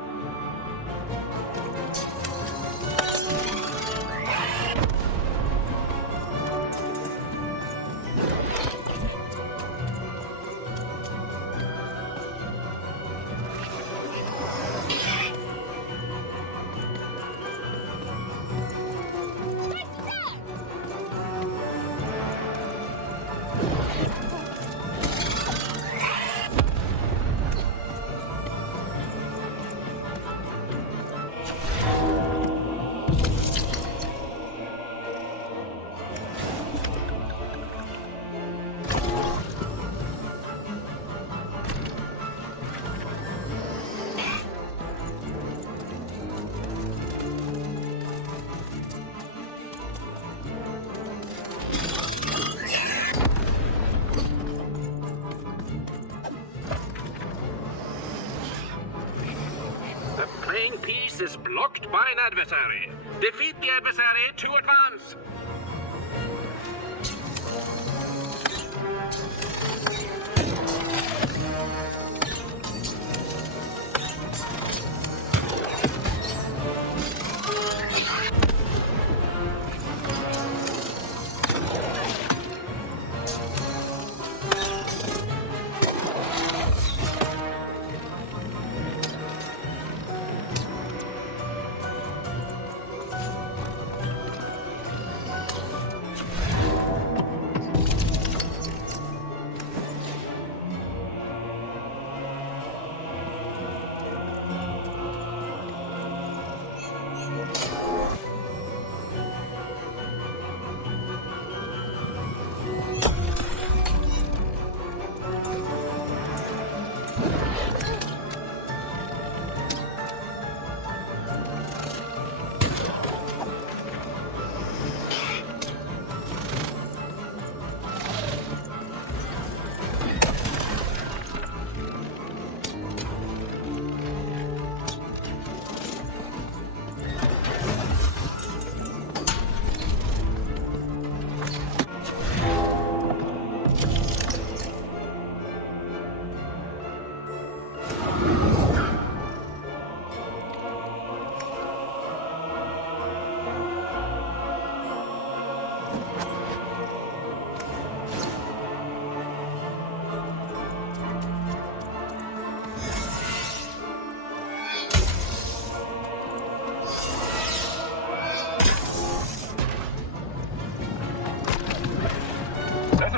Piece is blocked by an adversary. Defeat the adversary to advance.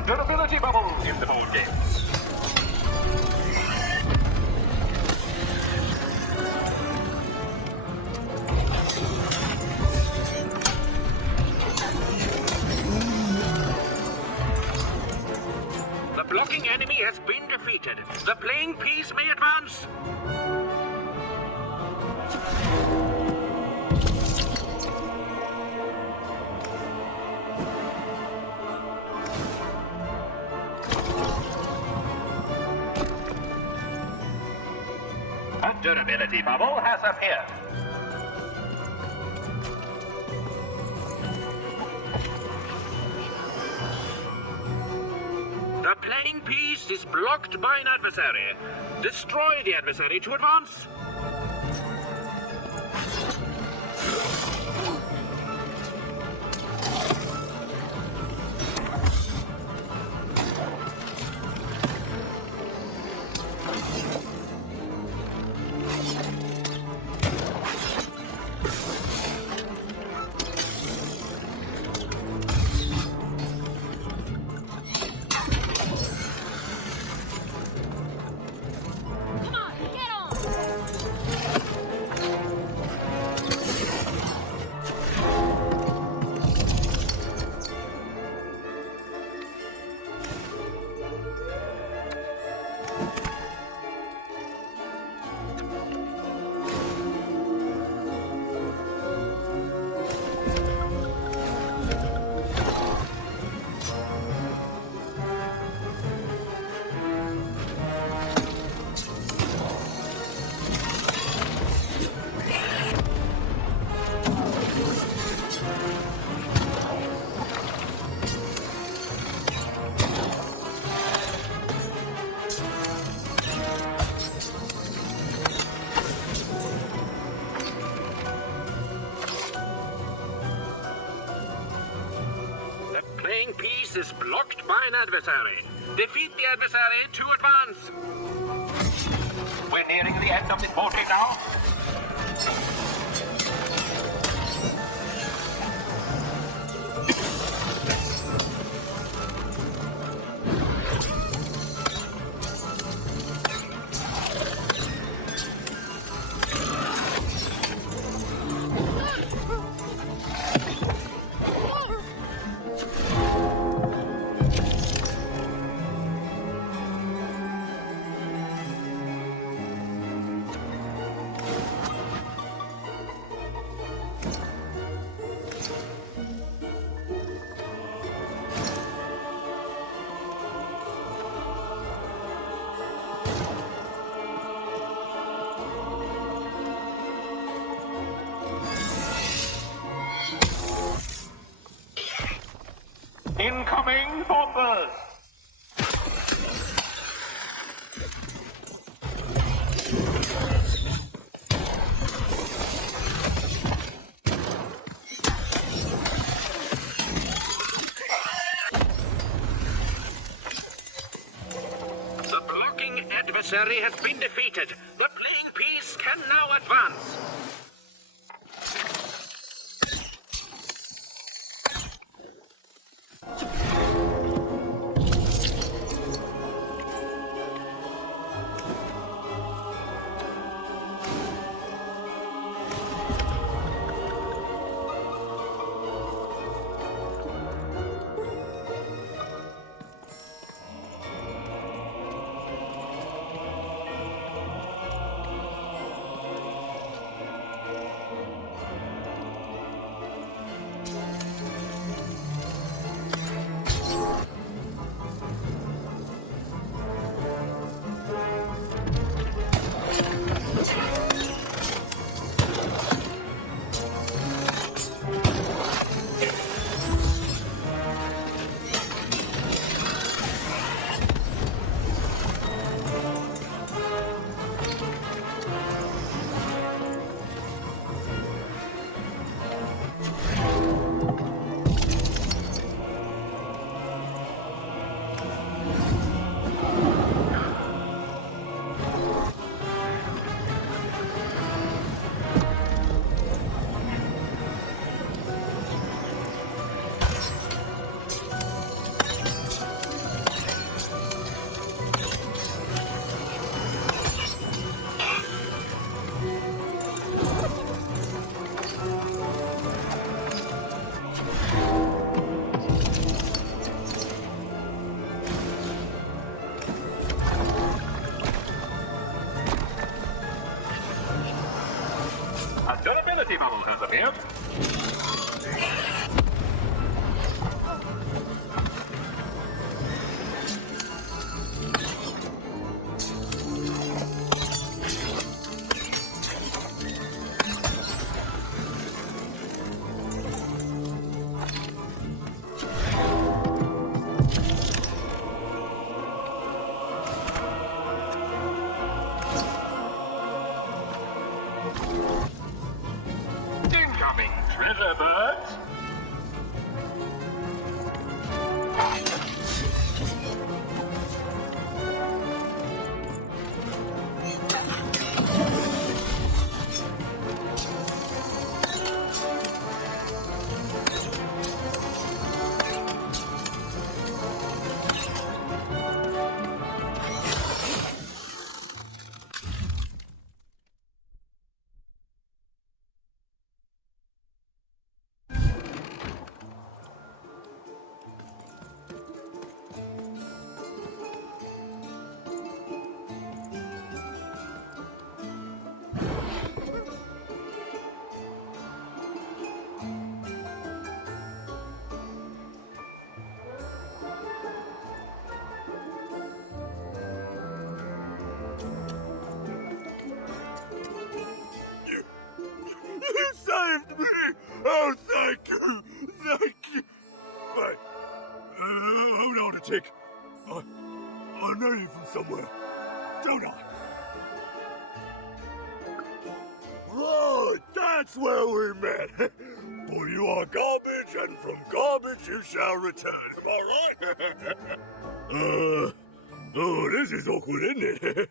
Durability bubble in the board game. The blocking enemy has been defeated. The playing piece may advance. Durability bubble has appeared. The playing piece is blocked by an adversary. Destroy the adversary to advance. piece is blocked by an adversary. Defeat the adversary to advance. We're nearing the end of the portrait now. Incoming bombers! The blocking adversary has been defeated. The playing piece can now advance. Durability bubble has appeared. Incoming treasure birds. You saved me! Oh, thank you! Thank you! Wait, hold on a tick. I know you from somewhere, don't I? Right, that's where we met. For you are garbage, and from garbage rubbish you shall return. Am I right? Oh, this is awkward, isn't it?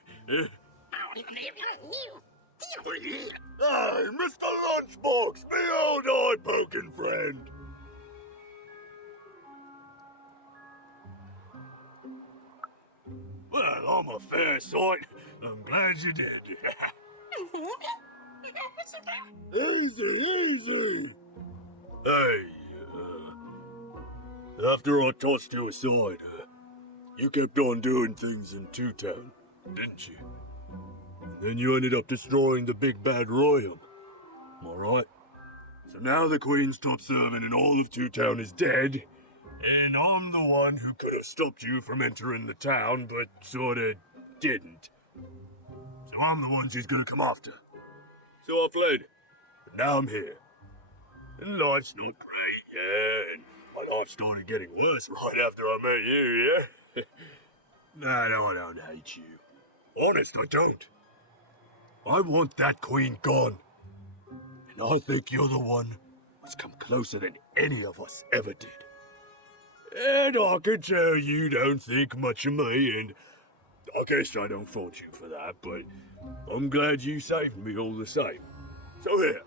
Hey, Mr. Lunchbox, me old eye-poking friend. Well, I'm a fair sight. I'm glad you did. Easy, easy. Hey, after I tossed you aside, you kept on doing things in Two Town, didn't you? And then you ended up destroying the big bad royal. Am I right? So now the Queen's top servant in all of Two Town is dead, and I'm the one who could have stopped you from entering the town, but sorta didn't. So I'm the one she's gonna come after. So I fled, but now I'm here. And life's not great, yeah, and my life started getting worse right after I met you, yeah? No, I don't hate you. Honest, I don't. I want that queen gone. And I think you're the one who's come closer than any of us ever did. And I can tell you don't think much of me, and I guess I don't fault you for that, but I'm glad you saved me all the same. So here,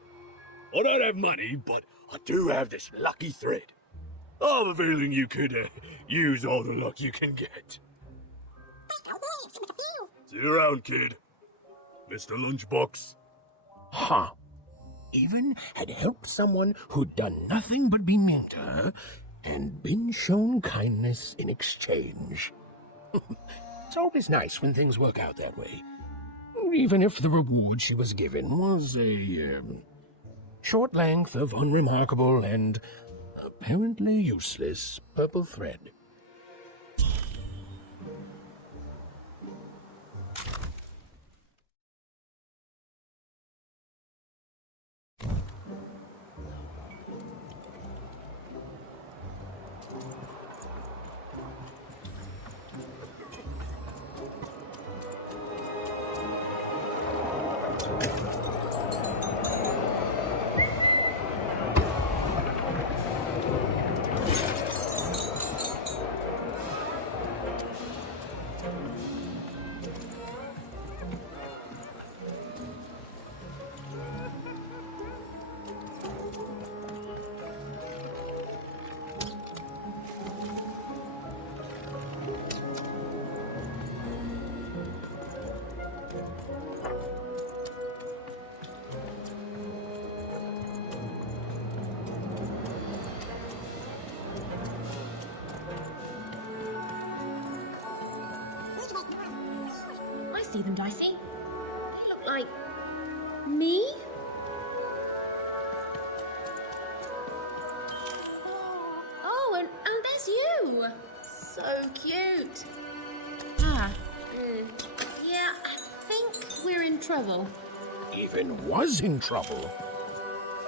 I don't have money, but I do have this lucky thread. I have a feeling you could use all the luck you can get. See you around, kid. Mr. Lunchbox. Huh. Even had helped someone who'd done nothing but be mean to her, and been shown kindness in exchange. It's always nice when things work out that way. Even if the reward she was given was a short length of unremarkable and apparently useless purple thread. I see them, Dicey. They look like me? Oh, and there's you. So cute. Yeah, I think we're in trouble. Even was in trouble.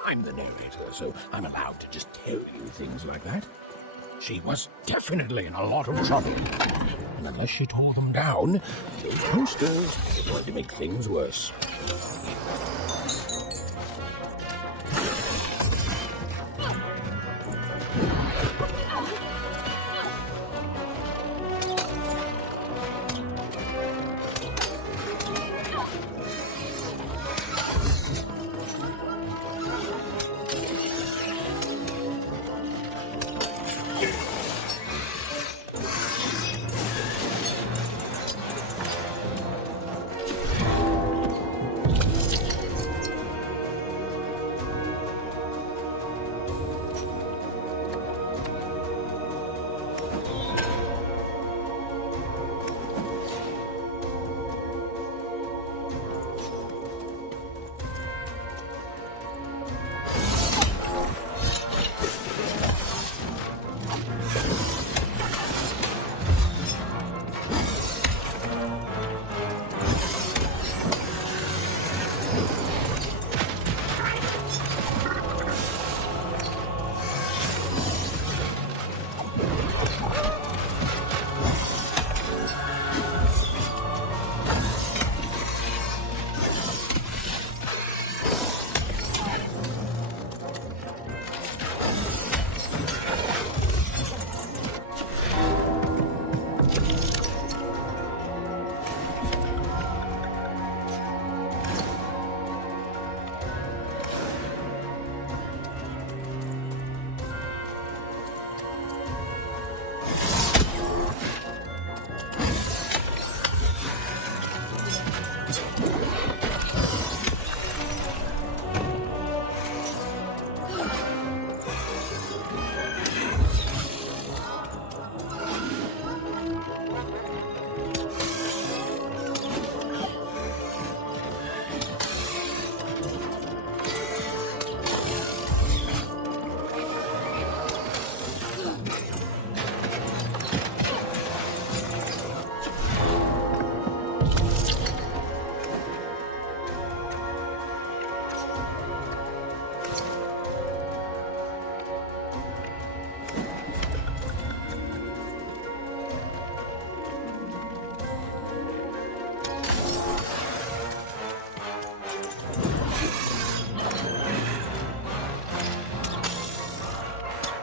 I'm the narrator, so I'm allowed to just tell you things like that. She was definitely in a lot of trouble. And unless she tore them down, those posters are going to make things worse.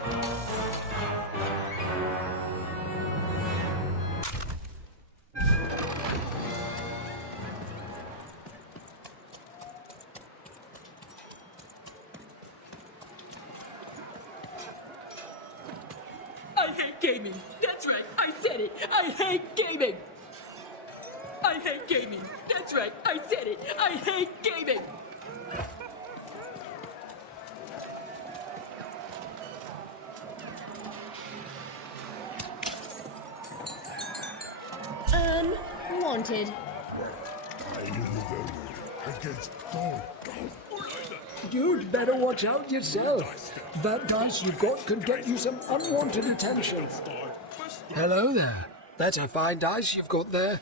I hate gaming. That's right. I said it. I hate gaming. I hate gaming. That's right. I said it. I hate gaming. Wanted. Against all. You'd better watch out yourself. That dice you've got could get you some unwanted attention. Hello there. That's a fine dice you've got there.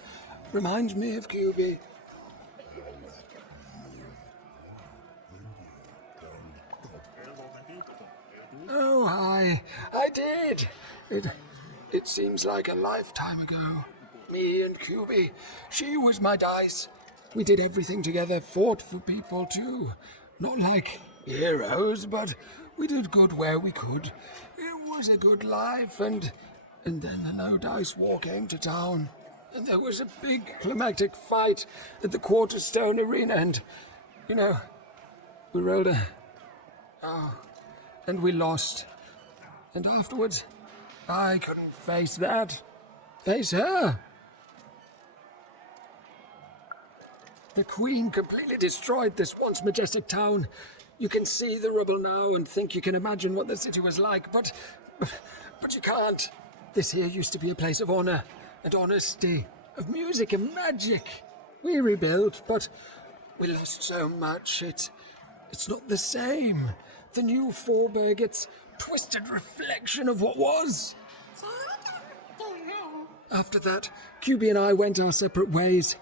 Reminds me of QB. Oh, hi. I did. It seems like a lifetime ago. Me and QB. She was my dice. We did everything together, fought for people too. Not like heroes, but we did good where we could. It was a good life, and then the No Dice War came to town. And there was a big climactic fight at the Quarterstone Arena, and, you know, we rolled and we lost. And afterwards, I couldn't face that. Face her. The Queen completely destroyed this once majestic town. You can see the rubble now and think you can imagine what the city was like, but you can't. This here used to be a place of honor and honesty, of music and magic. We rebuilt, but we lost so much. It's not the same. The new Forberg, it's twisted reflection of what was. After that, QB and I went our separate ways.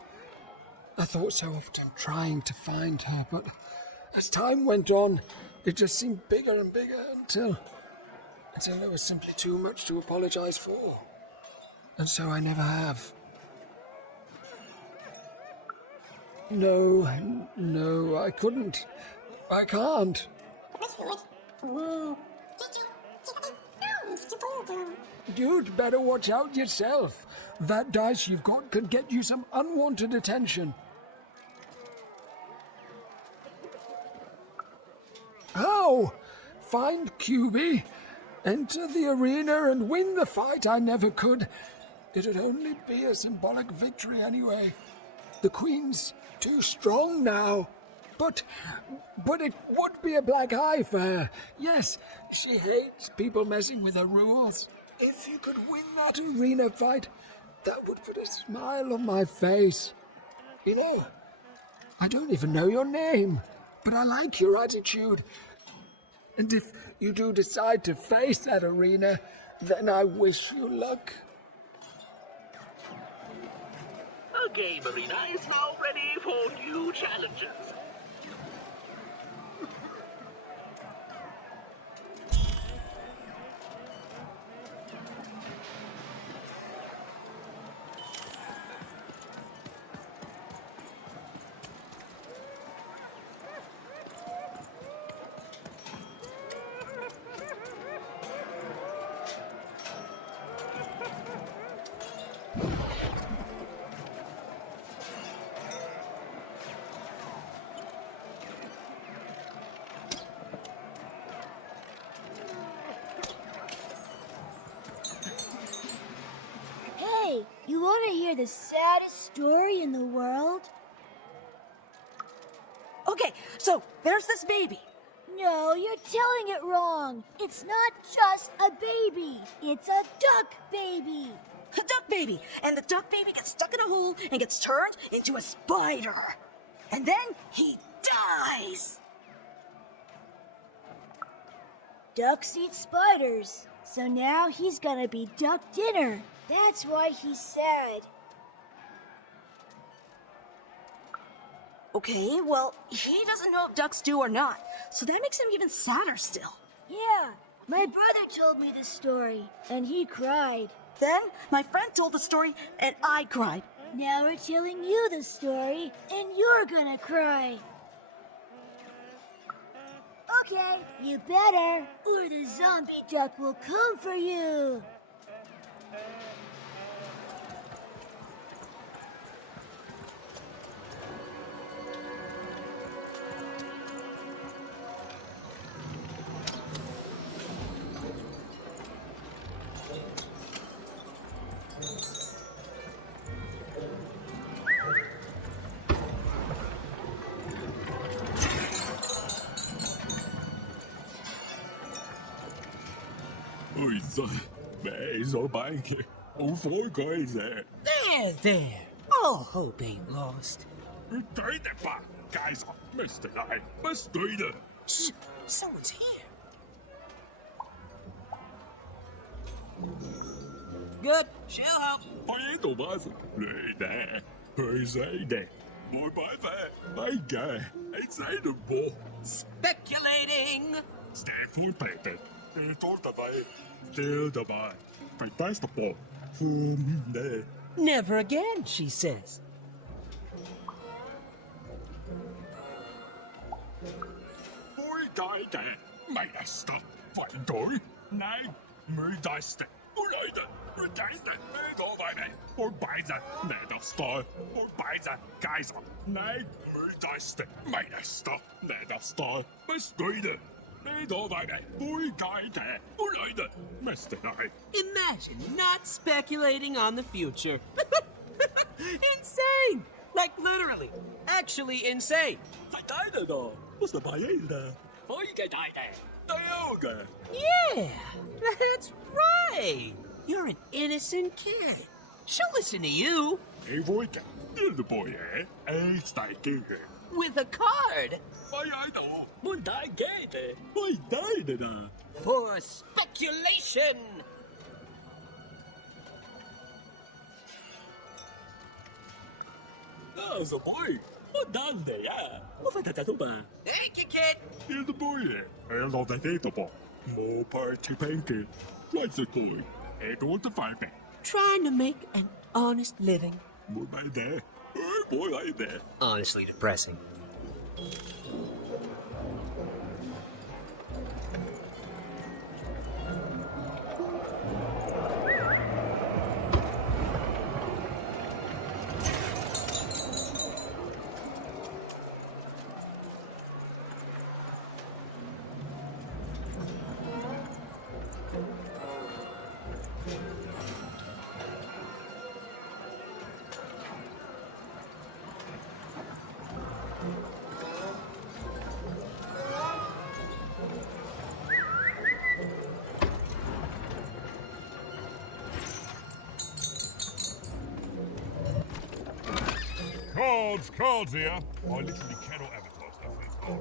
I thought so often trying to find her, but as time went on, it just seemed bigger and bigger until there was simply too much to apologize for. And so I never have. No, I couldn't. I can't. You'd better watch out yourself. That dice you've got could get you some unwanted attention. How? Find QB, enter the arena and win the fight I never could. It'd only be a symbolic victory anyway. The Queen's too strong now. But it would be a black eye for her. Yes, she hates people messing with her rules. If you could win that arena fight, that would put a smile on my face. You know, I don't even know your name, but I like your attitude. And if you do decide to face that arena, then I wish you luck. The game arena is now ready for new challenges. You want to hear the saddest story in the world? Okay, so there's this baby. No, you're telling it wrong. It's not just a baby. It's a duck baby. A duck baby. And the duck baby gets stuck in a hole and gets turned into a spider. And then he dies. Ducks eat spiders. So now he's gonna be duck dinner. That's why he's sad. Okay, well, he doesn't know if ducks do or not, so that makes him even sadder still. Yeah, my brother told me this story, and he cried. Then my friend told the story, and I cried. Now we're telling you the story, and you're gonna cry. Okay, you better, or the zombie duck will come for you. Ôi giời, mẹ rồi bạn kìa, ông phối coi nè. There. All hope ain't lost. Tới đẹp bà, cái gì, Mr. Knight, Mr. Shh, someone's here. Good, she'll help. Phải đồ bà gì, lệ nè, hơi giấy nè. Mỗi bãi về, bãi gà, anh giấy được bộ. Speculating. Stay for paper. Tôi ta vậy, still the buy. Phải test the ball. Nè. Never again, she says. Ôi cái kìa, mày đã stop, phải đổi. Này, mới đã step. Ôi lại đây, mới đã step. Mới đó vậy này. Ôi bài ra, nè đã start. Ôi bài ra, cái gì. Này, mới đã step. Mày đã stop, nè đã start. Mới straight in. Imagine not speculating on the future. Insane! Like literally. Actually insane. Yeah, that's right. You're an innocent kid. She'll listen to you. With a card. For speculation. Så boy, donde ya? Hey, kid. The boy, I love that eatable. More party pancake. What's it boy? I don't want to find me. Trying to make an honest living. More by there. Boy, like that. Honestly depressing. Cards here. I literally cannot advertise that thing.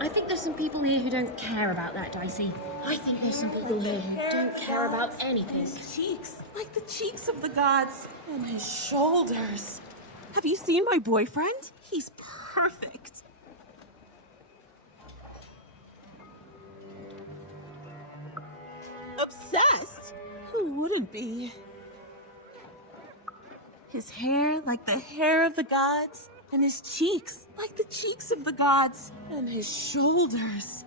I think there's some people here who don't care about that, Dicey. I think there's some people here who don't care about anything. His cheeks, like the cheeks of the gods, and his shoulders. Have you seen my boyfriend? He's perfect. Obsessed? Who wouldn't be? His hair like the hair of the gods, and his cheeks like the cheeks of the gods, and his shoulders.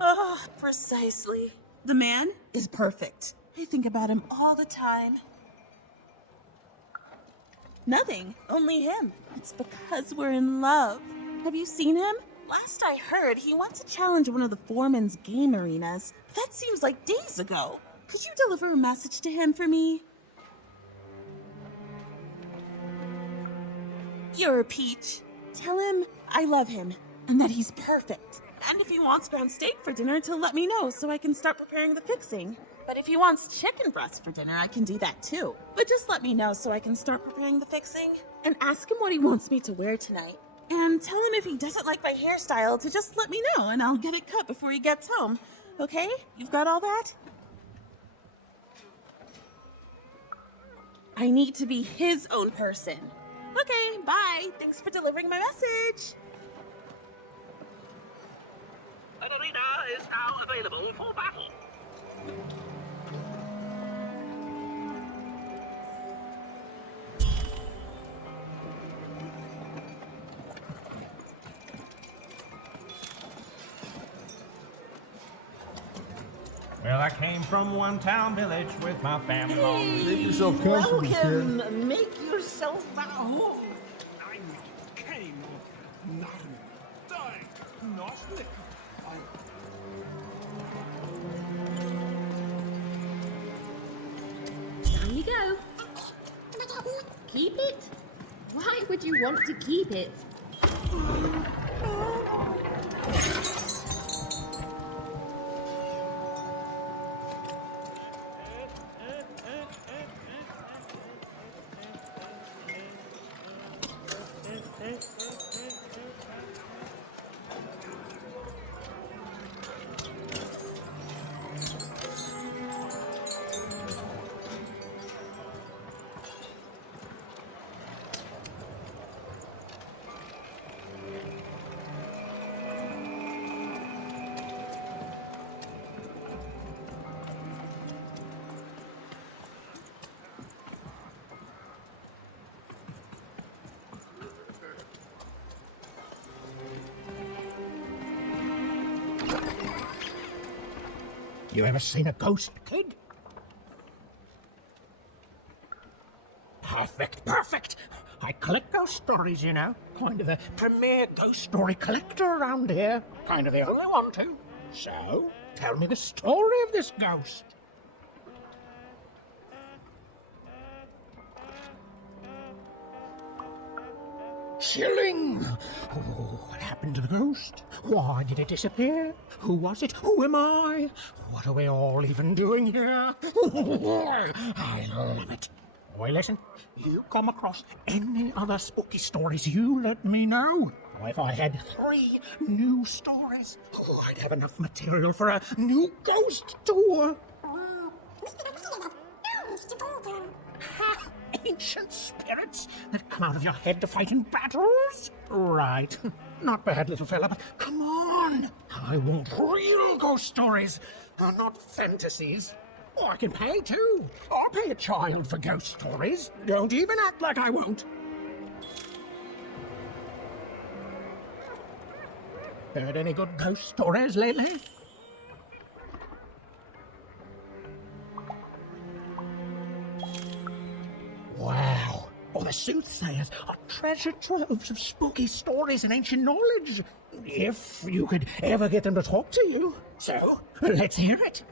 Ah, precisely. The man is perfect. I think about him all the time. Nothing, only him. It's because we're in love. Have you seen him? Last I heard, he wants to challenge one of the foreman's game arenas. That seems like days ago. Could you deliver a message to him for me? You're a peach. Tell him I love him and that he's perfect. And if he wants ground steak for dinner, to let me know so I can start preparing the fixing. But if he wants chicken breast for dinner, I can do that too. But just let me know so I can start preparing the fixing. And ask him what he wants me to wear tonight. And tell him if he doesn't like my hairstyle to just let me know and I'll get it cut before he gets home. Okay? You've got all that? I need to be his own person. Okay, bye. Thanks for delivering my message. An arena is now available for battle. Well, I came from one town village with my family. Make yourself comfortable, welcome. Make yourself at home. I'm not Cain, not dying, not liquor. Down you go. Keep it? Why would you want to keep it? You ever seen a ghost, kid? Perfect. I collect ghost stories, you know. Kind of the premier ghost story collector around here. Kind of the only one, too. So, tell me the story of this ghost. Chilling. Oh, what happened to the ghost? Why did it disappear? Who was it? Who am I? What are we all even doing here? I love it. Boy, listen, you come across any other spooky stories, you let me know. If I had 3 new stories, I'd have enough material for a new ghost tour. Ancient spirits that come out of your head to fight in battles? Right. Not bad, little fella, but come on. I want real ghost stories, not fantasies. Oh, I can pay, too. I'll pay a child for ghost stories. Don't even act like I won't. Heard any good ghost stories lately? Wow. Oh, the soothsayers are treasure troves of spooky stories and ancient knowledge. If you could ever get them to talk to you. So, let's hear it.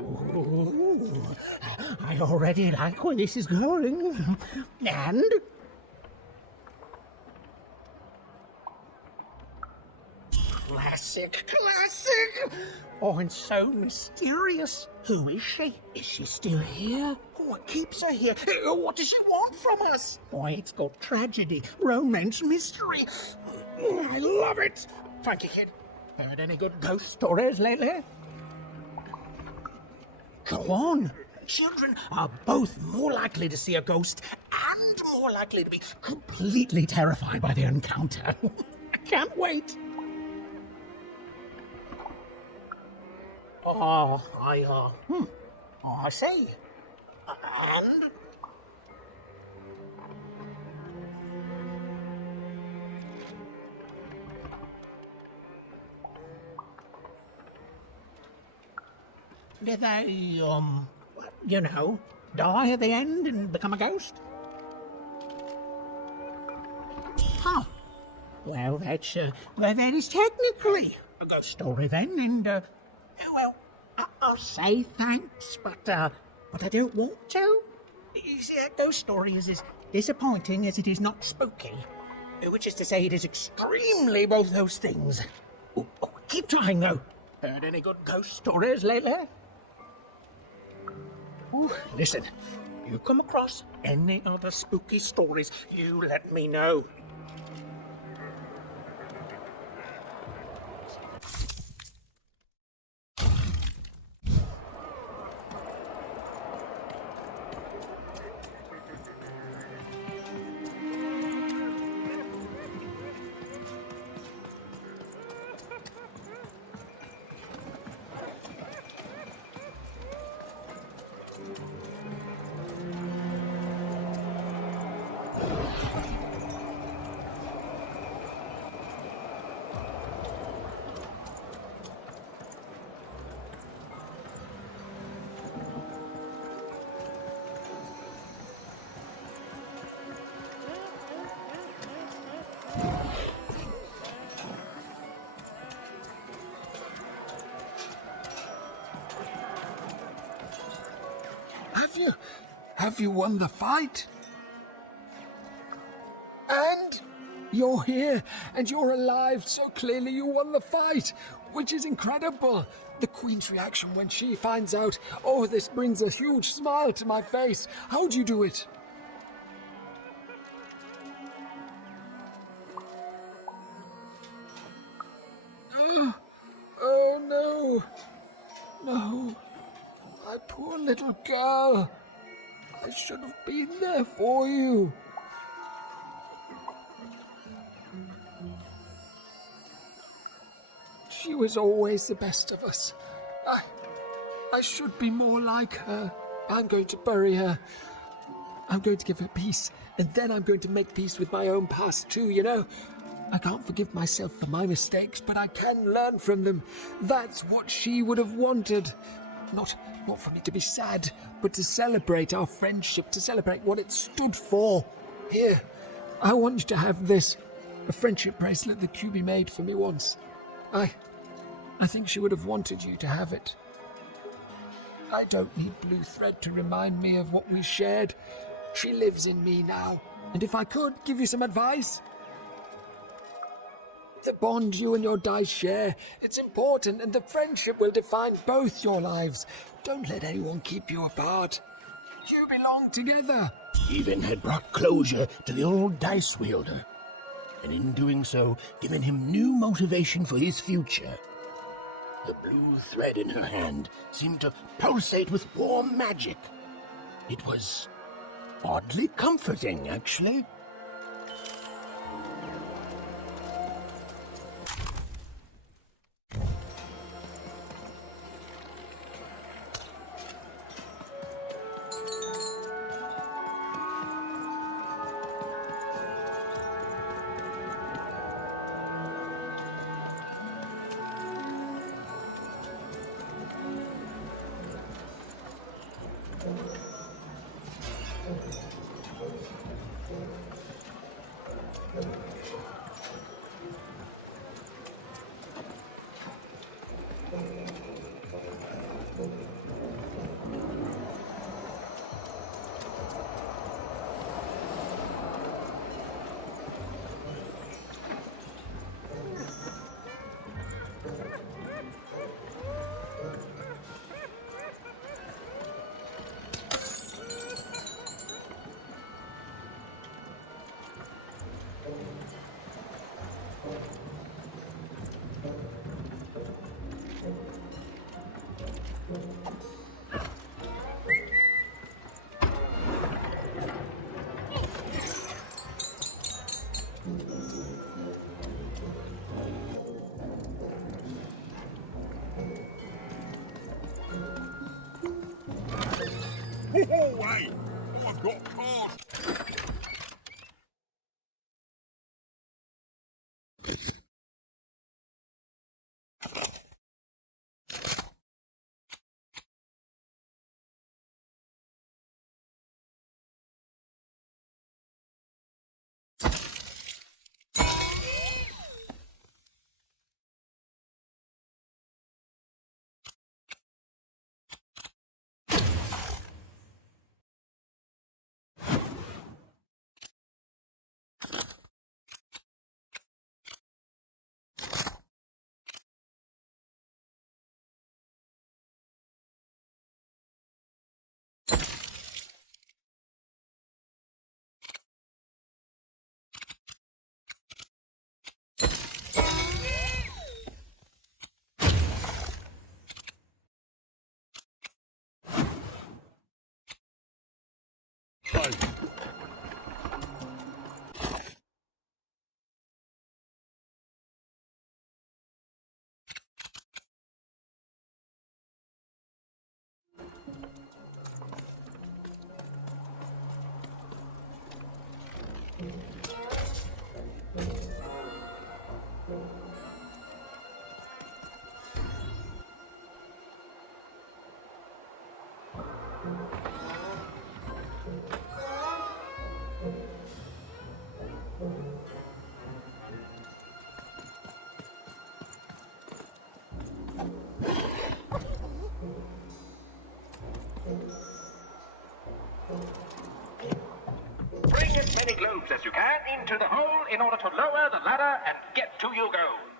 Ooh, I already like where this is going. And? Classic. Oh, and so mysterious. Who is she? Is she still here? What keeps her here? What does she want from us? Why, it's got tragedy, romance, mystery. I love it. Thank you, kid. Heard any good ghost stories lately? Go on. Children are both more likely to see a ghost and more likely to be completely terrified by the encounter. I can't wait. I see. And? Did they, you know, die at the end and become a ghost? Huh. Well, that is technically a ghost story then, and, well, I'll say thanks, but I don't want to. You see, a ghost story is as disappointing as it is not spooky. Which is to say, it is extremely both those things. Oh, keep trying, though. Heard any good ghost stories lately? Ooh, listen, you come across any other spooky stories, you let me know. Have you won the fight? And you're here, and you're alive, so clearly you won the fight, which is incredible. The Queen's reaction when she finds out, oh, this brings a huge smile to my face. How'd you do it? Oh, no. No. My poor little girl. I should have been there for you. She was always the best of us. I should be more like her. I'm going to bury her. I'm going to give her peace, and then I'm going to make peace with my own past too, you know? I can't forgive myself for my mistakes, but I can learn from them. That's what she would have wanted. Not for me to be sad, but to celebrate our friendship, to celebrate what it stood for. Here, I want you to have this, a friendship bracelet that QB made for me once. I think she would have wanted you to have it. I don't need blue thread to remind me of what we shared. She lives in me now, and if I could give you some advice, the bond you and your dice share, it's important, and the friendship will define both your lives. Don't let anyone keep you apart. You belong together. Even had brought closure to the old dice wielder, and in doing so, given him new motivation for his future. The blue thread in her hand seemed to pulsate with warm magic. It was oddly comforting, actually. Oh, hey! I've got cards. Hey. Bring as many globes as you can into the hole in order to lower the ladder and get to your goal.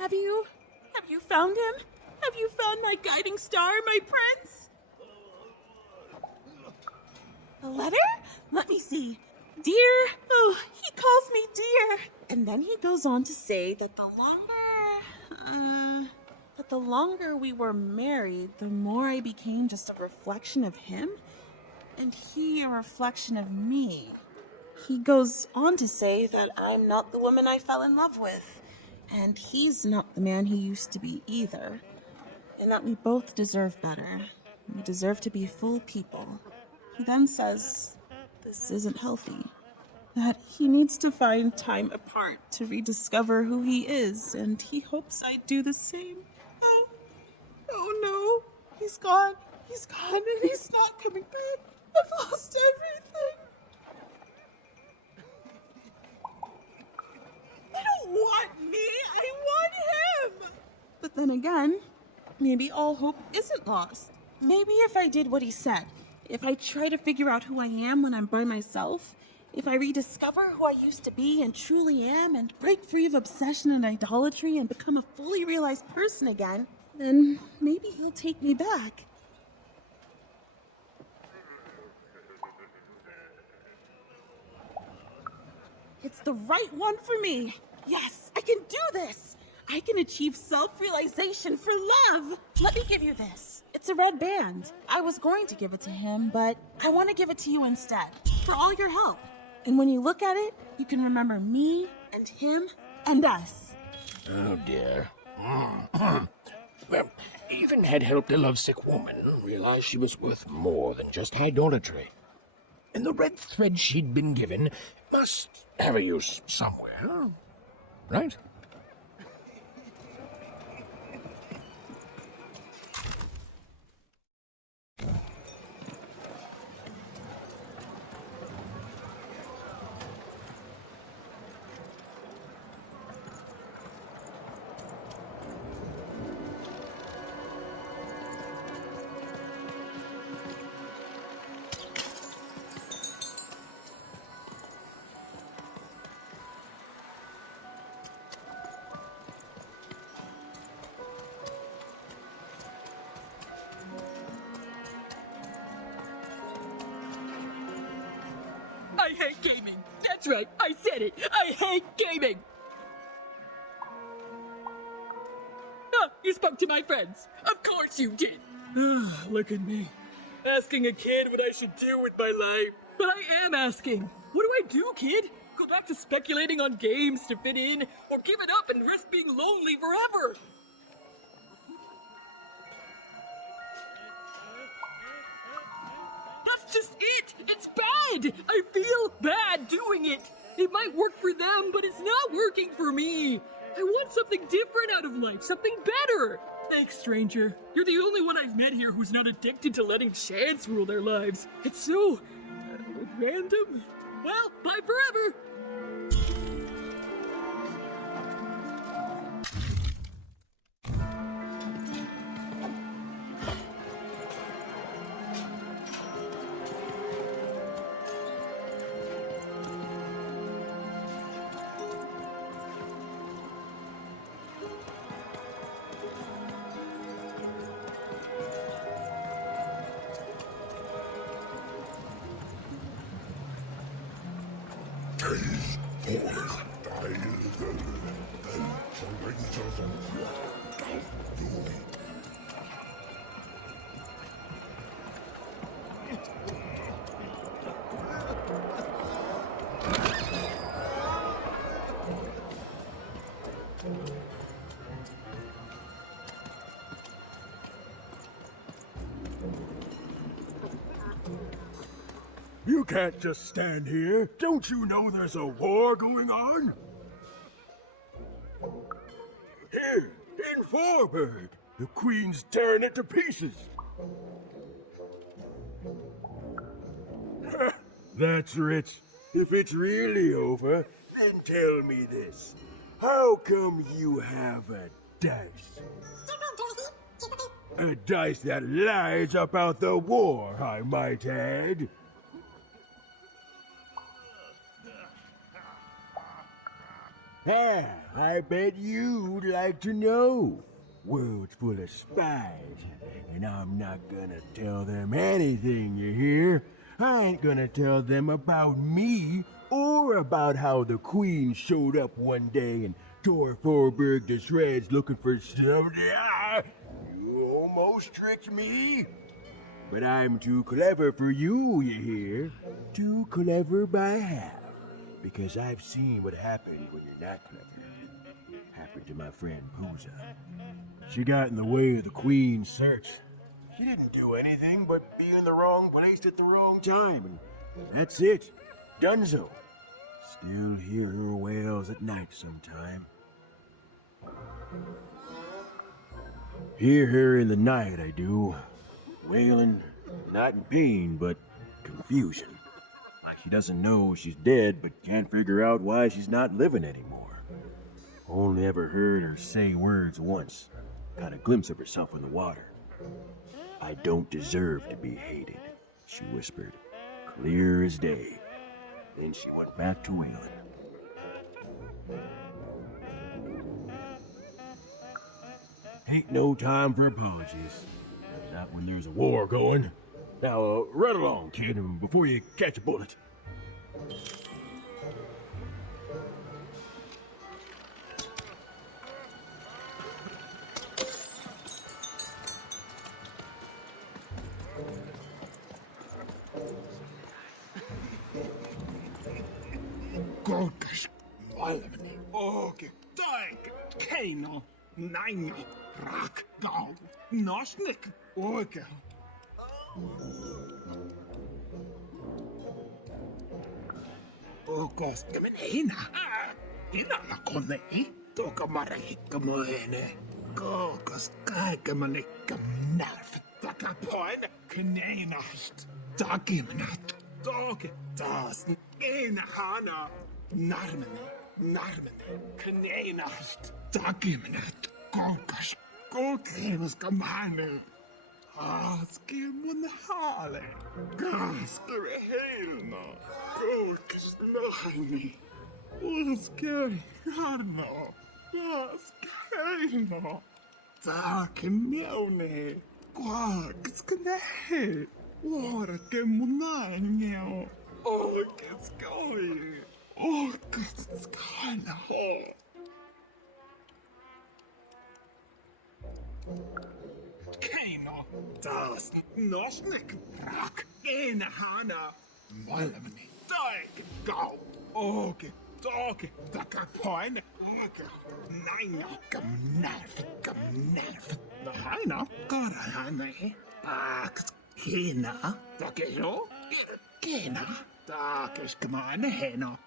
Have you found him? Have you found my guiding star, my prince? A letter? Let me see. Dear, oh, he calls me dear. And then he goes on to say that the longer we were married, the more I became just a reflection of him, and he a reflection of me. He goes on to say that I'm not the woman I fell in love with, and he's not the man he used to be either, and that we both deserve better. We deserve to be full people. He then says this isn't healthy, that he needs to find time apart to rediscover who he is, and he hopes I do the same. Oh no, he's gone, and he's not coming back. I've lost everything. I don't want me, I want him! But then again, maybe all hope isn't lost. Maybe if I did what he said, if I try to figure out who I am when I'm by myself, if I rediscover who I used to be and truly am and break free of obsession and idolatry and become a fully realized person again, then maybe he'll take me back. It's the right one for me. Yes, I can do this! I can achieve self-realization for love! Let me give you this. It's a red band. I was going to give it to him, but I want to give it to you instead. For all your help. And when you look at it, you can remember me and him and us. Oh dear. Well, even had helped a lovesick woman realize she was worth more than just idolatry. And the red thread she'd been given must have a use somewhere, right? I hate gaming. That's right, I said it. I hate gaming. Ah, you spoke to my friends. Of course you did. Look at me. Asking a kid what I should do with my life. But I am asking. What do I do, kid? Go back to speculating on games to fit in, or give it up and risk being lonely forever? That's just it! It's bad! I feel bad doing it! It might work for them, but it's not working for me! I want something different out of life, something better! Thanks, stranger. You're the only one I've met here who's not addicted to letting chance rule their lives. It's so... random. Well, bye forever! You can't just stand here. Don't you know there's a war going on? Here, in Vorburg, the Queen's tearing it to pieces. That's rich. If it's really over, then tell me this. How come you have a dice? A dice that lies about the war, I might add. Ah, I bet you'd like to know. World's full of spies, and I'm not gonna tell them anything, you hear? I ain't gonna tell them about me, or about how the Queen showed up one day and tore Vorburg to shreds looking for something. Ah, you almost tricked me. But I'm too clever for you, you hear? Too clever by half. Because I've seen what happened when you're not clever. Happened to my friend Pooza. She got in the way of the Queen's search. She didn't do anything but be in the wrong place at the wrong time, and that's it. Dunzo. Still hear her wails at night sometime. Hear her in the night, I do. Wailing, not in pain, but confusion. She doesn't know she's dead, but can't figure out why she's not living anymore. Only ever heard her say words once. Got a glimpse of herself in the water. I don't deserve to be hated, she whispered, clear as day. Then she went back to wailing. Ain't no time for apologies. Not when there's a war going. Now, run along, kid, before you catch a bullet. Kokas, valmeni. Oke, taik, keino, naino, rak, gau, nosnik, oke. Koska men hina. Hinalla konei. Toka marikka moene. Kokas kaikemalikka närfit takapoin. Kneinast. Takimnat. Toke taas. Enhana. Narmene. Kneinast. Takimnat. Kokas. Kokemuska manu. Aski mun haale. Kaski heilna. Kokas naini. Aski harno. Aski heilna. Taaki miaune. Kokas knehe. Orke mun nainio. Orkes koi. Orkes kaina ho. Keino, taas nosnik rak, enhana, valmeni, taik, gau, oke, toke, takapoin, oke, naino, kamnerf, nahaina, karahane, aks, kina, takejo, kina, takes kamane heno.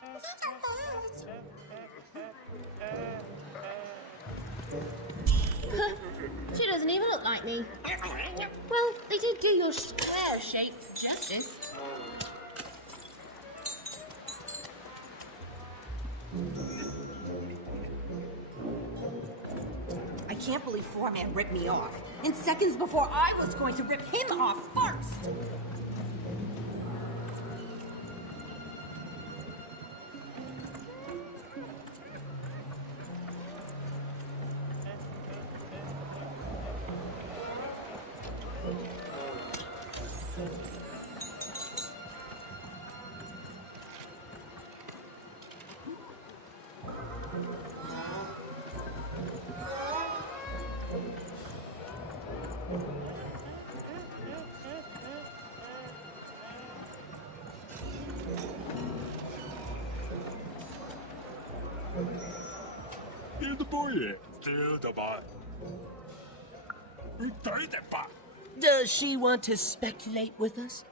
She doesn't even look like me. Well, they did do your square shape justice. I can't believe Foreman ripped me off. In seconds before I was going to rip him off first. Does she want to speculate with us?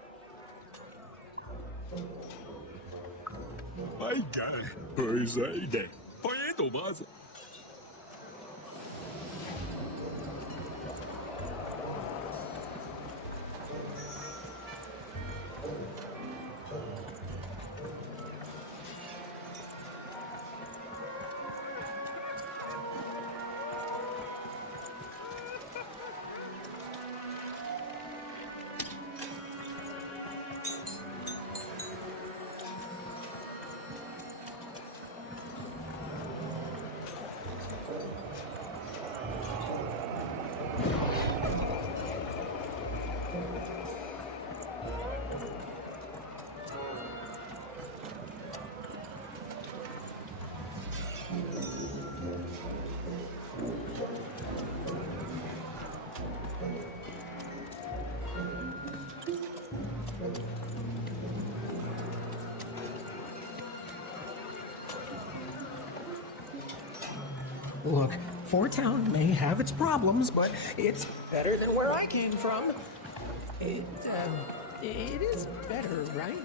Look, Fort Town may have its problems, but it's better than where I came from. It is better, right?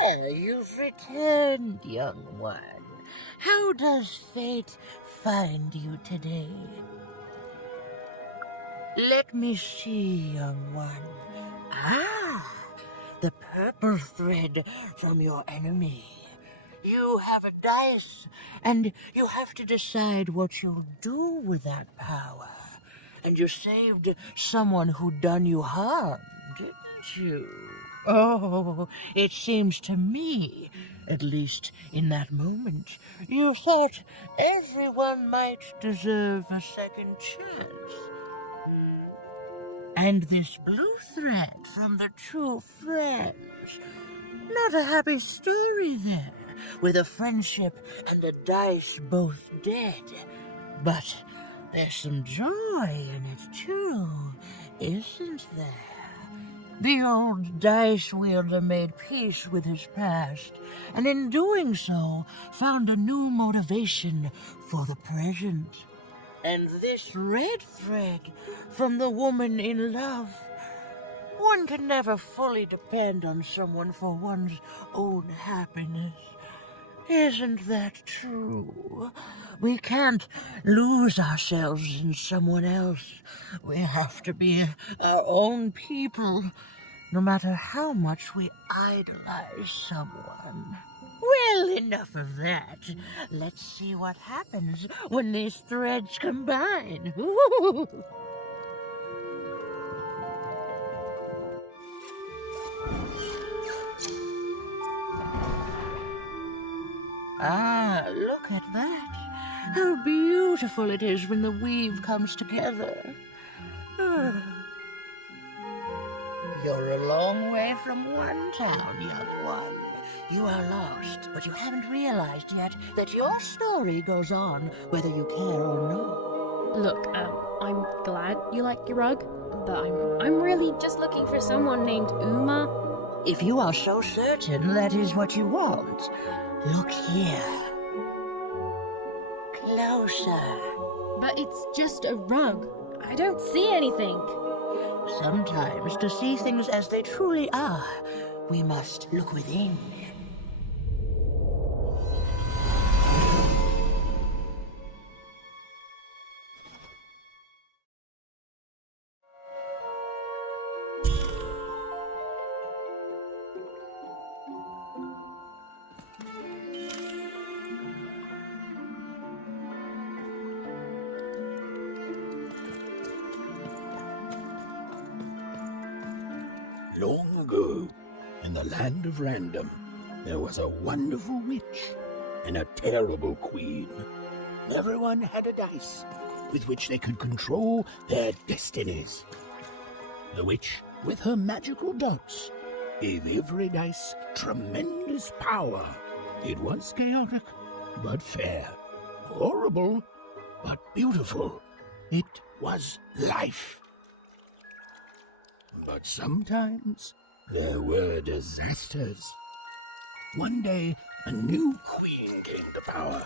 You've returned, young one. How does fate find you today? Let me see, young one. Ah, the purple thread from your enemy. You have a dice, and you have to decide what you'll do with that power. And you saved someone who'd done you harm, didn't you? Oh, it seems to me, at least in that moment, you thought everyone might deserve a second chance. And this blue thread from the two friends. Not a happy story there, with a friendship and a dice both dead. But there's some joy in it too, isn't there? The old dice wielder made peace with his past, and in doing so, found a new motivation for the present. And this red thread from the woman in love. One can never fully depend on someone for one's own happiness. Isn't that true? We can't lose ourselves in someone else. We have to be our own people, no matter how much we idolize someone. Well, enough of that. Let's see what happens when these threads combine. Ah, look at that. How beautiful it is when the weave comes together. You're a long way from one town, young one. You are lost, but you haven't realized yet that your story goes on whether you care or not. Look, I'm glad you like your rug, but I'm really just looking for someone named Uma. If you are so certain that is what you want, look here. Closer. But it's just a rug. I don't see anything. Sometimes, to see things as they truly are, we must look within. Long ago, in the land of Random, there was a wonderful witch and a terrible queen. Everyone had a dice with which they could control their destinies. The witch, with her magical darts, gave every dice tremendous power. It was chaotic, but fair. Horrible, but beautiful. It was life. But sometimes there were disasters. One day, a new queen came to power,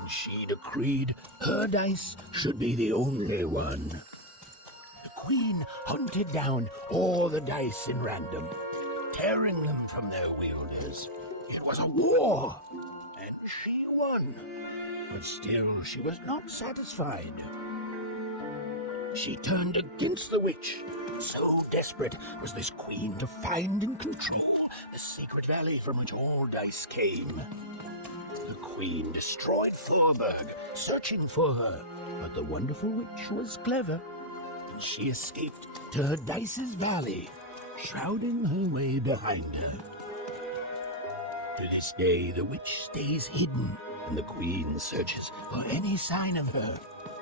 and she decreed her dice should be the only one. The queen hunted down all the dice in Random, tearing them from their wielders. It was a war, and she won. But still, she was not satisfied. She turned against the witch. So desperate was this queen to find and control the secret valley from which all dice came. The queen destroyed Thorberg, searching for her, but the wonderful witch was clever, and she escaped to her dice's valley, shrouding her way behind her. To this day, the witch stays hidden, and the queen searches for any sign of her,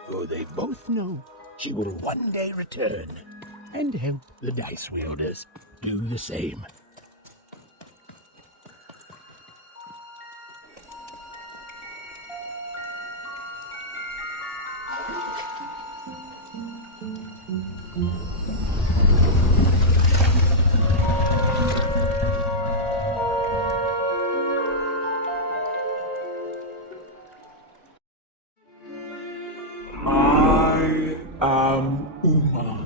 for they both know she will one day return and help the dice wielders do the same. I am Uma.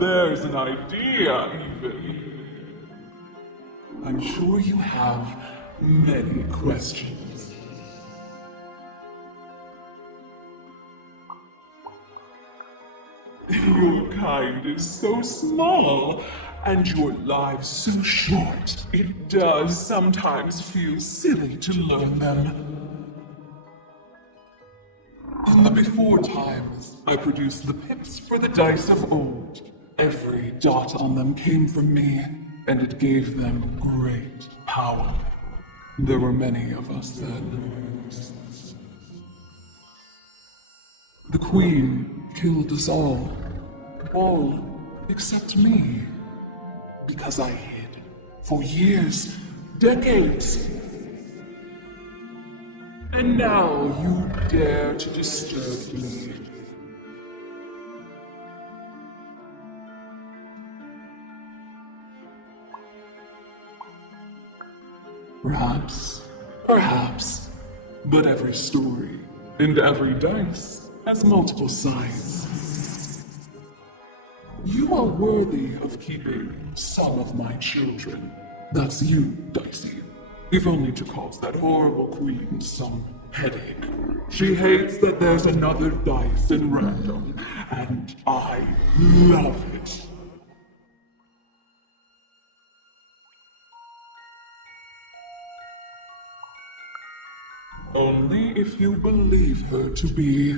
there's an idea, even. I'm sure you have many questions. Your kind is so small, and your lives so short, it does sometimes feel silly to learn them. In the before times, I produced the pips for the dice of old. Every dot on them came from me, and it gave them great power. There were many of us then. The Queen killed us all except me, because I hid for years, decades. And now you dare to disturb me. Perhaps, but every story and every dice has multiple sides. You are worthy of keeping some of my children. That's you, Dicey. If only to cause that horrible queen some headache. She hates that there's another dice in random, and I love it. Only if you believe her to be.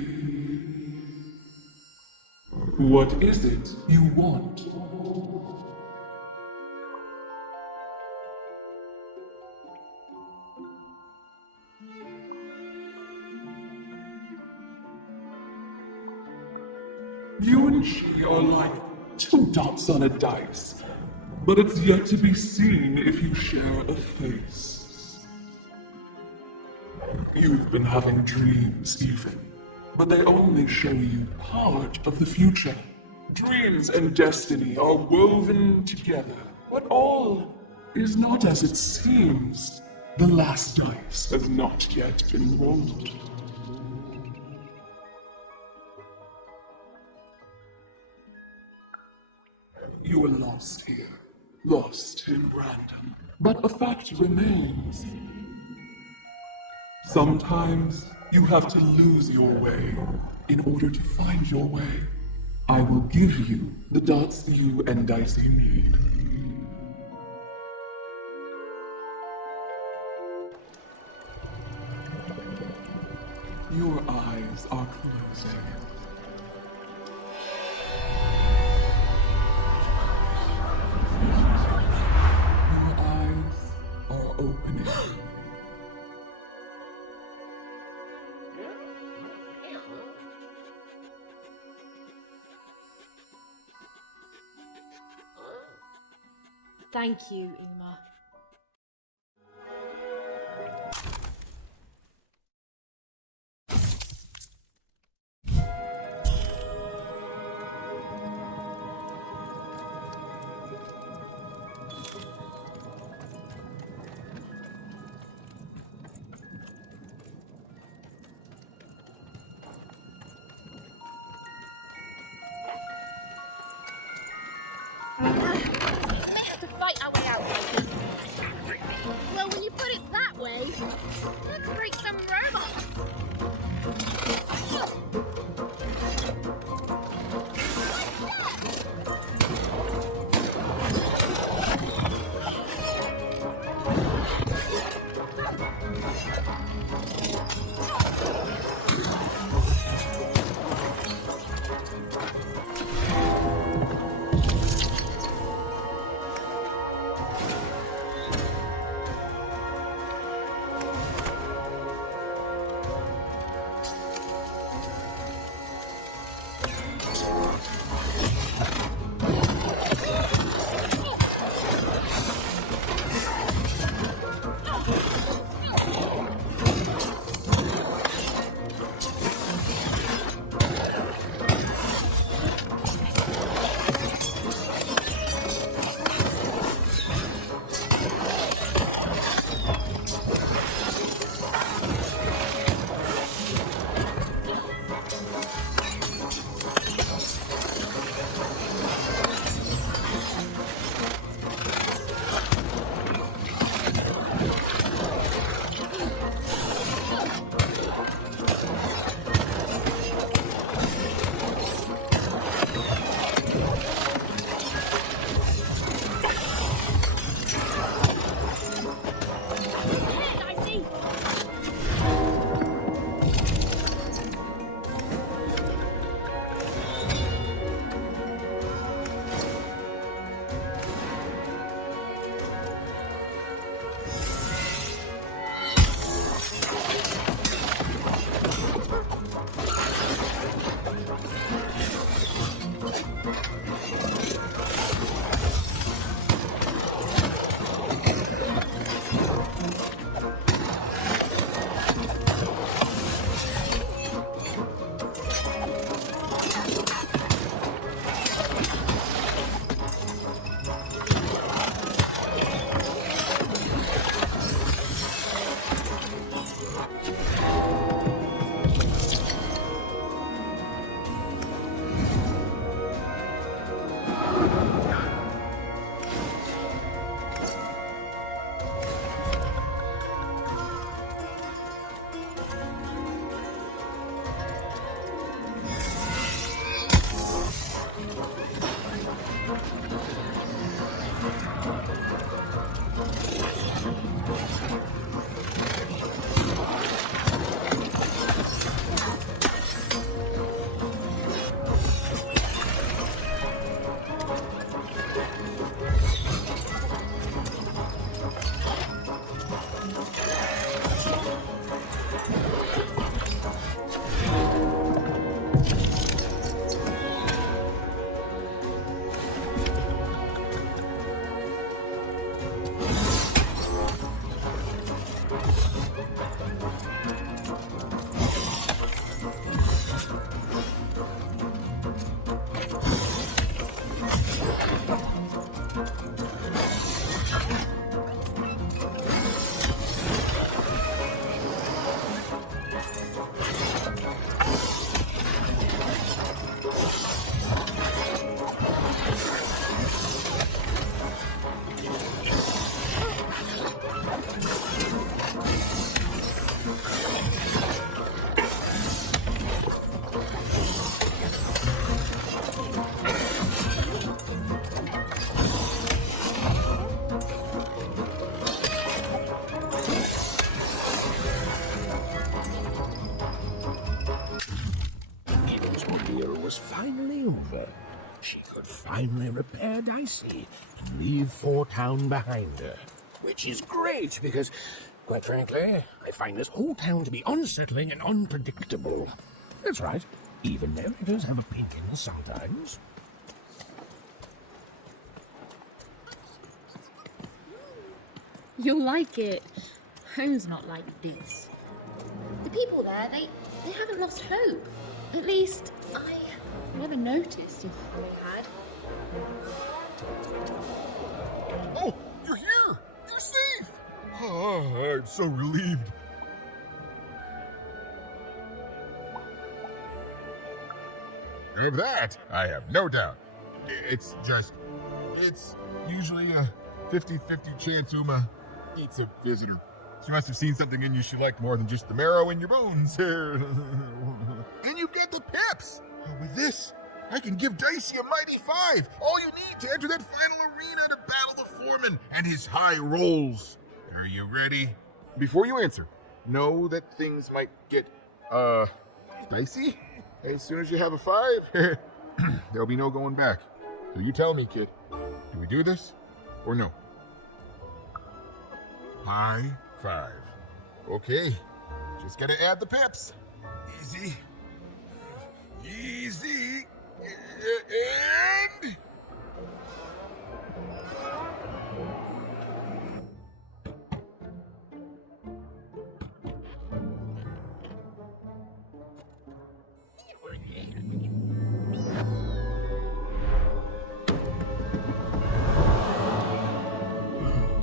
What is it you want? You and she are like two dots on a dice, but it's yet to be seen if you share a face. You've been having dreams, even, but they only show you part of the future. Dreams and destiny are woven together, but all is not as it seems. The last dice has not yet been rolled. You are lost here, lost in random, but a fact remains. Sometimes you have to lose your way in order to find your way. I will give you the dots you and Dicey need. Your eyes are closing. Your eyes are opening. Thank you, Uma. To fight our way out. Well, when you put it that way, let's break some robots. Finally over. She could finally repair Dicey and leave Four Town behind her. Which is great, because, quite frankly, I find this whole town to be unsettling and unpredictable. That's right, even narrators have opinions sometimes. You'll like it. Home's not like this. The people there, they haven't lost hope. At least, I never noticed if they had. Oh, you're here! You're safe! Oh, I'm so relieved. Of that, I have no doubt. It's usually a 50-50 chance Uma eats a visitor. She must have seen something in you she liked more than just the marrow in your bones. And you've got the peps! With this, I can give Dicey a mighty 5. All you need to enter that final arena to battle the foreman and his high rolls. Are you ready? Before you answer, know that things might get, dicey as soon as you have a 5. There'll be no going back. So you tell me, kid. Do we do this or no? High 5. Okay. Just gotta add the pips. Easy. Easy. And...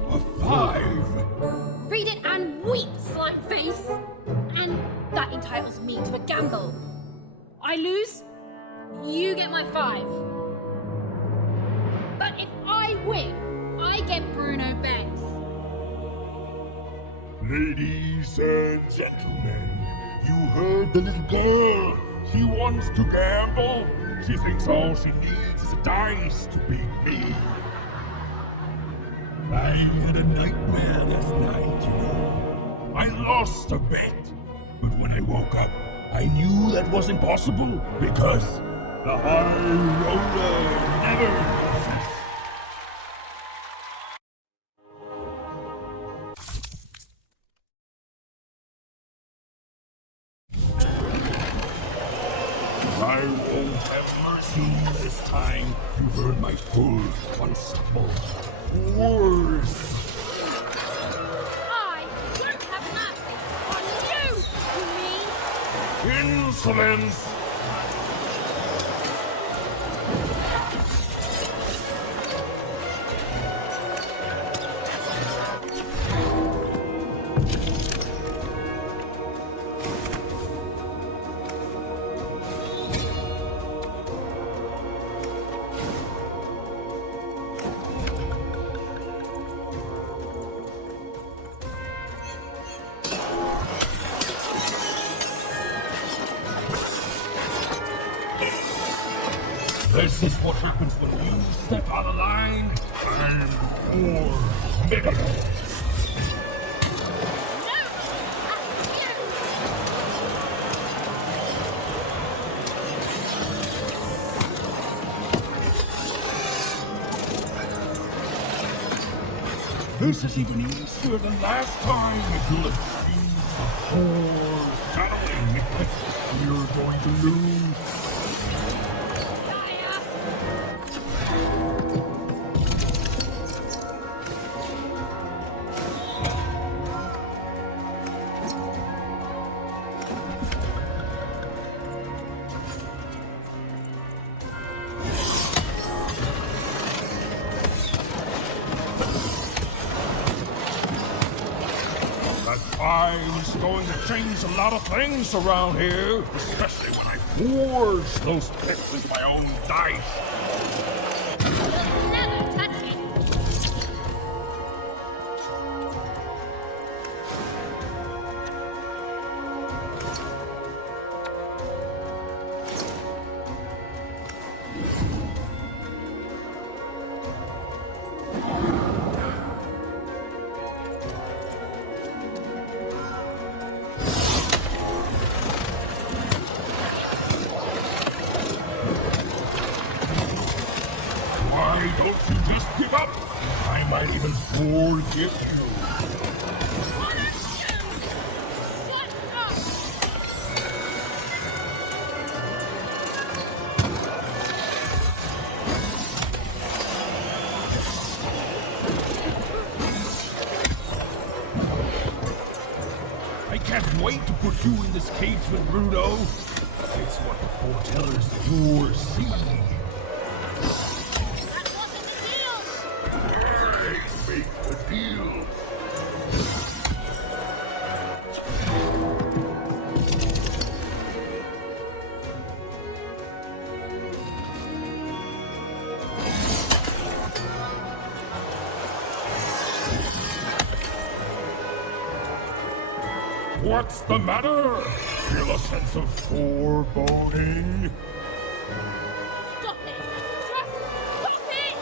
A 5. Read it and weep, slime face. And that entitles me to a gamble. I lose, you get my 5. But if I win, I get Bruno Benz. Ladies and gentlemen, you heard the little girl. She wants to gamble. She thinks all she needs is a dice to beat me. I had a nightmare last night, you know. I lost a bet. But when I woke up, I knew that was impossible because the high roller never loses. I won't have mercy this time. You've heard my full, unstoppable words. I don't have mercy on you, you mean? Insolence! This is what happens when you step out of line and more middle. This is even easier than last time. You'll achieve the whole battling. You're going to lose. Time's going to change a lot of things around here, especially when I forge those pets with my own dice. Never touch it. Why don't you just give up? I might even forgive you. I can't wait to put you in this cage with Rudo. It's what the foretellers you're seeing. I make the deal. What's the matter? Feel a sense of foreboding? Stop it! Just stop it!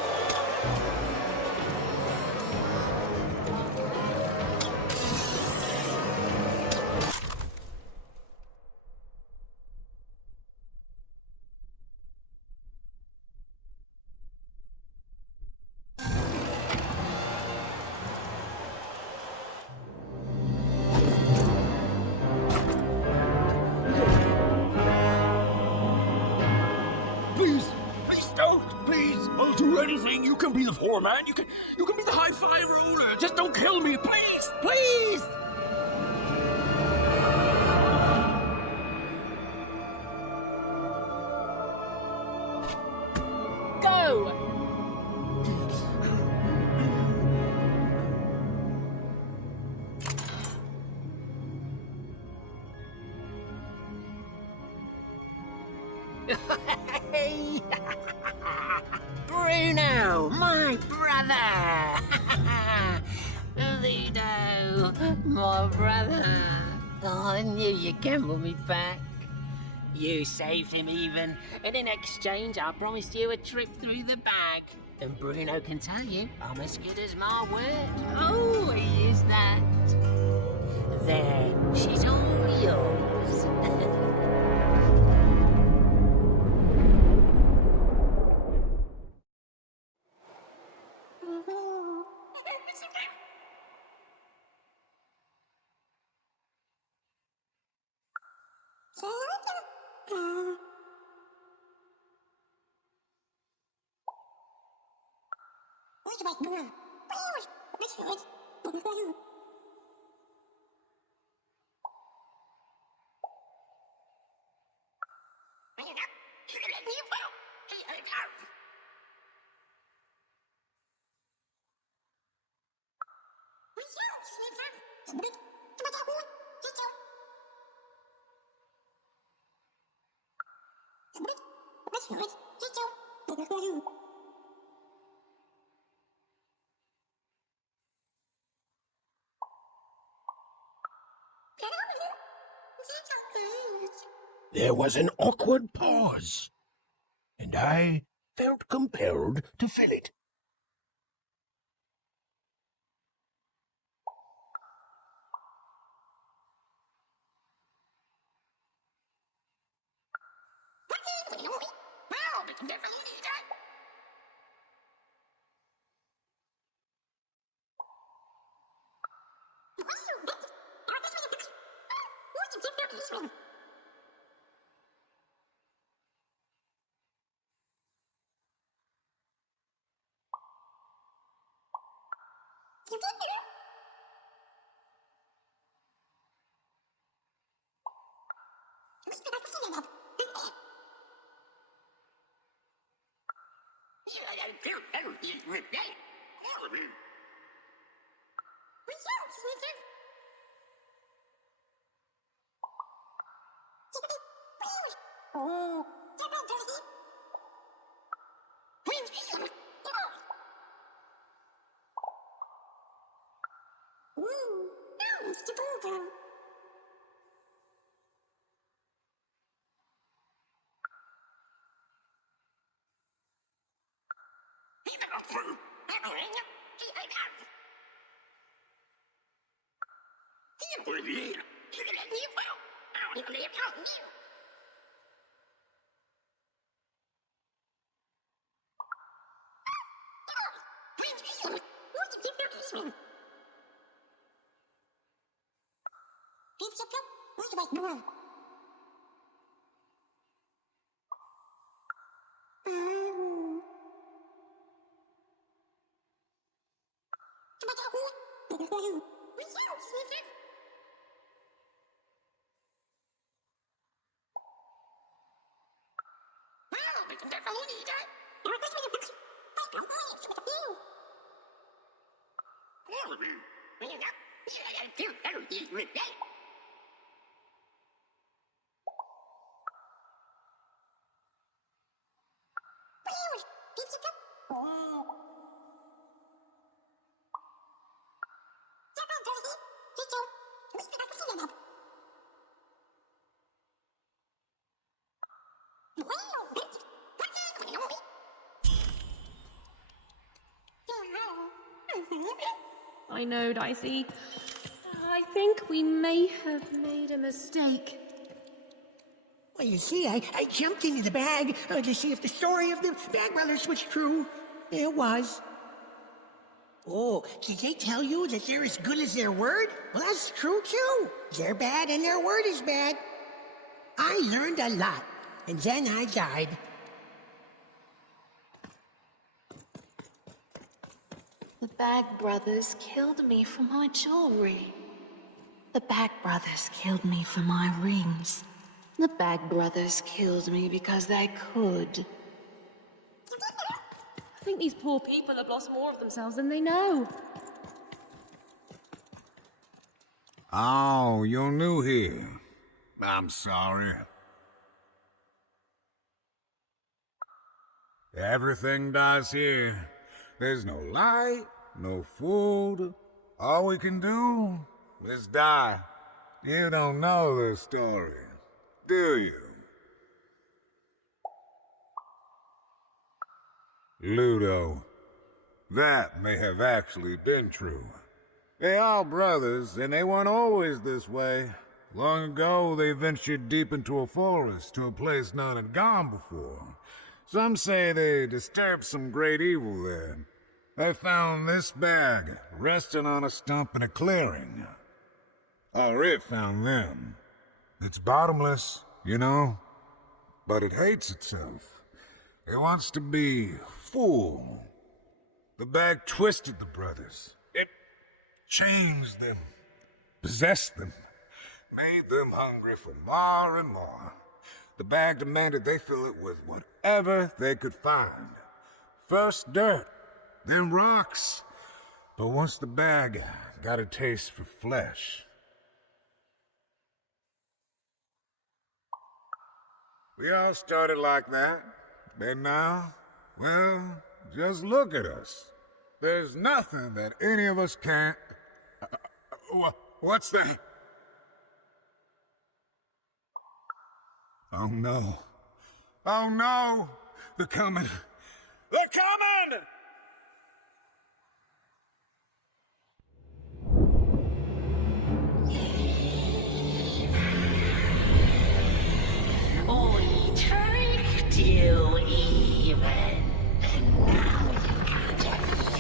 Please, please don't, please. I'll do anything. You can be the foreman. You can be the high-five ruler. Just don't kill me, please, please. Go! Hey! Bruno, my brother! Lido, my brother. Oh, I knew you'd gamble me back. You saved him even, and in exchange I promised you a trip through the bag. And Bruno can tell you I'm as good as my word. Always is that. There, she's all yours. There was an awkward pause, and I felt compelled to fill it. I know, Dicey. I think we may have made a mistake. Well, you see, I jumped into the bag to see if the story of the Bag Brothers was true. It was. Oh, did they tell you that they're as good as their word? Well, that's true, too. They're bad and their word is bad. I learned a lot, and then I died. The Bag Brothers killed me for my jewelry. The Bag Brothers killed me for my rings. The Bag Brothers killed me because they could. I think these poor people have lost more of themselves than they know. Oh, you're new here. I'm sorry. Everything dies here. There's no light, no food. All we can do is die. You don't know the story, do you? Ludo, that may have actually been true. They are brothers, and they weren't always this way. Long ago, they ventured deep into a forest to a place none had gone before. Some say they disturbed some great evil there. They found this bag resting on a stump in a clearing. Or it found them. It's bottomless, you know, but it hates itself. It wants to be full. The bag twisted the brothers. It changed them, possessed them, made them hungry for more and more. The bag demanded they fill it with whatever they could find. First dirt, then rocks. But once the bag got a taste for flesh, we all started like that. And now, well, just look at us. There's nothing that any of us can't... What's that? Oh no. Oh no! They're coming! They're coming! We tricked you even, and now you can't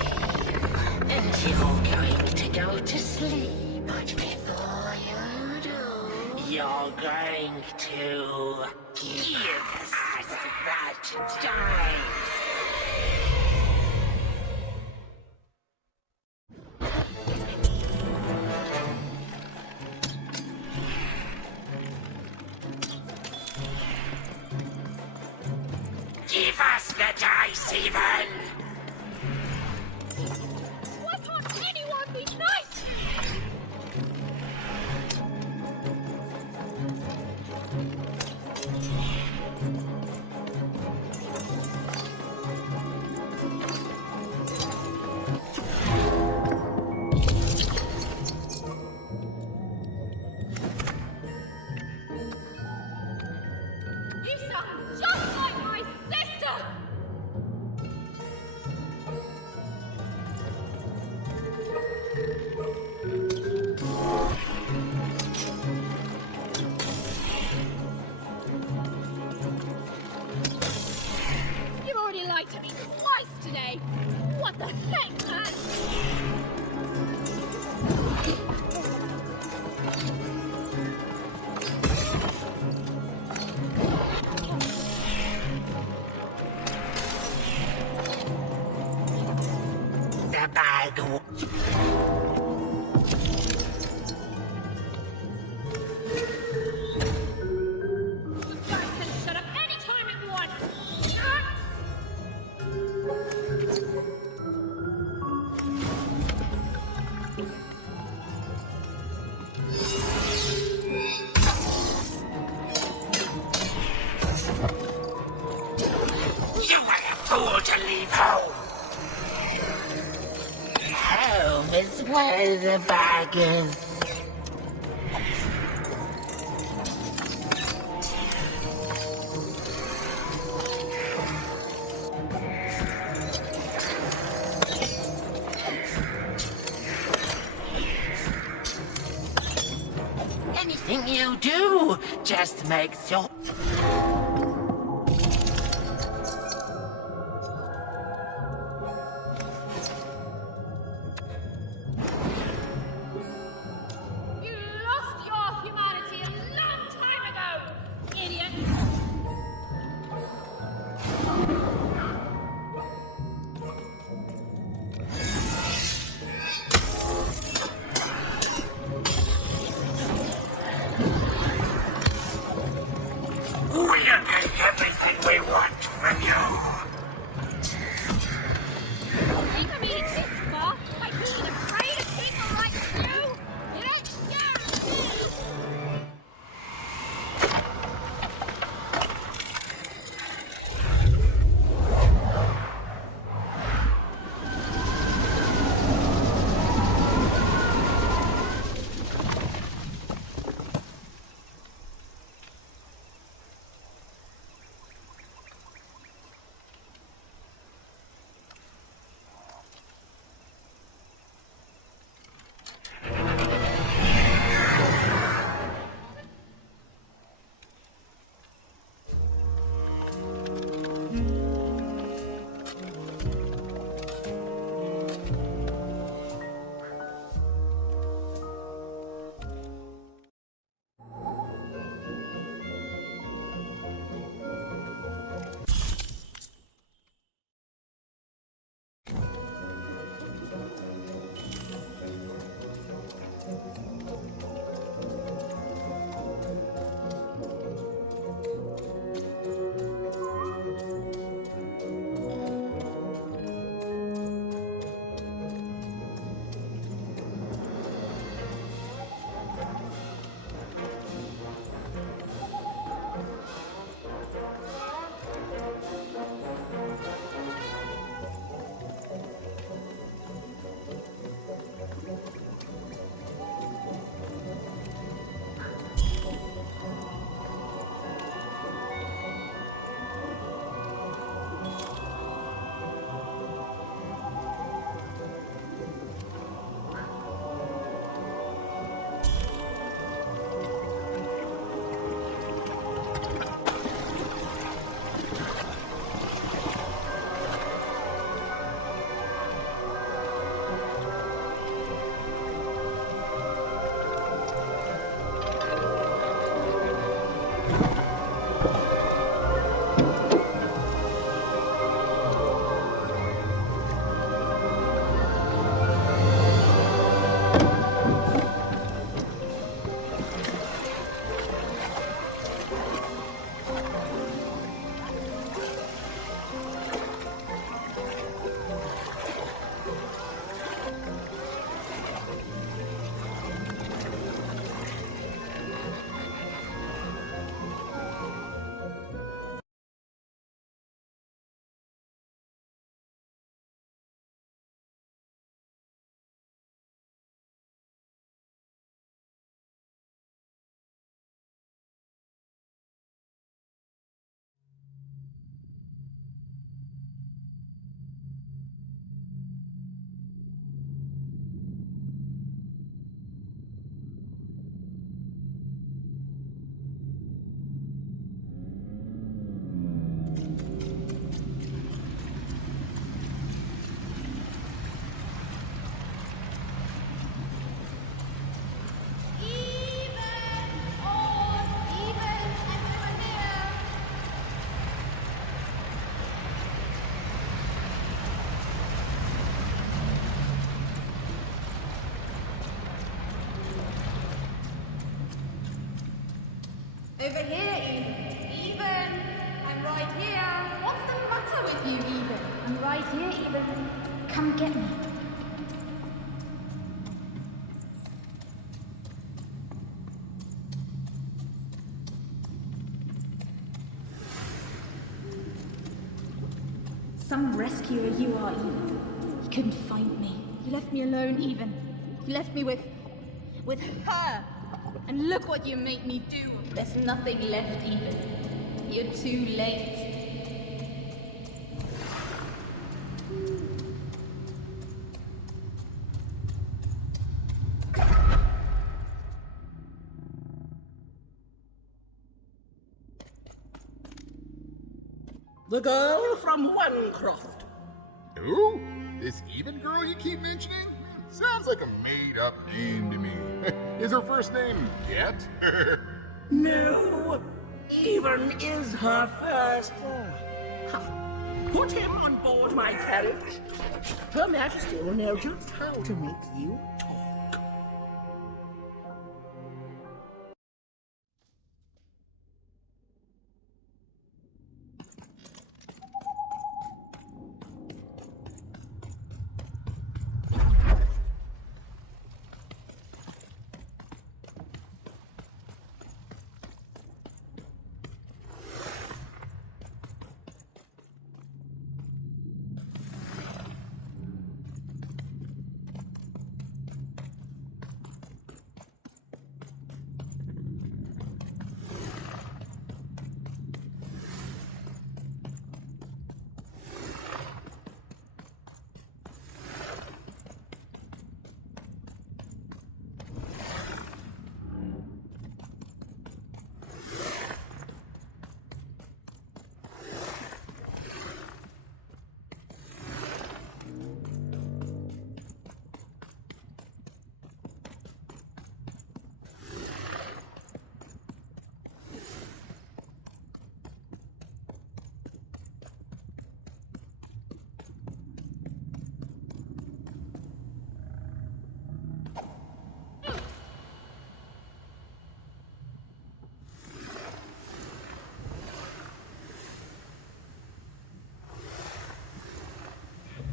leave. And you're going to go to sleep, but before you do, you're going to give us that dice. Give us the dice, even! Why can't anyone be nice? today. What the heck, man? The bag. To leave home. Home is where the bag is. Anything you do just makes your... Over here, Even. Even! I'm right here. What's the matter with you, Even? I'm right here, Even. Come get me. Some rescuer you are, Even. You couldn't find me. You left me alone, Even. You left me with her. And look what you made me do. There's nothing left, Even. You're too late. The girl from Oncroft. Who? This Even girl you keep mentioning? Sounds like a made-up name to me. Is her first name Get? No, Even is her first. Put him on board my carriage. Her Majesty will know just how to make you talk.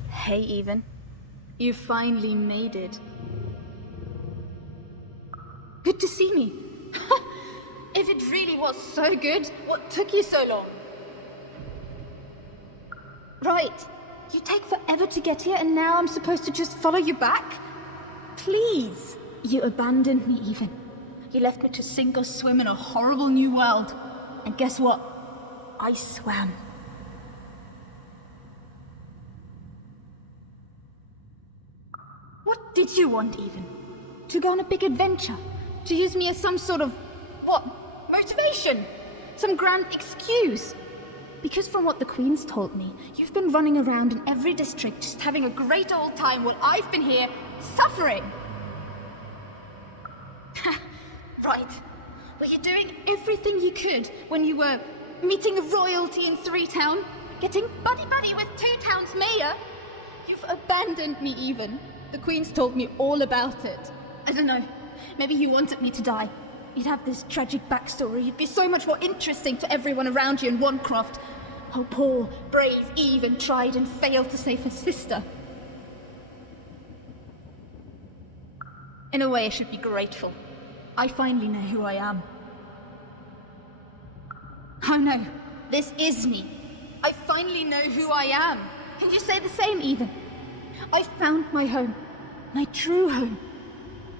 Hey, Even. You finally made it. Good to see me. If it really was so good, what took you so long? Right. You take forever to get here, and now I'm supposed to just follow you back? Please. You abandoned me, Even. You left me to sink or swim in a horrible new world. And guess what? I swam. What did you want, Even? To go on a big adventure? To use me as some sort of, what, motivation? Some grand excuse? Because from what the Queen's told me, you've been running around in every district just having a great old time while I've been here suffering. Right. Were you doing everything you could when you were meeting the royalty in 3-Town? Getting buddy-buddy with 2-Town's mayor? You've abandoned me, Even. The Queen's told me all about it. I don't know. Maybe you wanted me to die. You'd have this tragic backstory. You'd be so much more interesting to everyone around you in Oncroft. How poor, brave Even tried and failed to save her sister. In a way, I should be grateful. I finally know who I am. Oh no, this is me. I finally know who I am. Can you say the same, Even? I found my home. My true home.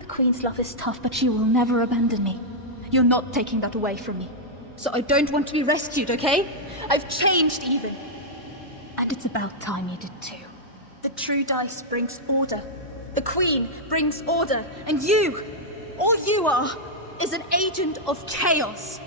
The Queen's love is tough, but she will never abandon me. You're not taking that away from me. So I don't want to be rescued, okay? I've changed, Even. And it's about time you did too. The true dice brings order. The Queen brings order. And you, all you are, is an agent of chaos.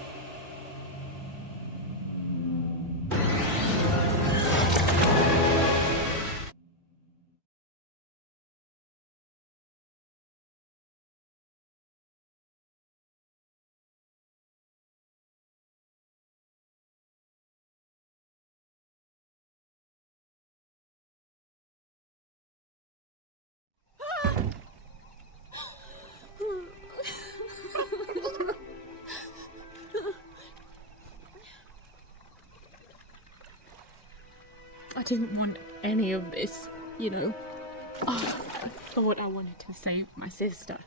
didn't want any of this, you know. Oh, I thought I wanted to save my sister.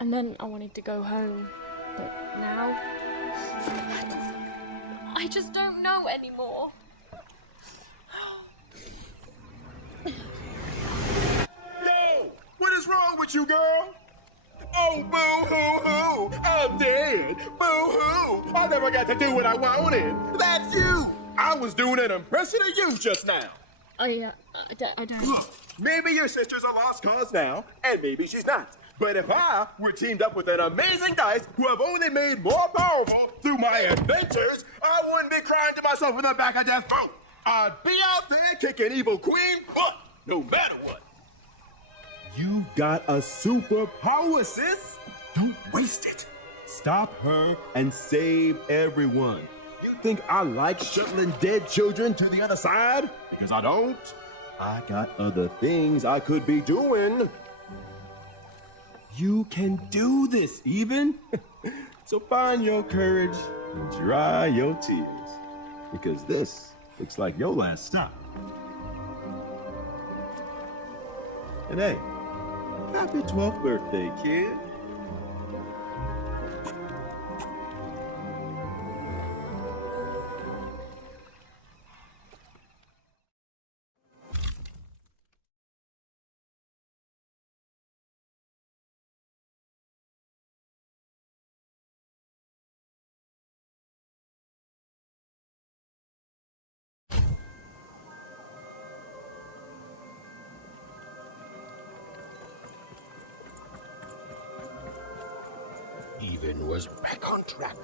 And then I wanted to go home. But now, I just don't know anymore. Yo! What is wrong with you, girl? Oh, boo-hoo-hoo! I'm dead! Boo-hoo! I never got to do what I wanted! That's you! I was doing an impression of you just now! I don't... Look, maybe your sister's a lost cause now, and maybe she's not. But if I were teamed up with an amazing dice who have only made more powerful through my adventures, I wouldn't be crying to myself in the back of death boat. I'd be out there kicking evil queen butt, no matter what. You got a superpower, sis. Don't waste it. Stop her and save everyone. You think I like shuttling dead children to the other side? Because I don't. I got other things I could be doing. You can do this, even. So find your courage and dry your tears. Because this looks like your last stop. And hey, happy 12th birthday, kid. Even was back on track,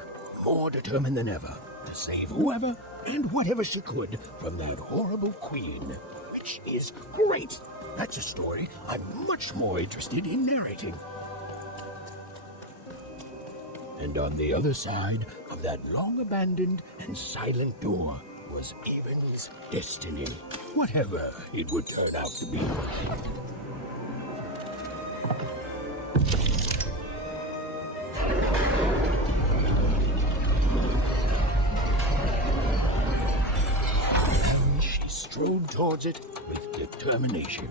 more determined than ever to save whoever and whatever she could from that horrible queen, which is great. That's a story I'm much more interested in narrating. And on the other side of that long-abandoned and silent door was Even's destiny, whatever it would turn out to be. And she strode towards it with determination.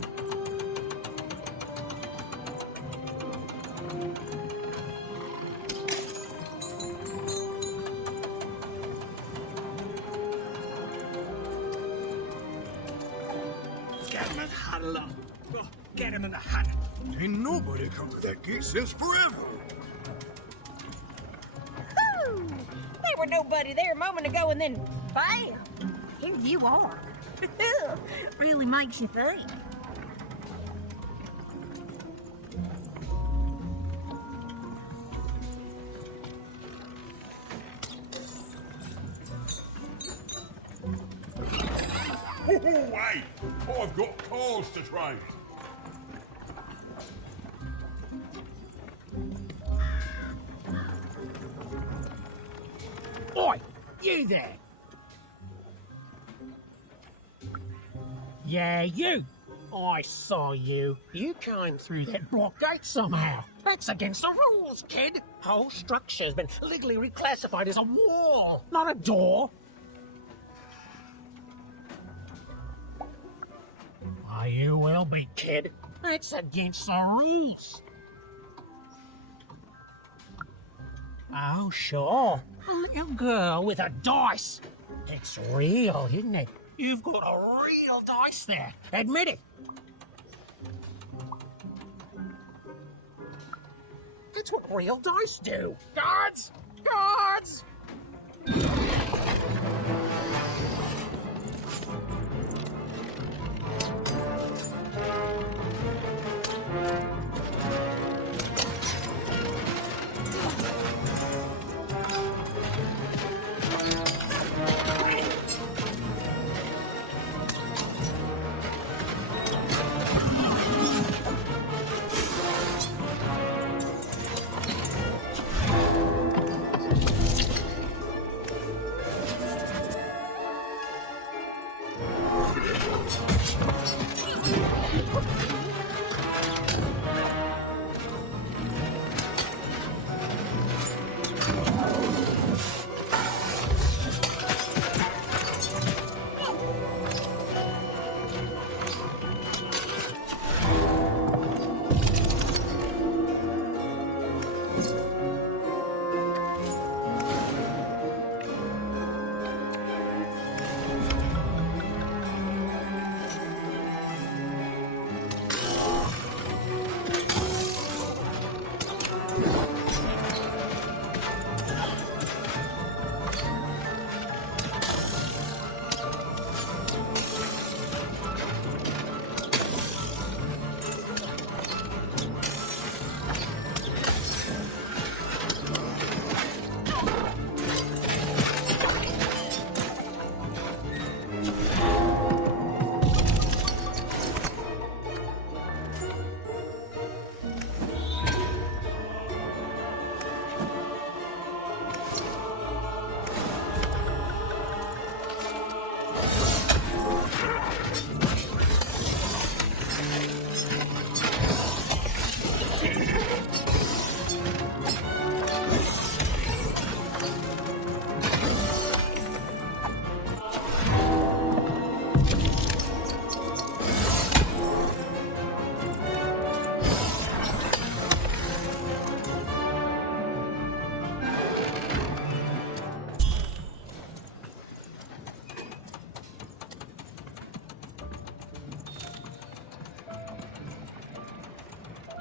Get him in the hut. Ain't nobody come to that gate since forever. Woo! There were nobody there a moment ago, and then bam! Here you are. Really makes you think. Wait! I've got cards to trade. Oi, you there! Yeah, you! I saw you. You came through that block gate somehow. That's against the rules, kid. Whole structure's been legally reclassified as a wall, not a door. Why, you will be, kid. That's against the rules. Oh, sure. A little girl with a dice. It's real, isn't it? You've got a real dice there. Admit it. That's what real dice do. Guards! Guards!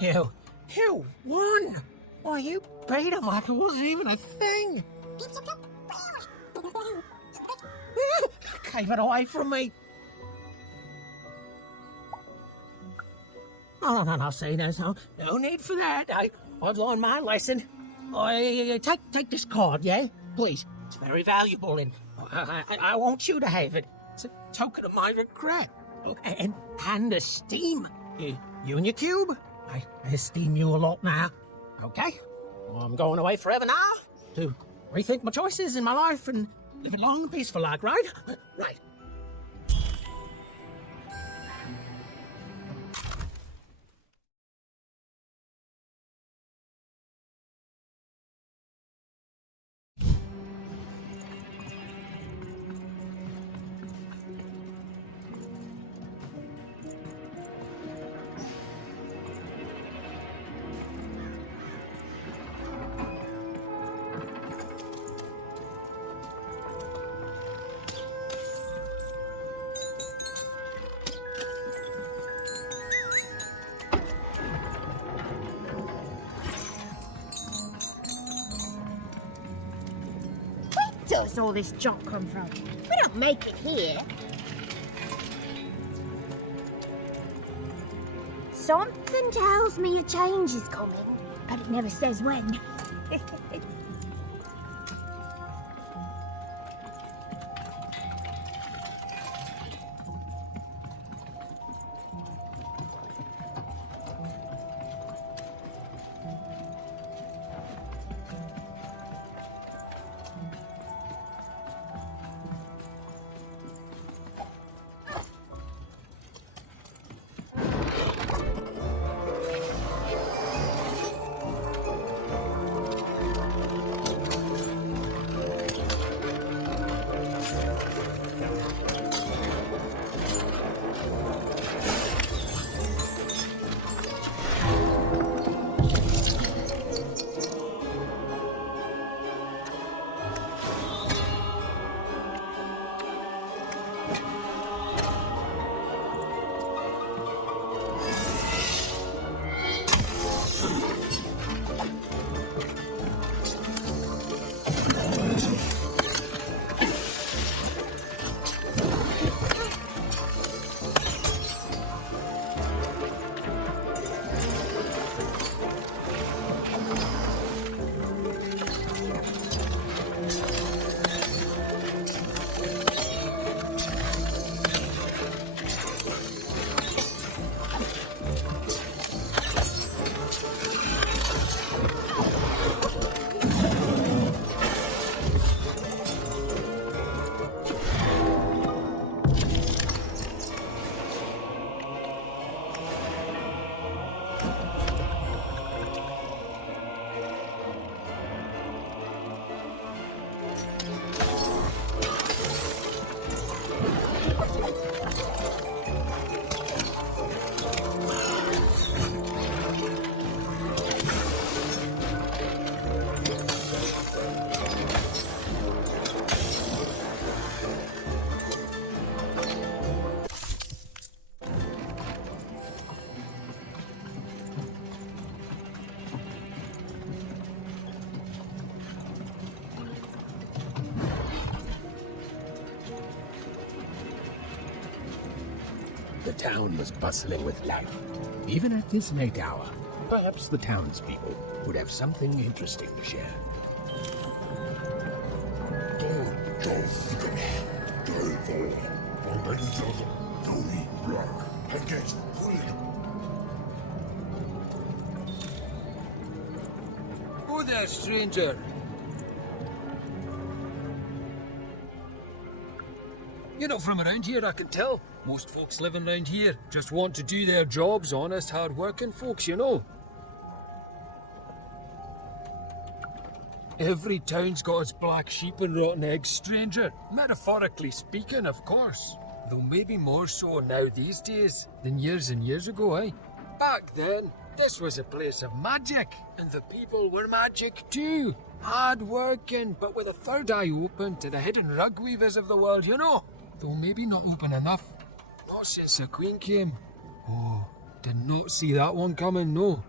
You won! Why, you beat him like it wasn't even a thing! Gave it away from me! Oh, no, see, there's no need for that. I've learned my lesson. Take this card, yeah? Please. It's very valuable, and I want you to have it. It's a token of my regret. And esteem. You and your cube. I esteem you a lot now. Okay? Well, I'm going away forever now to rethink my choices in my life and live it long and peaceful like, right? Right. Where does all this junk come from? We don't make it here. Something tells me a change is coming, but it never says when. The town was bustling with life, even at this late hour. Perhaps the townspeople would have something interesting to share. Oh there, stranger. You're not from around here, I can tell. Most folks living around here just want to do their jobs, honest, hard-working folks, you know. Every town's got its black sheep and rotten eggs, stranger. Metaphorically speaking, of course. Though maybe more so now these days than years and years ago, eh? Back then, this was a place of magic, and the people were magic too. Hard-working, but with a third eye open to the hidden rug weavers of the world, you know. Though maybe not open enough. Not since the Queen came. Oh, Did not see that one coming, no.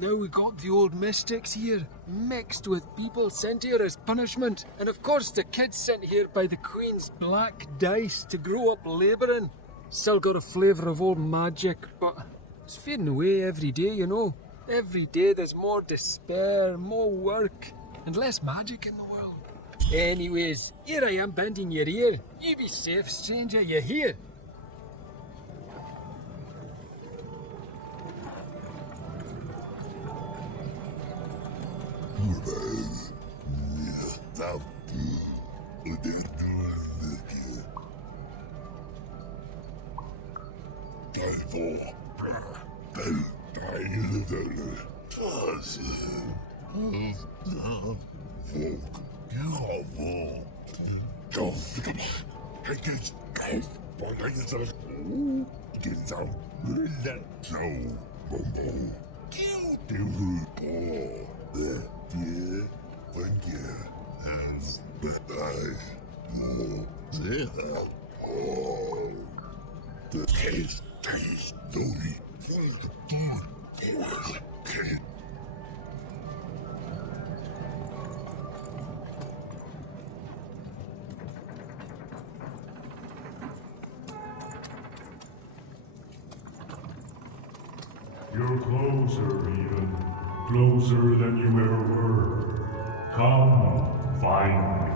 Now we got the old mystics here, mixed with people sent here as punishment. And of course the kids sent here by the Queen's black dice to grow up labouring. Still got a flavour of old magic, but it's fading away every day, you know. Every day there's more despair, more work, and less magic in the world. Anyways, here I am bending your ear. You be safe, stranger, you hear? You're closer, even. Closer than you ever were. Come, find me.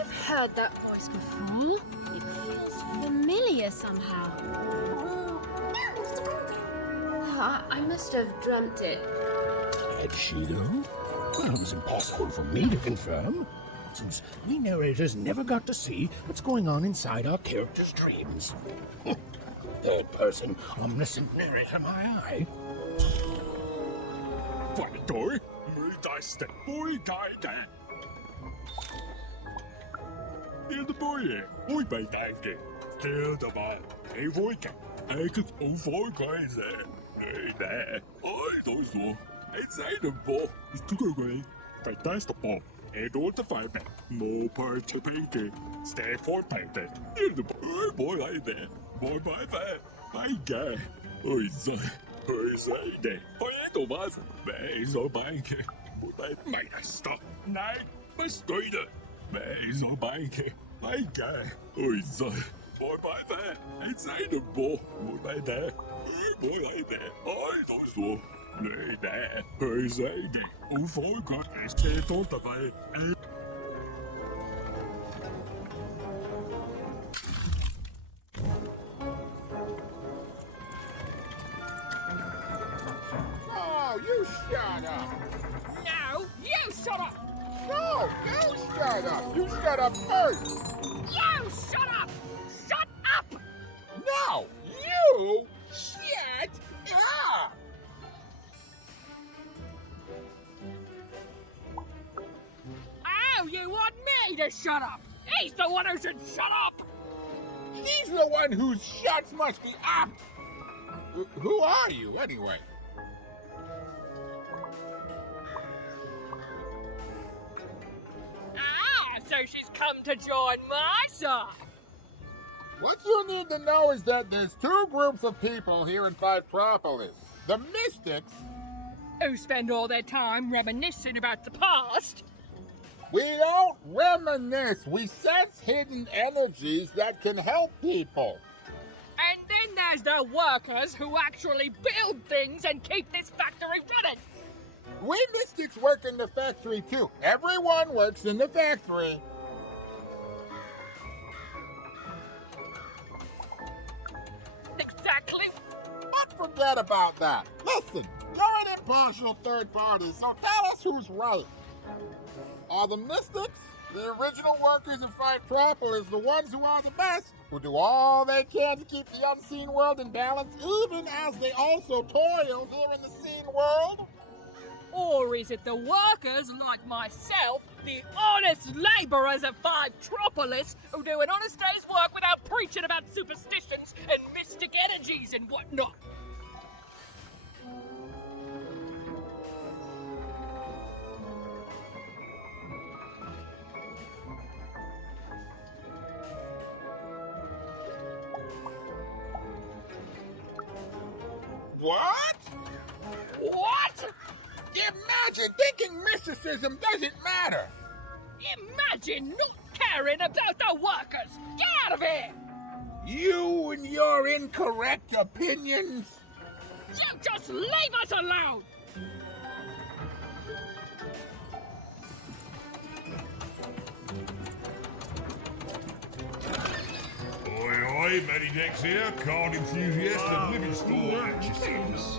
I've heard that voice before. It feels familiar somehow. I must have dreamt it. Regido? Well, it was impossible for me to confirm, since we narrators never got to see what's going on inside our characters' dreams. Third-person, omniscient narrator, my eye. Tôi mới đại step boy đại đạn. Yêu the boy ôi bày đạn kìa. Still the man. Ê vui kìa. Ê cứ ủ phối coi nè. Ê nè. Ôi tôi rồi. Ê dạy được bộ. Tôi cười cười. Phải đại step bộ. Ê đổ ta phải bè. Mô participate. Stay for painted. Yêu the boy. Boy lại nè. Boy bye bye. Bye guy. Ôi giời. Ôi giời nè. Thôi đồ ba. Mẹ rồi bạn kìa. Mỗi bạn mày đã stop. Này. Mới cười được. Mẹ rồi bạn kìa. Bye guy. Ôi giời. Boy bye bye. Ê dạy được bộ. Mỗi bạn nè. Boy lại nè. Ôi tôi rồi. Nè nè. Ôi giời nè. Ủ phối con. Stay for the way. Oh, you shut up! No, you shut up! No, you shut up! You shut up first! You shut up! Shut up! No, you shut up! Oh, you want me to shut up? He's the one who should shut up! He's the one whose shuts must be up! Who are you, anyway? So she's come to join my side. What you need to know is that there's two groups of people here in Fivetropolis. The Mystics, who spend all their time reminiscing about the past. We don't reminisce. We sense hidden energies that can help people. And then there's the workers who actually build things and keep this factory running. We Mystics work in the factory too. Everyone works in the factory. Exactly. But forget about that. Listen, you're an impartial third party, so tell us who's right. Are the Mystics, the original workers of Fivetropolis, the ones who are the best, who do all they can to keep the unseen world in balance, even as they also toil here in the seen world? Or is it the workers like myself, the honest labourers of Fivetropolis, who do an honest day's work without preaching about superstitions and mystic energies and whatnot? What? What? Imagine thinking mysticism doesn't matter. Imagine not caring about the workers! Get out of here! You and your incorrect opinions. You just leave us alone! Oi, Matty Dex here, card enthusiast and living store actresses.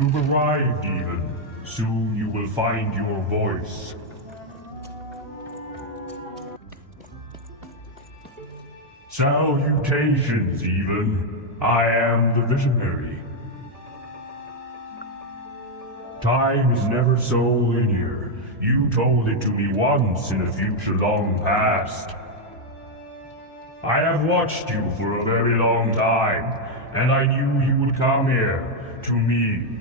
You've arrived, even. Soon you will find your voice. Salutations, even. I am the visionary. Time is never so linear. You told it to me once in a future long past. I have watched you for a very long time, and I knew you would come here, to me.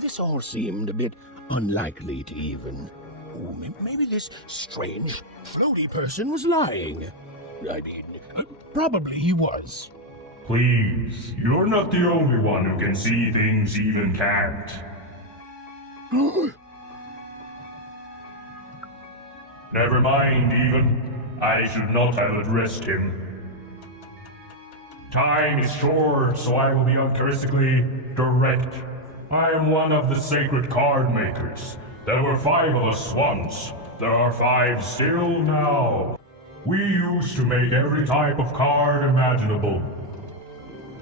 This all seemed a bit unlikely to even. Oh, maybe this strange, floaty person was lying. I mean, probably he was. Please, you're not the only one who can see things even can't. Never mind, even. I should not have addressed him. Time is short, so I will be uncharacteristically direct. I am one of the sacred card makers. There were 5 of us once. There are 5 still now. We used to make every type of card imaginable.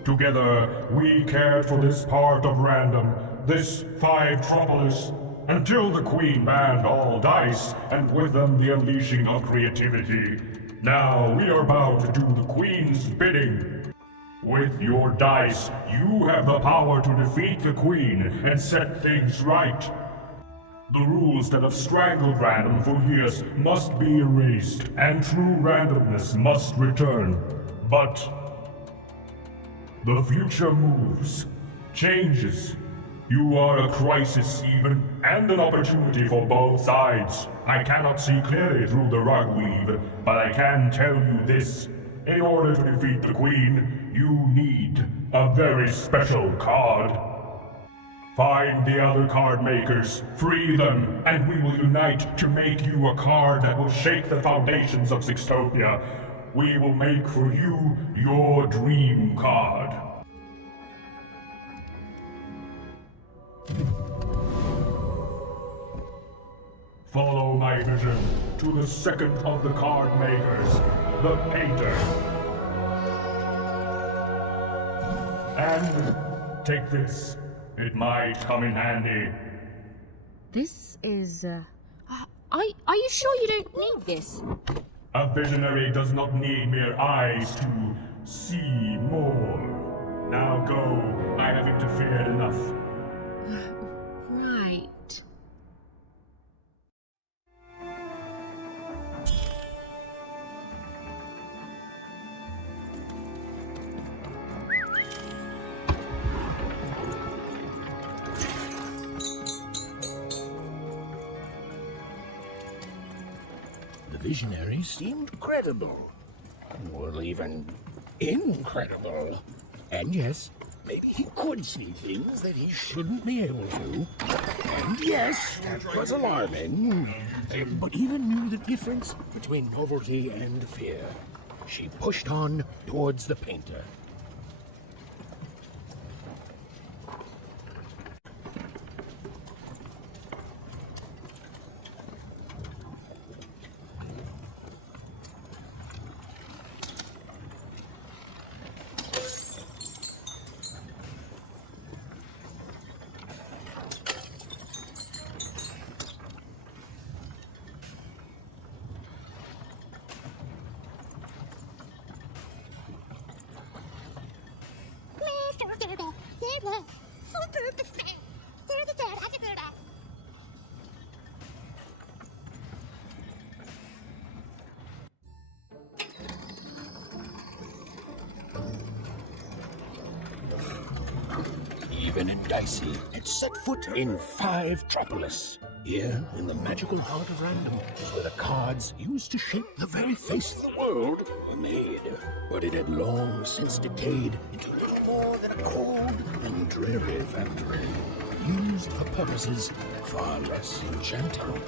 Together, we cared for this part of random, this 5-tropolis, until the Queen banned all dice, and with them the unleashing of creativity. Now we are about to do the Queen's bidding. With your dice, you have the power to defeat the Queen and set things right. The rules that have strangled random for years must be erased, and true randomness must return. But the future moves, changes, You are a crisis even, and an opportunity for both sides. I cannot see clearly through the rug weave, but I can tell you this. In order to defeat the Queen, you need a very special card. Find the other card makers, free them, and we will unite to make you a card that will shake the foundations of Sixtopia. We will make for you your dream card. Follow my vision to the second of the card makers, the painter. And take this. It might come in handy. This is, Are you sure you don't need this? A visionary does not need mere eyes to see more. Now go. I have interfered enough. Right. The visionary seemed credible. Or even incredible. And yes, maybe he could see things that he shouldn't be able to. And yes, that was alarming. But even knew the difference between novelty and fear. She pushed on towards the painter. Even and Dicey had set foot in 5 Tropolis. Here, in the magical heart of random, is where the cards used to shape the very face of the world were made. But it had long since decayed into little more than a cold and dreary factory, used for purposes far less enchanting.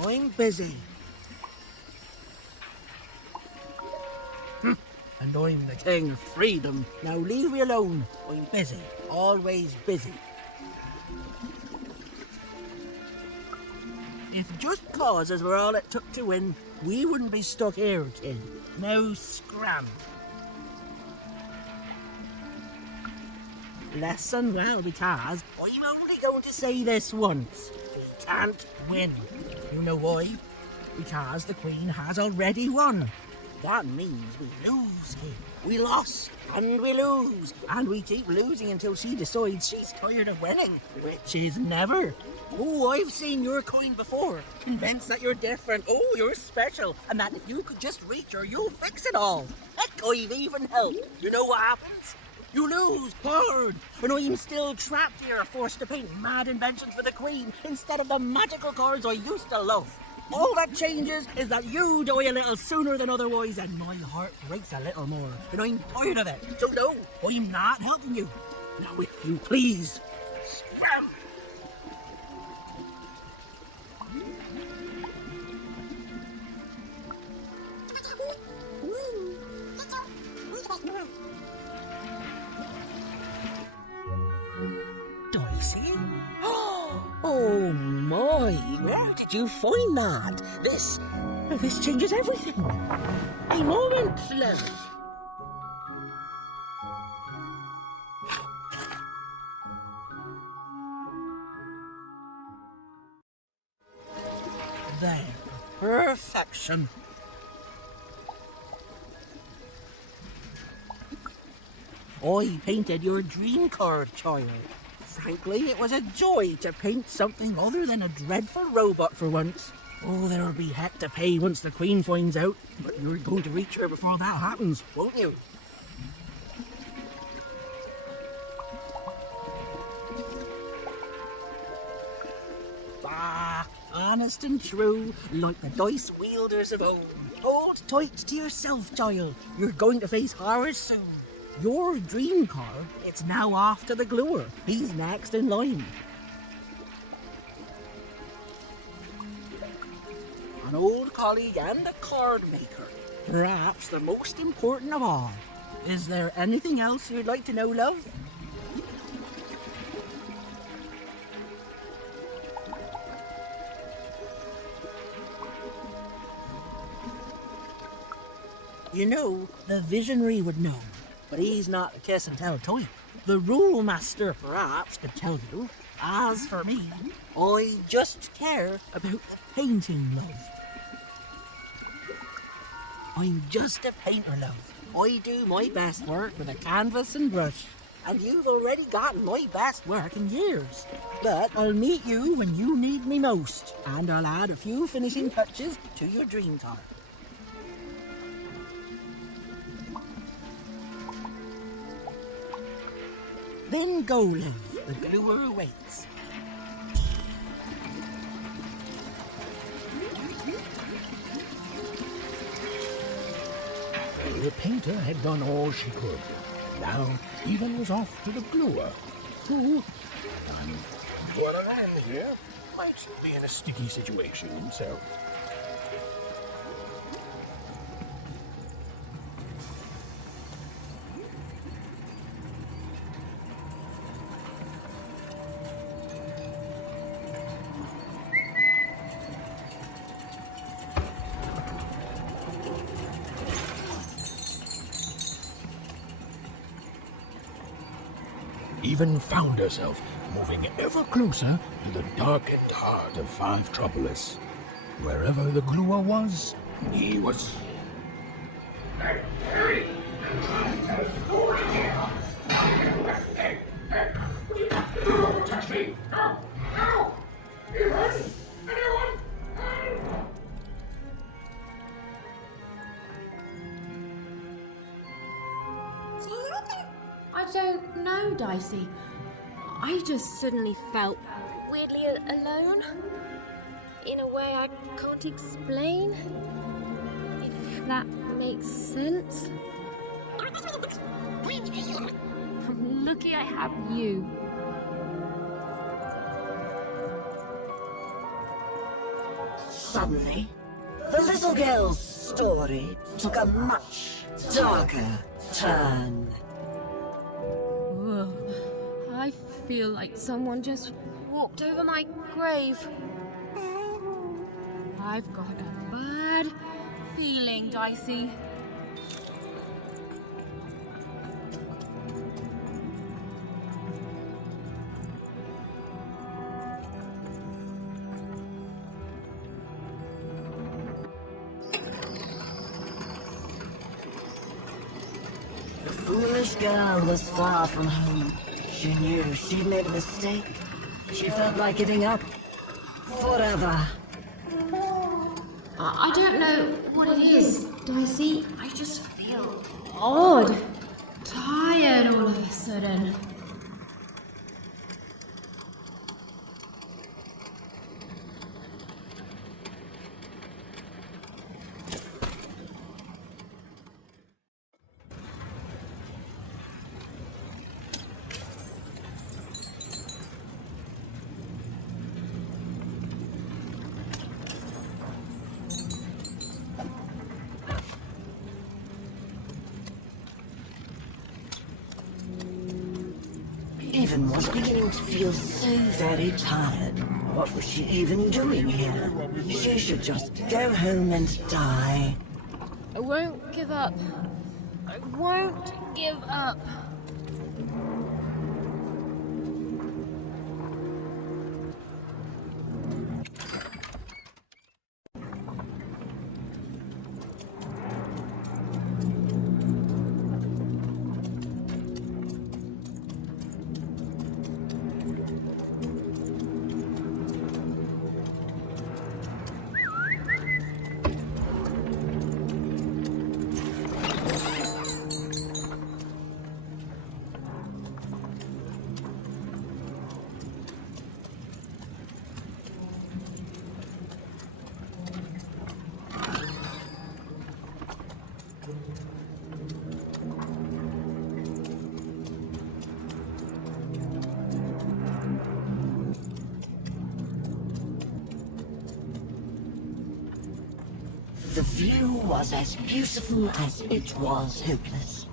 I'm busy. And I'm the king of freedom. Now leave me alone. I'm busy. Always busy. If just causes were all it took to win, we wouldn't be stuck here, kid. Now scram. Lesson well, because I'm only going to say this once. We can't win. You know why? Because the Queen has already won. That means we lose, kid. We lost, and we lose, and we keep losing until she decides she's tired of winning, which is never. Oh, I've seen your coin before, convinced that you're different, oh, you're special, and that if you could just reach her, you'll fix it all. Heck, I've even helped. You know what happens? You lose hard, and I'm still trapped here, forced to paint mad inventions for the Queen instead of the magical cards I used to love. All that changes is that you die a little sooner than otherwise, and my heart breaks a little more, and I'm tired of it. So no, I'm not helping you. Now, if you please, scram! Dicey? Oh my, where did you find that? This changes everything. A moment, love. There, perfection. I painted your dream card, child. Frankly, it was a joy to paint something other than a dreadful robot for once. Oh, there'll be heck to pay once the Queen finds out, but you're going to reach her before that happens, won't you? Bah, honest and true, like the dice wielders of old. Hold tight to yourself, child. You're going to face horrors soon. Your dream card, it's now off to the gluer. He's next in line. An old colleague and a card maker. Perhaps the most important of all. Is there anything else you'd like to know, love? You know, the visionary would know. But he's not a kiss and tell type. The rule master perhaps could tell you. As for me, I just care about the painting, love. I'm just a painter, love. I do my best work with a canvas and brush. And you've already gotten my best work in years. But I'll meet you when you need me most. And I'll add a few finishing touches to your dream card. Then go, love. The gluer waits. The painter had done all she could. Now, Even was off to the gluer, who, what a man here, might be in a sticky situation himself. Even found herself moving ever closer to the darkened heart of Five Tropolis. Wherever the gluer was, he was. Don't touch me! No! No! Anyone? Anyone? I don't know, Dicey. I just suddenly felt weirdly alone. In a way I can't explain. If that makes sense. I'm lucky I have you. suddenly, the little girl's story took a much darker turn. Ugh. I feel like someone just walked over my grave. I've got a bad feeling, Dicey. The foolish girl was far from home. She knew she'd made a mistake. She felt like giving up. Forever. I don't know what it is, Dicey. I just feel odd. Tired all of a sudden. Even was beginning to feel so very tired. What was she even doing here? She should just go home and die. I won't give up. I won't give up. The view was as beautiful as it was hopeless,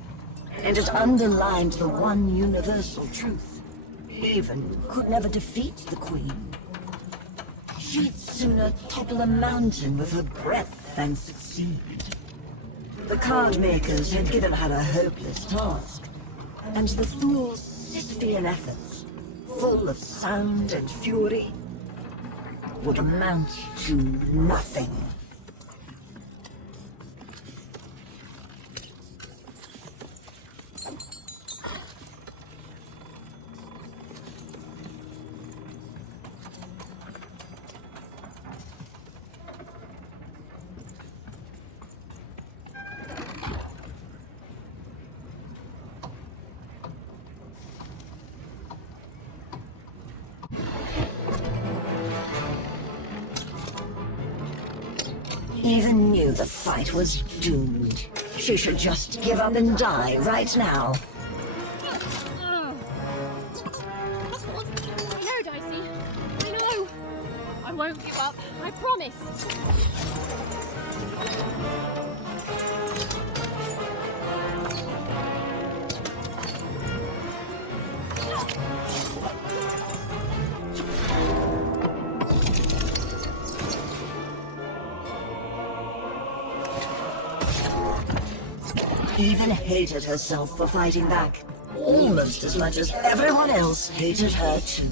and it underlined the one universal truth. Haven could never defeat the Queen. She'd sooner topple a mountain with her breath than succeed. The card makers had given her a hopeless task, and the fool's Sisyphean efforts, full of sound and fury, would amount to nothing. Haven knew the fight was doomed. She should just give up and die right now. I know, Dicey. I know. I won't give up. I promise. Haven hated herself for fighting back, almost as much as everyone else hated her too.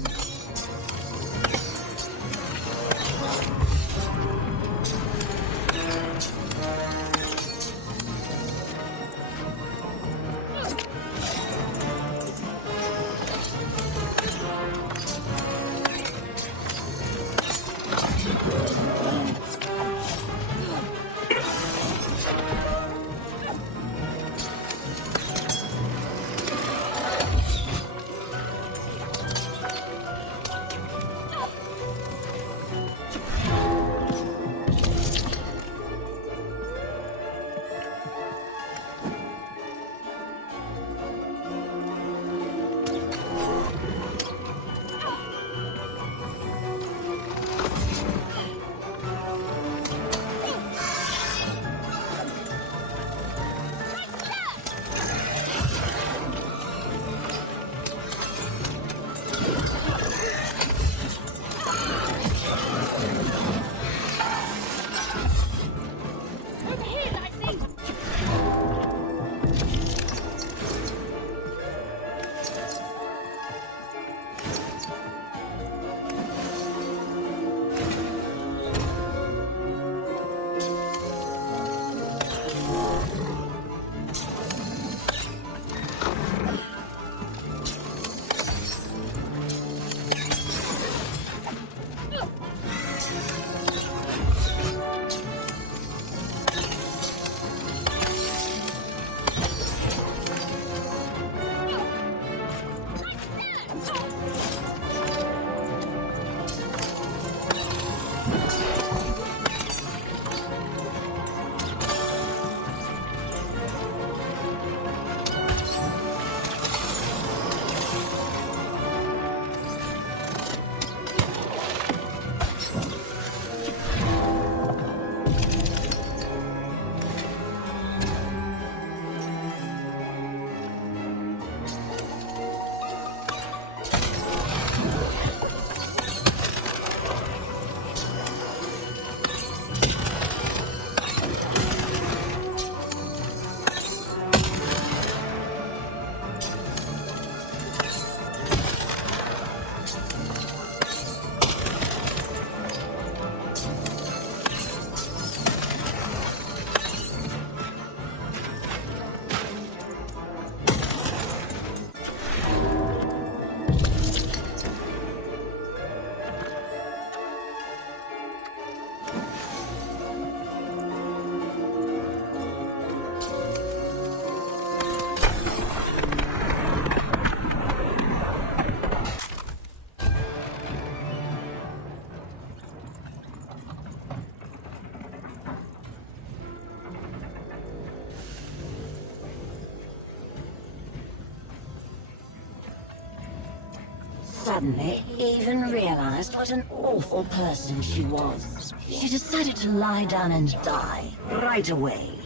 Suddenly, Even realized what an awful person she was. She decided to lie down and die right away.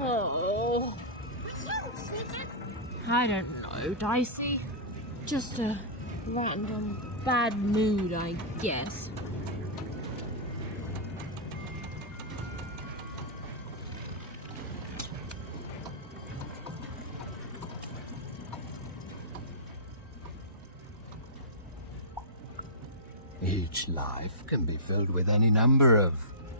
Oh. I don't know, Dicey. Just a random bad mood, I guess. Each life can be filled with any number of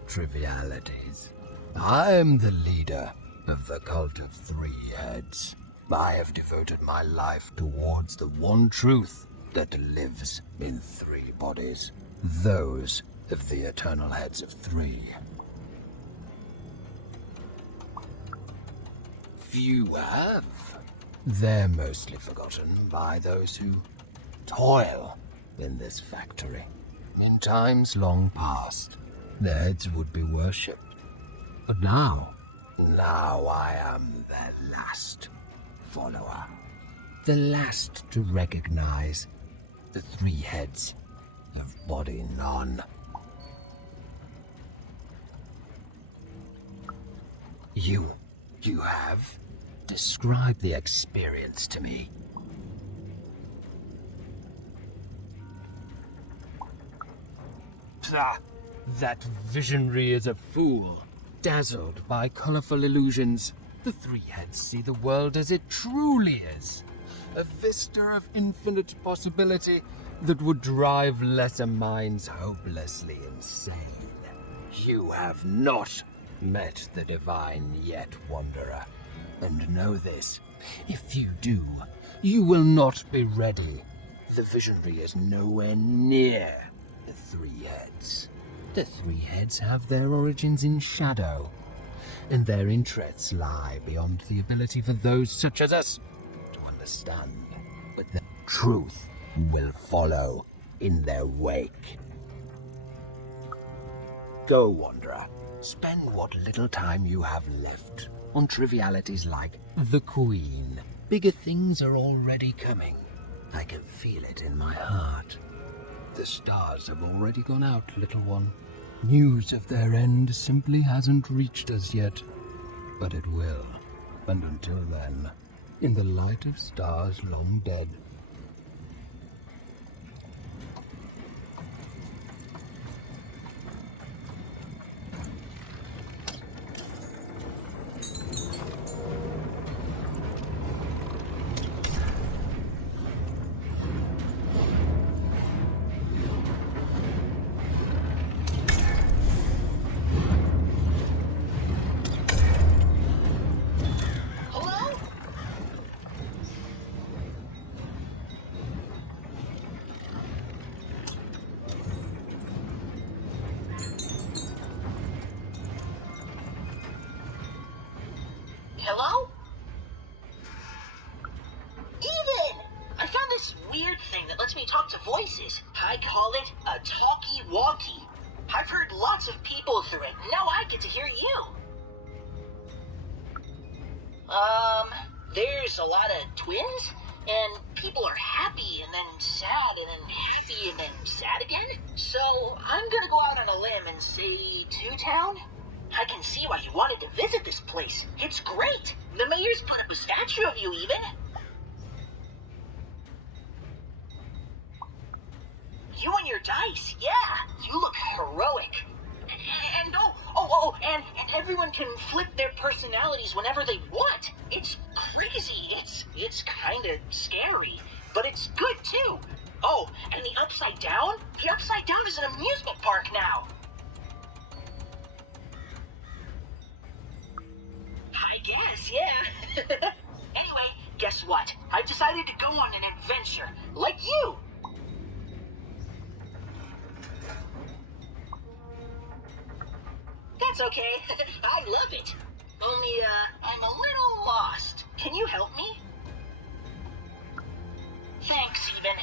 trivialities. I'm the leader of the cult of 3 heads. I have devoted my life towards the one truth that lives in 3 bodies. Those of the eternal heads of 3. Few have. They're mostly forgotten by those who toil in this factory. In times long past, their heads would be worshipped. But now I am their last follower. The last to recognize the 3 heads of body none. You have described the experience to me. That visionary is a fool, dazzled by colorful illusions. The 3 heads see the world as it truly is, a vista of infinite possibility that would drive lesser minds hopelessly insane. You have not met the divine yet, wanderer, and know this: if you do, you will not be ready. The visionary is nowhere near the 3 heads. The 3 heads have their origins in shadow, and their interests lie beyond the ability for those such as us to understand. But the truth will follow in their wake. Go, wanderer. Spend what little time you have left on trivialities like the Queen. Bigger things are already coming. I can feel it in my heart. The stars have already gone out, little one. News of their end simply hasn't reached us yet. But it will. And until then, in the light of stars long dead, Hello? Even! I found this weird thing that lets me talk to voices. I call it a talkie-walkie. I've heard lots of people through it. Now I get to hear you. There's a lot of twins, and people are happy and then sad and then happy and then sad again. So I'm gonna go out on a limb and say 2-town? I can see why you wanted to visit this place. It's great. The mayor's put up a statue of you, even. You and your dice, yeah. You look heroic. And and everyone can flip their personalities whenever they want. It's crazy. It's kind of scary, but it's good too. Oh, and the Upside Down? The Upside Down is an amusement park now. I guess, yeah. Anyway, guess what? I've decided to go on an adventure, like you. That's okay. I love it. Only, I'm a little lost. Can you help me? Thanks, Eben.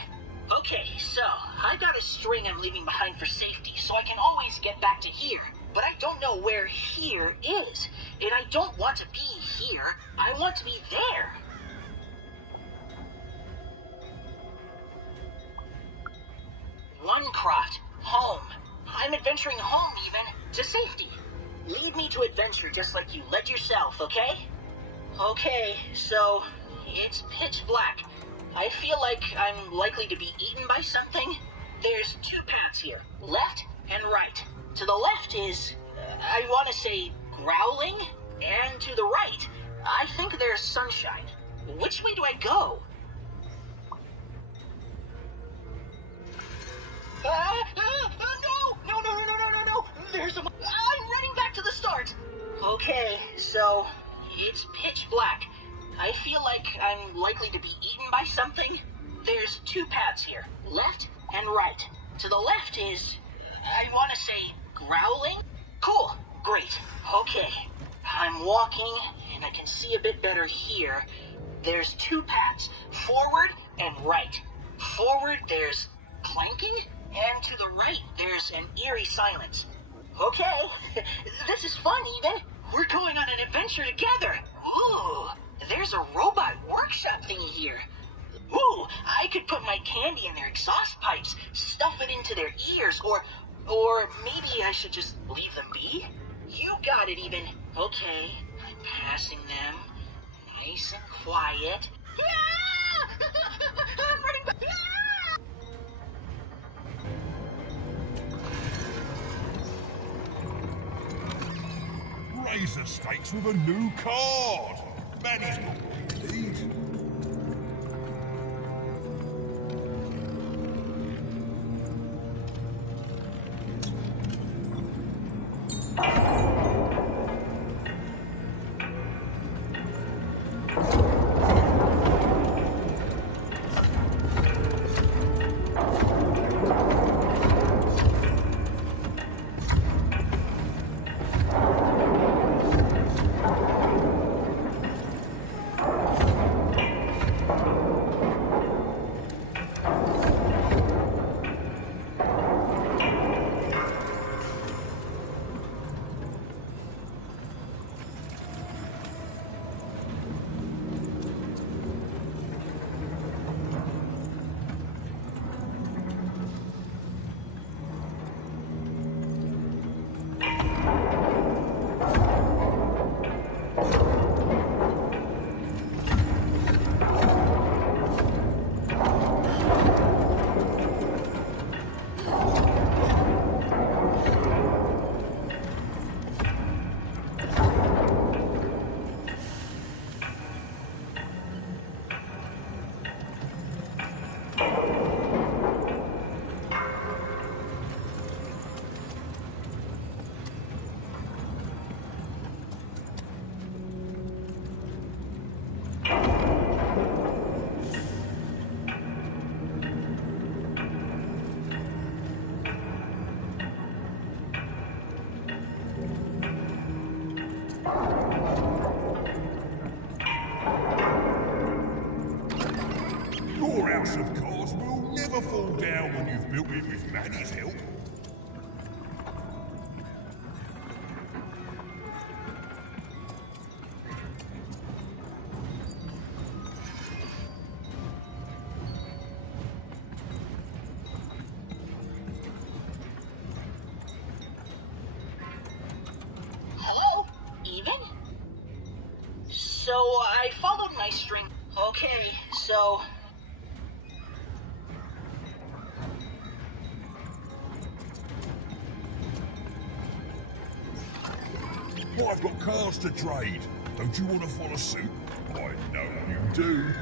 Okay, so, I got a string I'm leaving behind for safety, so I can always get back to here. But I don't know where here is. And I don't want to be here. I want to be there. One craft. Home. I'm adventuring home, even. To safety. Lead me to adventure just like you led yourself, okay? Okay, so it's pitch black. I feel like I'm likely to be eaten by something. There's two paths here, left and right. To the left is, I want to say, growling, and to the right, I think there's sunshine. Which way do I go? No! There's I'm running back to the start. Okay, so it's pitch black. I feel like I'm likely to be eaten by something. There's two paths here, left and right. To the left is, I want to say, growling? Cool, great, okay. I'm walking, and I can see a bit better here. There's two paths, forward and right. Forward, there's clanking, and to the right, there's an eerie silence. Okay, this is fun, even. We're going on an adventure together. Ooh, there's a robot workshop thingy here. Ooh, I could put my candy in their exhaust pipes, stuff it into their ears, or maybe I should just leave them be? You got it, even. Okay, I'm passing them. Nice and quiet. I'm running back. Raise the stakes with a new card. Man, he's got what we need. Your house of cards will never fall down when you've built it with Manny's help. Hello? Even? So I followed my string. Okay, so... I've got cards to trade. Don't you want to follow suit? I know you do.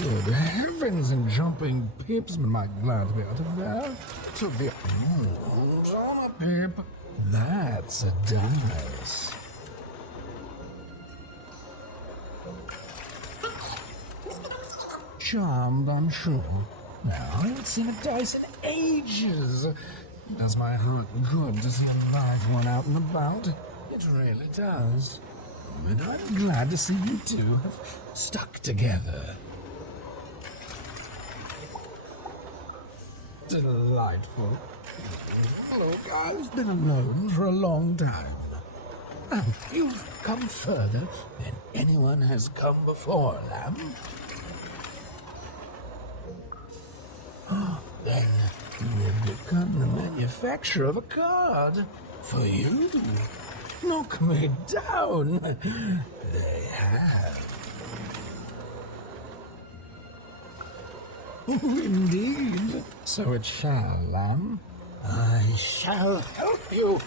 Good heavens and jumping pips, am I glad to be out of there? To the arms on a pip. That's a dice. Charmed, I'm sure. Now, I haven't seen a dice in ages. Does my heart good to see a live one out and about? It really does. And I'm glad to see you two have stuck together. Delightful. Look, I've been alone for a long time. And you've come further than anyone has come before, Lamb. Then you've become the manufacturer of a card. For you. Knock me down. They have. Oh, indeed. So it shall, Lamb. I shall help you.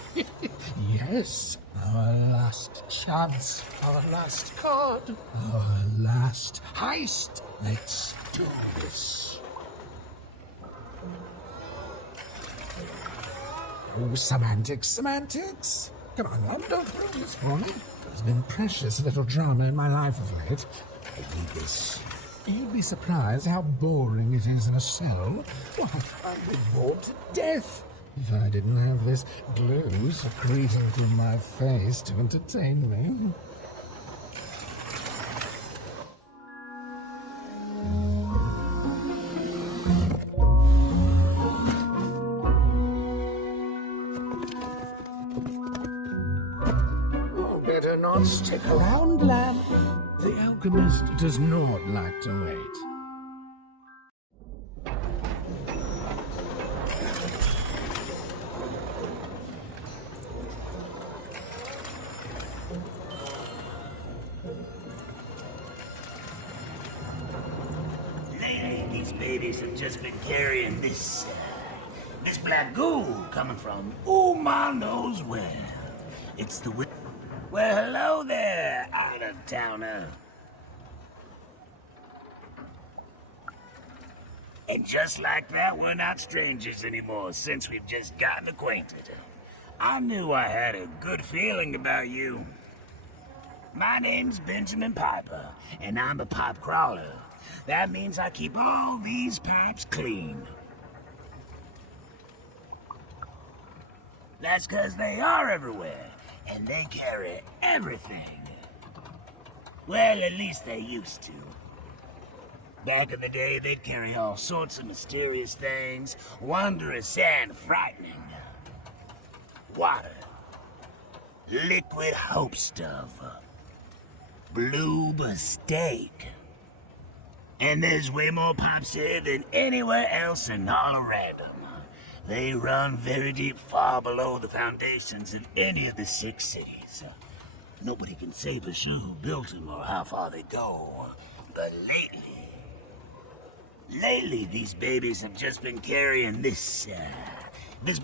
Yes. Our last chance. Our last card. Our last heist. Let's do this. Oh, semantics. Come on, Lamb, don't ruin this for me. There's been precious little drama in my life of late. I need this. You'd be surprised how boring it is in a cell. Why, I'd be bored to death if I didn't have this glue secreting through my face to entertain me. Better not stick around, Lamb. The alchemist does not like to wait. Lately, these babies have just been carrying this black goo coming from who knows where. It's the Well, hello there, out-of-towner. And just like that, we're not strangers anymore since we've just gotten acquainted. I knew I had a good feeling about you. My name's Benjamin Piper, and I'm a pipe crawler. That means I keep all these pipes clean. That's 'cause they are everywhere. And they carry everything. Well, at least they used to. Back in the day, they'd carry all sorts of mysterious things, wondrous and frightening. Water. Liquid hope stuff. Blue steak. And there's way more pipes here than anywhere else in all of random. They run very deep, far below the foundations of any of the 6 cities. Nobody can say for sure who built them or how far they go. But lately, these babies have just been carrying this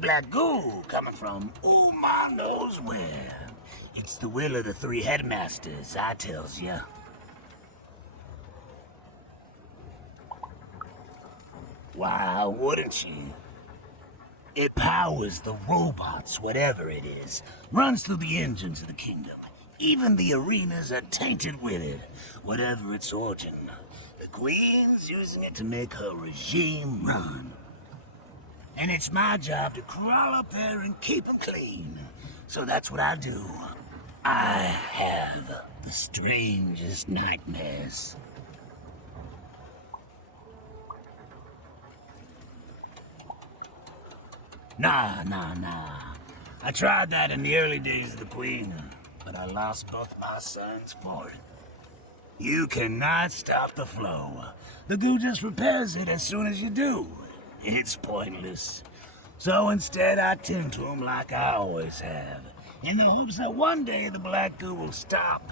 black goo coming from who knows where. It's the will of the 3 headmasters, I tells ya. Why wouldn't you? It powers the robots, whatever it is. Runs through the engines of the kingdom. Even the arenas are tainted with it, whatever its origin. The queen's using it to make her regime run. And it's my job to crawl up there and keep them clean. So that's what I do. I have the strangest nightmares. Nah. I tried that in the early days of the Queen, but I lost both my sons for it. You cannot stop the flow. The goo just repairs it as soon as you do. It's pointless. So instead, I tend to them like I always have, in the hopes that one day the black goo will stop,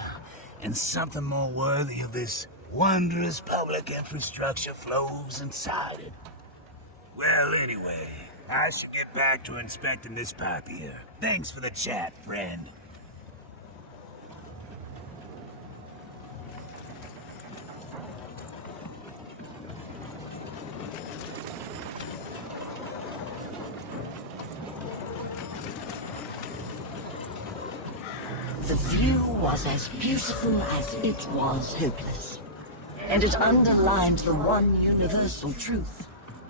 and something more worthy of this wondrous public infrastructure flows inside it. Well, anyway, I should get back to inspecting this pipe here. Thanks for the chat, friend. The view was as beautiful as it was hopeless, and it underlined the one universal truth.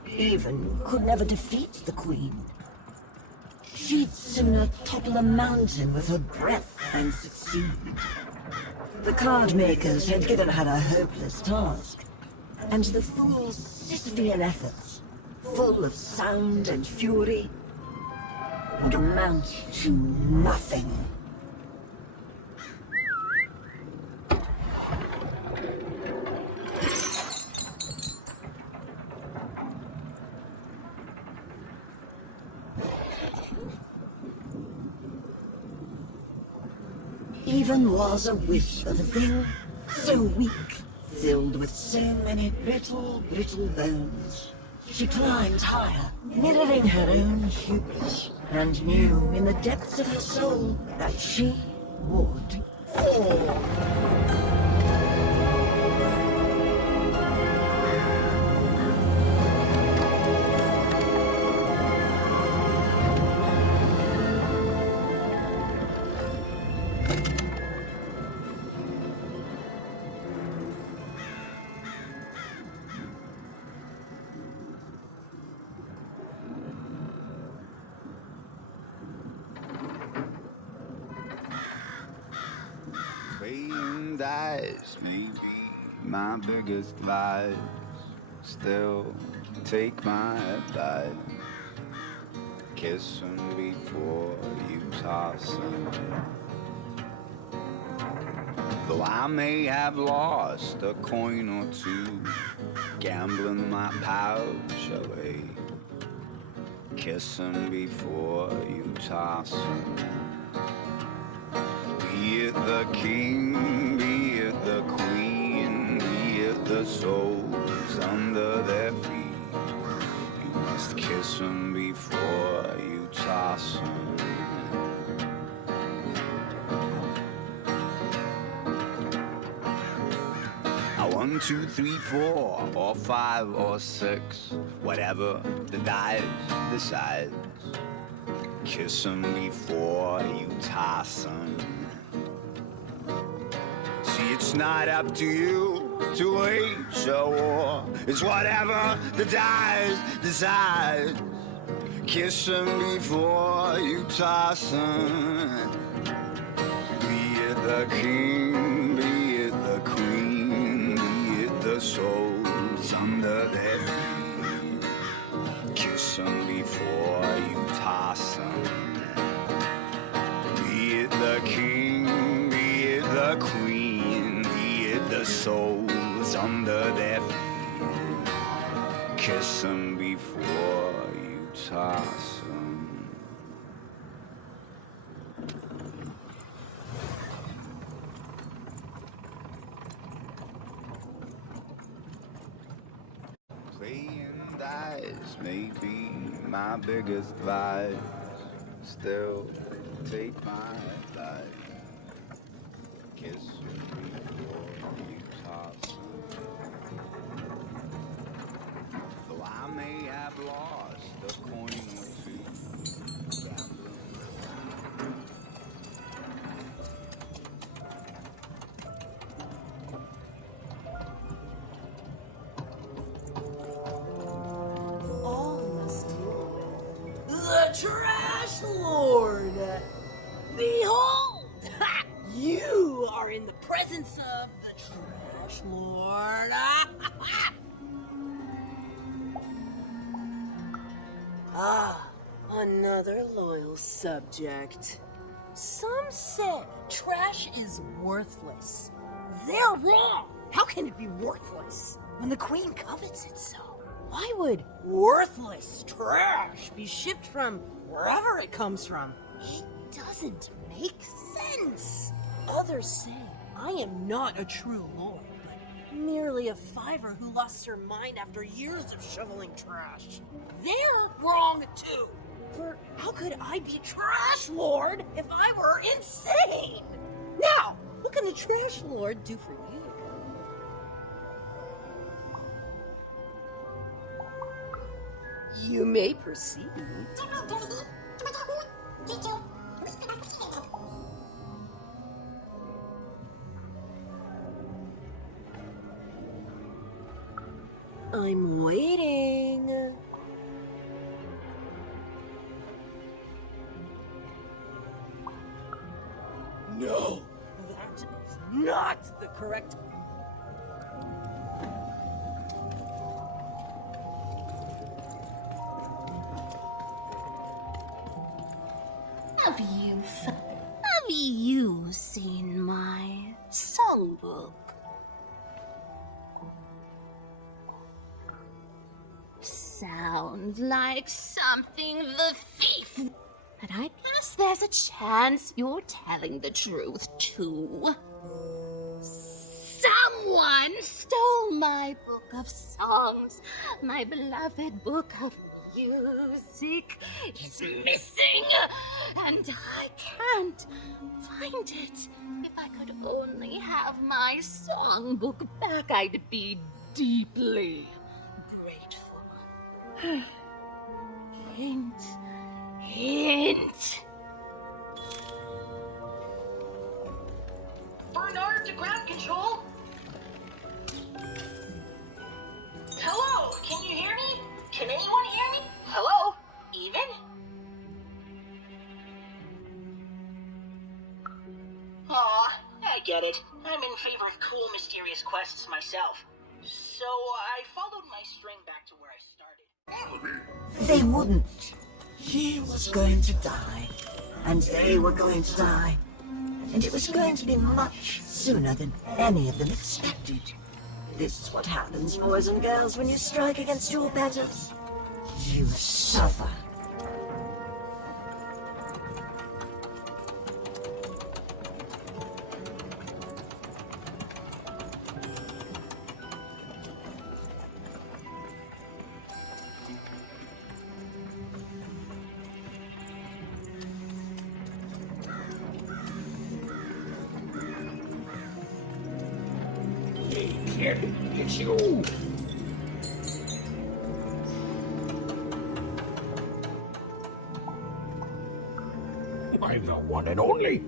Even could never defeat the Queen. She'd sooner topple a mountain with her breath than succeed. The card makers had given her a hopeless task, and the fool's Sisyphean efforts, full of sound and fury, would amount to nothing. Even was a wish of a thing so weak, filled with so many brittle bones. She climbed higher, mirroring her own hubris, and knew in the depths of her soul that she would fall. Playing dice may be my biggest vice. Still, take my advice. Kiss 'em before you toss 'em. Though I may have lost a coin or two, gambling my pouch away. Kiss 'em before you toss 'em. Be it the king, be it the queen, be it the souls under their feet. You must kiss 'em before you toss 'em. Now 1, 2, 3, 4, or 5 or 6, whatever the dice decides. Kiss 'em before you toss 'em. See, it's not up to you to wage a war. It's whatever the dice decide. Kiss 'em before you toss 'em. Be it the king, be it the queen, be it the souls under their feet. Kiss 'em before you toss 'em. Be it the king, be it the queen, be it the souls under their feet. Kiss 'em before you toss 'em. Playing dice may be my biggest vice. Still, take my advice. Kiss 'em before you toss 'em. Though I may have lost a coin or two, gambling All must deal with the Trash Lord. Behold! Ha! You are in the presence of the Trash Lord. Ah, another loyal subject. Some say trash is worthless. They're wrong. How can it be worthless when the Queen covets it so? Why would worthless trash be shipped from wherever it comes from? It doesn't make sense. Others say I am not a true lord, but merely a fiver who lost her mind after years of shoveling trash. They're wrong too. For how could I be trash lord if I were insane? Now, what can the trash lord do for you? You may proceed. I'm waiting. No, that is not the correct. Have you seen my songbook? Sounds like something the thief. But I guess there's a chance you're telling the truth, too. Someone stole my book of songs, my beloved book of music is missing, and I can't find it. If I could only have my songbook back, I'd be deeply grateful. Hint. Bernard to ground control. Hello, can you hear me? Can anyone hear me? Hello? Even? Aw, I get it. I'm in favor of cool, mysterious quests myself. So I followed my string back to where I started. They wouldn't. He was going to die, and they were going to die, and it was going to be much sooner than any of them expected. This is what happens, boys and girls, when you strike against your betters. You suffer. Kid, it's you! I'm the one and only.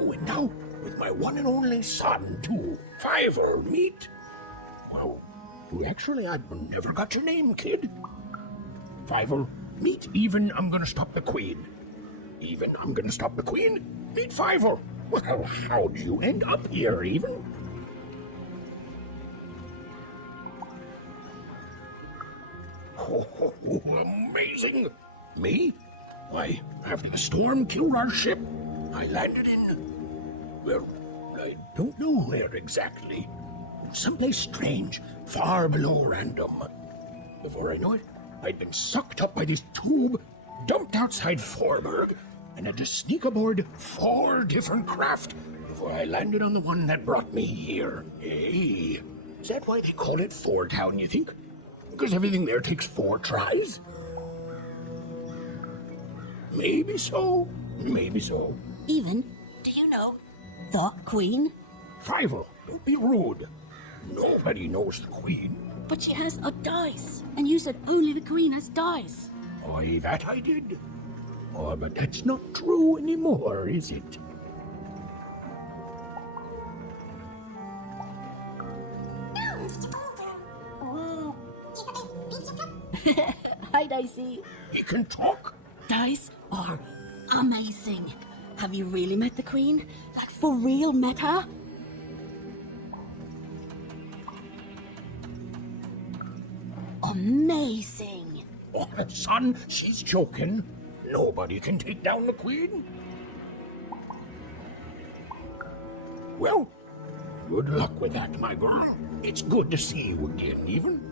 Oh, and now, with my one and only son, too. Fiver, meet. Well, actually, I never got your name, kid. Fiver, meet Even, I'm gonna stop the Queen. Even, I'm gonna stop the Queen. Meet Fiver. Well, how'd you end up here, Even? Oh, amazing! Me? Why, after the storm killed our ship, I landed in... well, I don't know where exactly. Someplace strange, far below random. Before I know it, I'd been sucked up by this tube, dumped outside Forberg, and had to sneak aboard 4 different craft before I landed on the one that brought me here. Hey, is that why they call it Four Town, you think? Because everything there takes 4 tries? Maybe so. Maybe so. Even, do you know the Queen? Fiver, don't be rude. Nobody knows the Queen. But she has a dice, and you said only the Queen has dice. Aye, that I did. Oh, but that's not true anymore, is it? Hi, Dicey. He can talk? Dice are amazing. Have you really met the Queen? Like, for real met her? Amazing. Oh, son, she's joking. Nobody can take down the Queen. Well, good luck with that, my girl. It's good to see you again, Even.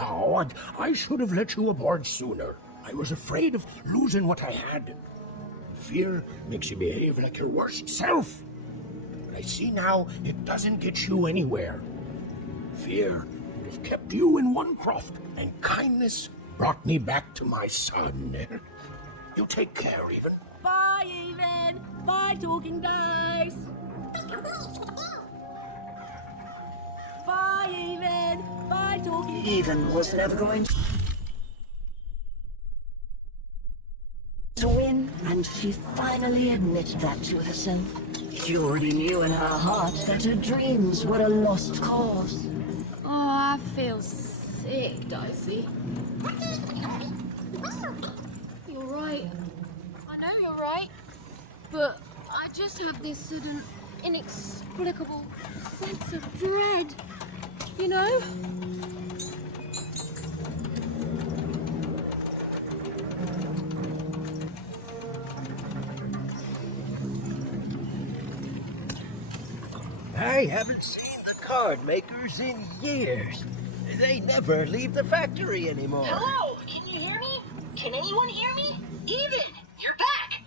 Oh, I should have let you aboard sooner. I was afraid of losing what I had. Fear makes you behave like your worst self. But I see now it doesn't get you anywhere. Fear would have kept you in one croft, and kindness brought me back to my son. You take care, Even. Bye, Even. Bye, Talking Dice. Bye, Even. Bye, Talking. Even was never going to win, and she finally admitted that to herself. She already knew in her heart that her dreams were a lost cause. Oh, I feel sick, Dicey. You're right. I know you're right. But I just have this sudden, inexplicable sense of dread. You know? I haven't seen the card makers in years. They never leave the factory anymore. Hello, can you hear me? Can anyone hear me? Even, you're back.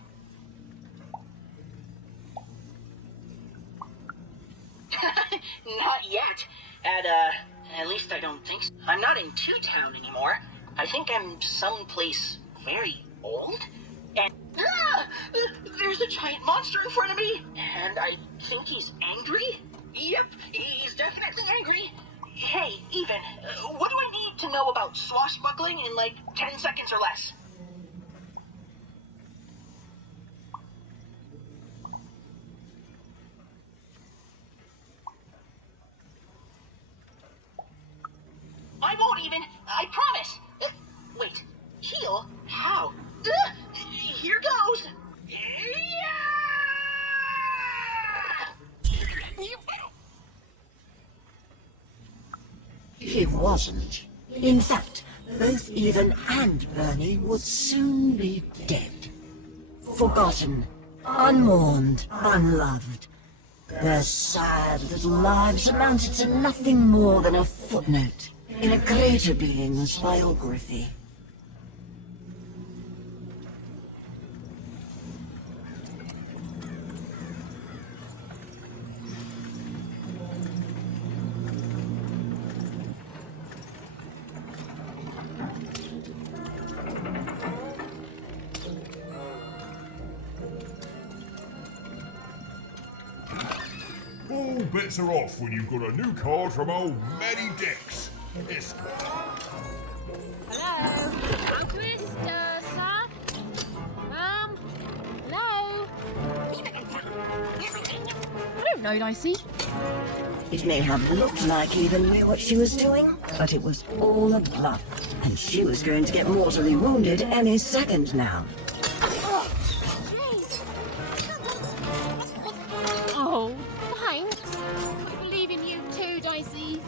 Not yet. At least I don't think so. I'm not in Two Town anymore. I think I'm someplace very old. And there's a giant monster in front of me. And I think he's angry. Yep, he's definitely angry. Hey, Even, what do I need to know about swashbuckling in like 10 seconds or less? I won't even, I promise. Wait, heal? How? Here goes. He wasn't. In fact, both Even and Bernie would soon be dead. Forgotten, unmourned, unloved. Their sad little lives amounted to nothing more than a footnote in a greater being's biography. All bets are off when you've got a new card from old Manny Dex. Yes. Hello? Alchemist, sir? Hello? I don't know, Dicey. It may have looked like Even knew what she was doing, but it was all a bluff, and she was going to get mortally wounded any second now. Oh, thanks. I believe in you too, Dicey.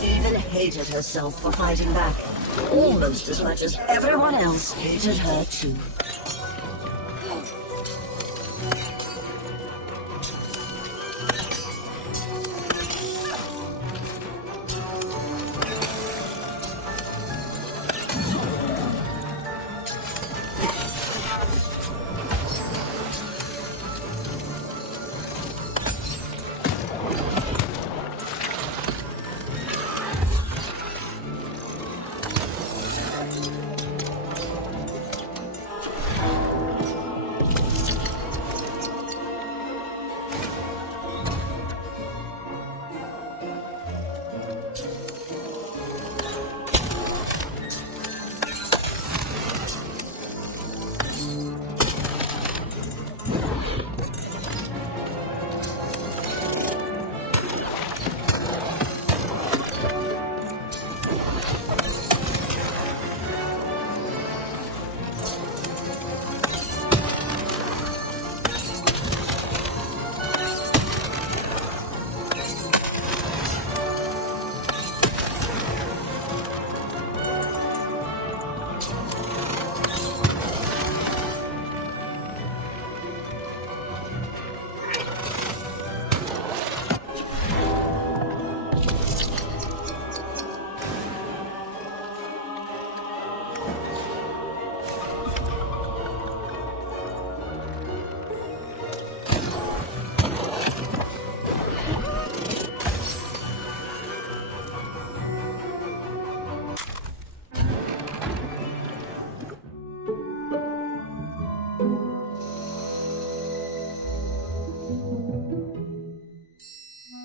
Even hated herself for fighting back, almost as much as everyone else hated her too.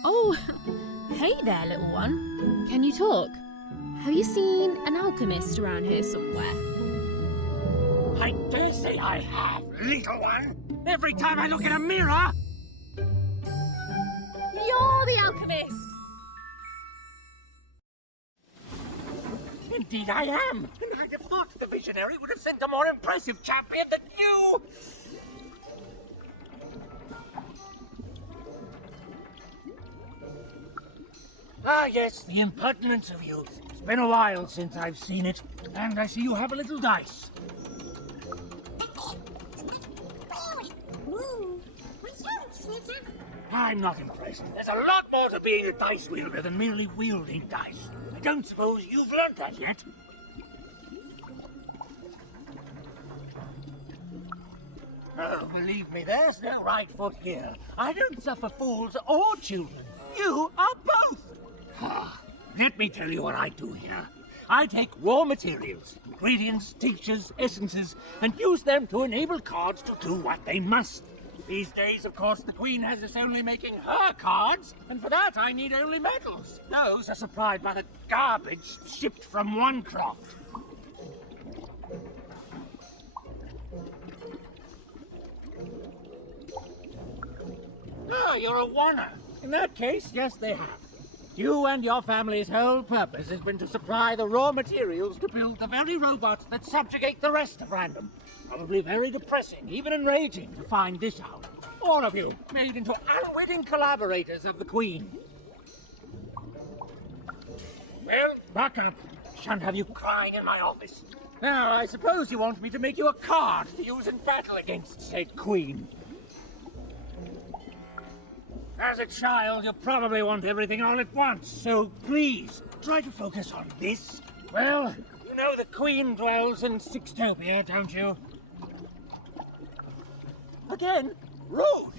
Oh, hey there, little one. Can you talk? Have you seen an alchemist around here somewhere? I dare say I have, little one. Every time I look in a mirror... You're the alchemist! Indeed I am. And I'd have thought the visionary would have sent a more impressive champion than you. Ah, yes, the impertinence of youth. It's been a while since I've seen it, and I see you have a little dice. I'm not impressed. There's a lot more to being a dice wielder than merely wielding dice. I don't suppose you've learnt that yet. Oh, believe me, there's no right foot here. I don't suffer fools or children. You are both. Let me tell you what I do here. I take raw materials, ingredients, tinctures, essences, and use them to enable cards to do what they must. These days, of course, the Queen has us only making her cards, and for that I need only metals. Those are supplied by the garbage shipped from one craft. Oh, you're a oner. In that case, yes, they have. You and your family's whole purpose has been to supply the raw materials to build the very robots that subjugate the rest of random. Probably very depressing, even enraging, to find this out. All of you, made into unwitting collaborators of the Queen. Well, buck up. I shan't have you crying in my office. Now, I suppose you want me to make you a card to use in battle against said Queen. As a child, you probably want everything all at once, so please, try to focus on this. Well, you know the Queen dwells in Sixtopia, don't you? Again, rude!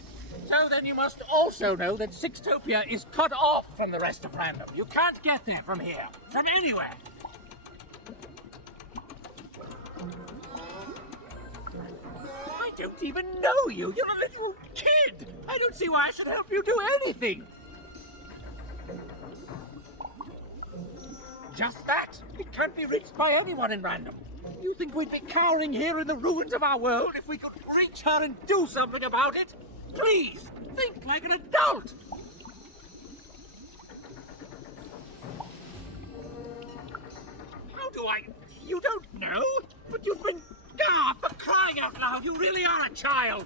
So then you must also know that Sixtopia is cut off from the rest of random. You can't get there from here, from anywhere. I don't even know you. You're a little kid. I don't see why I should help you do anything. Just that. It can't be reached by anyone in random. You think we'd be cowering here in the ruins of our world if we could reach her and do something about it? Please, think like an adult. How do I... You don't know? But you've been... Ah, for crying out loud, you really are a child!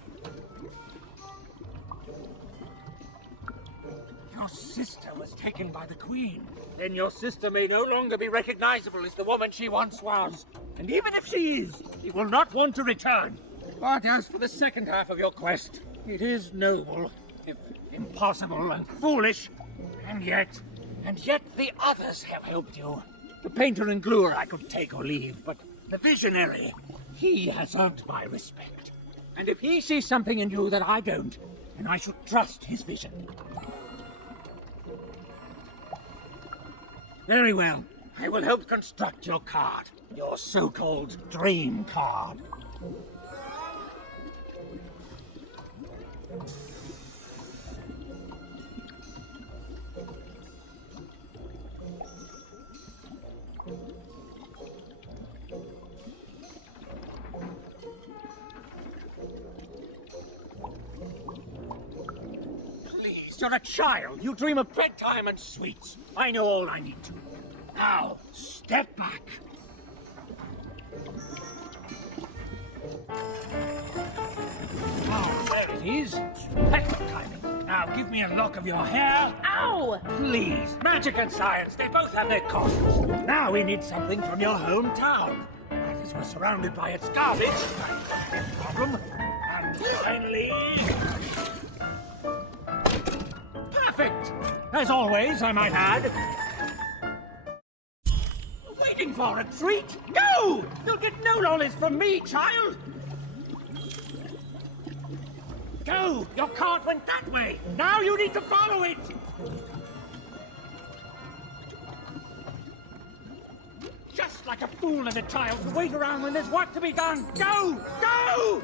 Your sister was taken by the Queen. Then your sister may no longer be recognizable as the woman she once was. And even if she is, she will not want to return. But as for the second half of your quest, it is noble, if impossible and foolish. And yet the others have helped you. The painter and gluer I could take or leave, but the visionary, he has earned my respect. And if he sees something in you that I don't, then I should trust his vision. Very well. I will help construct your card. Your so-called dream card. You're a child. You dream of bedtime and sweets. I know all I need to. Now, step back. Oh, there it is. Perfect timing. Now, give me a lock of your hair. Ow! Please. Magic and science, they both have their costs. Now we need something from your hometown. As we're surrounded by its garbage, no problem. And finally... Perfect! As always, I might add. Waiting for a treat? Go! You'll get no lollies from me, child! Go! Your cart went that way! Now you need to follow it! Just like a fool and a child to wait around when there's work to be done! Go! Go!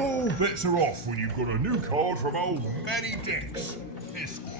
All bets are off when you've got a new card from old Manny Dix, Esquire.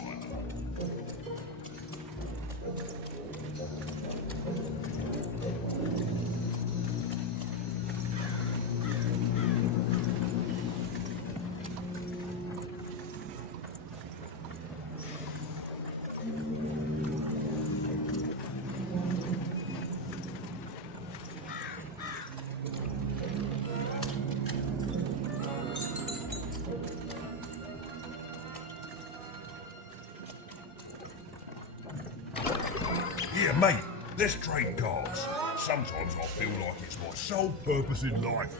Yeah, mate, let's trade cards. Sometimes I feel like it's my sole purpose in life.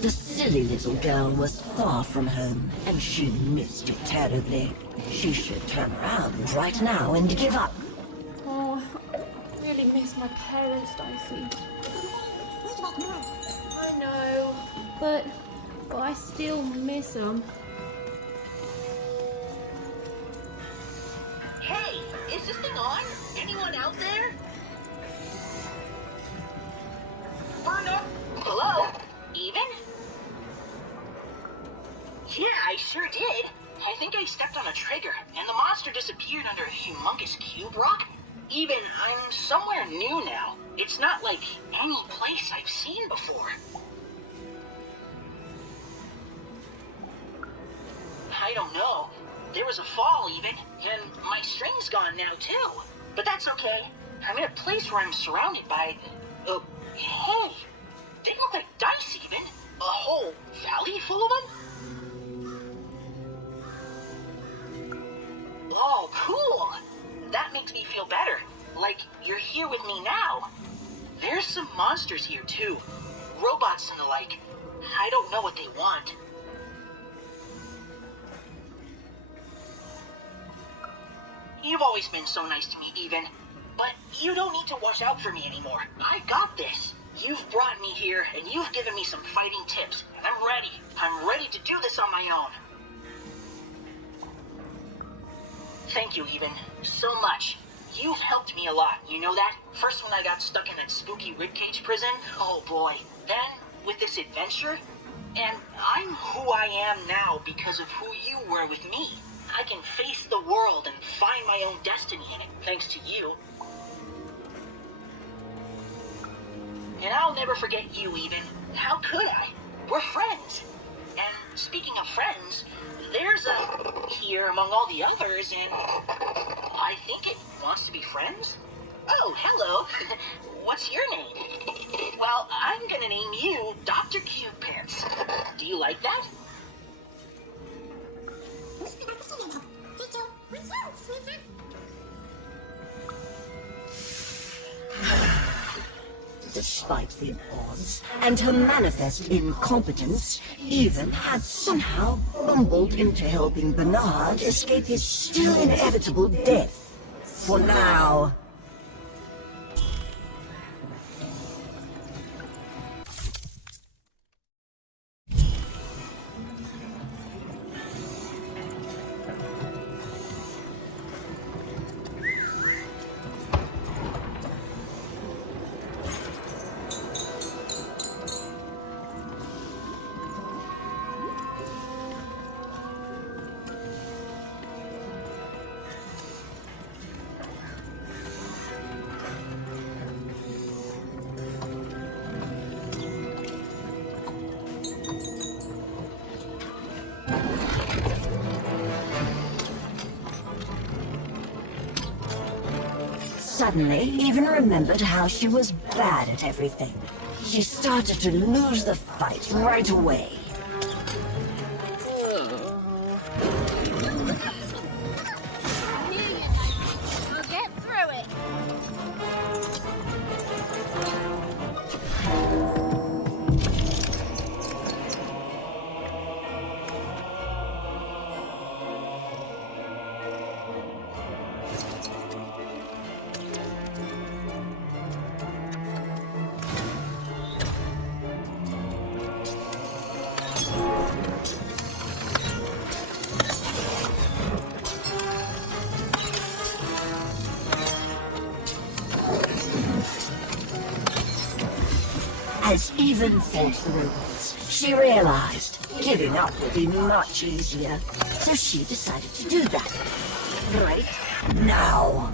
The silly little girl was far from home, and she missed you terribly. She should turn around right now and give up. Oh, I really miss my parents, Dicey. I know, but I still miss them. Hey, is this thing on? Anyone out there? Hello? Even? Yeah, I sure did. I think I stepped on a trigger, and the monster disappeared under a humongous cube rock. Even, I'm somewhere new now. It's not like any place I've seen before. I don't know. There was a fall even, and my string's gone now too. But that's okay. I'm in a place where I'm surrounded by... hey! They look like dice even. A whole valley full of them? Oh, cool! That makes me feel better. Like you're here with me now. There's some monsters here too. Robots and the like. I don't know what they want. You've always been so nice to me, Even. But you don't need to watch out for me anymore. I got this. You've brought me here, and you've given me some fighting tips, and I'm ready. I'm ready to do this on my own. Thank you, Even, so much. You've helped me a lot, you know that? First when I got stuck in that spooky ribcage prison, oh boy. Then, with this adventure, and I'm who I am now because of who you were with me. I can face the world and find my own destiny in it, thanks to you. And I'll never forget you, Even. How could I? We're friends. And speaking of friends, there's a here among all the others, and I think it wants to be friends. Oh, hello. What's your name? Well, I'm gonna name you Dr. Cube Pants. Do you like that? Despite the odds and her manifest incompetence, Even had somehow bumbled into helping Bernard escape his still inevitable death. For now. Suddenly, Even remembered how she was bad at everything. She started to lose the fight right away. We'll get through it. has even fought the robots. She realized giving up would be much easier, so she decided to do that. Right now.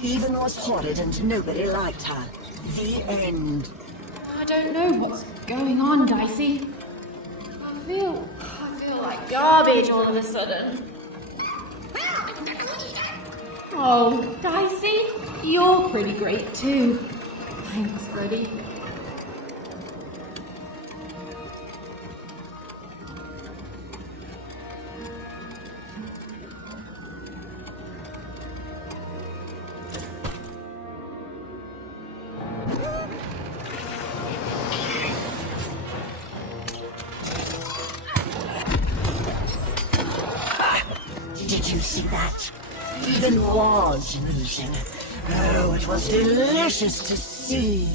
Even was horrid and nobody liked her. The end. I don't know what's going on, Dicey. I feel like garbage all of a sudden. Oh, Dicey, you're pretty great too. Thanks, buddy. Did you see that? Even was losing. Oh, it was delicious to see.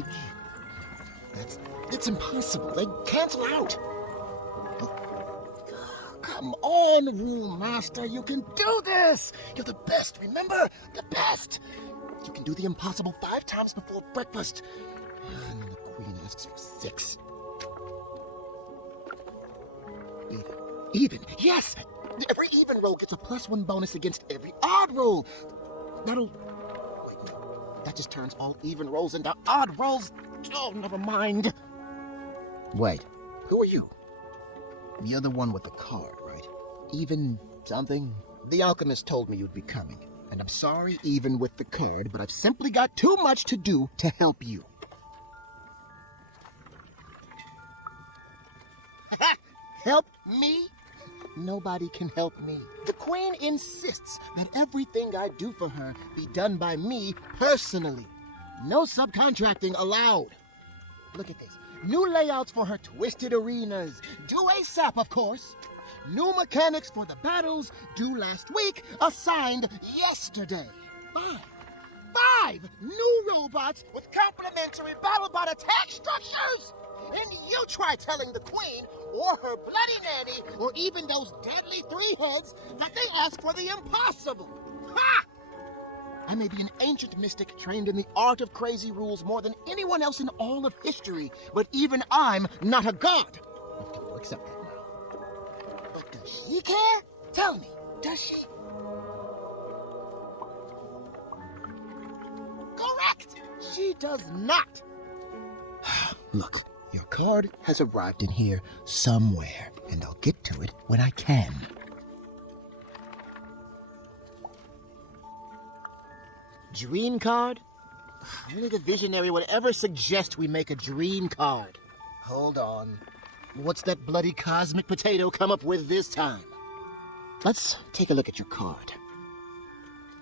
advantage. It's impossible. They cancel out. Come on, Rule Master. You can do this. You're the best, remember? The best. You can do the impossible 5 times before breakfast. And the Queen asks for 6. Even. Yes! Every even roll gets a +1 bonus against every odd roll. That just turns all even rolls into odd rolls. Oh, never mind. Wait, who are you? You're the one with the card, right? Even something? The alchemist told me you'd be coming. And I'm sorry, even with the card, but I've simply got too much to do to help you. Help me? Nobody can help me. The Queen insists that everything I do for her be done by me personally. No subcontracting allowed. Look at this. New layouts for her twisted arenas. Due ASAP, of course. New mechanics for the battles, due last week, assigned yesterday. 5 new robots with complementary BattleBot attack structures! And you try telling the Queen, or her bloody nanny, or even those deadly 3 heads, that they ask for the impossible. Ha! I may be an ancient mystic trained in the art of crazy rules more than anyone else in all of history, but even I'm not a god. Okay, we'll accept that now. But does she care? Tell me, does she? Correct! She does not. Look, your card has arrived in here somewhere, and I'll get to it when I can. Dream card? Only the visionary would ever suggest we make a dream card. Hold on. What's that bloody cosmic potato come up with this time? Let's take a look at your card.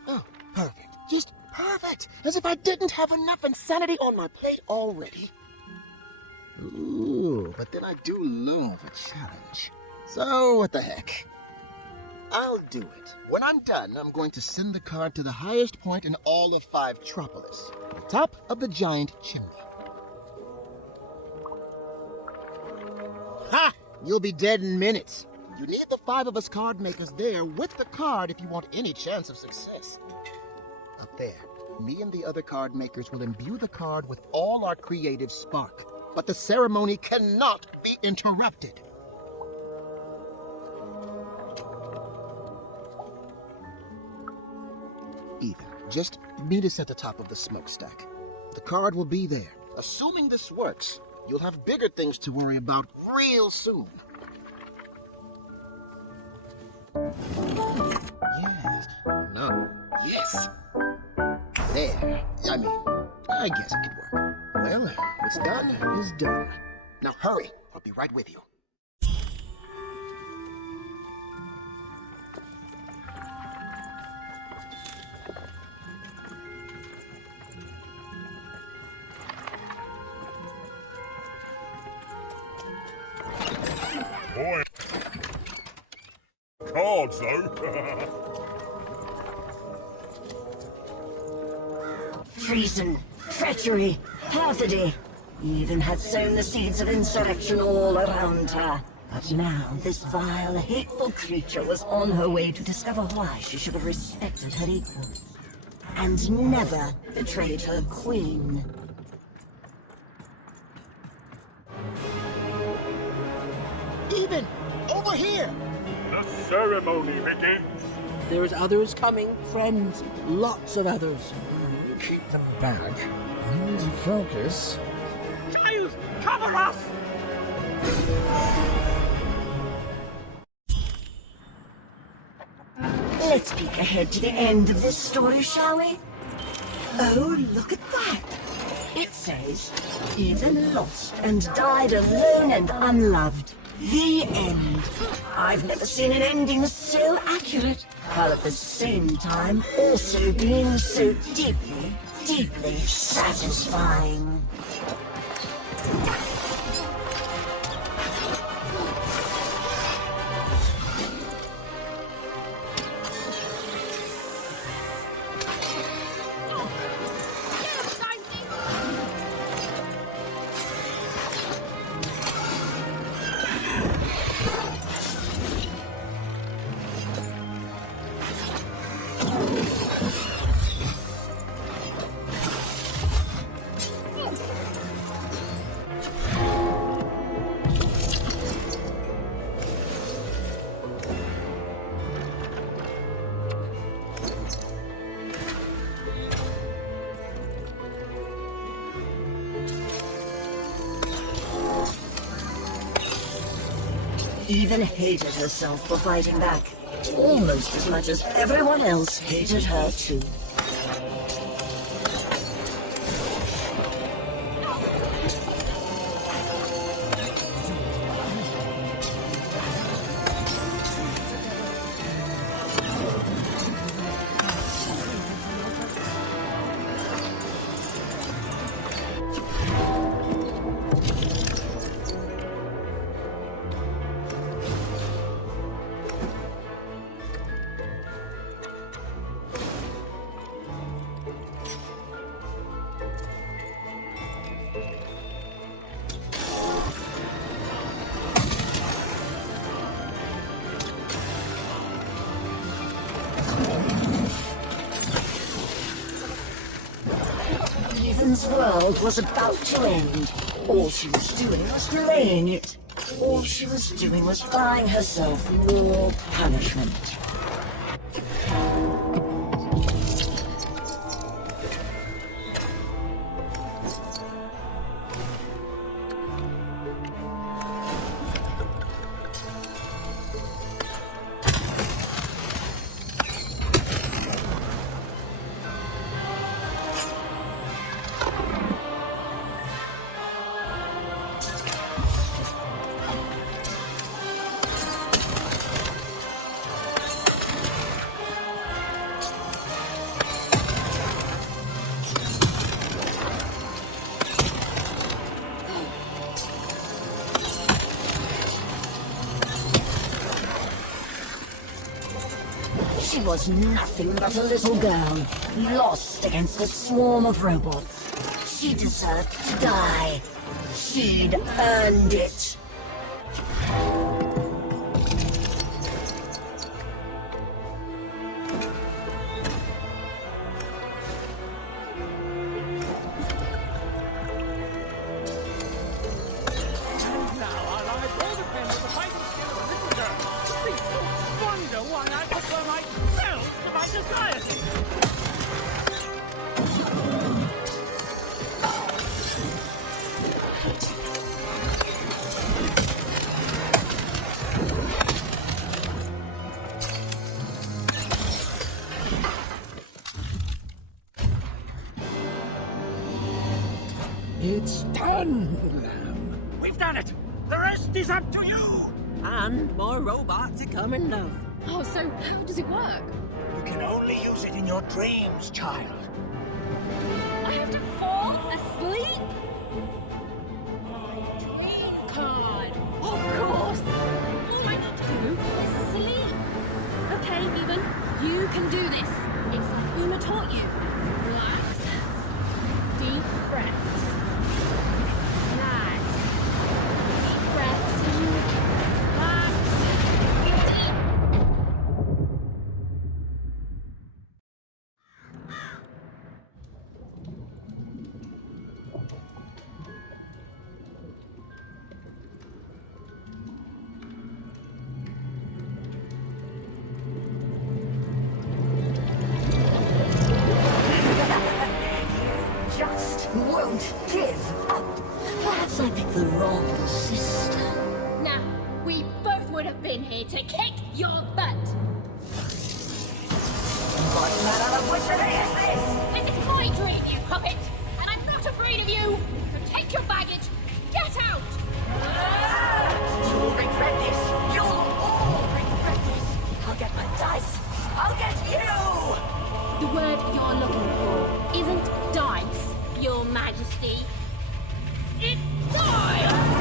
Oh, perfect. Just perfect. As if I didn't have enough insanity on my plate already. Ooh, but then I do love a challenge. So, what the heck? I'll do it. When I'm done, I'm going to send the card to the highest point in all of 5-tropolis, the top of the giant chimney. Ha! You'll be dead in minutes. You need the 5 of us card makers there with the card if you want any chance of success. Up there, me and the other card makers will imbue the card with all our creative spark, but the ceremony cannot be interrupted. Even. Just meet us at the top of the smokestack. The card will be there. Assuming this works, you'll have bigger things to worry about real soon. Yes. No. Yes. There. I guess it could work. Well, what's done is done. Now hurry. I'll be right with you. Boy. Cards, though. Treason, treachery, perfidy. Even had sown the seeds of insurrection all around her. But now this vile, hateful creature was on her way to discover why she should have respected her equals. And never betrayed her queen. Even! Over here! The ceremony begins. There's others coming, friends. Lots of others. Keep them back. I need to focus. Child, cover us! Let's peek ahead to the end of this story, shall we? Oh, look at that! It says, even lost and died alone and unloved. The end. I've never seen an ending so accurate, while at the same time also being so deeply, deeply satisfying. even hated herself for fighting back, almost as much as everyone else hated her too. Ethan's world was about to end. All she was doing was delaying it. All she was doing was buying herself more punishment. She was nothing but a little girl, lost against a swarm of robots. She deserved to die. She'd earned it. It's done, Lamb. We've done it! The rest is up to you! And more robots are coming now. Oh, so how does it work? You can only use it in your dreams, child. I have to fall asleep? Dream card. Of course. All I need to do is sleep. Okay, Vivian, you can do this. It's like Uma taught you. Relax. Deep breaths. Relax. Deep breaths. Relax. Just won't give up. Perhaps I picked the wrong sister. Now, we both would have been here to kick your butt. What manner of witchery is this? This is my dream, you puppet, and I'm not afraid of you. So take your baggage, get out. You'll regret this. You'll all regret this. I'll get my dice. I'll get you. The word you're looking for isn't dice, Your Majesty. It's time!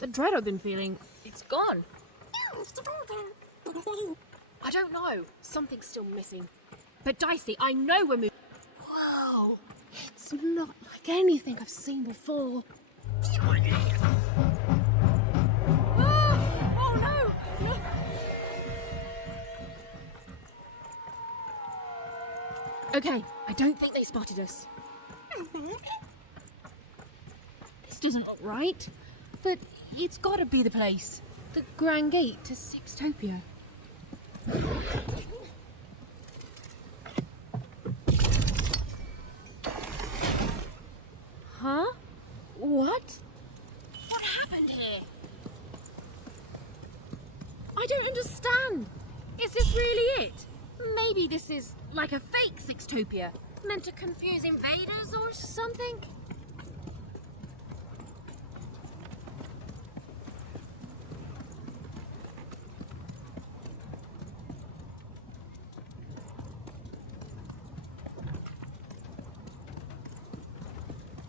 The dread I've been feeling, it's gone. I don't know. Something's still missing. But Dicey, I know we're moving. Wow, it's not like anything I've seen before. Oh no! No! Okay, I don't think they spotted us. This doesn't look right, but it's gotta be the place. The Grand Gate to Sixtopia. Huh? What? What happened here? I don't understand. Is this really it? Maybe this is like a fake Sixtopia, meant to confuse invaders or something?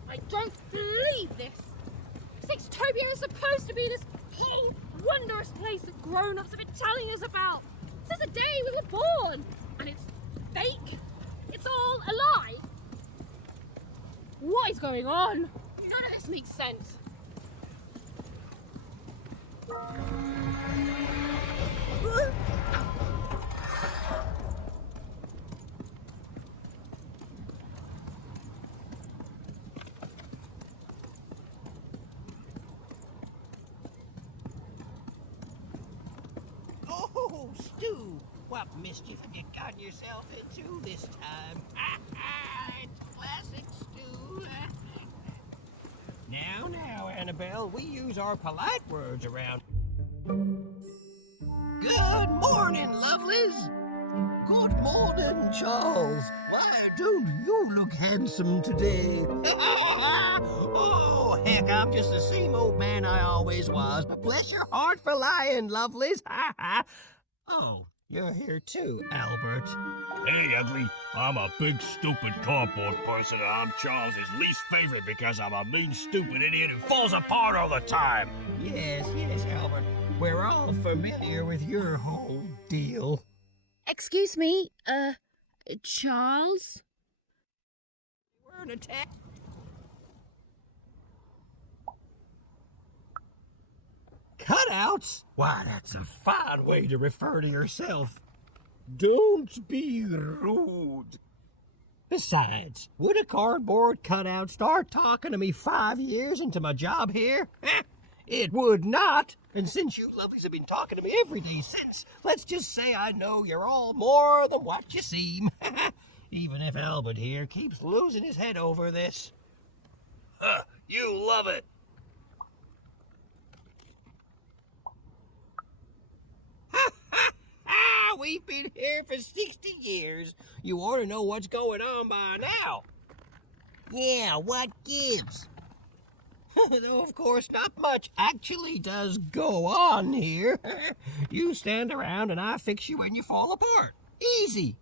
I don't believe this! Sixtopia is supposed to be this whole wondrous place that grown-ups have been telling us about since the day we were born! And it's fake? It's all a lie? What is going on? None of this makes sense. Oh, Stu! What mischief have you gotten yourself into this time? It's classic Stu. Now, Annabelle, we use our polite words around. Good morning, lovelies. Good morning, Charles. Why don't you look handsome today? Oh, heck, I'm just the same old man I always was. But bless your heart for lying, lovelies. Oh, you're here too, Albert. Hey, Ugly. I'm a big, stupid cardboard person, and I'm Charles's least favorite because I'm a mean, stupid idiot who falls apart all the time. Yes, Albert. We're all familiar with your whole deal. Excuse me, Charles? We're an attack. Cutouts? Why, that's a fine way to refer to yourself. Don't be rude. Besides, would a cardboard cutout start talking to me 5 years into my job here? It would not. And since you lovelies have been talking to me every day since, let's just say I know you're all more than what you seem. Even if Albert here keeps losing his head over this. Huh, you love it. We've been here for 60 years. You ought to know what's going on by now. Yeah, what gives? Though, of course, not much actually does go on here. You stand around and I fix you when you fall apart. Easy.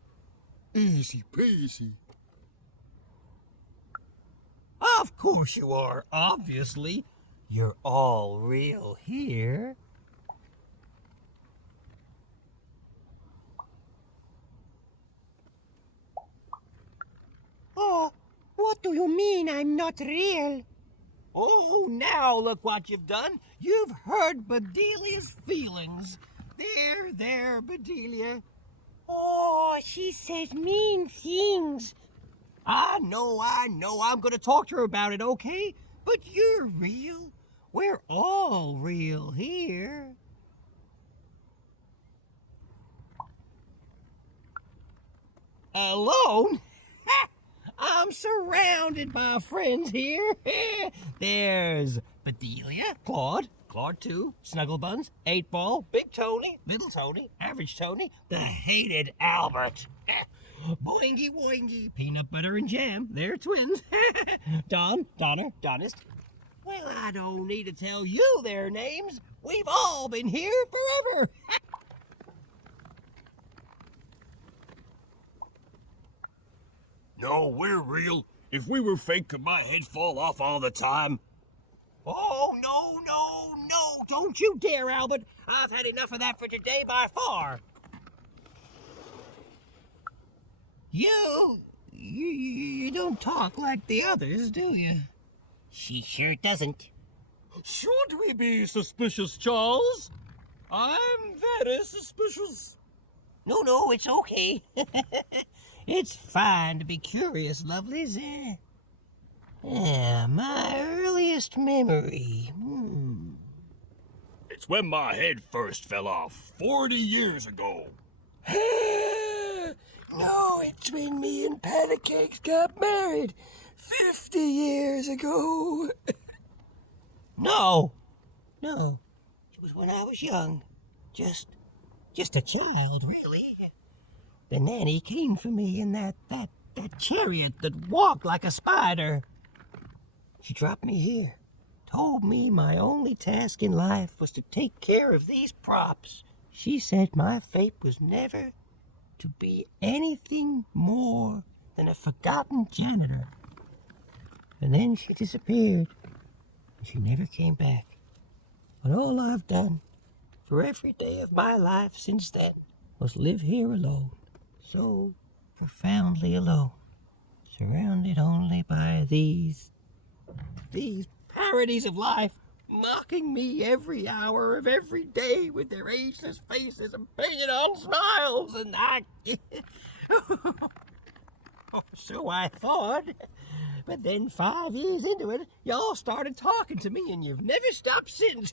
Easy peasy. Of course you are, obviously. You're all real here. Oh, what do you mean I'm not real? Oh, now look what you've done. You've hurt Bedelia's feelings. There, Bedelia. Oh, she says mean things. I know. I'm going to talk to her about it, okay? But you're real. We're all real here. Alone? I'm surrounded by friends here. There's Bedelia, Claude 2, Snugglebuns, 8-Ball, Big Tony, Little Tony, Average Tony, the hated Albert. Boingy Woingy, Peanut Butter and Jam, they're twins. Donner, Donist. Well, I don't need to tell you their names. We've all been here forever. No, we're real. If we were fake, could my head fall off all the time? Oh, no. Don't you dare, Albert. I've had enough of that for today by far. You don't talk like the others, do you? She sure doesn't. Should we be suspicious, Charles? I'm very suspicious. No, it's okay. It's fine to be curious, lovelies. My earliest memory. It's when my head first fell off 40 years ago. No, it's when me and Pancakes got married 50 years ago. No. It was when I was young. Just a child, really. The nanny came for me in that chariot that walked like a spider. She dropped me here, told me my only task in life was to take care of these props. She said my fate was never to be anything more than a forgotten janitor. And then she disappeared, and she never came back. But all I've done for every day of my life since then was live here alone, so profoundly alone, surrounded only by these parodies of life, mocking me every hour of every day with their ageless faces and banging on smiles, and so I thought. But then 5 years into it, y'all started talking to me, and you've never stopped since.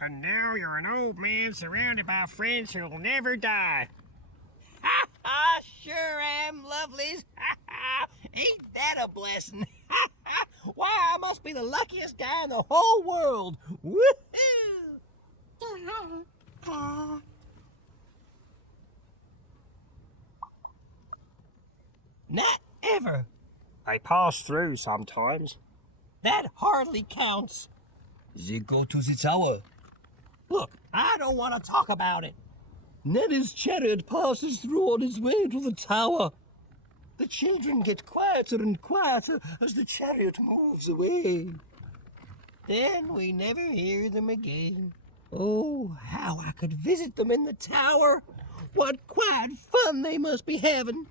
And now you're an old man surrounded by friends who'll never die. Sure am, lovelies. Ain't that a blessing? Why, I must be the luckiest guy in the whole world. Woohoo! Not ever. I pass through sometimes. That hardly counts. They go to the tower. Look, I don't want to talk about it. Nanny's chariot passes through on its way to the tower. The children get quieter and quieter as the chariot moves away. Then we never hear them again. Oh, how I could visit them in the tower. What quiet fun they must be having.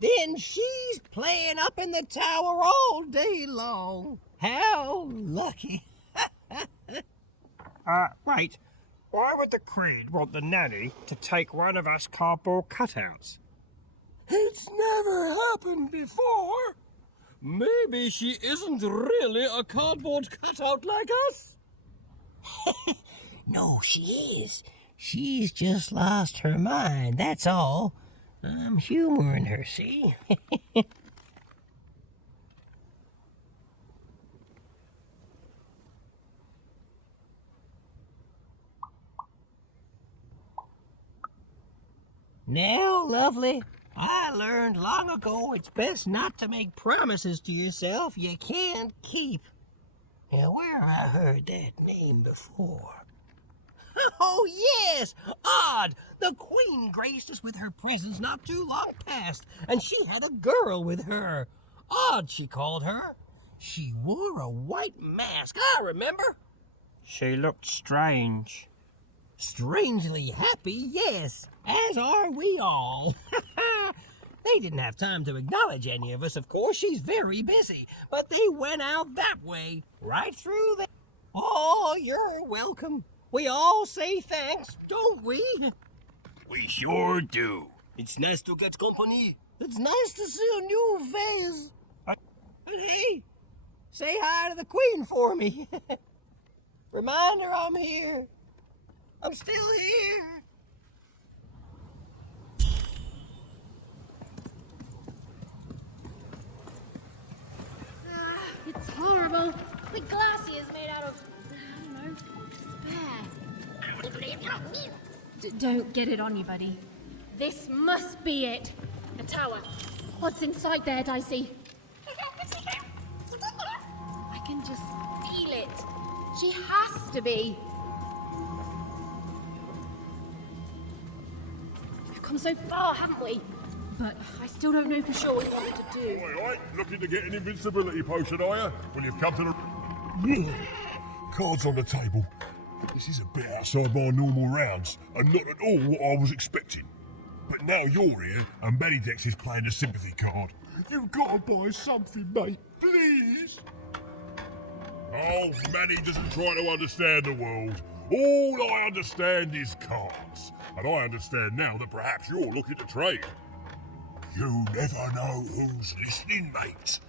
Then she's playing up in the tower all day long. How lucky. Wait. Why would the Queen want the nanny to take one of us cardboard cutouts? It's never happened before. Maybe she isn't really a cardboard cutout like us? No, she is. She's just lost her mind, that's all. I'm humoring her, see? Now, lovely, I learned long ago it's best not to make promises to yourself you can't keep. Now, where have I heard that name before? Oh, yes! Odd! The Queen graced us with her presence not too long past, and she had a girl with her. Odd, she called her. She wore a white mask, I remember. She looked strange. Strangely happy, yes, as are we all. They didn't have time to acknowledge any of us, of course. She's very busy, but they went out that way, right through there. Oh, you're welcome. We all say thanks, don't we? We sure do. It's nice to get company. It's nice to see a new face. But hey, say hi to the Queen for me. Remind her I'm here. I'm still here. It's horrible. The glass here is made out of, I don't know, despair. Don't get it on you, buddy. This must be it. A tower. What's inside there, Dicey? I can just feel it. She has to be. We've come so far, haven't we? But I still don't know for sure what you want to do. Oi, looking to get an invincibility potion, are you? Well, you've come to the... Cards on the table. This is a bit outside my normal rounds, and not at all what I was expecting. But now you're here, and Medidex is playing a sympathy card. You've got to buy something, mate. Please? Oh, Manny doesn't try to understand the world. All I understand is cards. And I understand now that perhaps you're looking to trade. You never know who's listening, mate.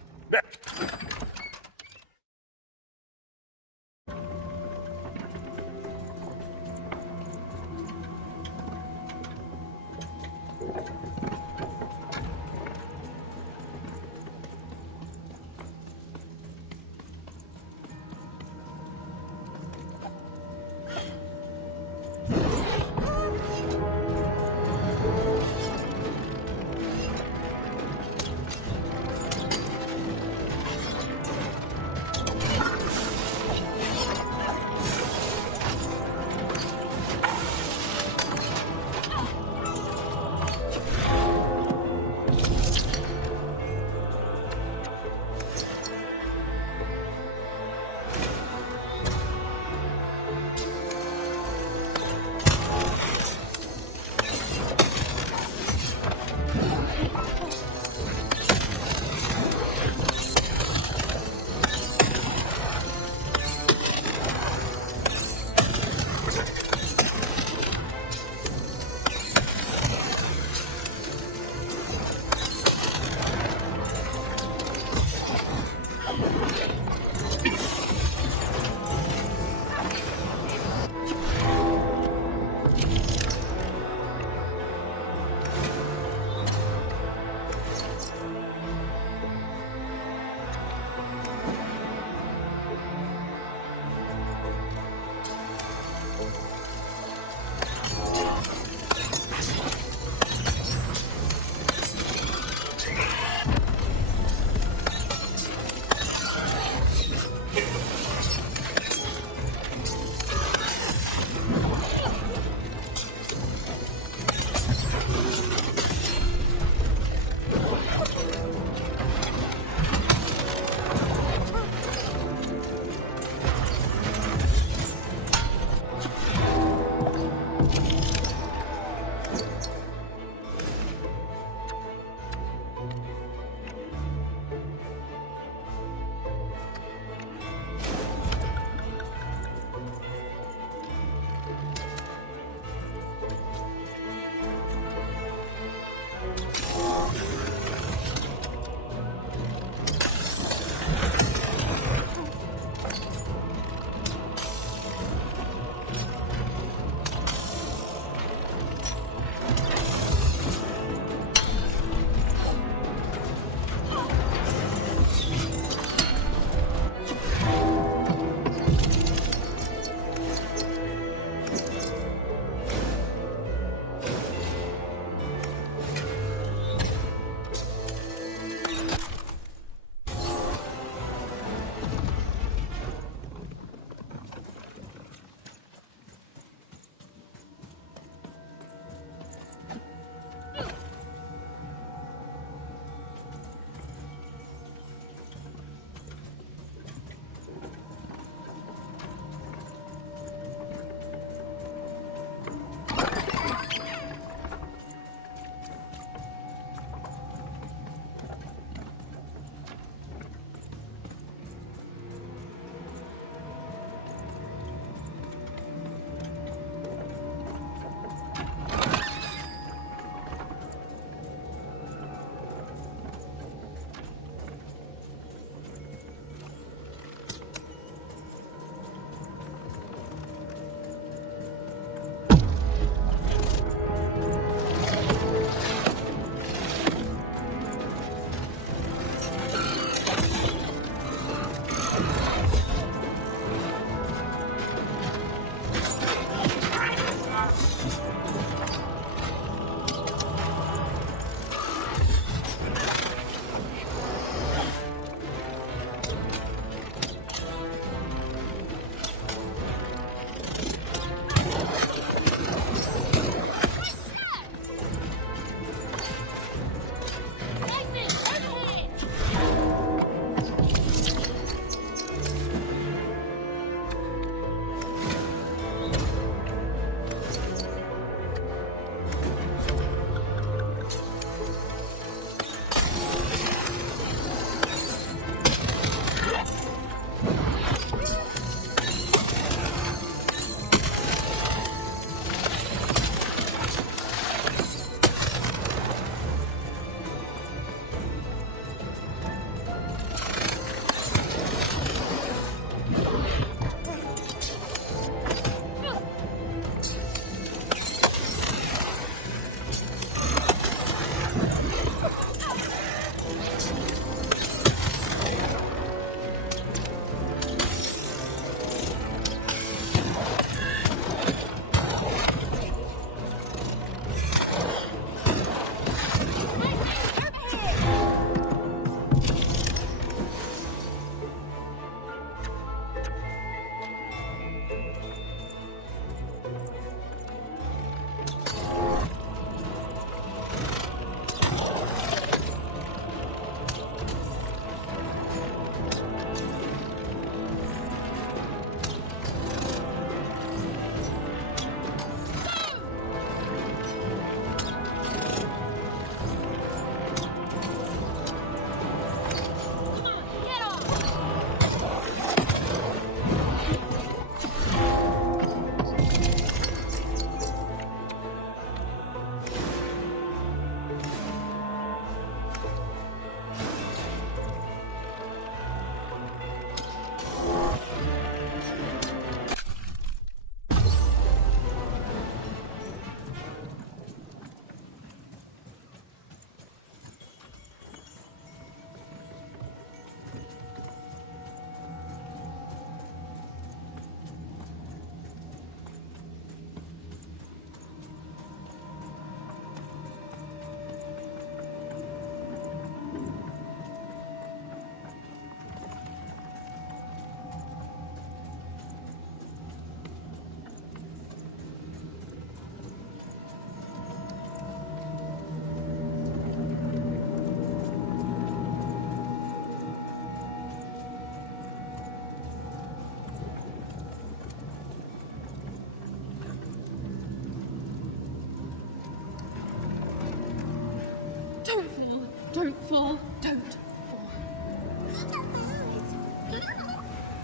Don't fall. Don't fall.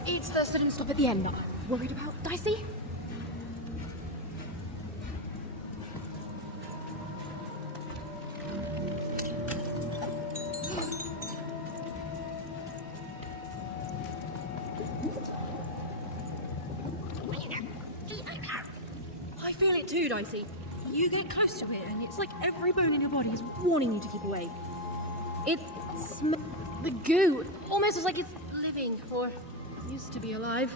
It's the sudden stop at the end. Worried about Dicey? I feel it too, Dicey. You get close to it, and it's like every bone in your body is warning you to keep away. It smells the goo, almost as like it's living, or used to be alive.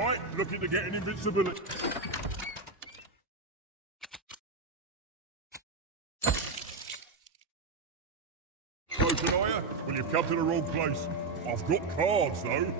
Oi, looking to get an invincibility. Potion, are you? Well, you've come to the wrong place. I've got cards, though.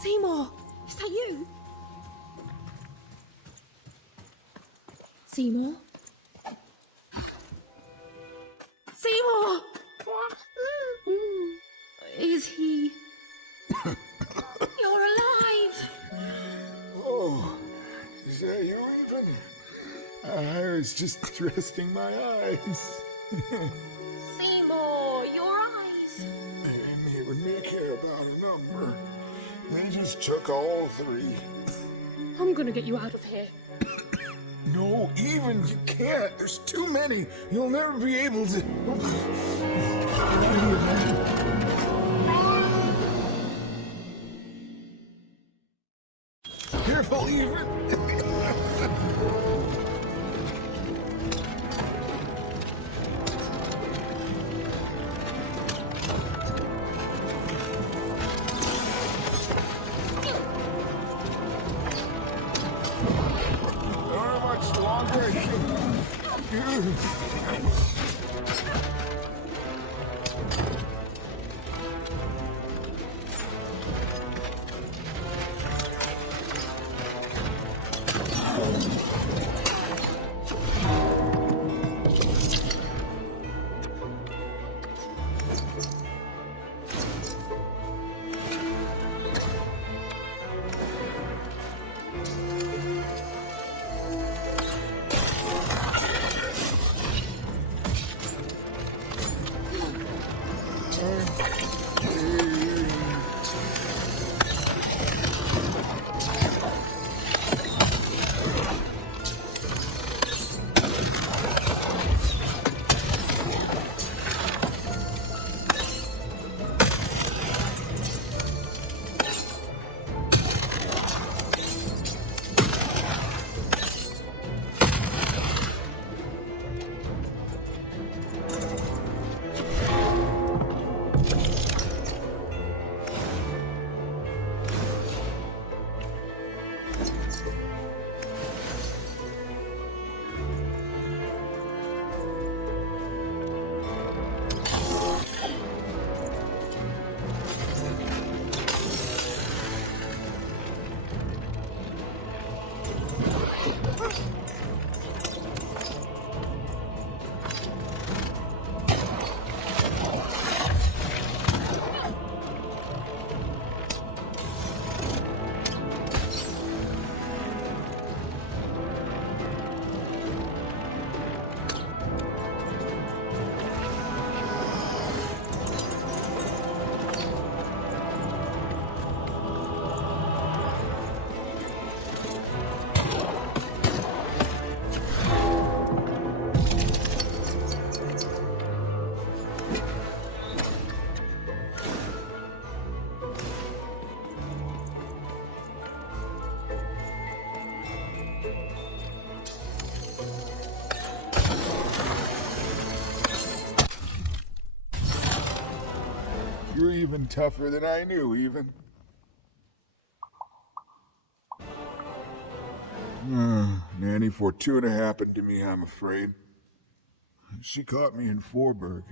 Seymour, is that you? Seymour? Seymour! Is he... You're alive! Oh, is that you even? I was just resting my eyes. Seymour, your eyes! They didn't even care about a number. They just took all three. I'm gonna get you out of here. No, even you can't. There's too many. You'll never be able to. Careful, even. You're even tougher than I knew, even. Nanny Fortuna happened to me, I'm afraid. She caught me in Forberg,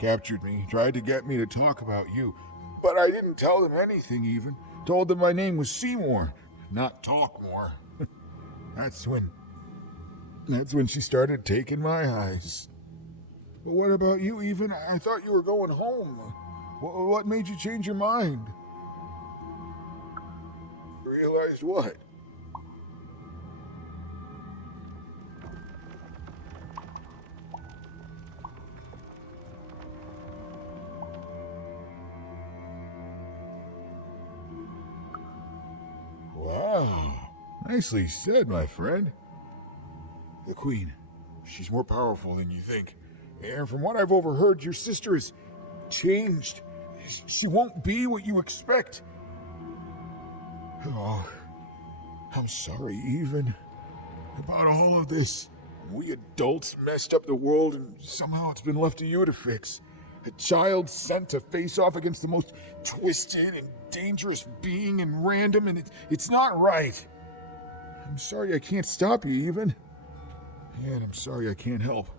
captured me, tried to get me to talk about you, but I didn't tell them anything even. Told them my name was Seymour, not Talkmore. That's when she started taking my eyes. But what about you, even? I thought you were going home. What made you change your mind? Realized what? Wow. Nicely said, my friend. The Queen. She's more powerful than you think. And from what I've overheard, your sister has changed. She won't be what you expect. Oh, I'm sorry, even, about all of this. We adults messed up the world, and somehow it's been left to you to fix. A child sent to face off against the most twisted and dangerous being and random, and it's not right. I'm sorry I can't stop you, even. And I'm sorry I can't help.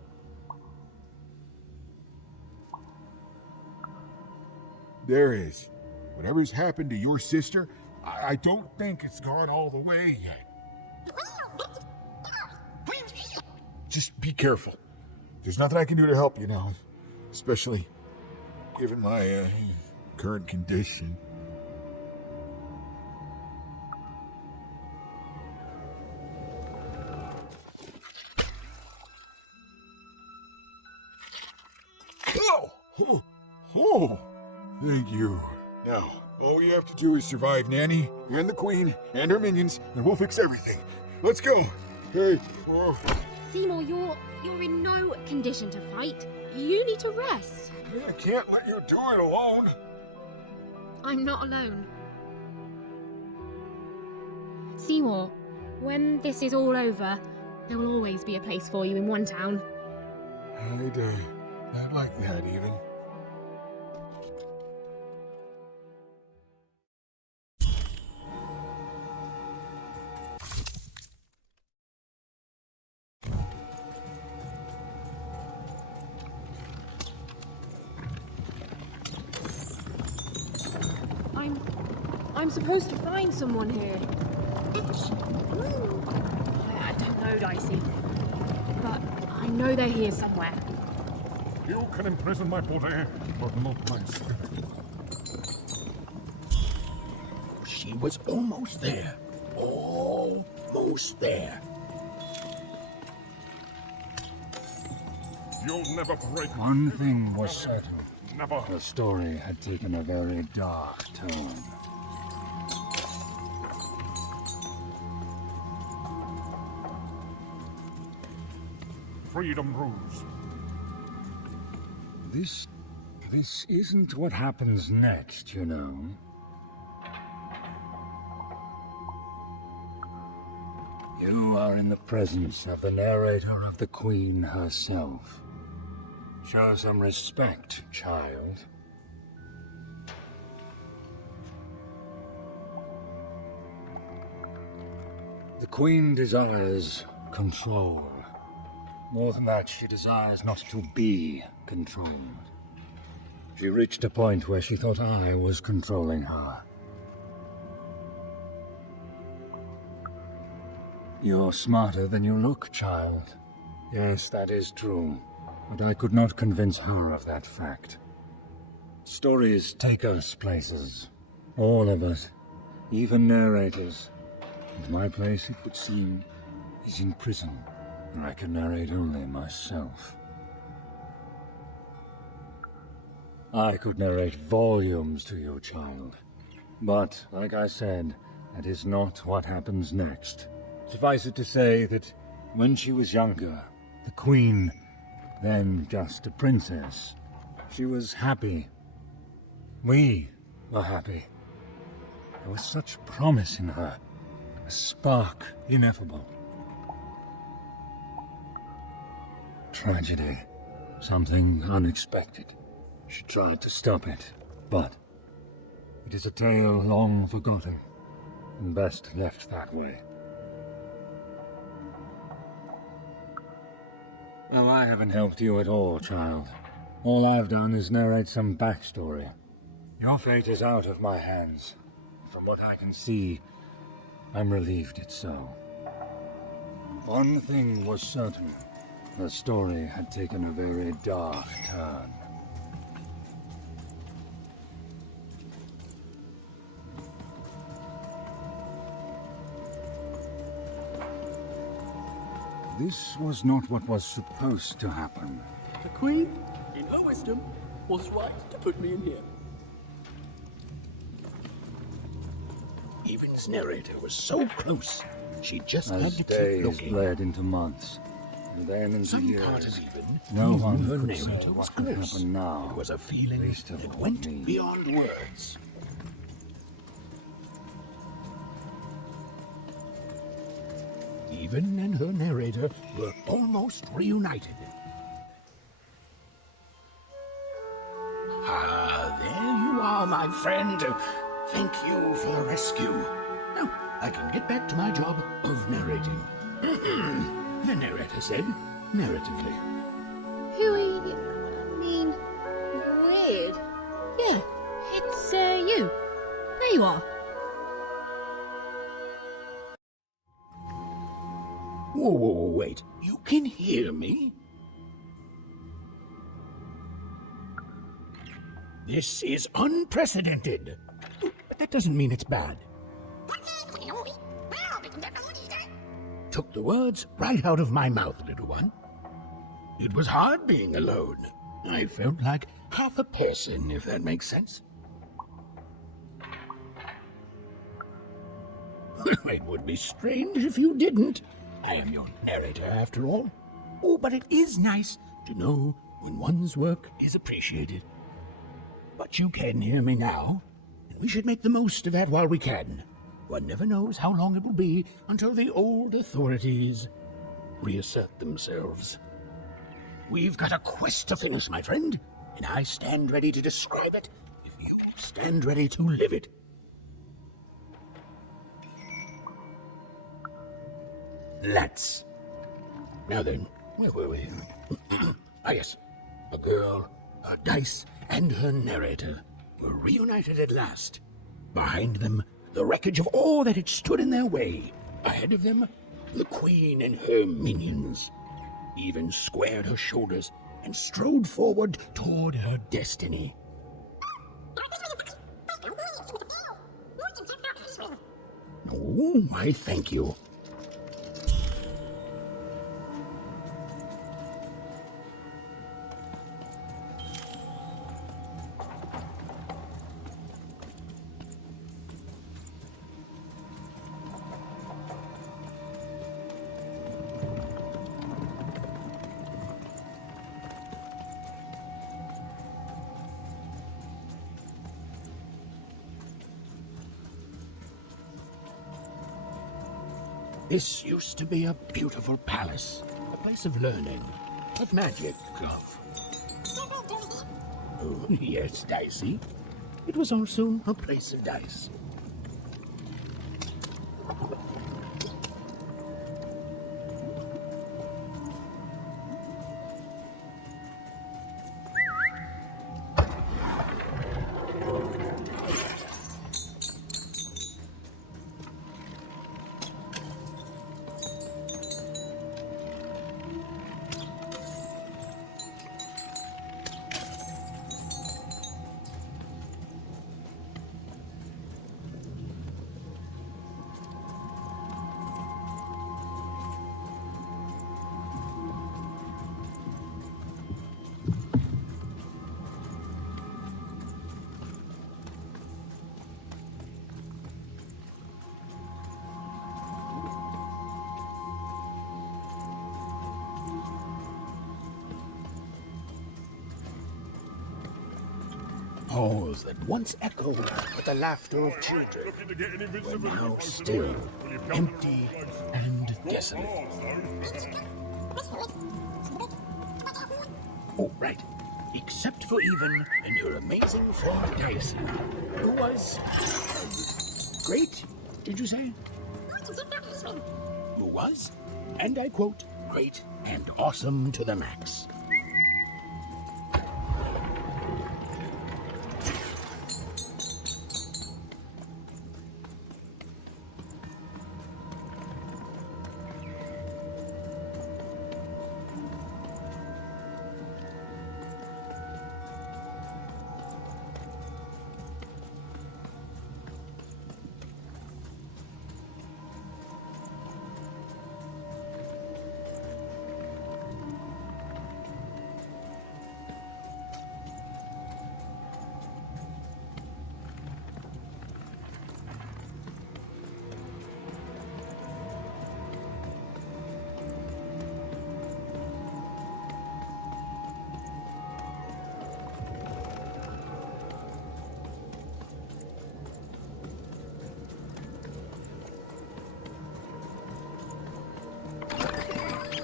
There is. Whatever's happened to your sister, I don't think it's gone all the way yet. Just be careful. There's nothing I can do to help you now, especially given my current condition. Oh, thank you. Now, all we have to do is survive Nanny and the Queen and her minions, and we'll fix everything. Let's go. Hey. Oh. Seymour, you're in no condition to fight. You need to rest. I can't let you do it alone. I'm not alone. Seymour, when this is all over, there will always be a place for you in one town. I'd like that, even. I'm supposed to find someone here. I don't know, Dicey. But I know they're here somewhere. You can imprison my body, but not my spirit. She was almost there. Almost there. You'll never break. One thing was certain. Never. The story had taken a very dark tone. Freedom rules. This isn't what happens next, you know. You are in the presence of the narrator of the Queen herself. Show some respect, child. The Queen desires control. More than that, she desires not to be controlled. She reached a point where she thought I was controlling her. You're smarter than you look, child. Yes, that is true. But I could not convince her of that fact. Stories take us places. All of us. Even narrators. And my place, it would seem, is in prison. And I can narrate only myself. I could narrate volumes to you, child. But, like I said, that is not what happens next. Suffice it to say that when she was younger, the Queen, then just a princess, she was happy. We were happy. There was such promise in her, a spark ineffable. Tragedy, something unexpected. She tried to stop it, but it is a tale long forgotten, and best left that way. Well, I haven't helped you at all, child. All I've done is narrate some backstory. Your fate is out of my hands. From what I can see, I'm relieved it's so. One thing was certain. The story had taken a very dark turn. This was not what was supposed to happen. The Queen, in her wisdom, was right to put me in here. Even's narrator was so close, she just had As to keep days looking. bled into months, and then into Some years, part of Even, no even one her could say narrator was what could close. happen now. It was a feeling least of that all went me. beyond words. Even and her narrator were almost reunited. Ah, there you are, my friend. Thank you for the rescue. Now, I can get back to my job of narrating. The narrator said, narratively. Huey, I mean, weird. Yeah, it's you. There you are. Whoa, wait. You can hear me? This is unprecedented. But that doesn't mean it's bad. Took the words right out of my mouth, little one. It was hard being alone. I felt like half a person, if that makes sense. It would be strange if you didn't. I am your narrator, after all. Oh, but it is nice to know when one's work is appreciated. But you can hear me now, and we should make the most of that while we can. One never knows how long it will be until the old authorities reassert themselves. We've got a quest to finish, my friend, and I stand ready to describe it if you stand ready to live it. Let's. Now then, where were we? Yes. A girl, her dice, and her narrator were reunited at last. Behind them, the wreckage of all that had stood in their way. Ahead of them, the queen and her minions. Even squared her shoulders and strode forward toward her destiny. Oh, I thank you. This used to be a beautiful palace, a place of learning, of magic, of... Oh, yes, Dicey. It was also a place of dice. Halls that once echoed with the laughter of children were now still, empty and desolate. Oh, right. Except for even and her amazing friend Daisy, who was... great, did you say? Who was, and I quote, great and awesome to the max.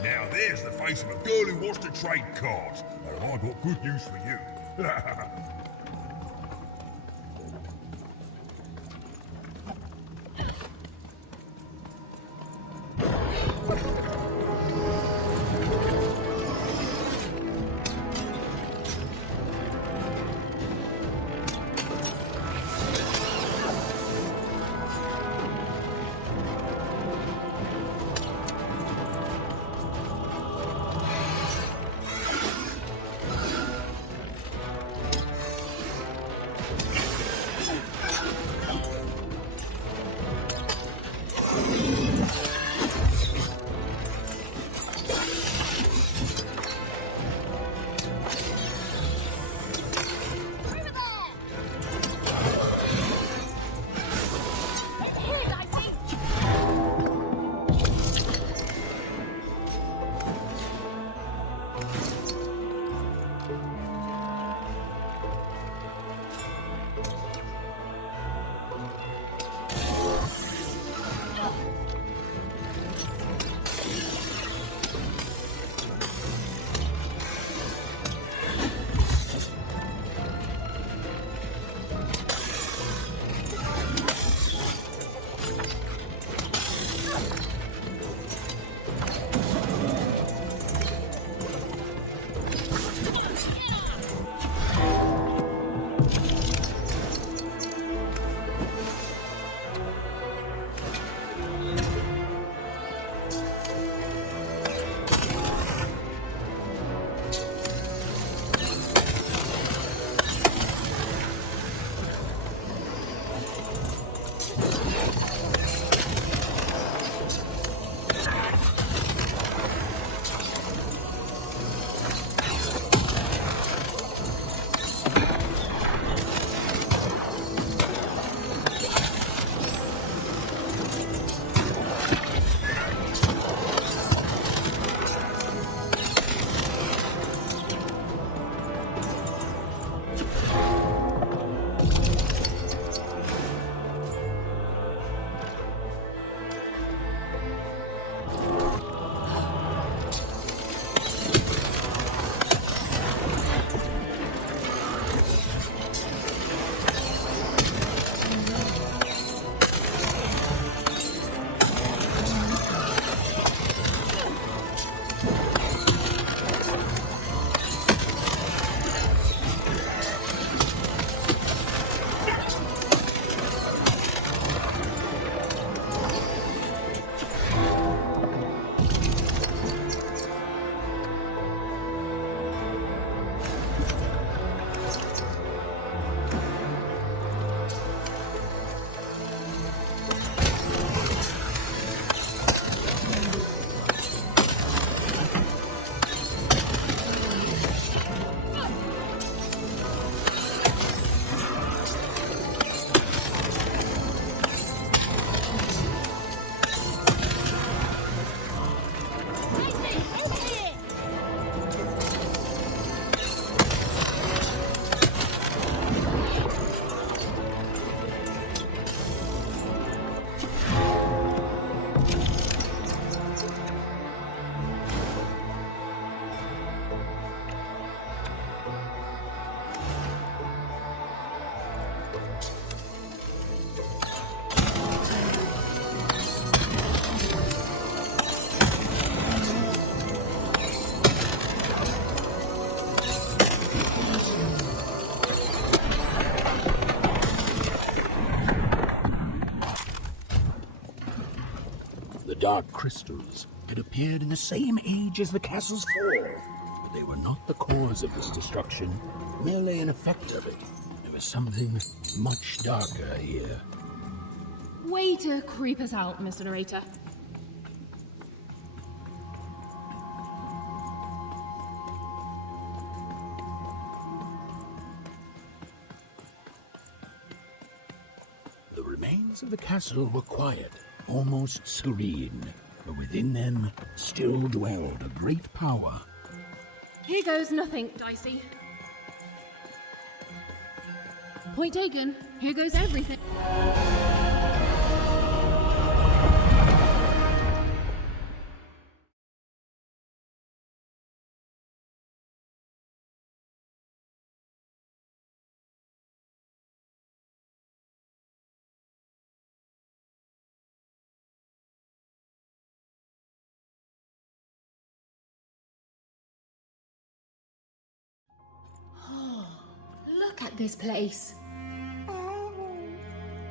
Now there's the face of a girl who wants to trade cards. And I've got good news for you. dark crystals had appeared in the same age as the castle's fall, but they were not the cause of this destruction, merely an effect of it. There was something much darker here. Way to creep us out, Mr. Narrator. The remains of the castle were quiet, almost serene, but within them still dwelled a great power. Here goes nothing, Dicey. Point taken. Here goes everything. Look at this place.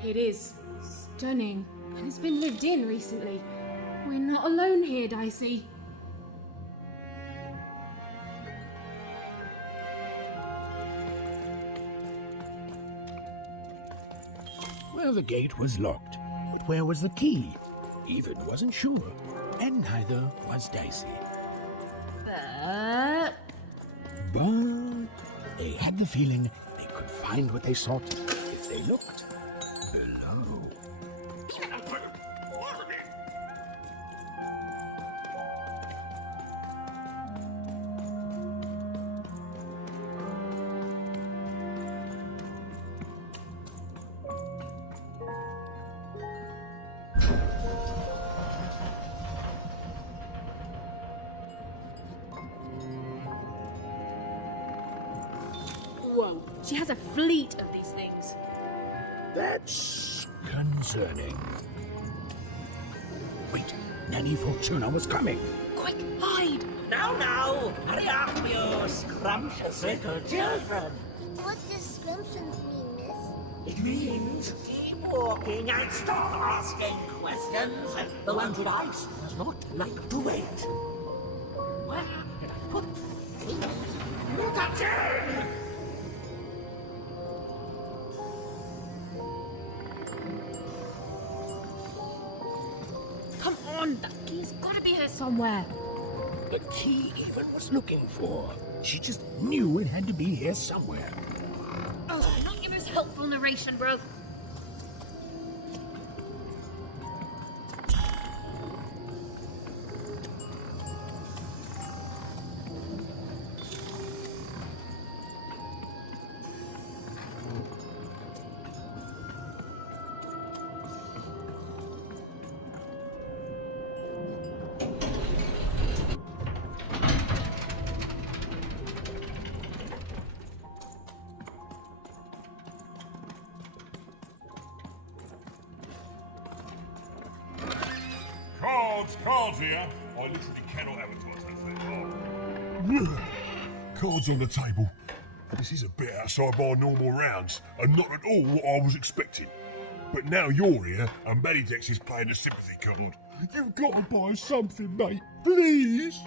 It is stunning, and it's been lived in recently. We're not alone here, Dicey. Well, the gate was locked, but where was the key? Even wasn't sure, and neither was Dicey. But they had the feeling they could find what they sought if they looked below. Whoa, she has a fleet of these things. That's concerning. Wait, Nanny Fortuna was coming. Quick, hide! Now, hurry up, you scrumptious little children. What does scrumptions mean, miss? It means keep walking and stop asking questions. The one with ice does not like to wait. Where did I put things? Look at them! Come on, that key's gotta be here somewhere. The key even was looking for. She just knew it had to be here somewhere. Oh, not your most helpful narration, bro. Cards here. I literally cannot advertise that thing. Cards on the table. This is a bit outside my normal rounds, and not at all what I was expecting. But now you're here, and Medidex is playing a sympathy card. You've got to buy something, mate. Please.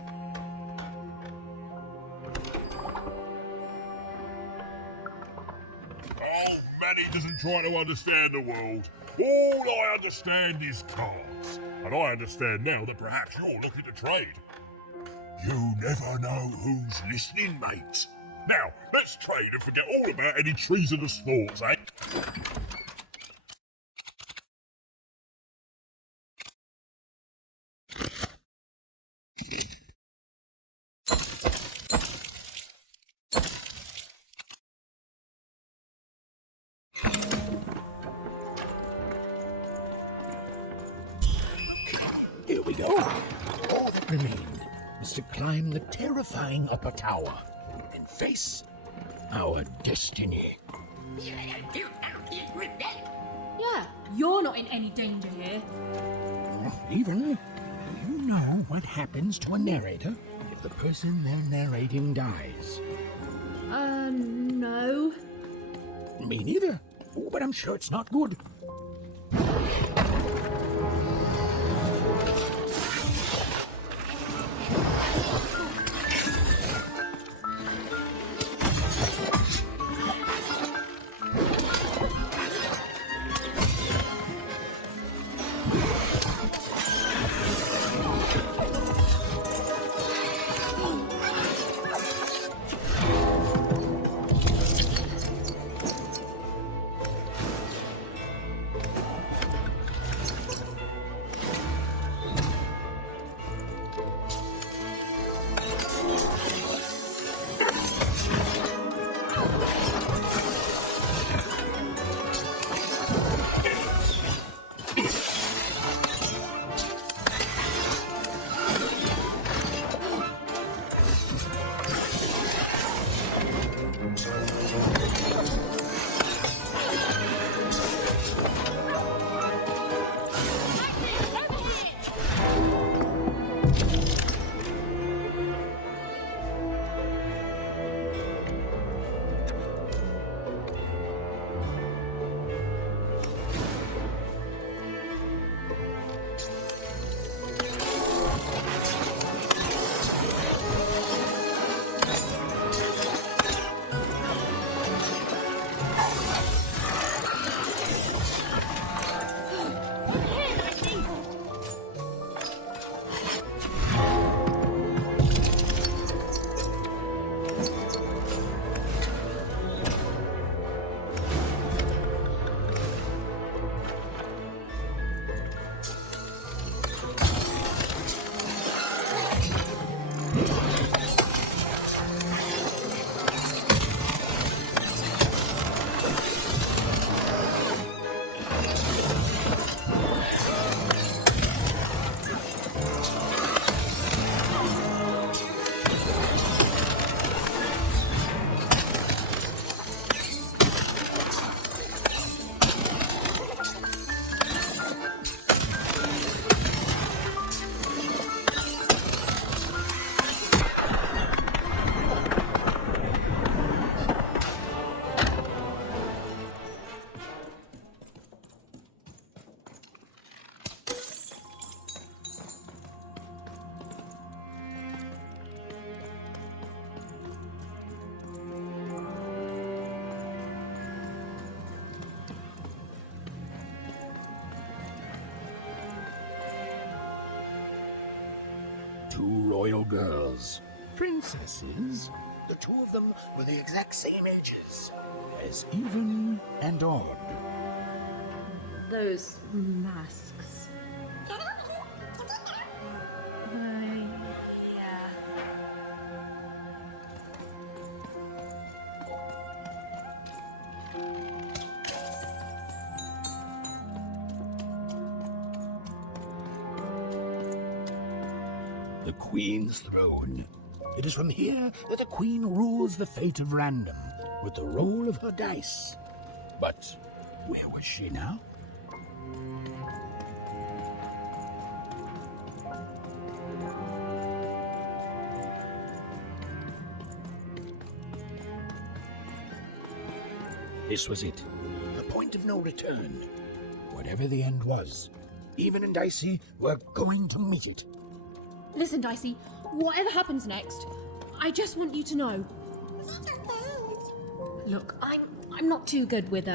Oh, Manny doesn't try to understand the world. All I understand is cards. And I understand now that perhaps you're looking to trade. You never know who's listening, mate. Now, let's trade and forget all about any treasonous thoughts, eh? Here we go. All that remained was to climb the terrifying upper tower and face our destiny. Yeah, you're not in any danger here. Even, do you know what happens to a narrator if the person they're narrating dies? No. Me neither. Oh, but I'm sure it's not good. two royal girls. Princesses. The two of them were the exact same ages. As even and odd. Those masks. Yeah. The Queen's throne. It is from here that the Queen rules the fate of random, with the roll of her dice. But where was she now? This was it. The point of no return. Whatever the end was, Even and Dicey were going to meet it. Listen, Dicey, whatever happens next, I just want you to know. Look, I'm not too good with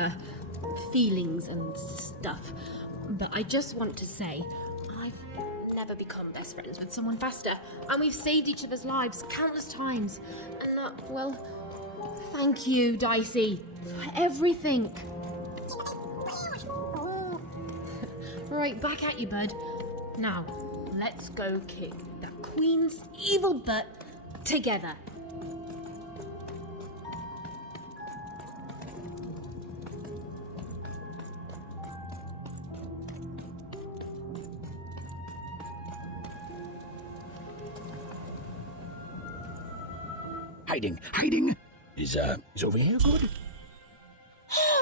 feelings and stuff, but I just want to say I've never become best friends with someone faster, and we've saved each other's lives countless times. And well, thank you, Dicey, for everything. Right, back at you, bud. Now, let's go kick the Queen's evil butt together. Hiding. Is over here good?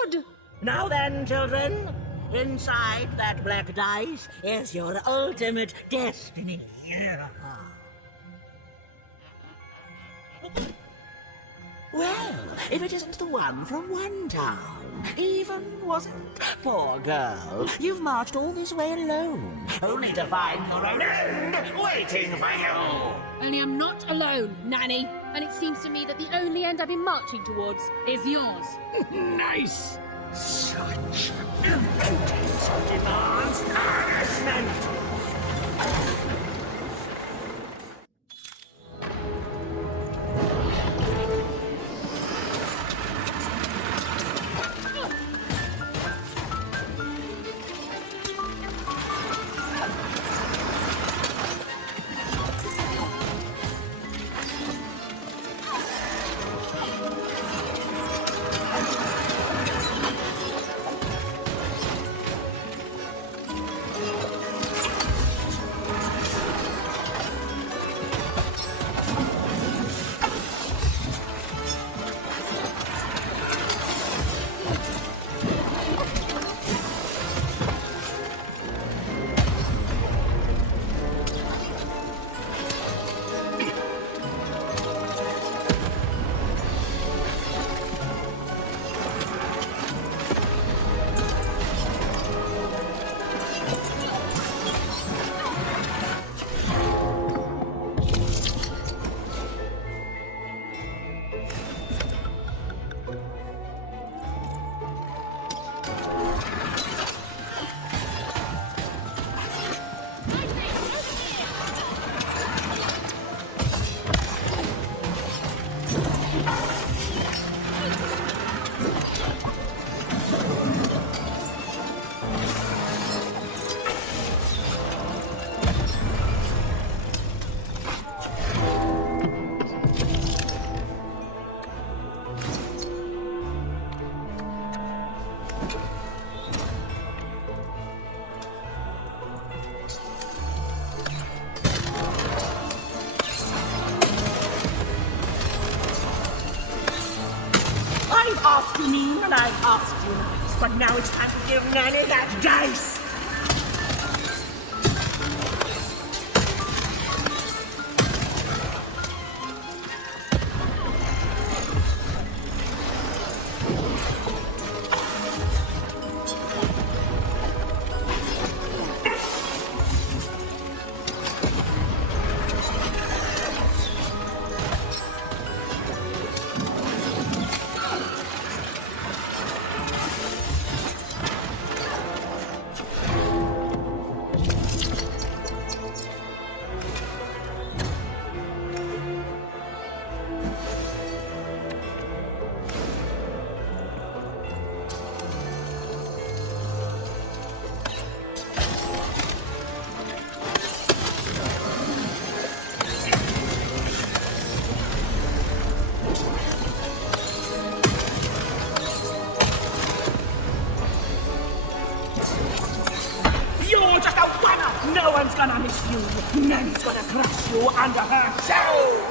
Good! Now then, children, inside that black dice is your ultimate destiny. Well, if it isn't the one from one town, even wasn't. Poor girl, you've marched all this way alone, only to find your own end waiting for you. Only I'm not alone, Nanny. And it seems to me that the only end I've been marching towards is yours. Nice. Such impotence demands punishment. And I've asked you nice, but now it's time to give Nanny that dice! Nanny's gonna crush you under her shadow!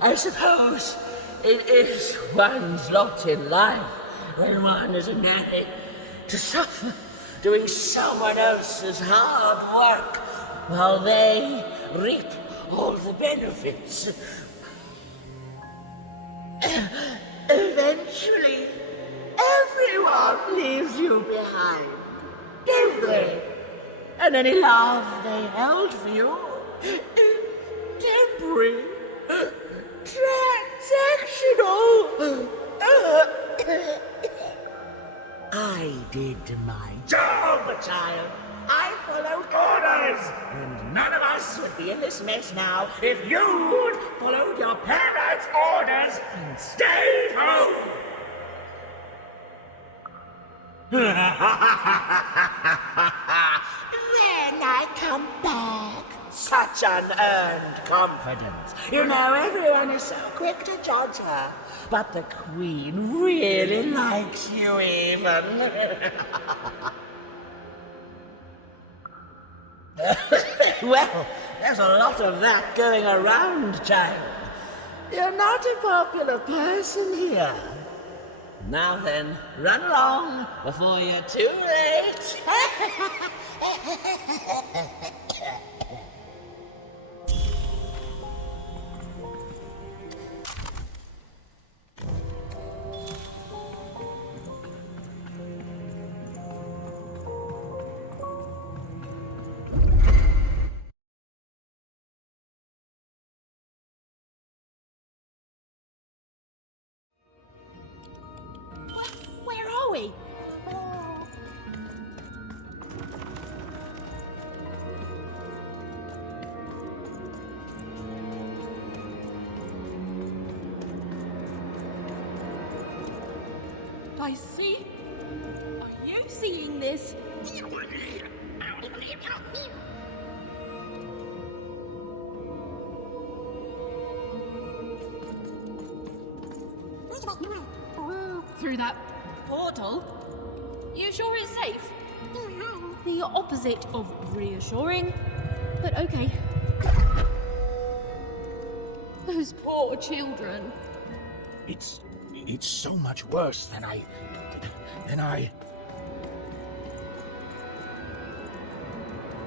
I suppose it is one's lot in life when one is a nanny to suffer doing someone else's hard work while they reap all the benefits. Eventually, everyone leaves you behind, don't they? And any love they held for you is temporary, transactional. I did my job, child. I followed orders. And none of us would be in this mess now if you'd followed your parents' orders and stayed home. Then I come back. Such unearned confidence. You know, everyone is so quick to judge her. But the Queen really likes you even. Well, there's a lot of that going around, child. You're not a popular person here. Now then, run along before you're too late. Where are we? I see. Are you seeing this? Through that portal? You sure it's safe? The opposite of reassuring, but okay. Those poor children. It's so much worse than I...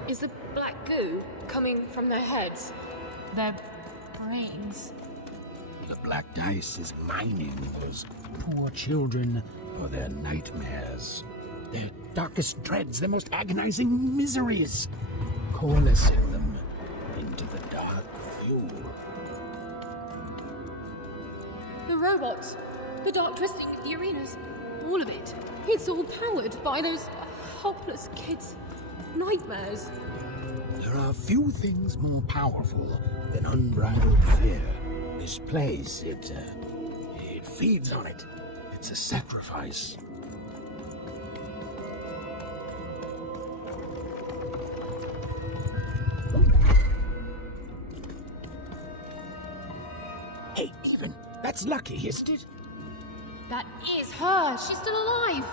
Is the black goo coming from their heads? Their brains? The black dice is mining those poor children for their nightmares, their darkest dreads, their most agonizing miseries, coalescing them into the dark fuel. The robots, the dark twisting of the arenas, all of it. It's all powered by those helpless kids' nightmares. There are few things more powerful than unbridled fear. This place, it feeds on it. It's a sacrifice. Hey, even, that's lucky, isn't it? That is her. She's still alive.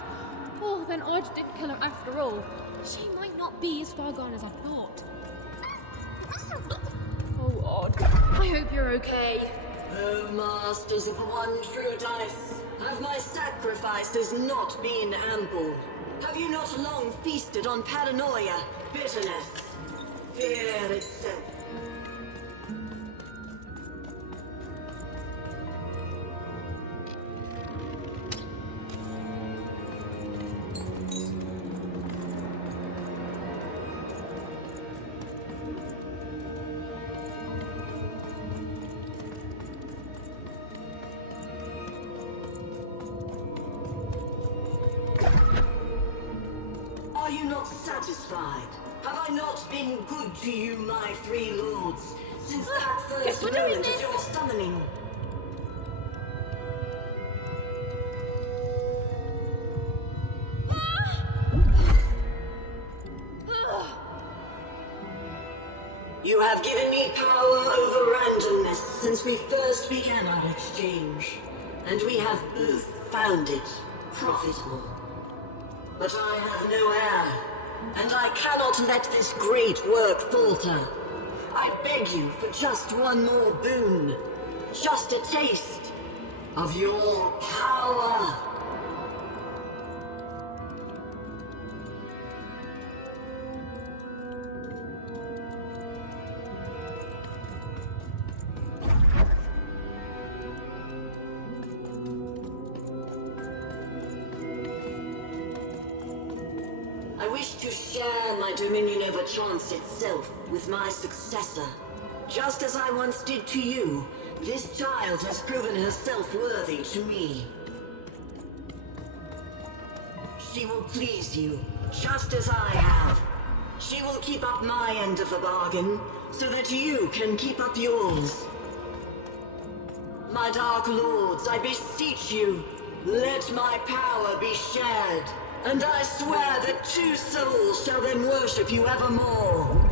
Oh, then I didn't kill her after all. She might not be as far gone as I thought. Oh, Odd. I hope you're okay. Oh, masters of one true dice. Have my sacrifices not been ample? Have you not long feasted on paranoia, bitterness, fear itself? Are you not satisfied? Have I not been good to you, my three lords, since that guess first we're doing moment of this. your summoning? You have given me power over randomness since we first began our exchange, and we have both found it profitable. But I have no heir, and I cannot let this great work falter. I beg you for just one more boon, just a taste of your power. I wish to share my dominion over chance itself with my successor. Just as I once did to you, this child has proven herself worthy to me. She will please you, just as I have. She will keep up my end of the bargain, so that you can keep up yours. My dark lords, I beseech you, let my power be shared. And I swear that two souls shall then worship you evermore.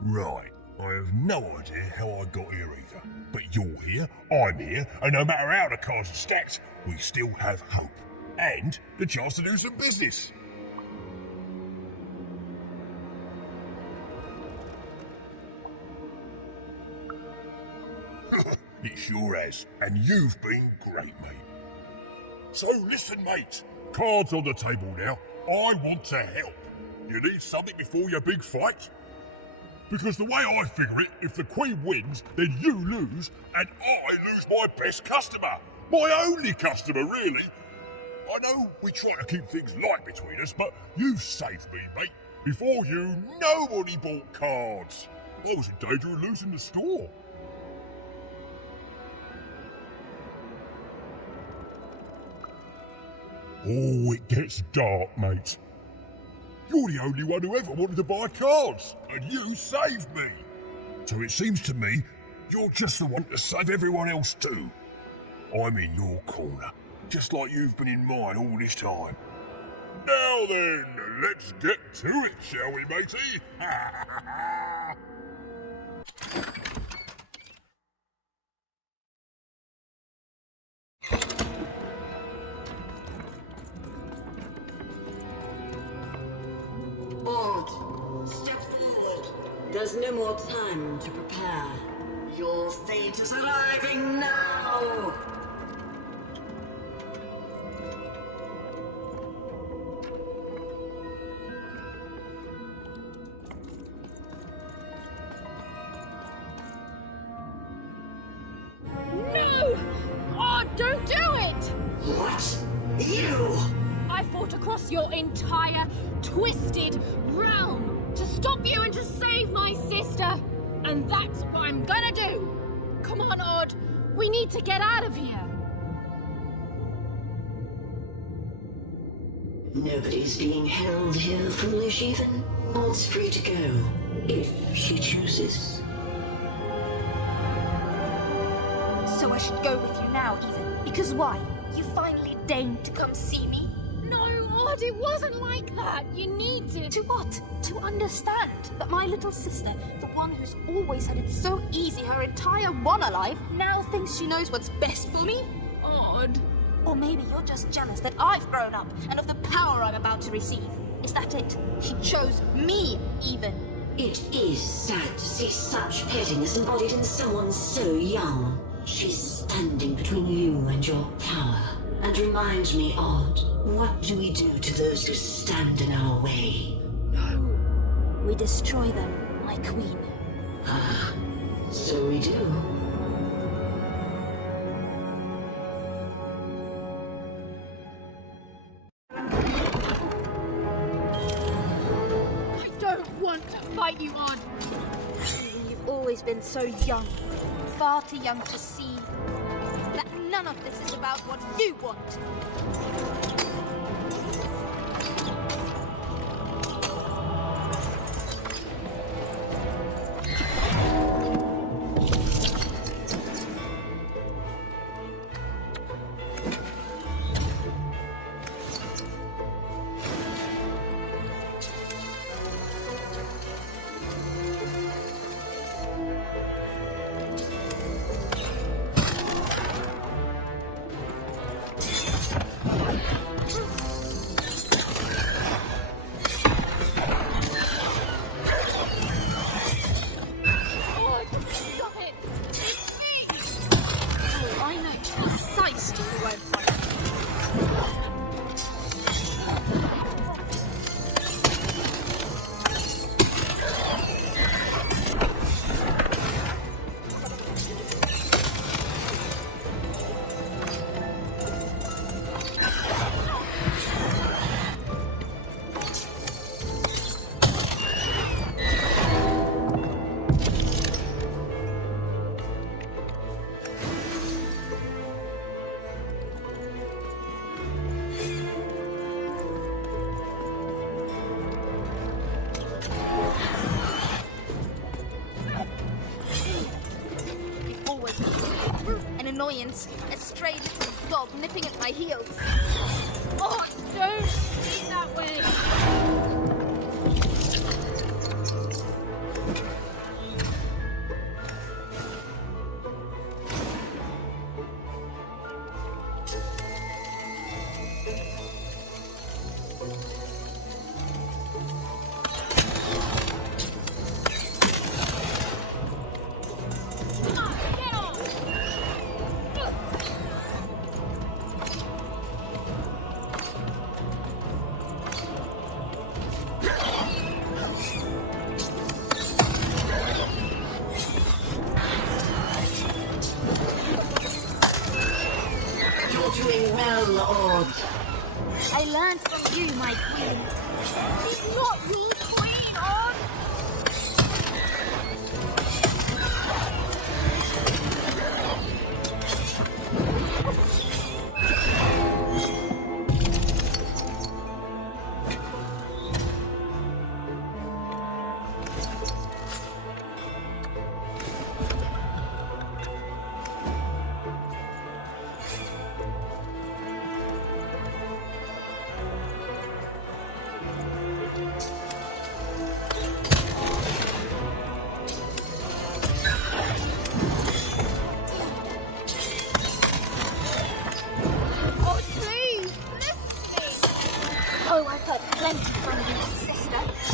Right, I have no idea how I got here either. But you're here, I'm here, and no matter how the cards are stacked, we still have hope. And the chance to do some business. It sure has, and you've been great, mate. So listen, mate. Cards on the table now. I want to help. You need something before your big fight? Because the way I figure it, if the Queen wins, then you lose, and I lose my best customer. My only customer, really. I know we try to keep things light between us, but you saved me, mate. Before you, nobody bought cards. I was in danger of losing the store. Oh, it gets dark, mate. You're the only one who ever wanted to buy cards, and you saved me. So it seems to me you're just the one to save everyone else too. I'm in your corner, just like you've been in mine all this time. Now then, let's get to it, shall we, matey? Board, step forward. There's no more time to prepare. Your fate is arriving now! No! Oh, don't do it! What? You? I fought across your entire twisted realm to stop you and to save my sister. And that's what I'm gonna do. Come on, Odd. We need to get out of here. Nobody's being held here, foolish even. Odd's free to go, if she chooses. So I should go with you now, even. Because why? You finally deigned to come see me? No, Odd, it wasn't like that. You need to. To what? To understand that my little sister, the one who's always had it so easy her entire one life, now thinks she knows what's best for me? Odd. Or maybe you're just jealous that I've grown up and of the power I'm about to receive. Is that it? She chose me, even. It is sad to see such pettiness embodied in someone so young. She's standing between you and your power, and reminds me, Odd, what do we do to those who stand in our way? We destroy them, my queen. Ah, so we do. I don't want to fight you on. You've always been so young, far too young to see that none of this is about what you want. Annoyance, a stray little dog nipping at my heels. Oh, don't speak that way! I learned from you, my queen. She's not your queen, Odd.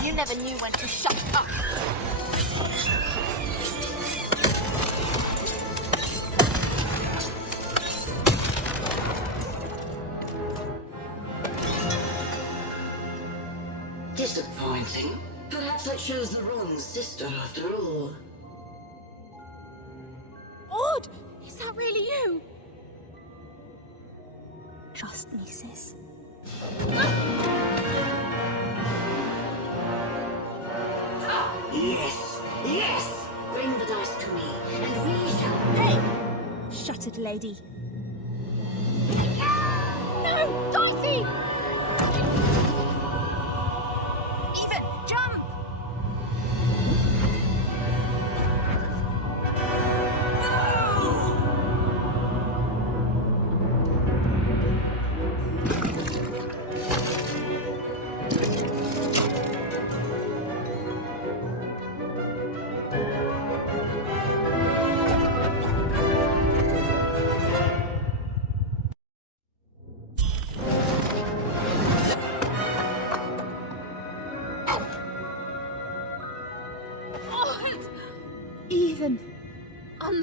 You never knew when to shut up. Disappointing. Perhaps that shows the wrong sister after all. Odd! Is that really you? Trust me, sis. Yes, yes! Bring the dice to me, and we shall... Hey! Shut it, lady. No! Darcy! Eva, jump!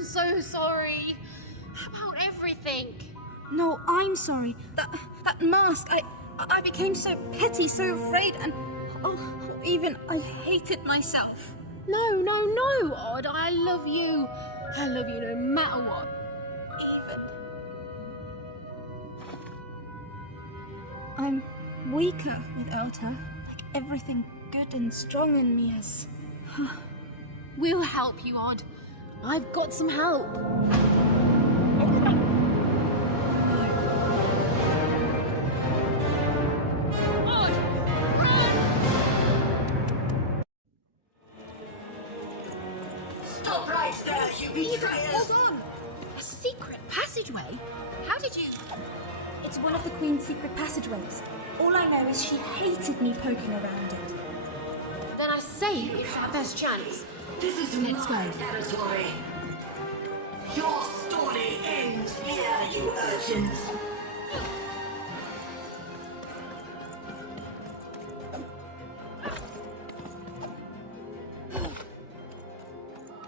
so sorry. About everything. No, I'm sorry. That mask, I became so petty, so afraid, and even I hated myself. No, Odd. I love you. I love you no matter what. I'm weaker without her. Like everything good and strong in me is... We'll help you, Odd. I've got some help. Odd, run! Stop right there, you betrayers! Hold on! A secret passageway? How did you... It's one of the Queen's secret passageways. All I know is she hated me poking around it. Then I say it's our best chance. This is Let's go. my territory. Your story ends here, you urchins.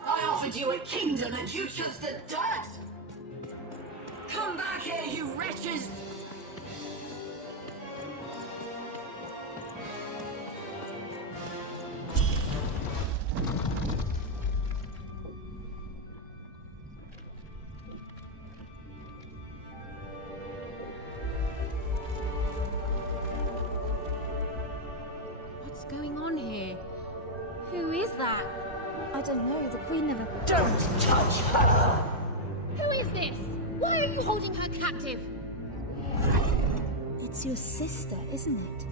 I offered you a kingdom and you chose the dirt! Come back here, you wretches! What's going on here? Who is that? I don't know, the Queen never... Don't touch her! Who is this? Why are you holding her captive? It's your sister, isn't it?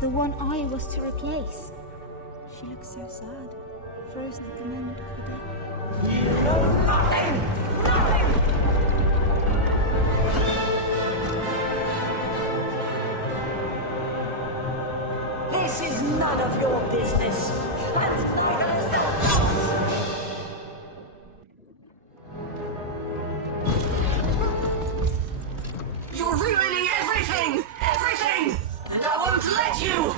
The one I was to replace. She looks so sad, frozen at the moment of her death. You know nothing! Nothing! This is none of your business, and neither is the house! You're ruining everything! Everything! And I won't let you!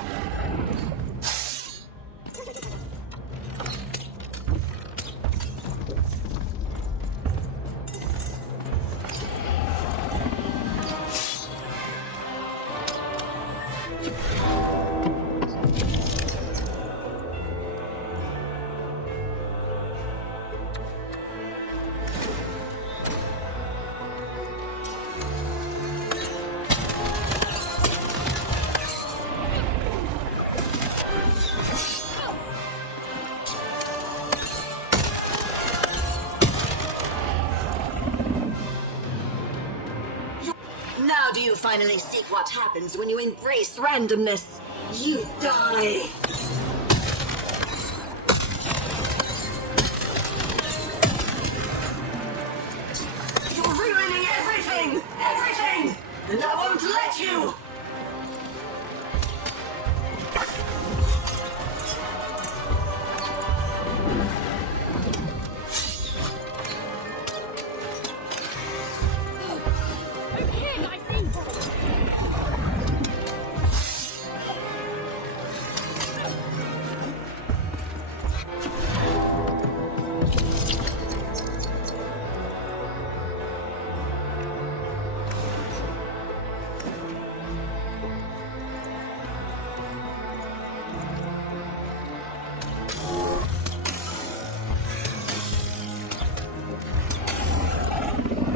Now do you finally see what happens when you embrace randomness? You die! You're ruining everything! Everything! And I won't let you!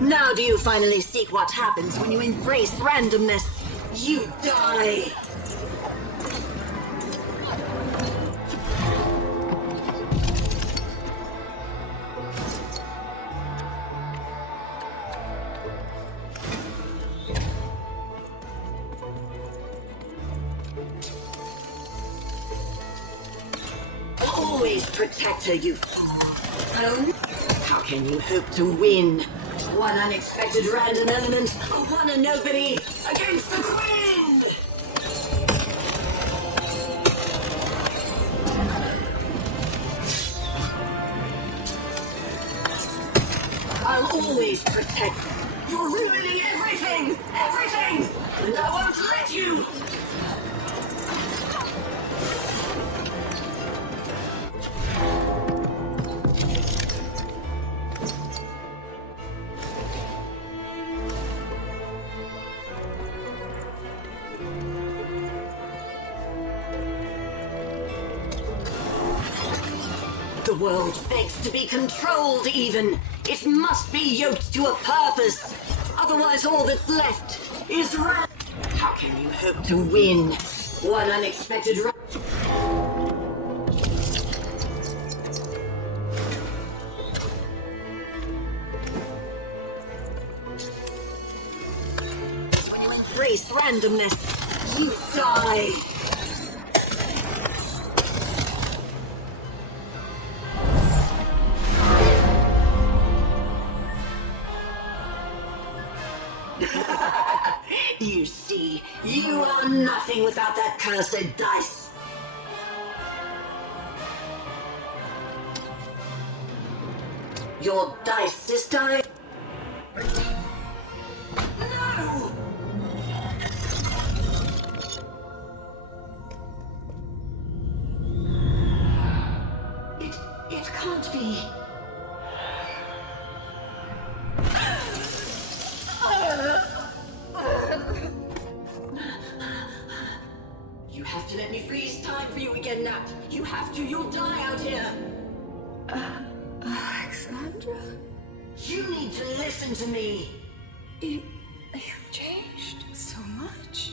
Now do you finally see what happens when you embrace randomness? You die! Always protect her, you fool. How can you hope to win? One unexpected random element, one a nobody, against the Queen! I'll always protect you. You're ruining everything! Everything! And I won't let you! world begs to be controlled even. It must be yoked to a purpose. Otherwise all that's left is How can you hope to win? One unexpected When you embrace randomness, you die. You see, you are nothing without that cursed dice. Your dice is dying. No! It can't be. You have to let me freeze time for you again, Nat. You have to. You'll die out here. Alexandra? You need to listen to me. You've changed so much.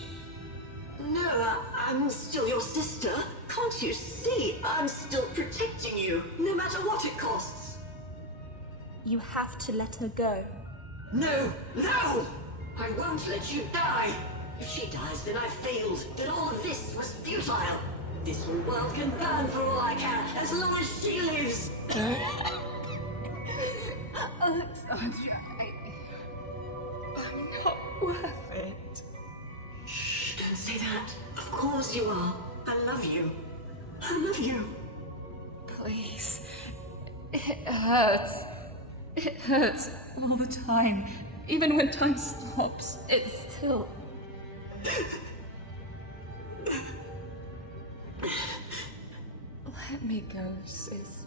No, I'm still your sister. Can't you see? I'm still protecting you, no matter what it costs. You have to let her go. No! No! I won't let you die! If she dies, then I've failed. Then all of this was futile. This whole world can burn for all I care, as long as she lives. Alexandra, I'm not worth it. Shh, don't say that. Of course you are. I love you. I love you. Please. It hurts. It hurts all the time. Even when time stops, it's still... Let me go, sis.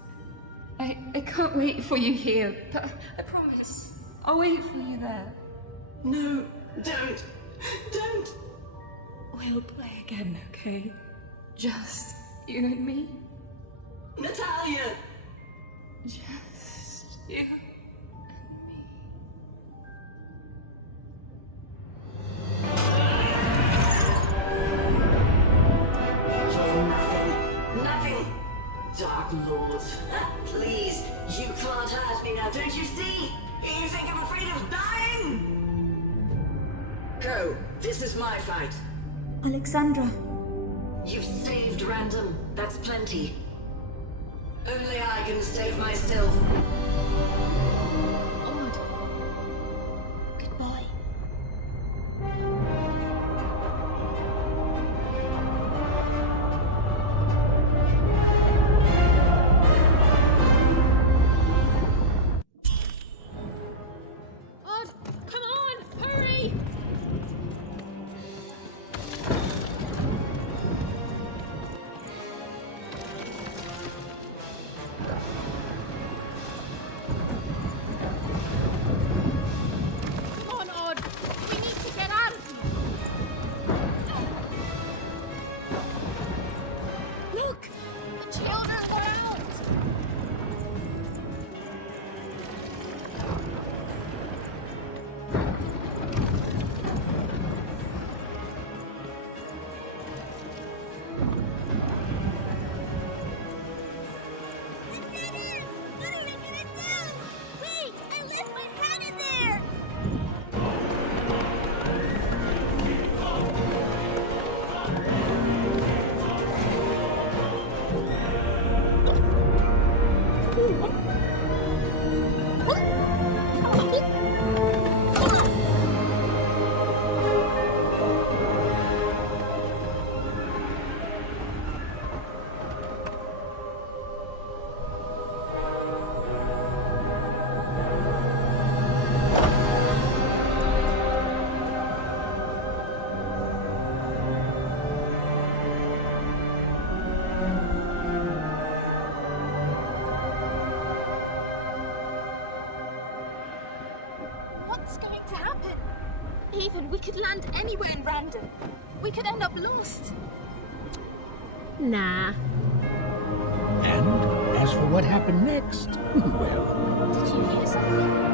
I can't wait for you here, but I promise I'll wait for you there. No, don't. Don't. We'll play again, okay? Just you and me. Natalia! Just you. Nothing! Dark Lord, please, you can't hurt me now, don't you see? You think I'm afraid of dying? Go, this is my fight. Alexandra. You've saved Random, that's plenty. Only I can save myself. Odd. Goodbye. Odd, come on, hurry! Come on, Odd. We need to get out of here. Look! The children are out! Wait! I left my hat in there! What's going to happen? Even we could land anywhere in Random. We could end up lost. Nah. And As for what happened next, well... Did you hear something?